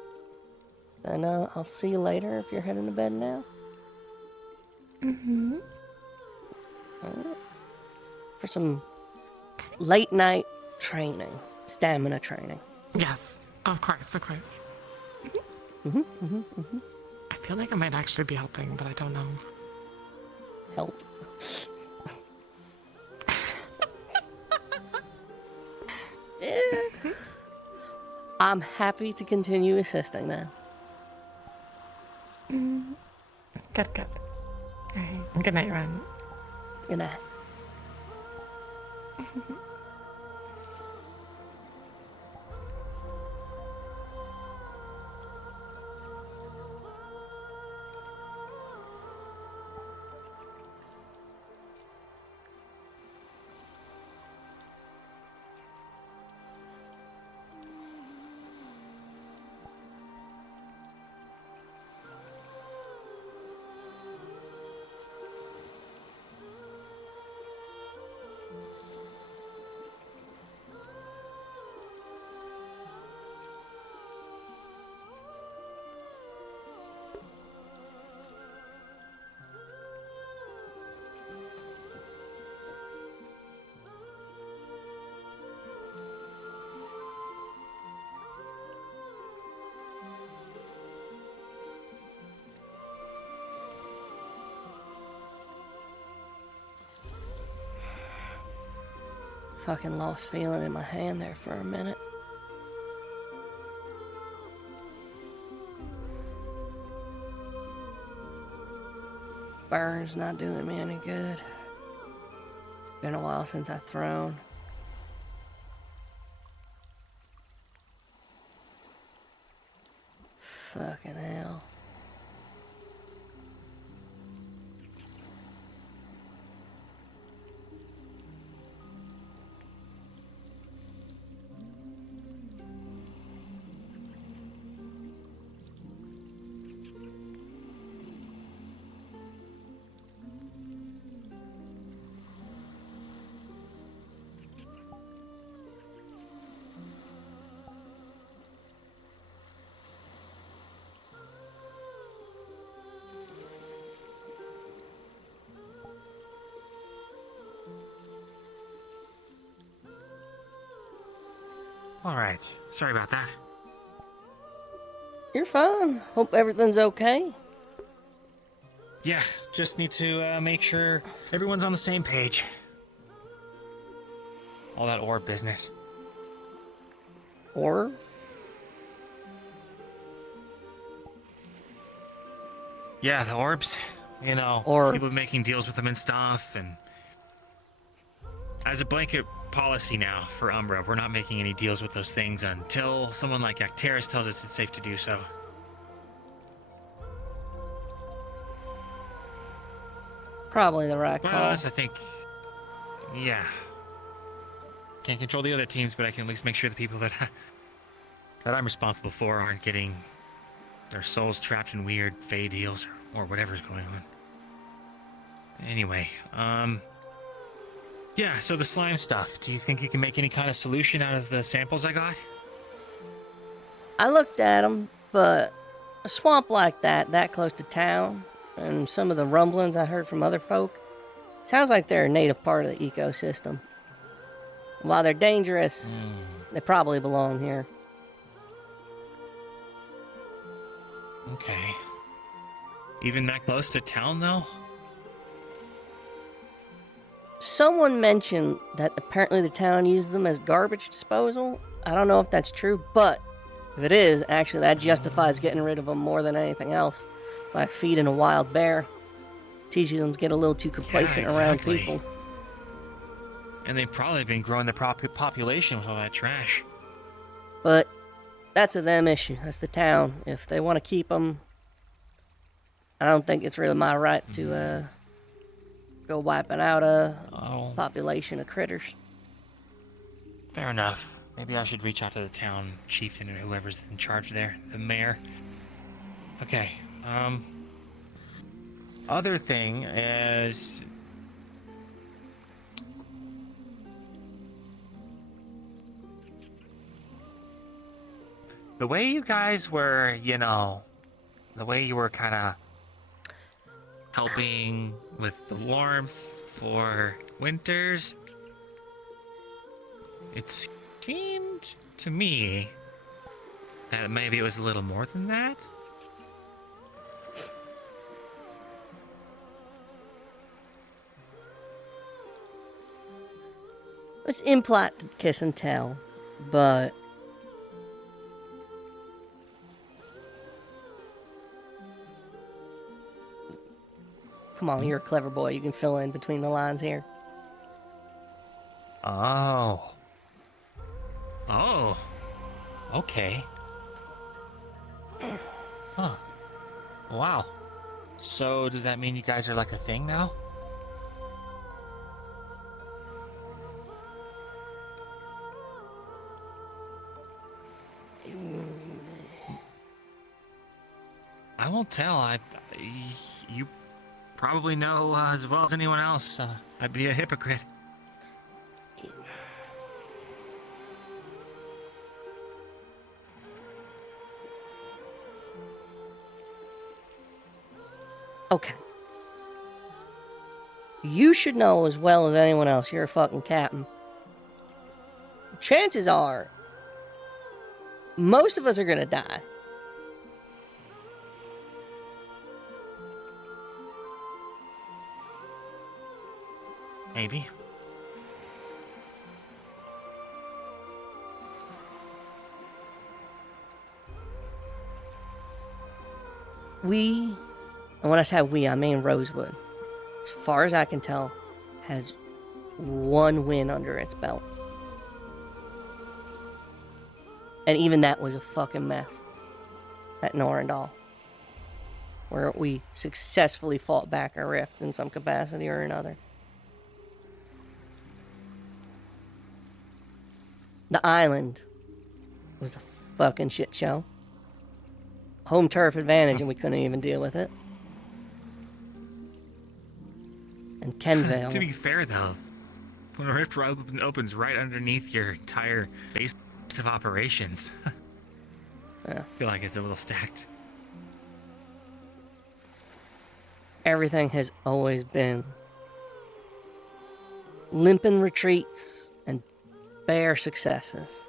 Then, I'll see you later if you're heading to bed now. Mm-hmm. Alright. For some late night training. Stamina training. Yes, of course. I feel like I might actually be helping, but I don't know. Help. I'm happy to continue assisting then. Good. Alright, good night, Ren. Good night. Fucking lost feeling in my hand there for a minute. Burn's not doing me any good. Been a while since I've thrown. Fucking hell. Alright, sorry about that. You're fine. Hope everything's okay. Yeah, just need to make sure everyone's on the same page. All that ore business. Or? Yeah, the orbs. You know, Orbs. people making deals with them and stuff, and as a blanket policy now for Umbra, we're not making any deals with those things until someone like Acteris tells us it's safe to do so. Probably the right Well, call. I think, yeah. Can't control the other teams, but I can at least make sure the people that I'm responsible for aren't getting their souls trapped in weird fey deals or whatever's going on. Anyway, yeah, so the slime stuff. Do you think you can make any kind of solution out of the samples I got? I looked at them, but a swamp like that close to town, and some of the rumblings I heard from other folk, sounds like they're a native part of the ecosystem. While they're dangerous, they probably belong here. Okay. Even that close to town, though? Someone mentioned that apparently the town uses them as garbage disposal. I don't know if that's true, but if it is, actually that justifies getting rid of them more than anything else. It's like feeding a wild bear. Teaches them to get a little too complacent around people. And they've probably been growing the population with all that trash. But that's a them issue. That's the town. If they want to keep them, I don't think it's really my right to go wiping out a population of critters. Fair enough. Maybe I should reach out to the town chieftain or whoever's in charge there, the mayor. Okay. Other thing is, the way you guys were, you know, the way you were kind of helping with the warmth for winters, it seemed to me that maybe it was a little more than that. It's impolite to kiss and tell, but come on, you're a clever boy. You can fill in between the lines here. Oh. Oh. Okay. Huh. Wow. So does that mean you guys are like a thing now? I won't tell. You probably know as well as anyone else. I'd be a hypocrite. Okay. You should know as well as anyone else, you're a fucking captain. Chances are, most of us are gonna die. Maybe. We, and when I say we, I mean Rosewood, as far as I can tell, has one win under its belt. And even that was a fucking mess at Norandal, where we successfully fought back a rift in some capacity or another. The island was a fucking shit show. Home turf advantage, and we couldn't even deal with it. And Kenvale. To be fair, though, when a rift opens right underneath your entire base of operations, yeah. I feel like it's a little stacked. Everything has always been limping retreats and bare successes.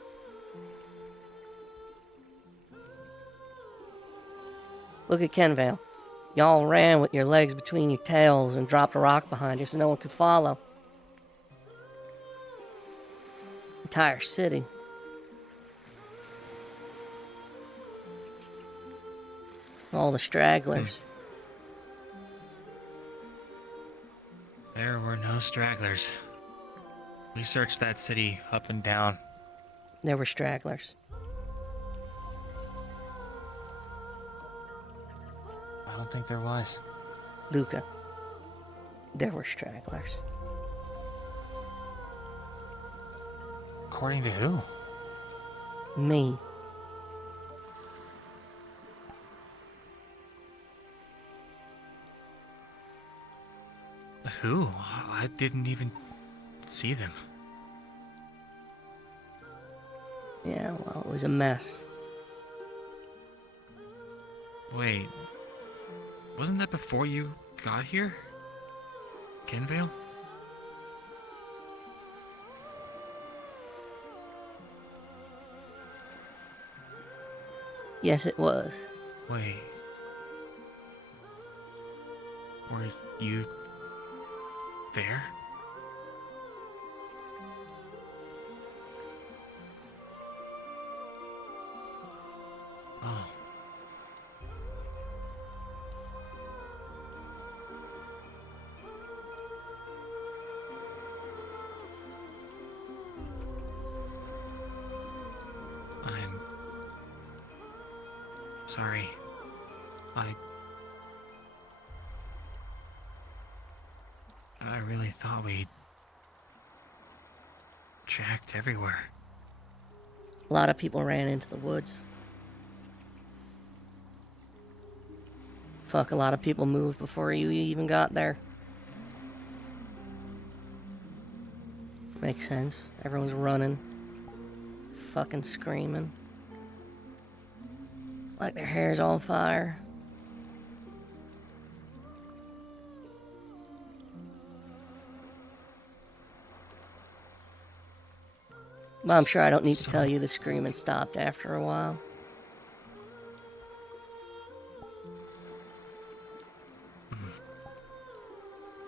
Look at Kenvale. Y'all ran with your legs between your tails and dropped a rock behind you so no one could follow. Entire city. All the stragglers. There were no stragglers. We searched that city up and down. There were stragglers. I don't think there was. Luca, there were stragglers. According to who? Me. Who? I didn't even see them. Yeah, well, it was a mess. Wait. Wasn't that before you got here? Kenvale? Yes, it was. Wait. Were you there? Oh. I'm sorry. I really thought we'd checked everywhere. A lot of people ran into the woods. Fuck, a lot of people moved before you even got there. Makes sense. Everyone's running. Fucking screaming. Like their hair's on fire. But I'm sure I don't need to tell you the screaming stopped after a while.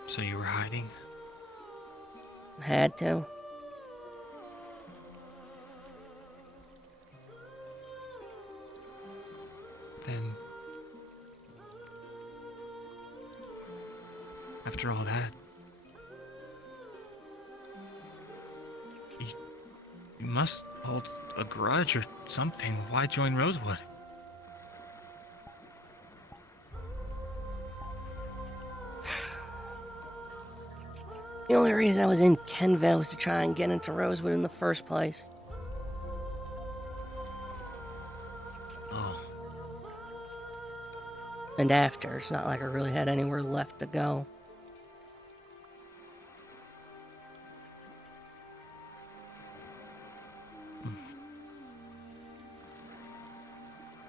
So you were hiding? Had to. Then, after all that, you must hold a grudge or something. Why join Rosewood? The only reason I was in Kenvale was to try and get into Rosewood in the first place. Oh. And after, it's not like I really had anywhere left to go.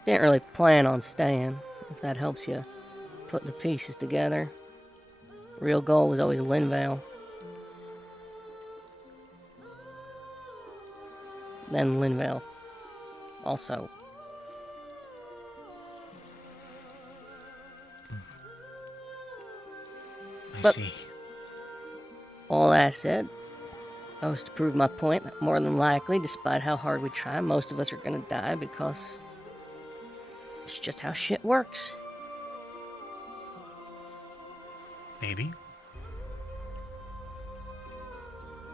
Didn't really plan on staying, if that helps you put the pieces together. Real goal was always Linvale. Then Linvale. Also. I see. All that said, I was to prove my point that more than likely, despite how hard we try, most of us are gonna die because it's just how shit works. Maybe.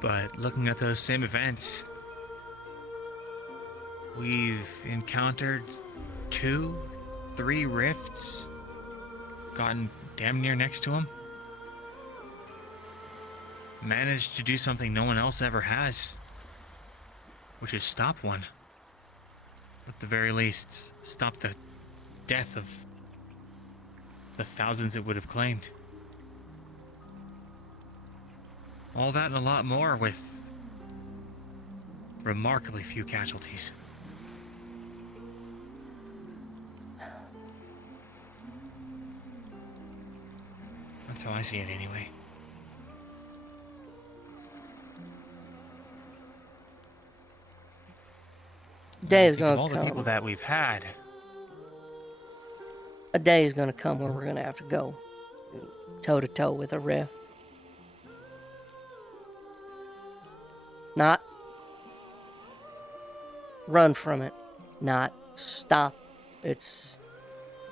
But looking at those same events, we've encountered 2, 3 rifts, gotten damn near next to them, managed to do something no one else ever has, which is stop one. At the very least, stop the death of the thousands it would have claimed. All that and a lot more with remarkably few casualties. That's how I see it anyway. Day is Think of gonna all come. the people that we've had. A day is gonna come where we're gonna have to go toe to toe with a rift. Not run from it, not stop its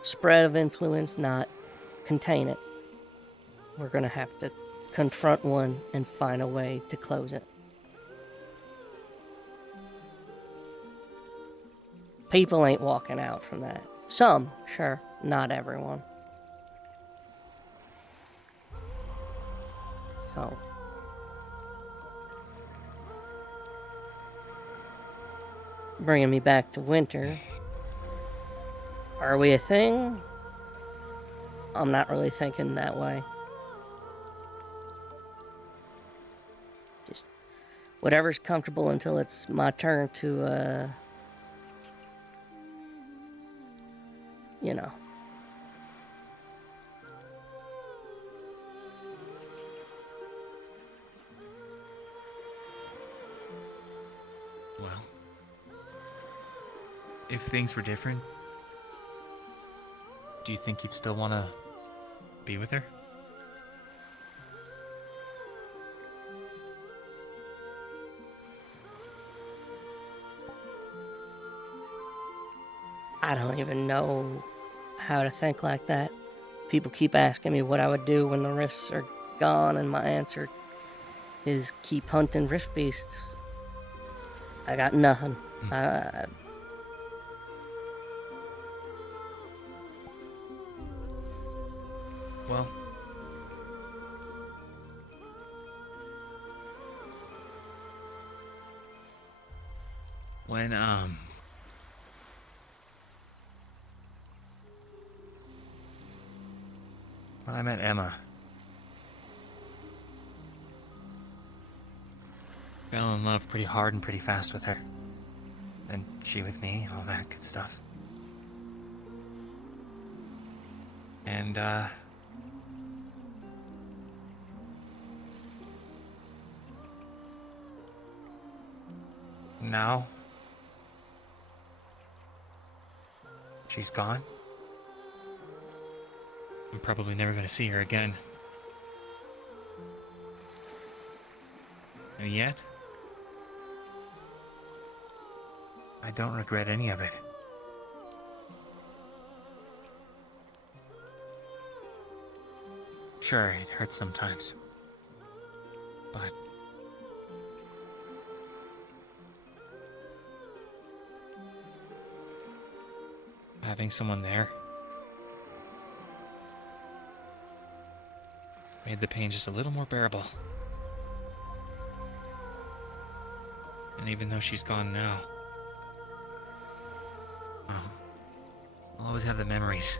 spread of influence, not contain it. We're gonna have to confront one and find a way to close it. People ain't walking out from that. Some, sure, not everyone. So, bringing me back to winter. Are we a thing? I'm not really thinking that way. Just whatever's comfortable until it's my turn to, you know. Well, if things were different, do you think you'd still want to be with her? I don't even know how to think like that. People keep asking me what I would do when the rifts are gone, and my answer is keep hunting rift beasts. I got nothing. Well, when I met Emma, fell in love pretty hard and pretty fast with her. And she with me, all that good stuff. And, now, she's gone. I'm probably never going to see her again. And yet, I don't regret any of it. Sure, it hurts sometimes. But having someone there made the pain just a little more bearable. And even though she's gone now, well, I'll always have the memories.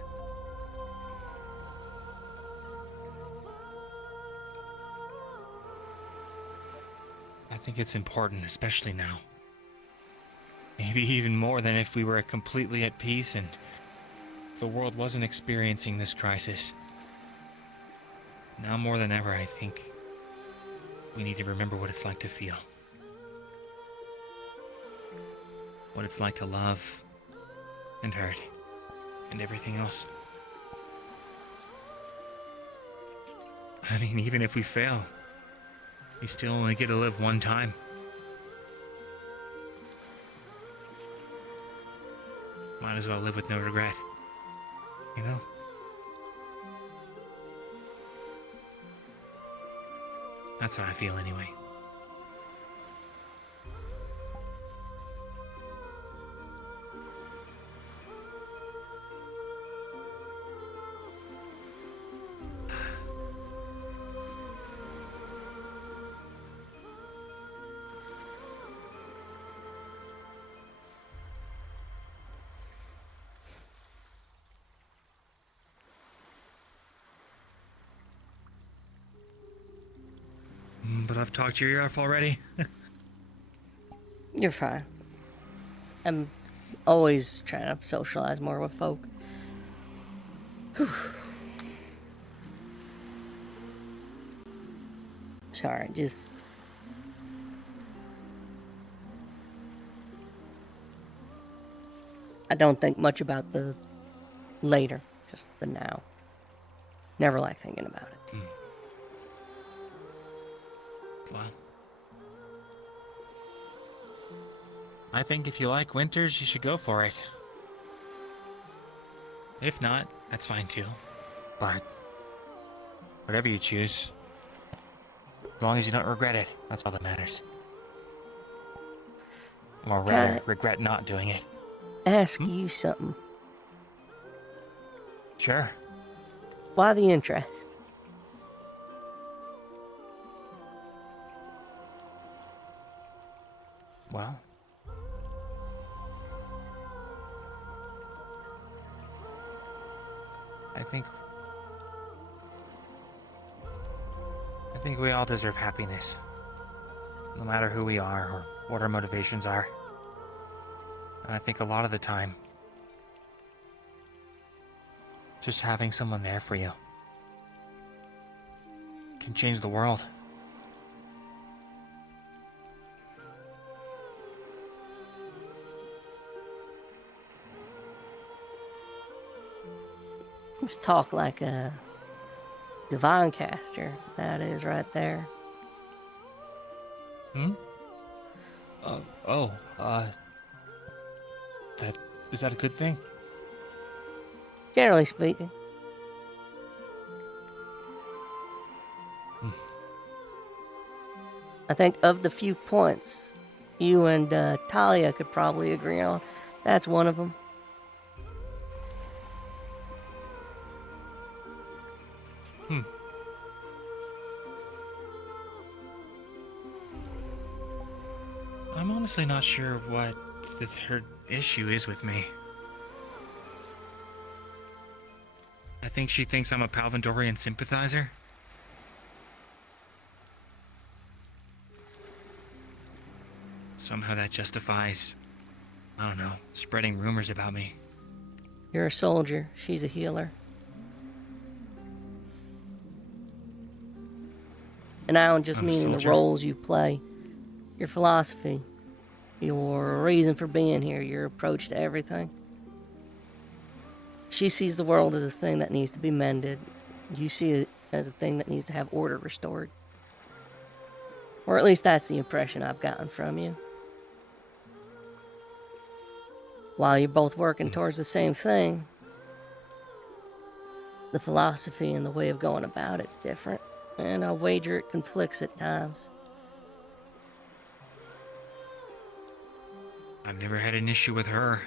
I think it's important, especially now. Maybe even more than if we were completely at peace and the world wasn't experiencing this crisis. Now more than ever, I think we need to remember what it's like to feel. What it's like to love and hurt and everything else. I mean, even if we fail, you still only get to live one time. Might as well live with no regret, you know? That's how I feel anyway. But I've talked your ear off already. You're fine. I'm always trying to socialize more with folk. Whew. Sorry, just... I don't think much about the later, just the now. Never like thinking about it. Well, I think if you like winters, you should go for it. if not, that's fine too. But whatever you choose, As long as you don't regret it, that's all that matters. Or Can rather, I- regret not doing it. Ask you something. Sure. Why the interest? Well, I think we all deserve happiness. No matter who we are or what our motivations are. And I think a lot of the time, just having someone there for you can change the world. Just talk like a divine caster. That is right there. That is that a good thing? Generally speaking. I think of the few points you and Talia could probably agree on, that's one of them. I'm honestly not sure what her issue is with me. I think she thinks I'm a Palvandorian sympathizer. Somehow that justifies, I don't know, spreading rumors about me. You're a soldier. She's a healer. And I don't just I'm a mean in the soldier. roles you play. Your philosophy. Your reason for being here. Your approach to everything. She sees the world as a thing that needs to be mended. You see it as a thing that needs to have order restored. Or at least that's the impression I've gotten from you. While you're both working towards the same thing, the philosophy and the way of going about it's different. And I'll wager it conflicts at times. I've never had an issue with her.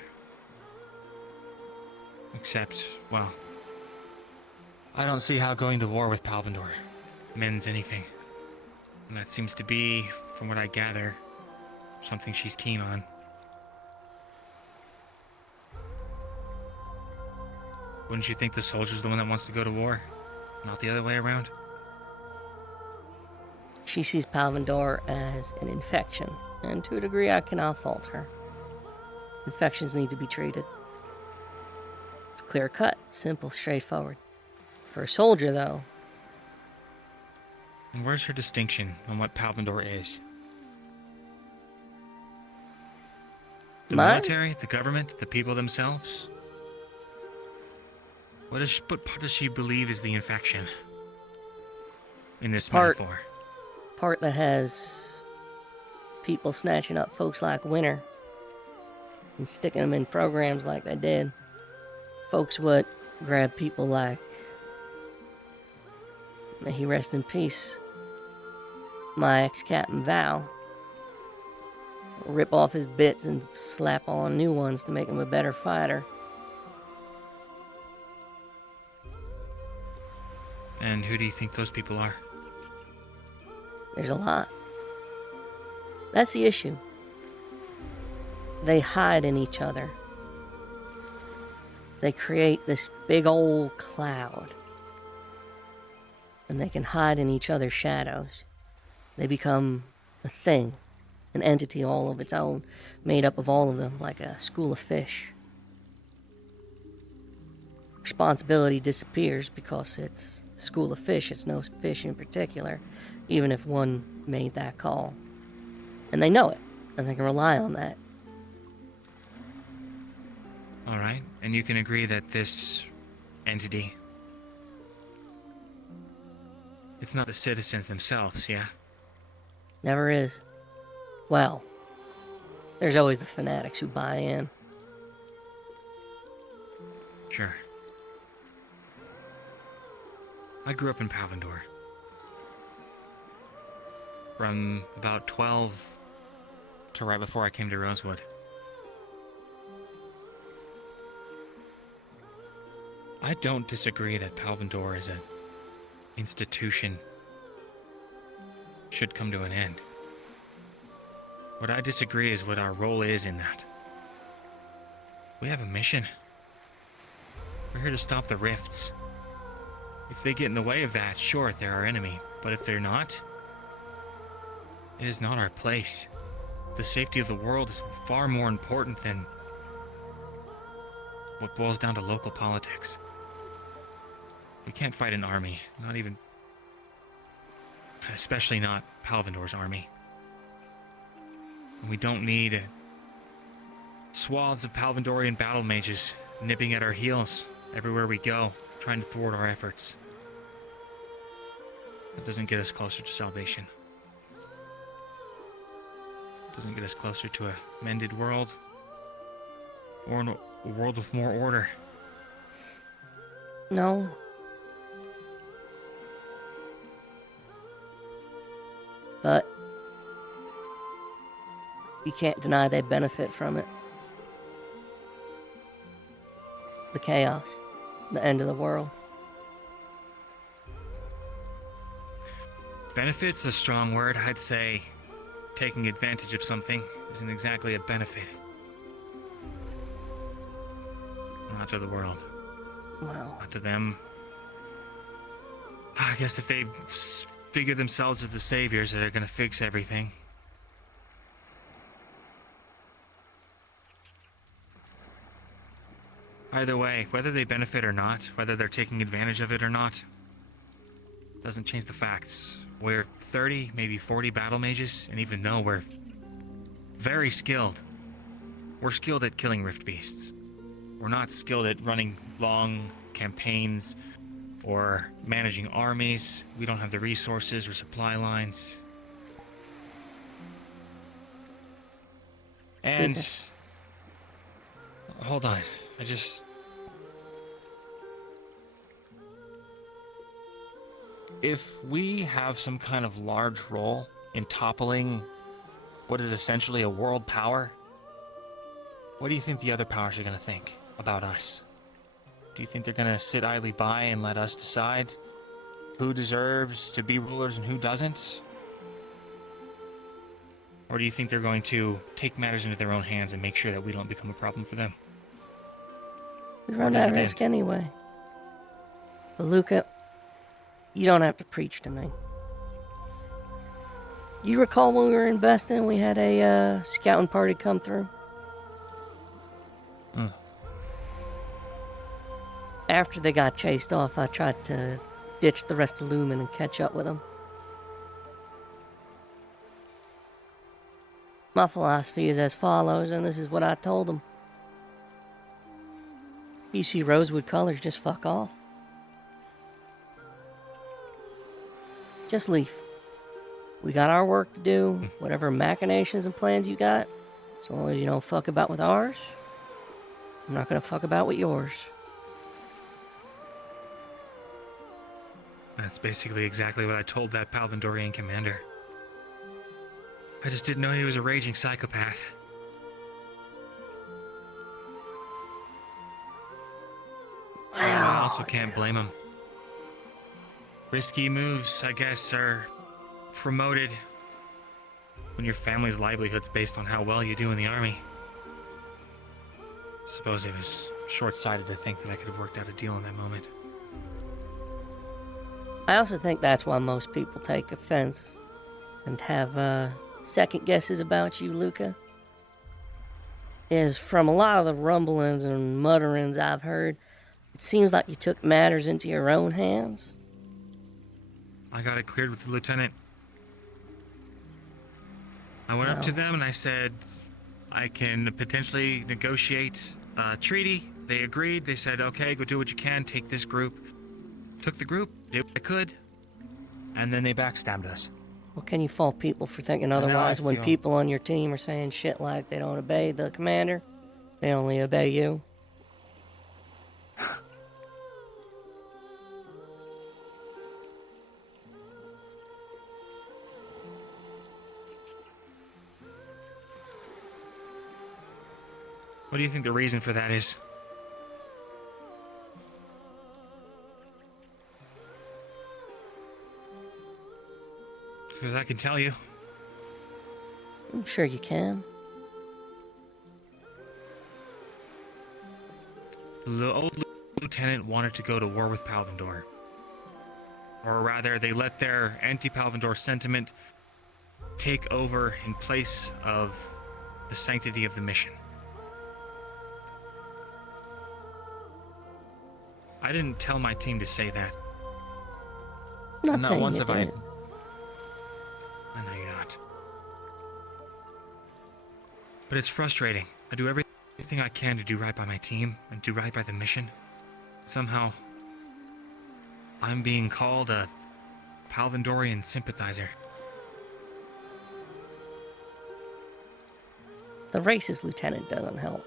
Except, well, I don't see how going to war with Palvandor mends anything. And that seems to be, from what I gather, something she's keen on. Wouldn't you think the soldier's the one that wants to go to war? Not the other way around? She sees Palvandor as an infection, and to a degree I cannot fault her. Infections need to be treated. It's clear cut, simple, straightforward. For a soldier, though, And where's her distinction on what Palvandor is? The Mine? military, the government, the people themselves? What part does she believe is the infection in this metaphor? part that has people snatching up folks like Winter and sticking them in programs like they did. Folks would grab people like, may he rest in peace, my ex-captain Val, rip off his bits and slap on new ones to make him a better fighter. And who do you think those people are? There's a lot. That's the issue. They hide in each other. They create this big old cloud. And they can hide in each other's shadows. They become a thing, an entity all of its own, made up of all of them, like a school of fish. Responsibility disappears because it's a school of fish, it's no fish in particular, even if one made that call. And they know it, and they can rely on that. All right, and you can agree that this entity, it's not the citizens themselves, yeah? Never is. Well, there's always the fanatics who buy in. Sure. I grew up in Palvandor. from about 12 to right before I came to Rosewood. I don't disagree that Palvindor as an institution should come to an end. What I disagree is what our role is in that. We have a mission. We're here to stop the rifts. If they get in the way of that, sure, they're our enemy. But if they're not, it is not our place. The safety of the world is far more important than what boils down to local politics. We can't fight an army, not even... especially not Palvindor's army. And we don't need swaths of Palvindorian battle mages nipping at our heels everywhere we go, trying to thwart our efforts. That doesn't get us closer to salvation. It doesn't get us closer to a mended world, or a world with more order. No. But you can't deny they benefit from it. The chaos, the end of the world. Benefit's a strong word. I'd say taking advantage of something isn't exactly a benefit. Not to the world. Wow. Not to them. I guess if they figure themselves as the saviors that are going to fix everything. Either way, whether they benefit or not, whether they're taking advantage of it or not, doesn't change the facts. We're 30, maybe 40 battle mages, and even though we're very skilled, we're skilled at killing rift beasts. We're not skilled at running long campaigns or managing armies. We don't have the resources or supply lines. And hold on, if we have some kind of large role in toppling what is essentially a world power, what do you think the other powers are going to think about us? Do you think they're going to sit idly by and let us decide who deserves to be rulers and who doesn't? Or do you think they're going to take matters into their own hands and make sure that we don't become a problem for them? We run that risk anyway. But Luca, you don't have to preach to me. You recall when we were in Beston, we had a scouting party come through? After they got chased off, I tried to ditch the rest of Lumen and catch up with them. My philosophy is as follows, and this is what I told them. You see Rosewood colors, just fuck off. Just leave. We got our work to do, whatever machinations and plans you got. So long as you don't fuck about with ours, I'm not gonna fuck about with yours. That's basically exactly what I told that Palvindorian commander. I just didn't know he was a raging psychopath. I also can't blame him. Risky moves, I guess, are promoted when your family's livelihood's based on how well you do in the army. Suppose it was short-sighted to think that I could have worked out a deal in that moment. I also think that's why most people take offense and have second guesses about you, Luca. Is from a lot of the rumblings and mutterings I've heard, it seems like you took matters into your own hands. I got it cleared with the lieutenant. I went up to them and I said, I can potentially negotiate a treaty. They agreed. They said, okay, go do what you can. Take this group. Took the group, did what I could, and then they backstabbed us. Well, can you fault people for thinking otherwise when people on your team are saying shit like they don't obey the commander? They only obey you? What do you think the reason for that is? Because I can tell you. I'm sure you can. The old lieutenant wanted to go to war with Palvindor. Or rather, they let their anti-Palvindor sentiment take over in place of the sanctity of the mission. I didn't tell my team to say that. Not saying once you have I. did. I know you're not. But it's frustrating. I do everything I can to do right by my team and do right by the mission. Somehow, I'm being called a Palvindorian sympathizer. The racist lieutenant doesn't help.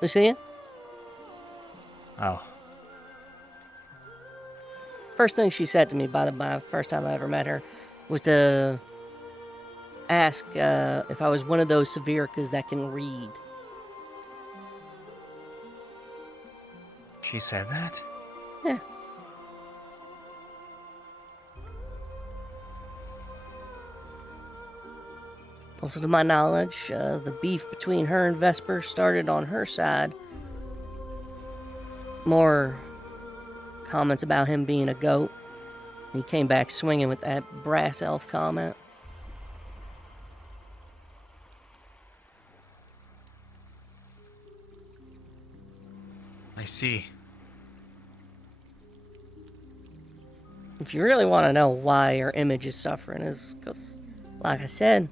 Lucia? Oh. First thing she said to me, by the by, first time I ever met her, was to ask if I was one of those Severicas that can read. She said that? Yeah. Also, to my knowledge, the beef between her and Vesper started on her side. More comments about him being a goat. He came back swinging with that brass elf comment. I see. If you really want to know why your image is suffering, is because, like I said,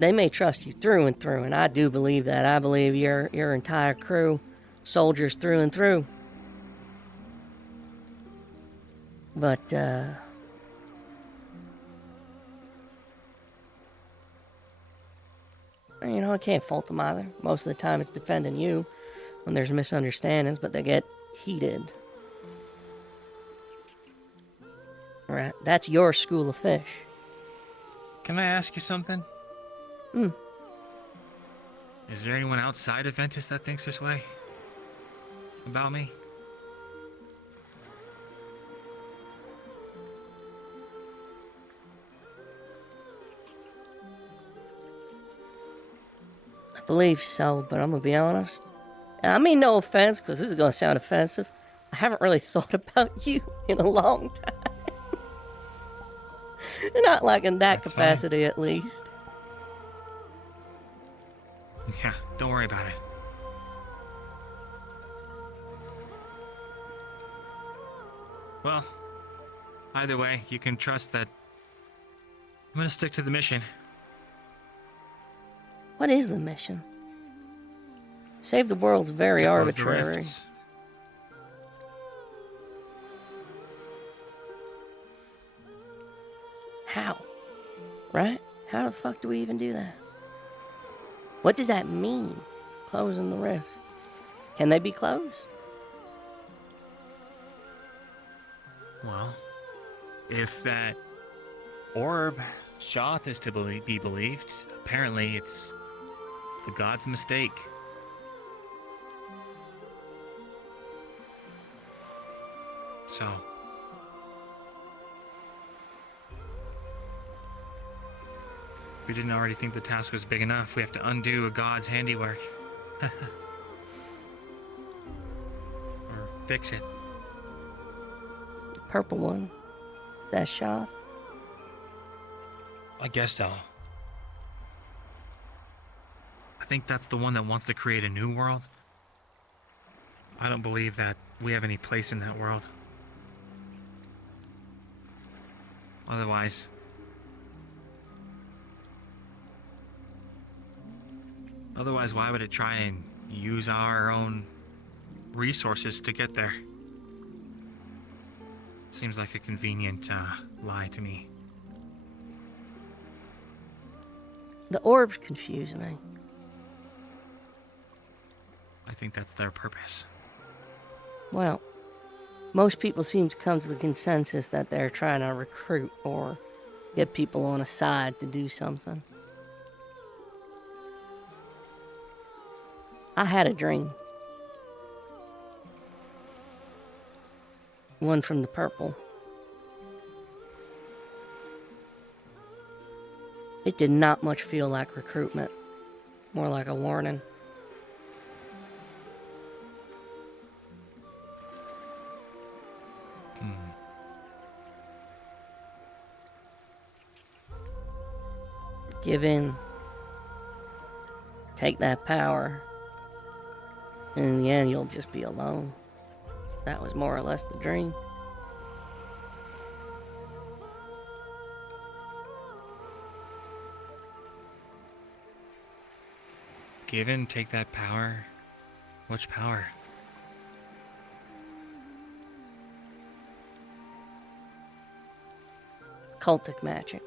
they may trust you through and through, and I do believe that. I believe your entire crew, soldiers through and through. But, you know, I can't fault them either. Most of the time it's defending you when there's misunderstandings, but they get heated. Right, that's your school of fish. Can I ask you something? Is there anyone outside of Ventus that thinks this way? About me? I believe so, but I'm gonna be honest. I mean, no offense, because this is gonna sound offensive. I haven't really thought about you in a long time. Not like in that capacity, at least. Yeah, don't worry about it. Well, either way, you can trust that I'm gonna stick to the mission. What is the mission? Save the world's very To close the arbitrary. rifts. How? Right? How the fuck do we even do that? What does that mean? Closing the rifts. Can they be closed? Well, if that orb Shoth is to be believed, apparently it's the god's mistake. So, we didn't already think the task was big enough. We have to undo a god's handiwork. Or fix it. The purple one. Is that Shoth? I guess so. I think that's the one that wants to create a new world. I don't believe that we have any place in that world. Otherwise, why would it try and use our own resources to get there? Seems like a convenient lie to me. The orbs confuse me. I think that's their purpose. Well, most people seem to come to the consensus that they're trying to recruit or get people on a side to do something. I had a dream. One from the purple. It did not much feel like recruitment. More like a warning. Give in. Take that power. And in the end, you'll just be alone. That was more or less the dream. Give in, take that power. Which power? Cultic magic.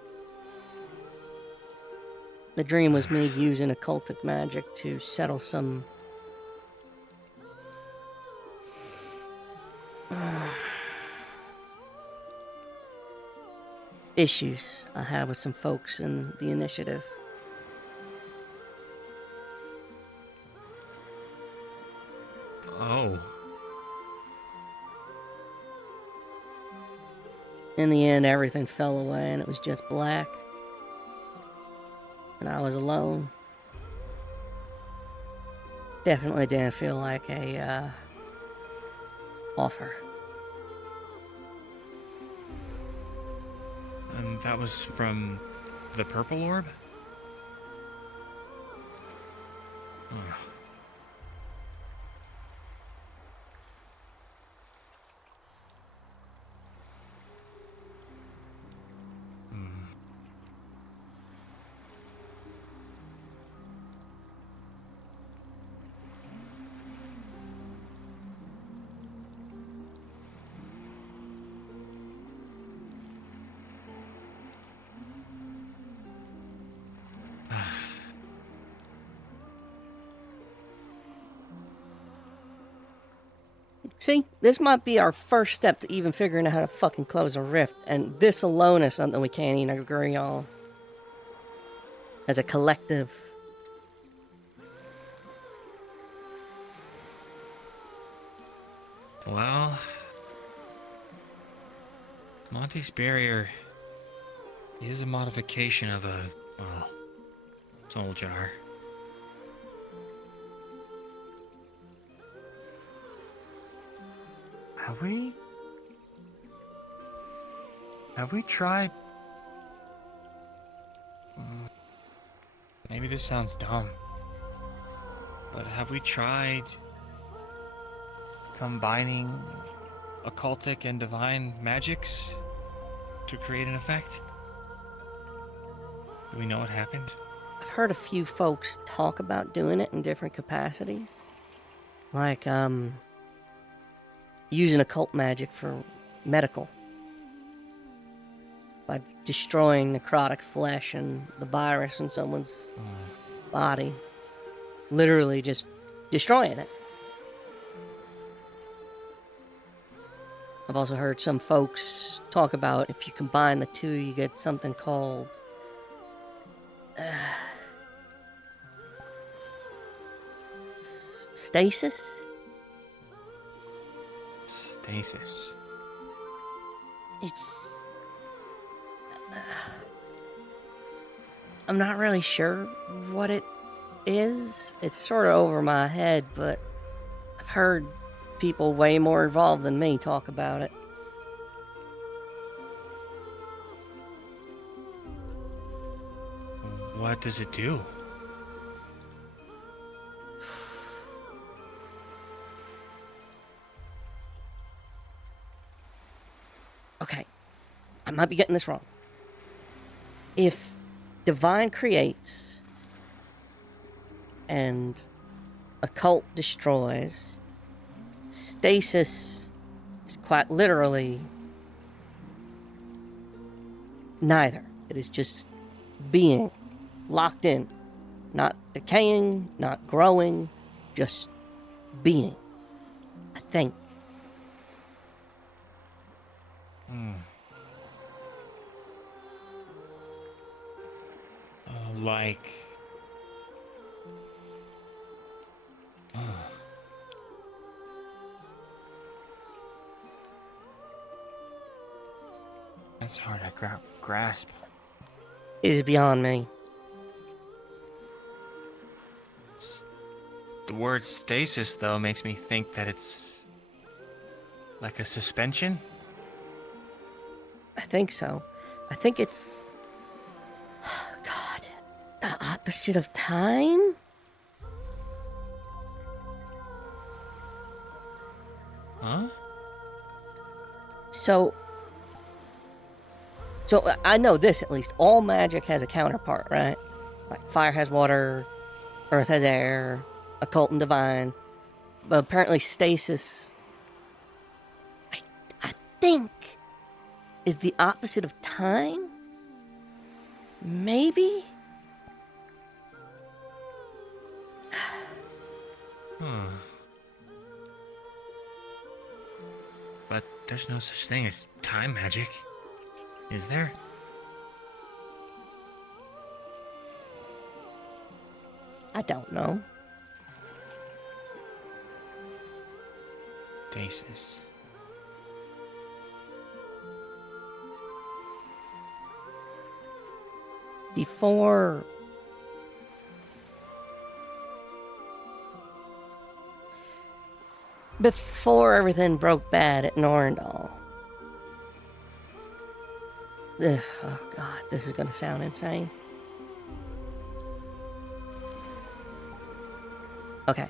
The dream was me using occultic magic to settle some issues I had with some folks in the initiative. Oh. In the end, everything fell away and it was just black. And I was alone. Definitely didn't feel like a offer. And that was from the purple orb? Ugh. See, this might be our first step to even figuring out how to fucking close a rift, and this alone is something we can't even agree on. As a collective. Well, Monty's barrier is a modification of a, well, soul jar. Have we tried? Maybe this sounds dumb, but have we tried combining occultic and divine magics to create an effect? Do we know what happened? I've heard a few folks talk about doing it in different capacities. Like, using occult magic for medical. By destroying necrotic flesh and the virus in someone's body. Literally just destroying it. I've also heard some folks talk about if you combine the two, you get something called stasis? Stasis. It's... I'm not really sure what it is. It's sort of over my head, but I've heard people way more involved than me talk about it. What does it do? Okay, I might be getting this wrong. If divine creates and occult destroys, stasis is quite literally neither. It is just being locked in, not decaying, not growing, just being. I think. Hmm. Like. That's hard to grasp. It is beyond me. The word stasis, though, makes me think that it's like a suspension. I think so. I think it's... God. The opposite of time? Huh? So I know this at least. All magic has a counterpart, right? Like fire has water, earth has air, occult and divine. But apparently stasis, I think, is the opposite of time? Maybe? But there's no such thing as time magic, is there? I don't know. Stasis. Before everything broke bad at Norndal. Ugh, oh God, this is gonna sound insane. Okay.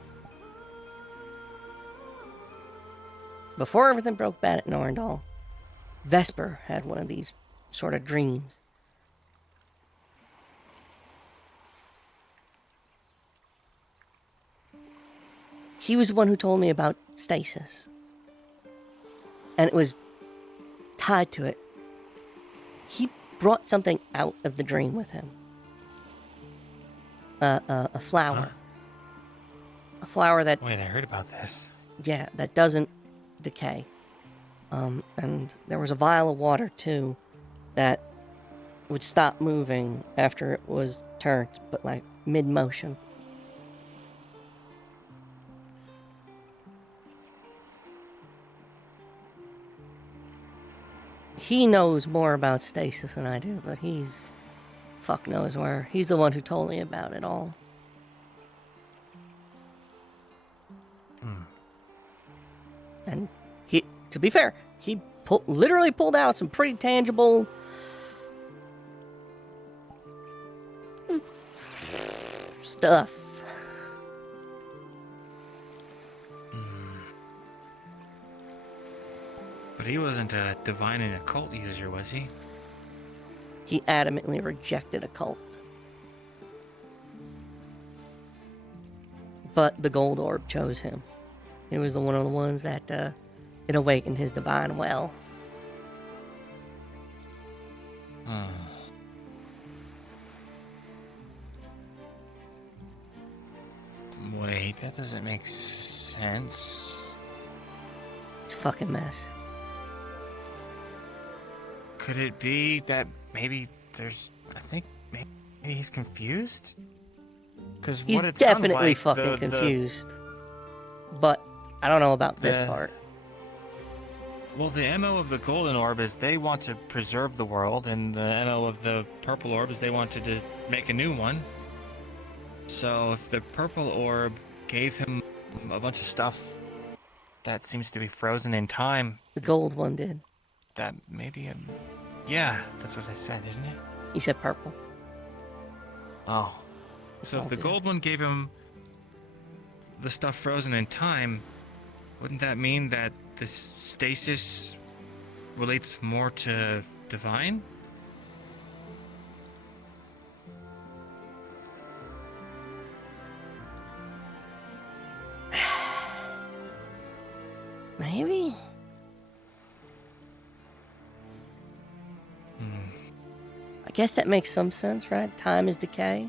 Before everything broke bad at Norndal, Vesper had one of these sort of dreams. He was the one who told me about stasis. And it was tied to it. He brought something out of the dream with him. A flower. Huh? A flower that... Wait, I heard about this. Yeah, that doesn't decay. And there was a vial of water, too, that would stop moving after it was turned, but like mid-motion. He knows more about stasis than I do, but he's... fuck knows where. He's the one who told me about it all. And he, to be fair, he literally pulled out some pretty tangible stuff. But he wasn't a divine and occult user, was he? He adamantly rejected a cult. But the gold orb chose him. He was one of the ones that it awakened his divine well. Wait, that doesn't make sense. It's a fucking mess. Could it be that maybe there's... I think maybe he's confused? Because He's definitely fucking confused. But I don't know about this part. Well, the MO of the golden orb is they want to preserve the world, and the MO of the purple orb is they wanted to make a new one. So if the purple orb gave him a bunch of stuff that seems to be frozen in time... The gold one did. That maybe... yeah, that's what I said, isn't it? You said purple. Oh. So if the gold one gave him the stuff frozen in time, wouldn't that mean that this stasis relates more to divine? Maybe? I guess that makes some sense, right? Time is decay.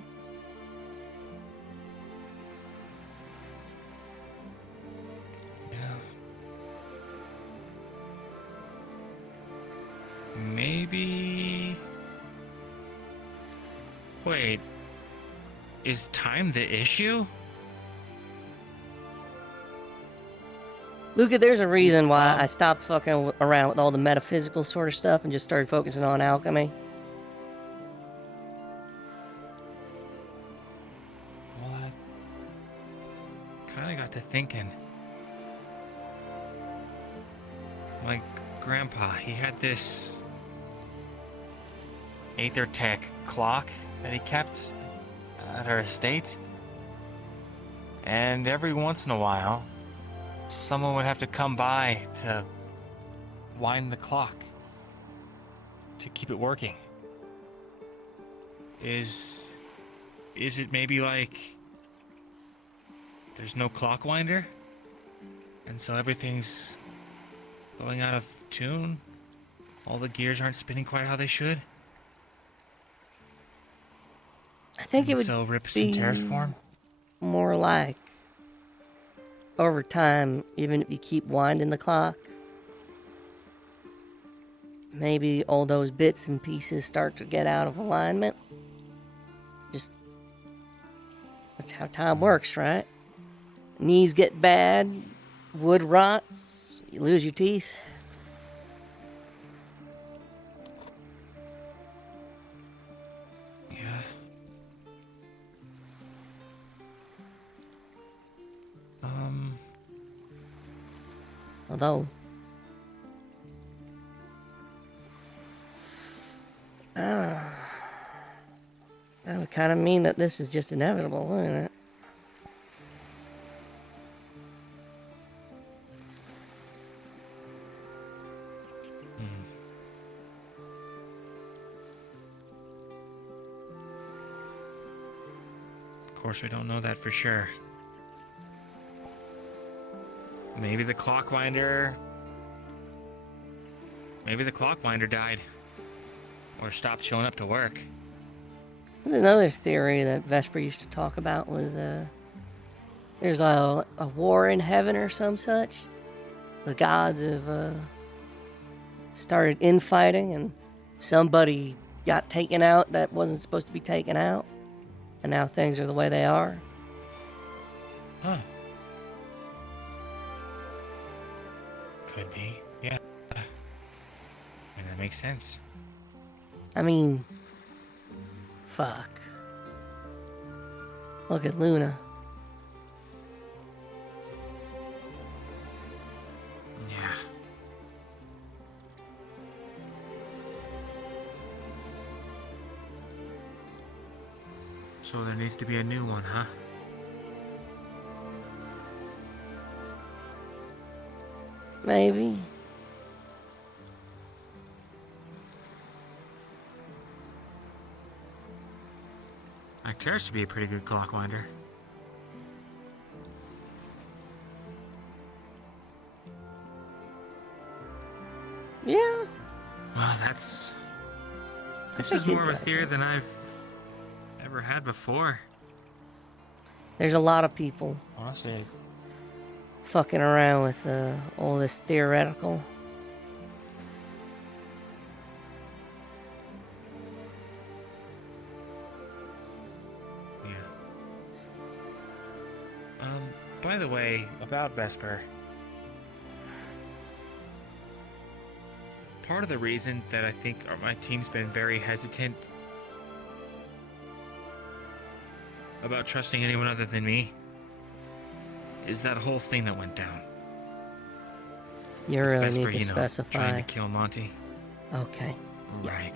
maybe... Wait. Is time the issue? Luca, there's a reason why I stopped fucking around with all the metaphysical sort of stuff and just started focusing on alchemy. Well, I kind of got to thinking. My grandpa, he had this Aether Tech clock that he kept at our estate. And every once in a while, someone would have to come by to wind the clock to keep it working. Is it maybe like there's no clock winder? And so everything's going out of tune? All the gears aren't spinning quite how they should? I think it would so rips be and tears form? more like over time, even if you keep winding the clock, maybe all those bits and pieces start to get out of alignment. Just, that's how time works, right? Knees get bad, wood rots, you lose your teeth. Yeah. Although, that would kind of mean that this is just inevitable, wouldn't it? Of course, we don't know that for sure. Maybe the clockwinder died. Or stopped showing up to work. There's another theory that Vesper used to talk about was there's a war in heaven or some such. The gods have started infighting and somebody got taken out that wasn't supposed to be taken out. And now things are the way they are. Huh. Could be, yeah. I mean, that makes sense. I mean, fuck. Look at Luna. Yeah. So there needs to be a new one, huh? Maybe. Acteris should be a pretty good clockwinder. Yeah. Well, this is more of a theory than I've ever had before. There's a lot of people Honestly, fucking around with all this theoretical. By the way, about Vesper. Part of the reason that I think my team's been very hesitant about trusting anyone other than me is that whole thing that went down. You With really Vesper, need to specify. trying to kill Monty. Okay. Right.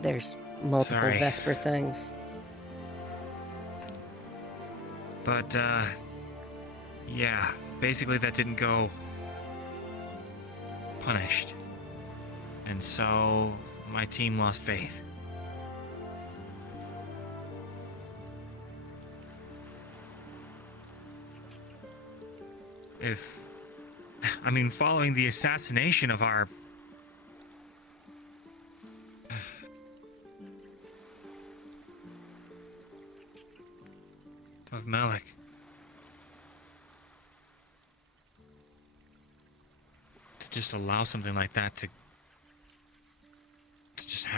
There's multiple Sorry. Vesper things. But, yeah, basically that didn't go punished. And so my team lost faith. Following the assassination of our... of Malik. To just allow something like that to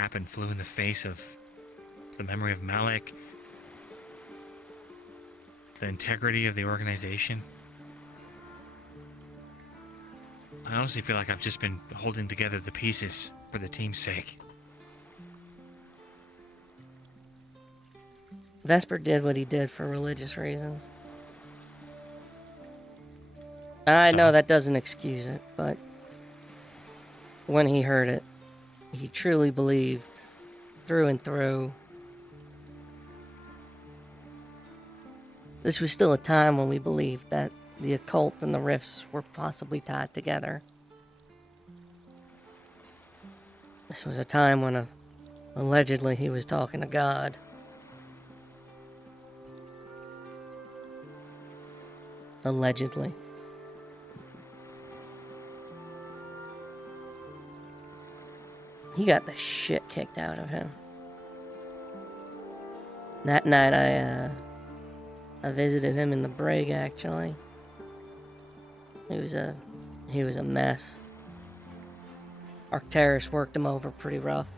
happened flew in the face of the memory of Malik, the integrity of the organization. I honestly feel like I've just been holding together the pieces for the team's sake. Vesper did what he did for religious reasons. I know that doesn't excuse it, but when he heard it, he truly believed through and through. This was still a time when we believed that the occult and the rifts were possibly tied together. This was a time when allegedly he was talking to God. Allegedly. He got the shit kicked out of him. That night I visited him in the brig, actually. He was a mess. Arcturus worked him over pretty rough.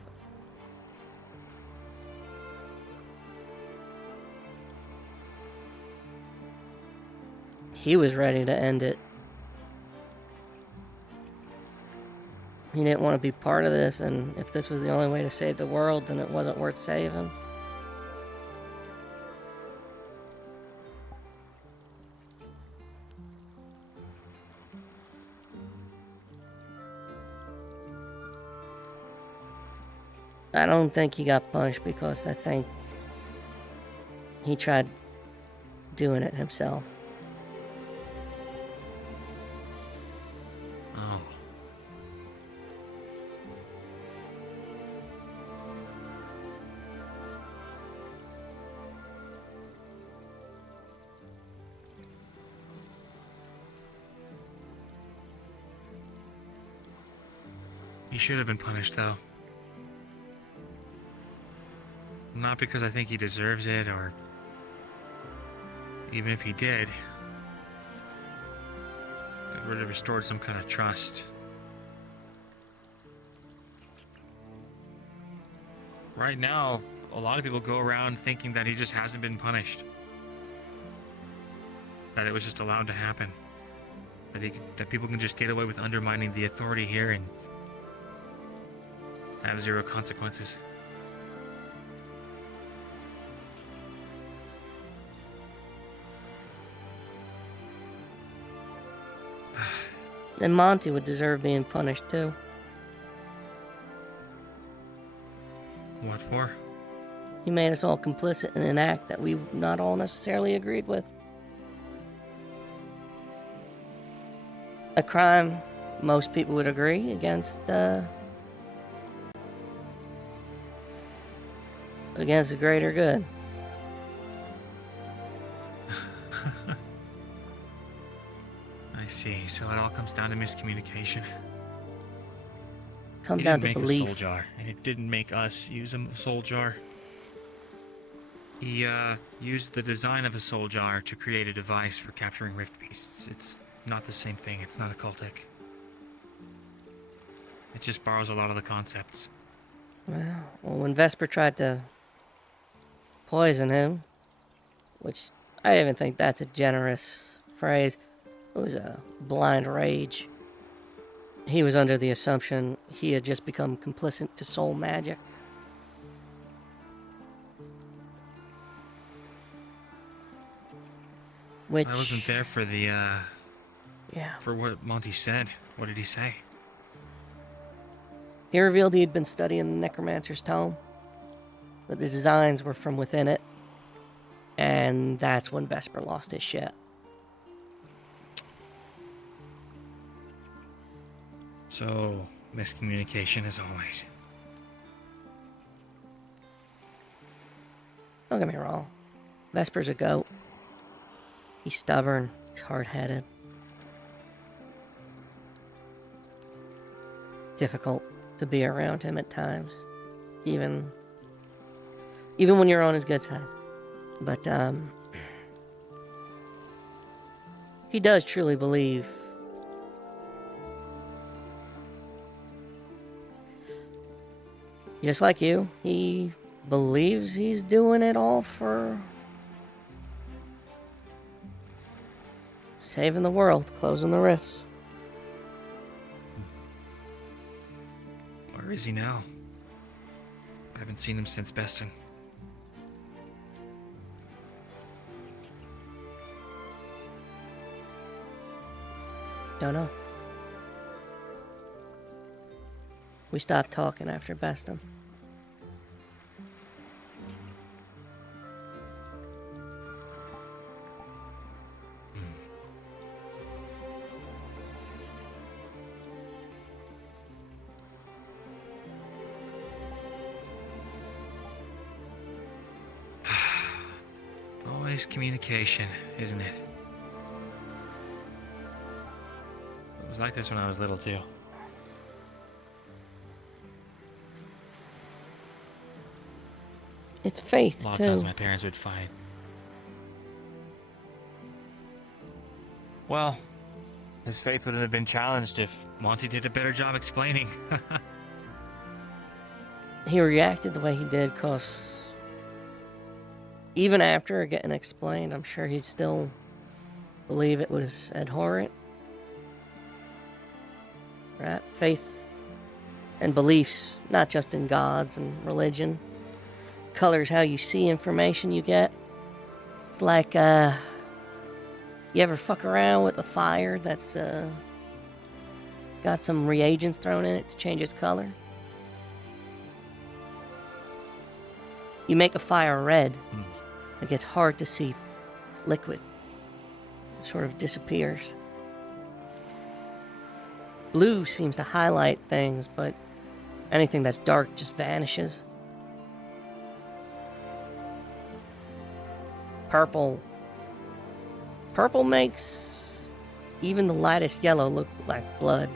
He was ready to end it. He didn't want to be part of this, and if this was the only way to save the world, then it wasn't worth saving. I don't think he got punished because I think he tried doing it himself. Oh. He should have been punished, though. Not because I think he deserves it, or even if he did, it would have restored some kind of trust. Right now, a lot of people go around thinking that he just hasn't been punished. That it was just allowed to happen. That people can just get away with undermining the authority here and have zero consequences. Then Monty would deserve being punished too. What for? He made us all complicit in an act that we not all necessarily agreed with. A crime most people would agree against the greater good. I see. So it all comes down to miscommunication. Comes He down didn't to make belief. a soul jar, and it didn't make us use a soul jar. He used the design of a soul jar to create a device for capturing rift beasts. It's not the same thing. It's not occultic. It just borrows a lot of the concepts. Well, when Vesper tried to poison him, which I even think that's a generous phrase, it was a blind rage. He was under the assumption he had just become complicit to soul magic. Which... I wasn't there for the, Yeah. for what Monty said. What did he say? He revealed he had been studying the Necromancer's Tome, that the designs were from within it, and that's when Vesper lost his shit. So, miscommunication as always. Don't get me wrong. Vesper's a goat. He's stubborn. He's hard-headed. Difficult to be around him at times. Even when you're on his good side. But, he does truly believe Just like you, he believes he's doing it all for saving the world, closing the rifts. Where is he now? I haven't seen him since Beston. Don't know. We stopped talking after Beston. Always communication, isn't it? It was like this when I was little, too. It's faith, A lot too. of times my parents would fight. Well, his faith wouldn't have been challenged if Monty did a better job explaining. He reacted the way he did because even after getting explained, I'm sure he'd still believe it was abhorrent. Right? Faith and beliefs, not just in gods and religion, colors how you see information you get. It's like, you ever fuck around with a fire that's got some reagents thrown in it to change its color? You make a fire red, it gets hard to see liquid. It sort of disappears. Blue seems to highlight things, but anything that's dark just vanishes. Purple makes even the lightest yellow look like blood.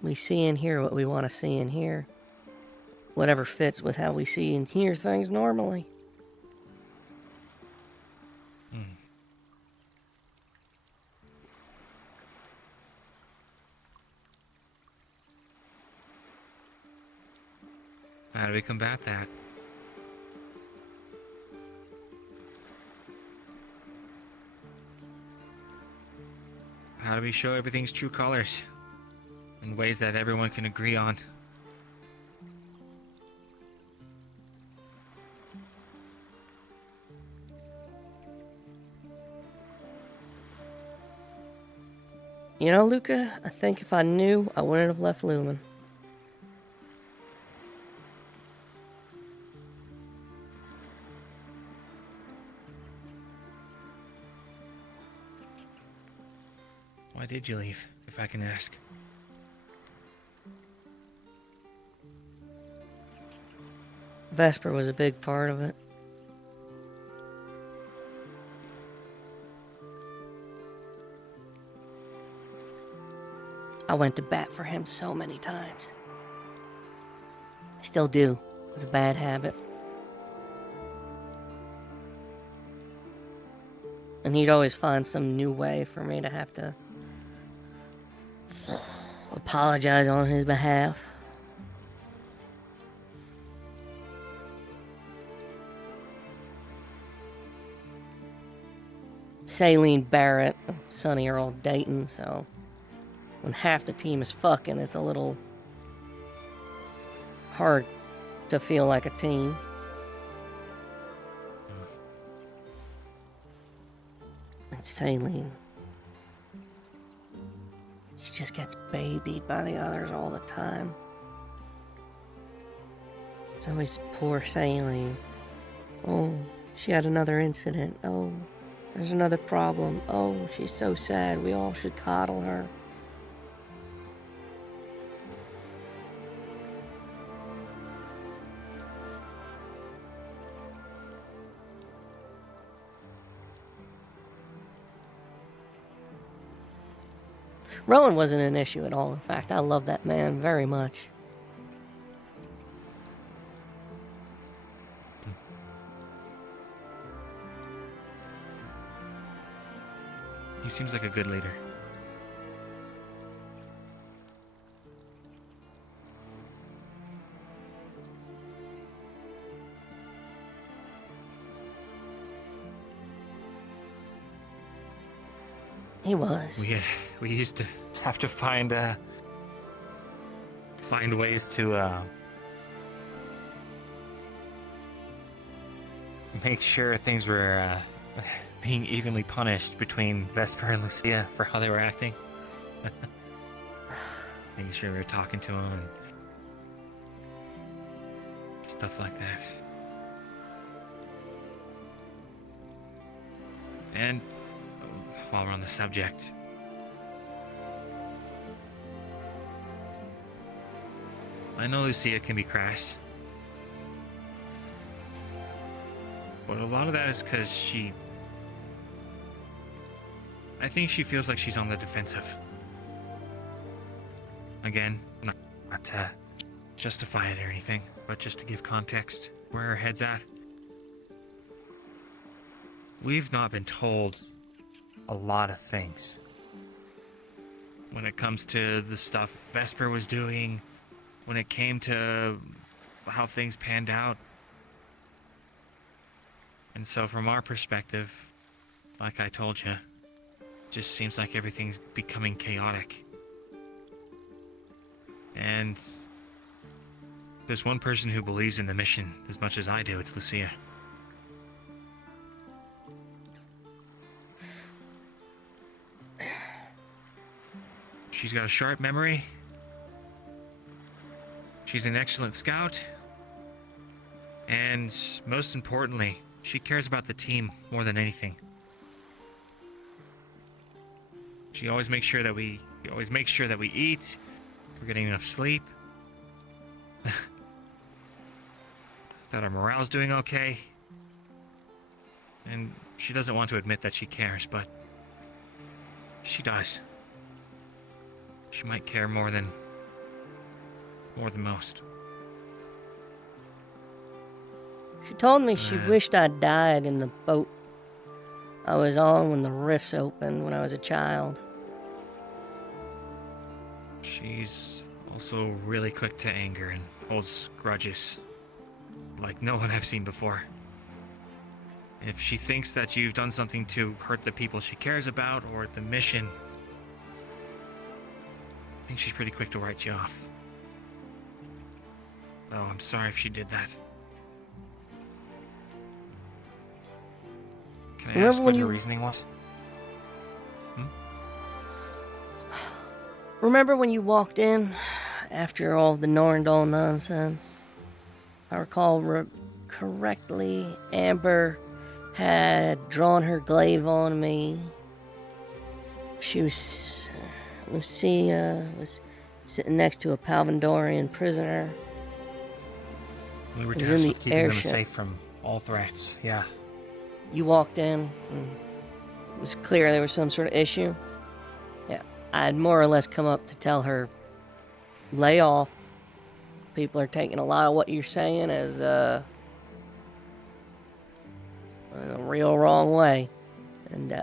We see and hear what we want to see and hear. Whatever fits with how we see and hear things normally. How do we combat that? How do we show everything's true colors? In ways that everyone can agree on? You know, Luca, I think if I knew, I wouldn't have left Lumen. Why did you leave, if I can ask? Vesper was a big part of it. I went to bat for him so many times. I still do. It's a bad habit. And he'd always find some new way for me to have to apologize on his behalf. Saline Barrett and Sonny are all dating, so when half the team is fucking, it's a little hard to feel like a team. And Saline, she just gets babied by the others all the time. It's always poor Saline. Oh, she had another incident. Oh, there's another problem. Oh, she's so sad. We all should coddle her. Rowan wasn't an issue at all. In fact, I love that man very much. He seems like a good leader. He was. We used to have to find ways to make sure things were being evenly punished between Vesper and Lucia for how they were acting. Making sure we were talking to him and stuff like that. And while we're on the subject, I know Lucia can be crass, but a lot of that is because I think she feels like she's on the defensive. Again, not to justify it or anything, but just to give context where her head's at. We've not been told a lot of things when it comes to the stuff Vesper was doing, when it came to how things panned out. And so from our perspective, like I told you, it just seems like everything's becoming chaotic. And there's one person who believes in the mission as much as I do. It's Lucia. She's got a sharp memory. She's an excellent scout. And most importantly, she cares about the team more than anything. She always makes sure that we eat, we're getting enough sleep, that our morale's doing okay. And she doesn't want to admit that she cares, but she does. She might care more than most. She told me she wished I died in the boat I was on when the rifts opened when I was a child. She's also really quick to anger and holds grudges like no one I've seen before. If she thinks that you've done something to hurt the people she cares about or the mission, I think she's pretty quick to write you off. Oh, I'm sorry if she did that. Can I ask what her reasoning was? Remember when you walked in after all the Norndal nonsense? If I recall correctly, Amber had drawn her glaive on me. Lucia was sitting next to a Palvandorian prisoner. We were It was tasked in with the keeping them airship. safe from all threats, yeah. You walked in, and it was clear there was some sort of issue. Yeah, I had more or less come up to tell her, lay off. People are taking a lot of what you're saying as in a real wrong way. And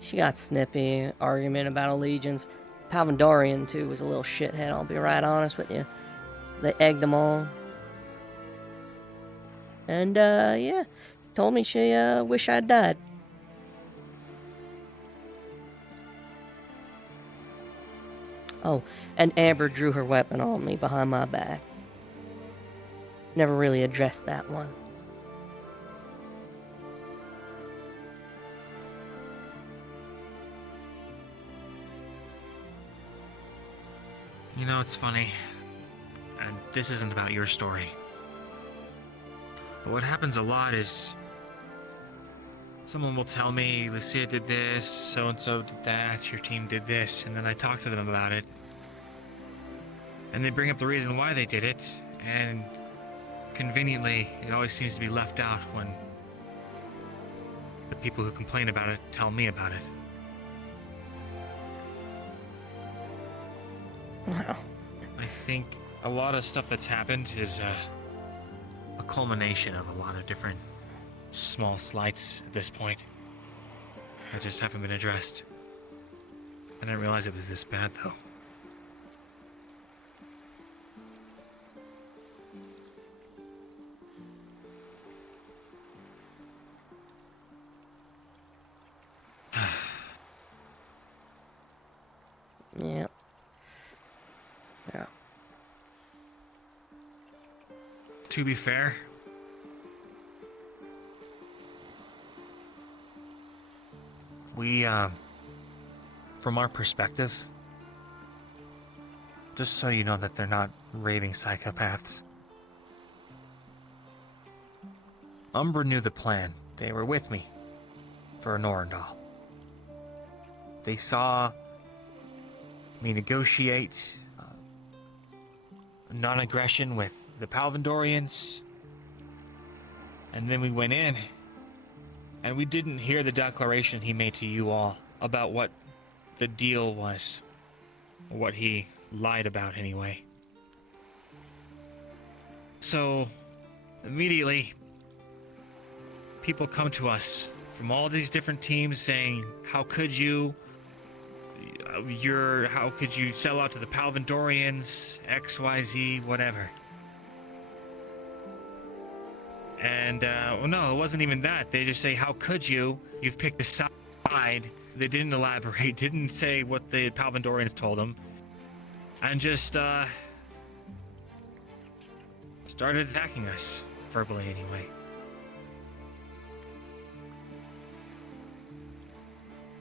she got snippy, argument about allegiance. Palvandorian, too, was a little shithead, I'll be right honest with you. They egged them on. And, yeah, told me she wished I'd died. Oh, and Amber drew her weapon on me behind my back. Never really addressed that one. You know, it's funny, and this isn't about your story, but what happens a lot is someone will tell me, Lucia did this, so-and-so did that, your team did this, and then I talk to them about it, and they bring up the reason why they did it, and conveniently, it always seems to be left out when the people who complain about it tell me about it. Wow. I think a lot of stuff that's happened is a culmination of a lot of different small slights at this point. that just haven't been addressed. I didn't realize it was this bad, though. Yeah. Yeah. To be fair, we, from our perspective, just so you know that they're not raving psychopaths, Umbra knew the plan. They were with me for Norendal. They saw me negotiate non-aggression with the Palvandorians, and then we went in, and we didn't hear the declaration he made to you all about what the deal was, or what he lied about anyway. So, immediately, people come to us from all these different teams saying, how could you sell out to the Palvandorians, XYZ, whatever. And, well, no, it wasn't even that. They just say, how could you? You've picked a side. They didn't elaborate, didn't say what the Palvandorians told them. And just, started attacking us, verbally anyway.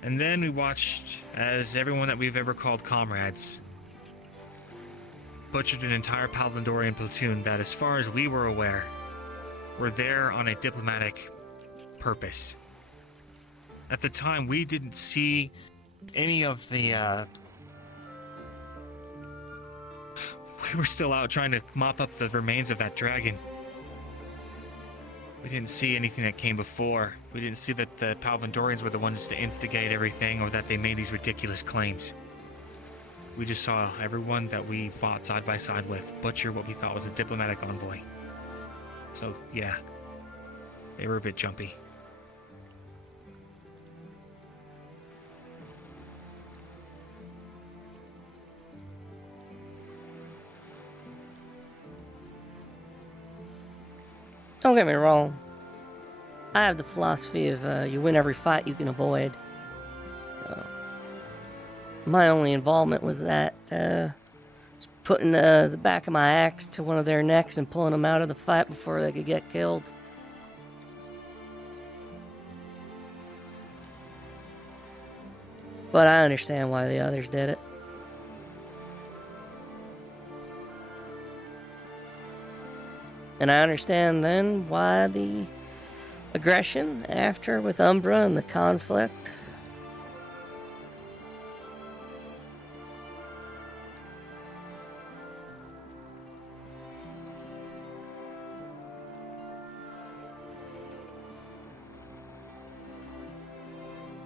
And then we watched as everyone that we've ever called comrades butchered an entire Palvandorian platoon that, as far as we were aware, were there on a diplomatic purpose. At the time, we didn't see any of the, we were still out trying to mop up the remains of that dragon. We didn't see anything that came before. We didn't see that the Palvandorians were the ones to instigate everything, or that they made these ridiculous claims. We just saw everyone that we fought side by side with butcher what we thought was a diplomatic envoy. So, yeah, they were a bit jumpy. Don't get me wrong. I have the philosophy of you win every fight you can avoid. My only involvement was that putting the back of my axe to one of their necks and pulling them out of the fight before they could get killed. But I understand why the others did it. And I understand then why the aggression after with Umbra and the conflict.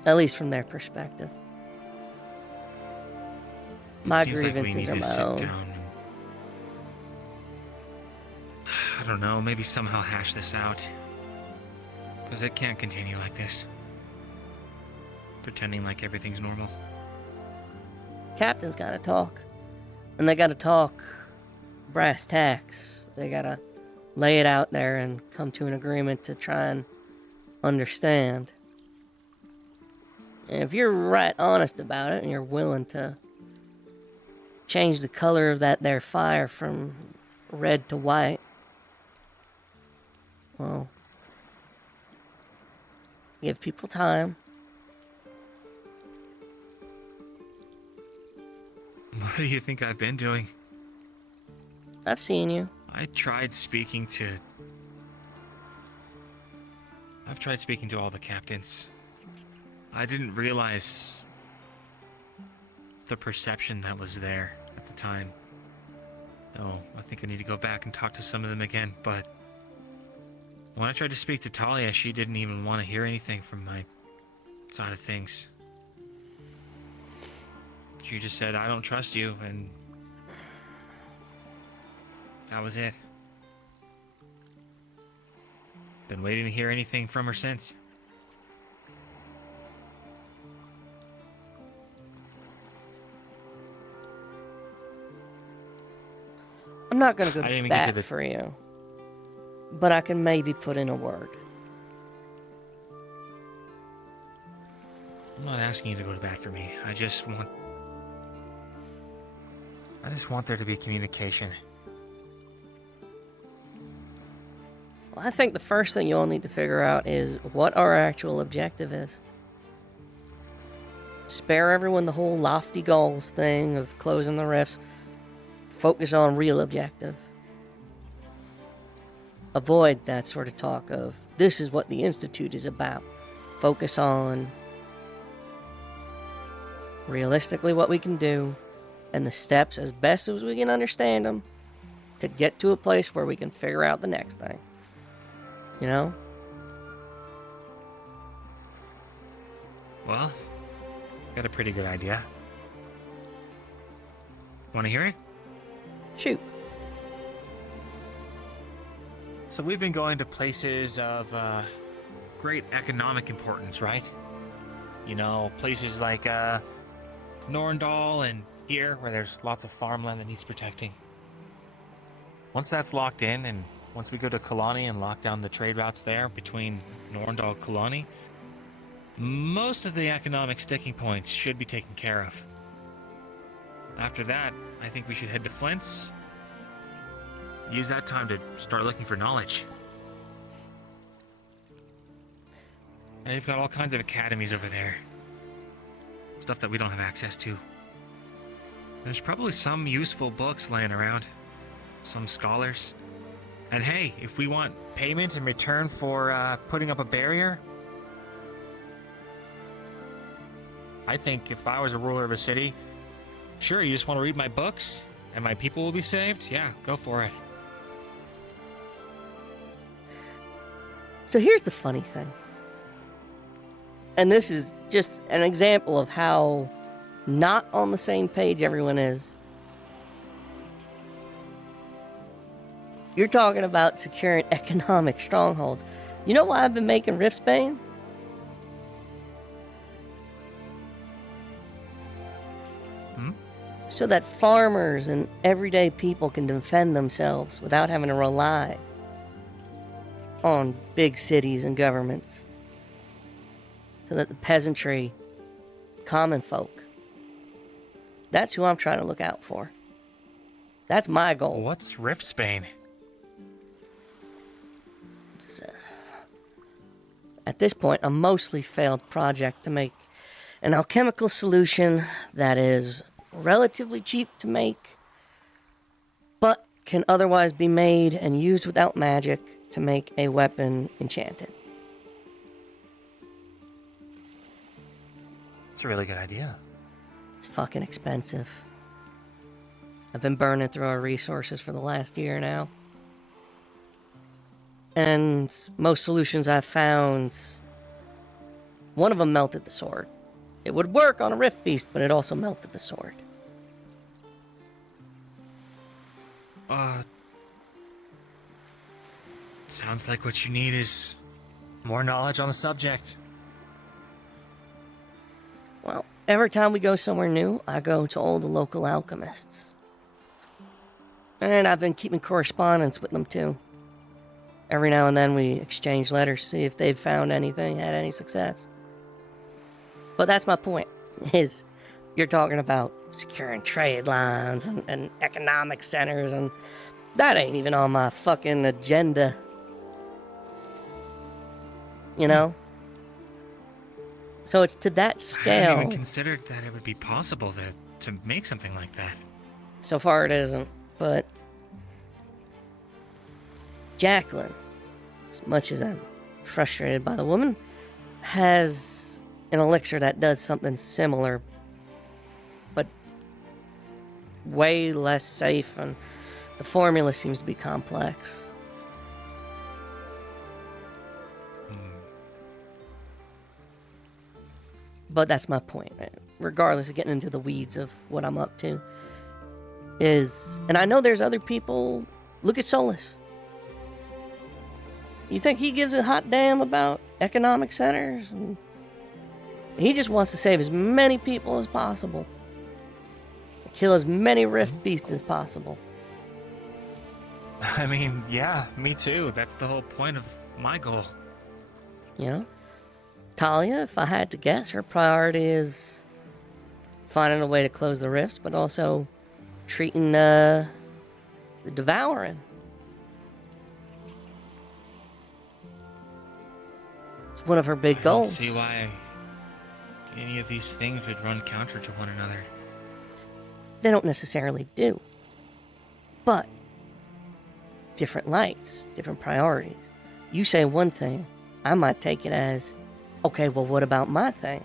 At least from their perspective. My grievances are my own. I don't know, maybe somehow hash this out. Because it can't continue like this. Pretending like everything's normal. Captain's gotta talk. And they gotta talk brass tacks. They gotta lay it out there and come to an agreement to try and understand. And if you're right honest about it and you're willing to change the color of that there fire from red to white, well, give people time. What do you think I've been doing? I've seen you. I've tried speaking to all the captains. I didn't realize the perception that was there at the time. No, I think I need to go back and talk to some of them again, but when I tried to speak to Talia, she didn't even want to hear anything from my side of things. She just said, I don't trust you, and that was it. Been waiting to hear anything from her since. not gonna go I didn't to even get to bat the- for you, but I can maybe put in a word. I'm not asking you to go to bat for me. I just want there to be communication. Well, I think the first thing you'll need to figure out is what our actual objective is. Spare everyone the whole lofty goals thing of closing the rifts. Focus on real objective. Avoid that sort of talk of, this is what the Institute is about. Focus on realistically what we can do and the steps as best as we can understand them to get to a place where we can figure out the next thing. You know? Well, got a pretty good idea. Want to hear it? Shoot. So we've been going to places of great economic importance, right? You know, places like Norndal and here, where there's lots of farmland that needs protecting. Once that's locked in, and once we go to Kalani and lock down the trade routes there between Norndal and Kalani, most of the economic sticking points should be taken care of. After that, I think we should head to Flint's. Use that time to start looking for knowledge. And you've got all kinds of academies over there. Stuff that we don't have access to. There's probably some useful books laying around. Some scholars. And hey, if we want payment in return for putting up a barrier, I think if I was a ruler of a city, sure, you just want to read my books and my people will be saved? Yeah, go for it. So here's the funny thing. And this is just an example of how not on the same page everyone is. You're talking about securing economic strongholds. You know why I've been making Riftsbane? So that farmers and everyday people can defend themselves without having to rely on big cities and governments. So that the peasantry, common folk, that's who I'm trying to look out for. That's my goal. What's Riftsbane? It's, at this point, a mostly failed project to make an alchemical solution that is relatively cheap to make, but can otherwise be made and used without magic to make a weapon enchanted. It's a really good idea. It's fucking expensive. I've been burning through our resources for the last year now. And most solutions I've found, one of them melted the sword. It would work on a Rift Beast, but it also melted the sword. Sounds like what you need is more knowledge on the subject. Well, every time we go somewhere new, I go to all the local alchemists. And I've been keeping correspondence with them too. Every now and then we exchange letters, see if they've found anything, had any success. But that's my point, is you're talking about securing trade lines and economic centers, and that ain't even on my fucking agenda. You know? So it's to that I scale. hadn't even considered that it would be possible to make something like that. So far it isn't, but Jacqueline, as much as I'm frustrated by the woman, has an elixir that does something similar, but way less safe, and the formula seems to be complex. But that's my point, regardless of getting into the weeds of what I'm up to. And I know there's other people. Look at Solus. You think he gives a hot damn about economic centers? And he just wants to save as many people as possible. Kill as many Rift Beasts as possible. I mean, yeah, me too. That's the whole point of my goal. You know? Talia, if I had to guess, her priority is finding a way to close the rifts, but also treating the devouring. It's one of her big I don't goals. see why any of these things would run counter to one another. They don't necessarily do. But different lights, different priorities. You say one thing, I might take it as, okay, well, what about my thing?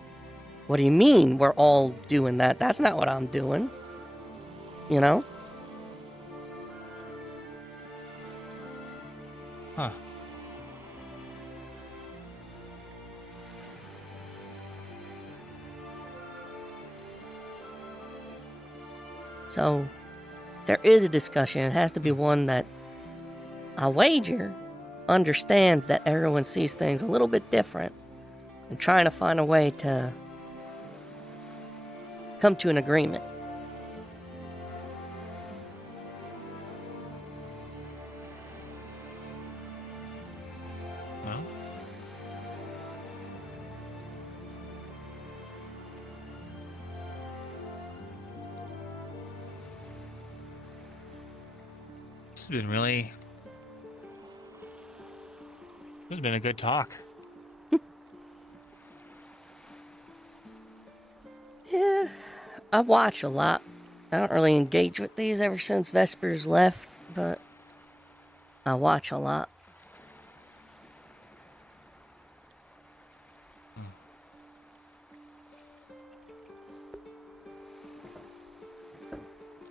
What do you mean we're all doing that? That's not what I'm doing. You know? Huh. So, if there is a discussion, it has to be one that, I wager, understands that everyone sees things a little bit different and trying to find a way to come to an agreement. Well, this has been a good talk. Yeah, I watch a lot. I don't really engage with these ever since Vespers left, but I watch a lot.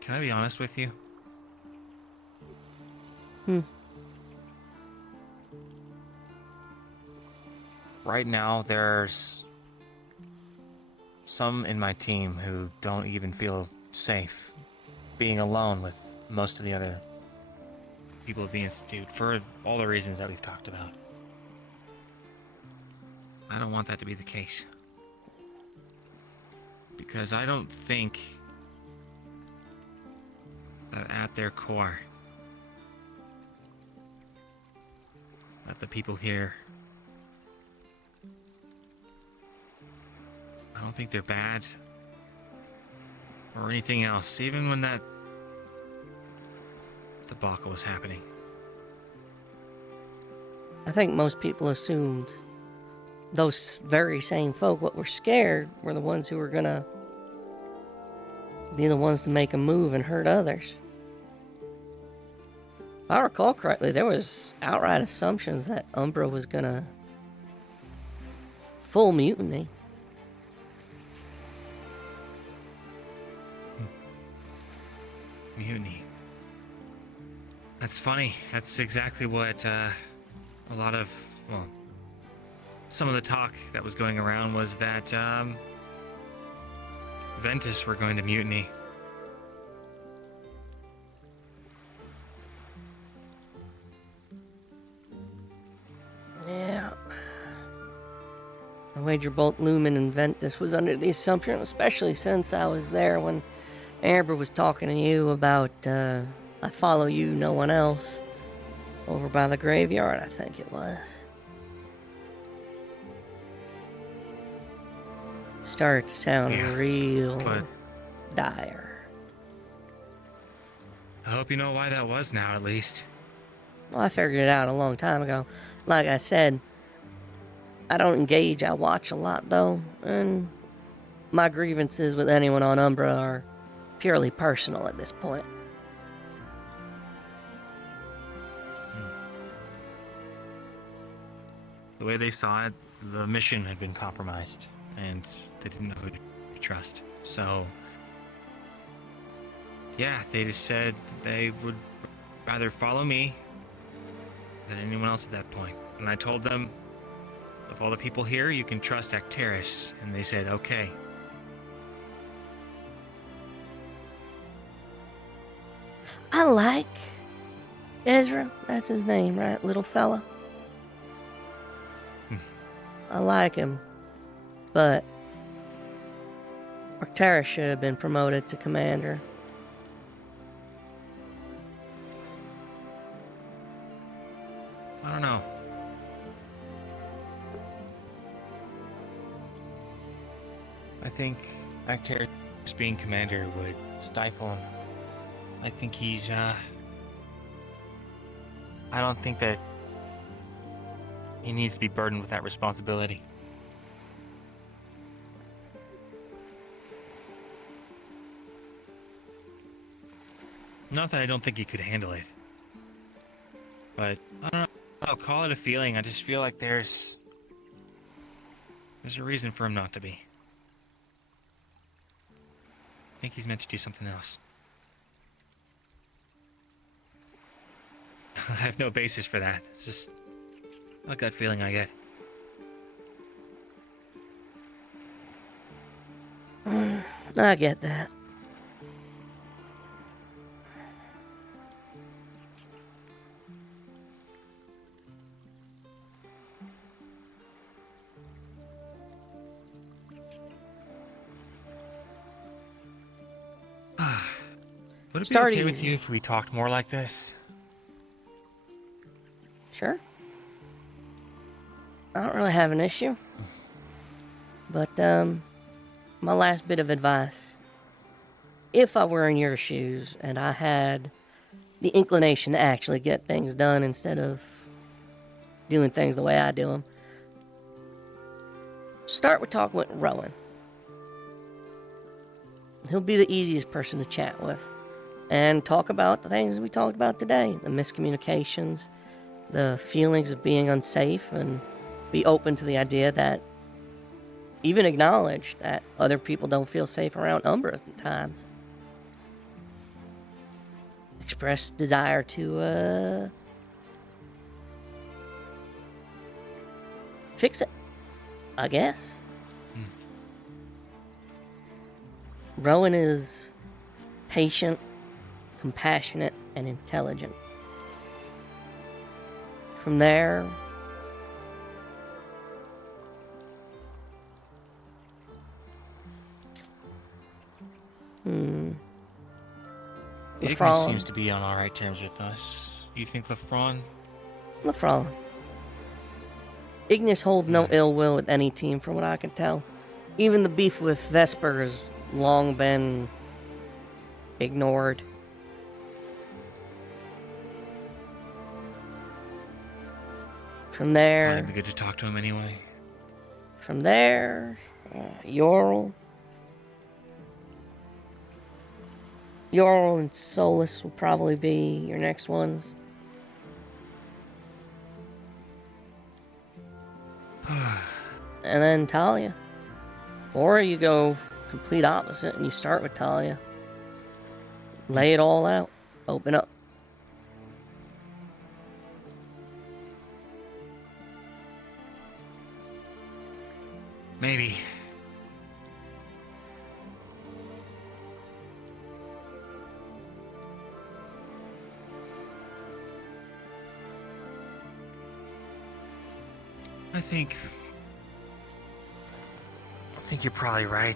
Can I be honest with you? Right now, there's some in my team who don't even feel safe being alone with most of the other people of the Institute for all the reasons that we've talked about. I don't want that to be the case. Because I don't think that at their core, that the people here, I don't think they're bad or anything else, even when that debacle was happening. I think most people assumed those very same folk what were scared were the ones who were gonna be the ones to make a move and hurt others. If I recall correctly, there was outright assumptions that Umbra was gonna full mutiny. Mutiny. That's funny. That's exactly what a lot of, well, some of the talk that was going around was that Ventus were going to mutiny. Yeah. I wager both Lumen and Ventus was under the assumption, especially since I was there when Amber was talking to you about, I follow you, no one else, over by the graveyard, I think it was. It started to sound real dire. I hope you know why that was now, at least. Well, I figured it out a long time ago. Like I said, I don't engage, I watch a lot, though, and my grievances with anyone on Umbra are purely personal at this point. The way they saw it, the mission had been compromised, and they didn't know who to trust. So, yeah, they just said they would rather follow me than anyone else at that point. And I told them, of all the people here, you can trust Acteris. And they said, okay. I like Ezra, that's his name, right? Little fella. I like him, but Arcturus should have been promoted to commander. don't know. I think Actair just being commander would stifle him. I think he's, I don't think that he needs to be burdened with that responsibility. Not that I don't think he could handle it. But, I don't know, I'll call it a feeling. I just feel like there's a reason for him not to be. I think he's meant to do something else. I have no basis for that. It's just a gut feeling I get. I get that. Would it be okay with you if we talked more like this? Sure. I don't really have an issue. But, my last bit of advice. If I were in your shoes and I had the inclination to actually get things done instead of doing things the way I do them, start with talking with Rowan. He'll be the easiest person to chat with. And talk about the things we talked about today. The miscommunications, the feelings of being unsafe, and be open to the idea that even acknowledge that other people don't feel safe around Umbra at times. Express desire to, fix it, I guess. Rowan is patient, compassionate, and intelligent. From there, Ignis seems to be on alright terms with us. You think Lafron? Lafron. Ignis holds no ill will with any team, from what I can tell. Even the beef with Vesper has long been ignored. From there... Probably be good to talk to him anyway. From there... Yorl and Solus will probably be your next ones. And then Talia. Or you go complete opposite and you start with Talia. Lay it all out. Open up. Maybe. I think you're probably right.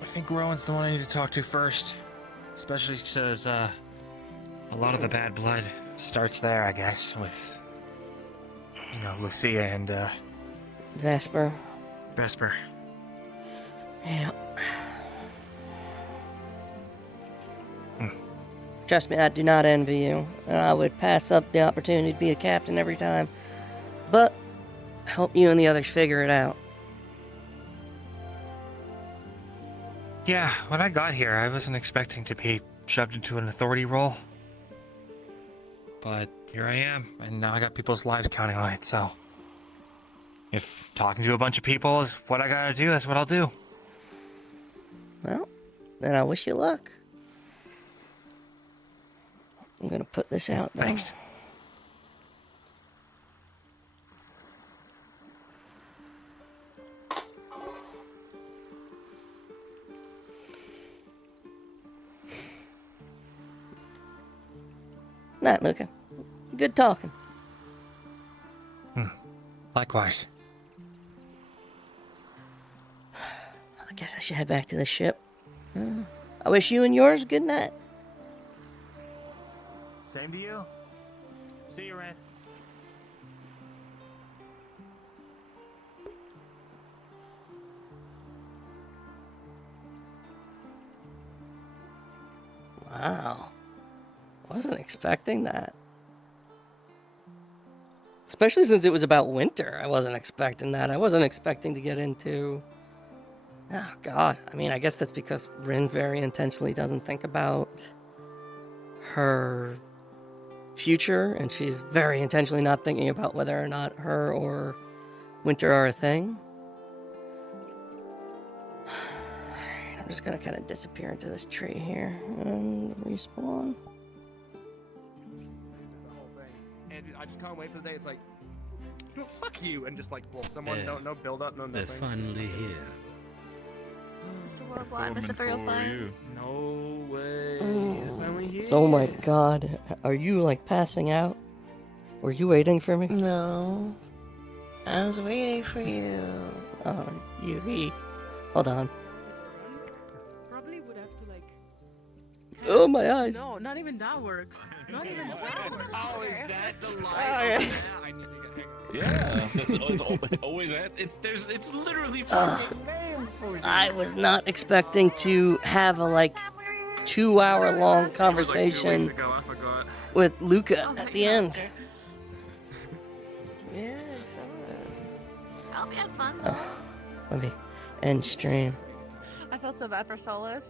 I think Rowan's the one I need to talk to first. Especially because, a lot of the bad blood starts there, I guess, with, you know, Lucia and, Vesper. Yeah. Trust me, I do not envy you, and I would pass up the opportunity to be a captain every time. But, I hope you and the others figure it out. Yeah, when I got here, I wasn't expecting to be shoved into an authority role. But here I am, and now I got people's lives counting on it, so... if talking to a bunch of people is what I gotta do, that's what I'll do. Well, then I wish you luck. I'm gonna put this out there. Thanks. Night, Luca. Good talking. Likewise. I guess I should head back to the ship. I wish you and yours good night. Same to you. See you, Red. Wow. Wasn't expecting that. Especially since it was about winter. I wasn't expecting that. I wasn't expecting to get into... Oh, God. I mean, I guess that's because Rin very intentionally doesn't think about her future, and she's very intentionally not thinking about whether or not her or winter are a thing. I'm just gonna kind of disappear into this tree here and respawn. And I just can't wait for the day it's like, "No, fuck you," and just like, well, someone, There. no build up, no They're nothing. finally here. Mr. Worldwide, Mr. Fine. No way. They're finally here. Oh my God. Are you like passing out? Were you waiting for me? No. I was waiting for you. Oh, Yuri. Hold on. Probably would have to like. Oh, my eyes. No, not even that works. Not even that works. Oh, is that the line? Oh, yeah. I need to get. Yeah, that's always that. It's literally fucking name for you. I was not expecting to have a like 2-hour long conversation I forgot. with Luca at the end. Yeah, I'll be had fun. Oh, let me end stream. I felt so bad for Solus.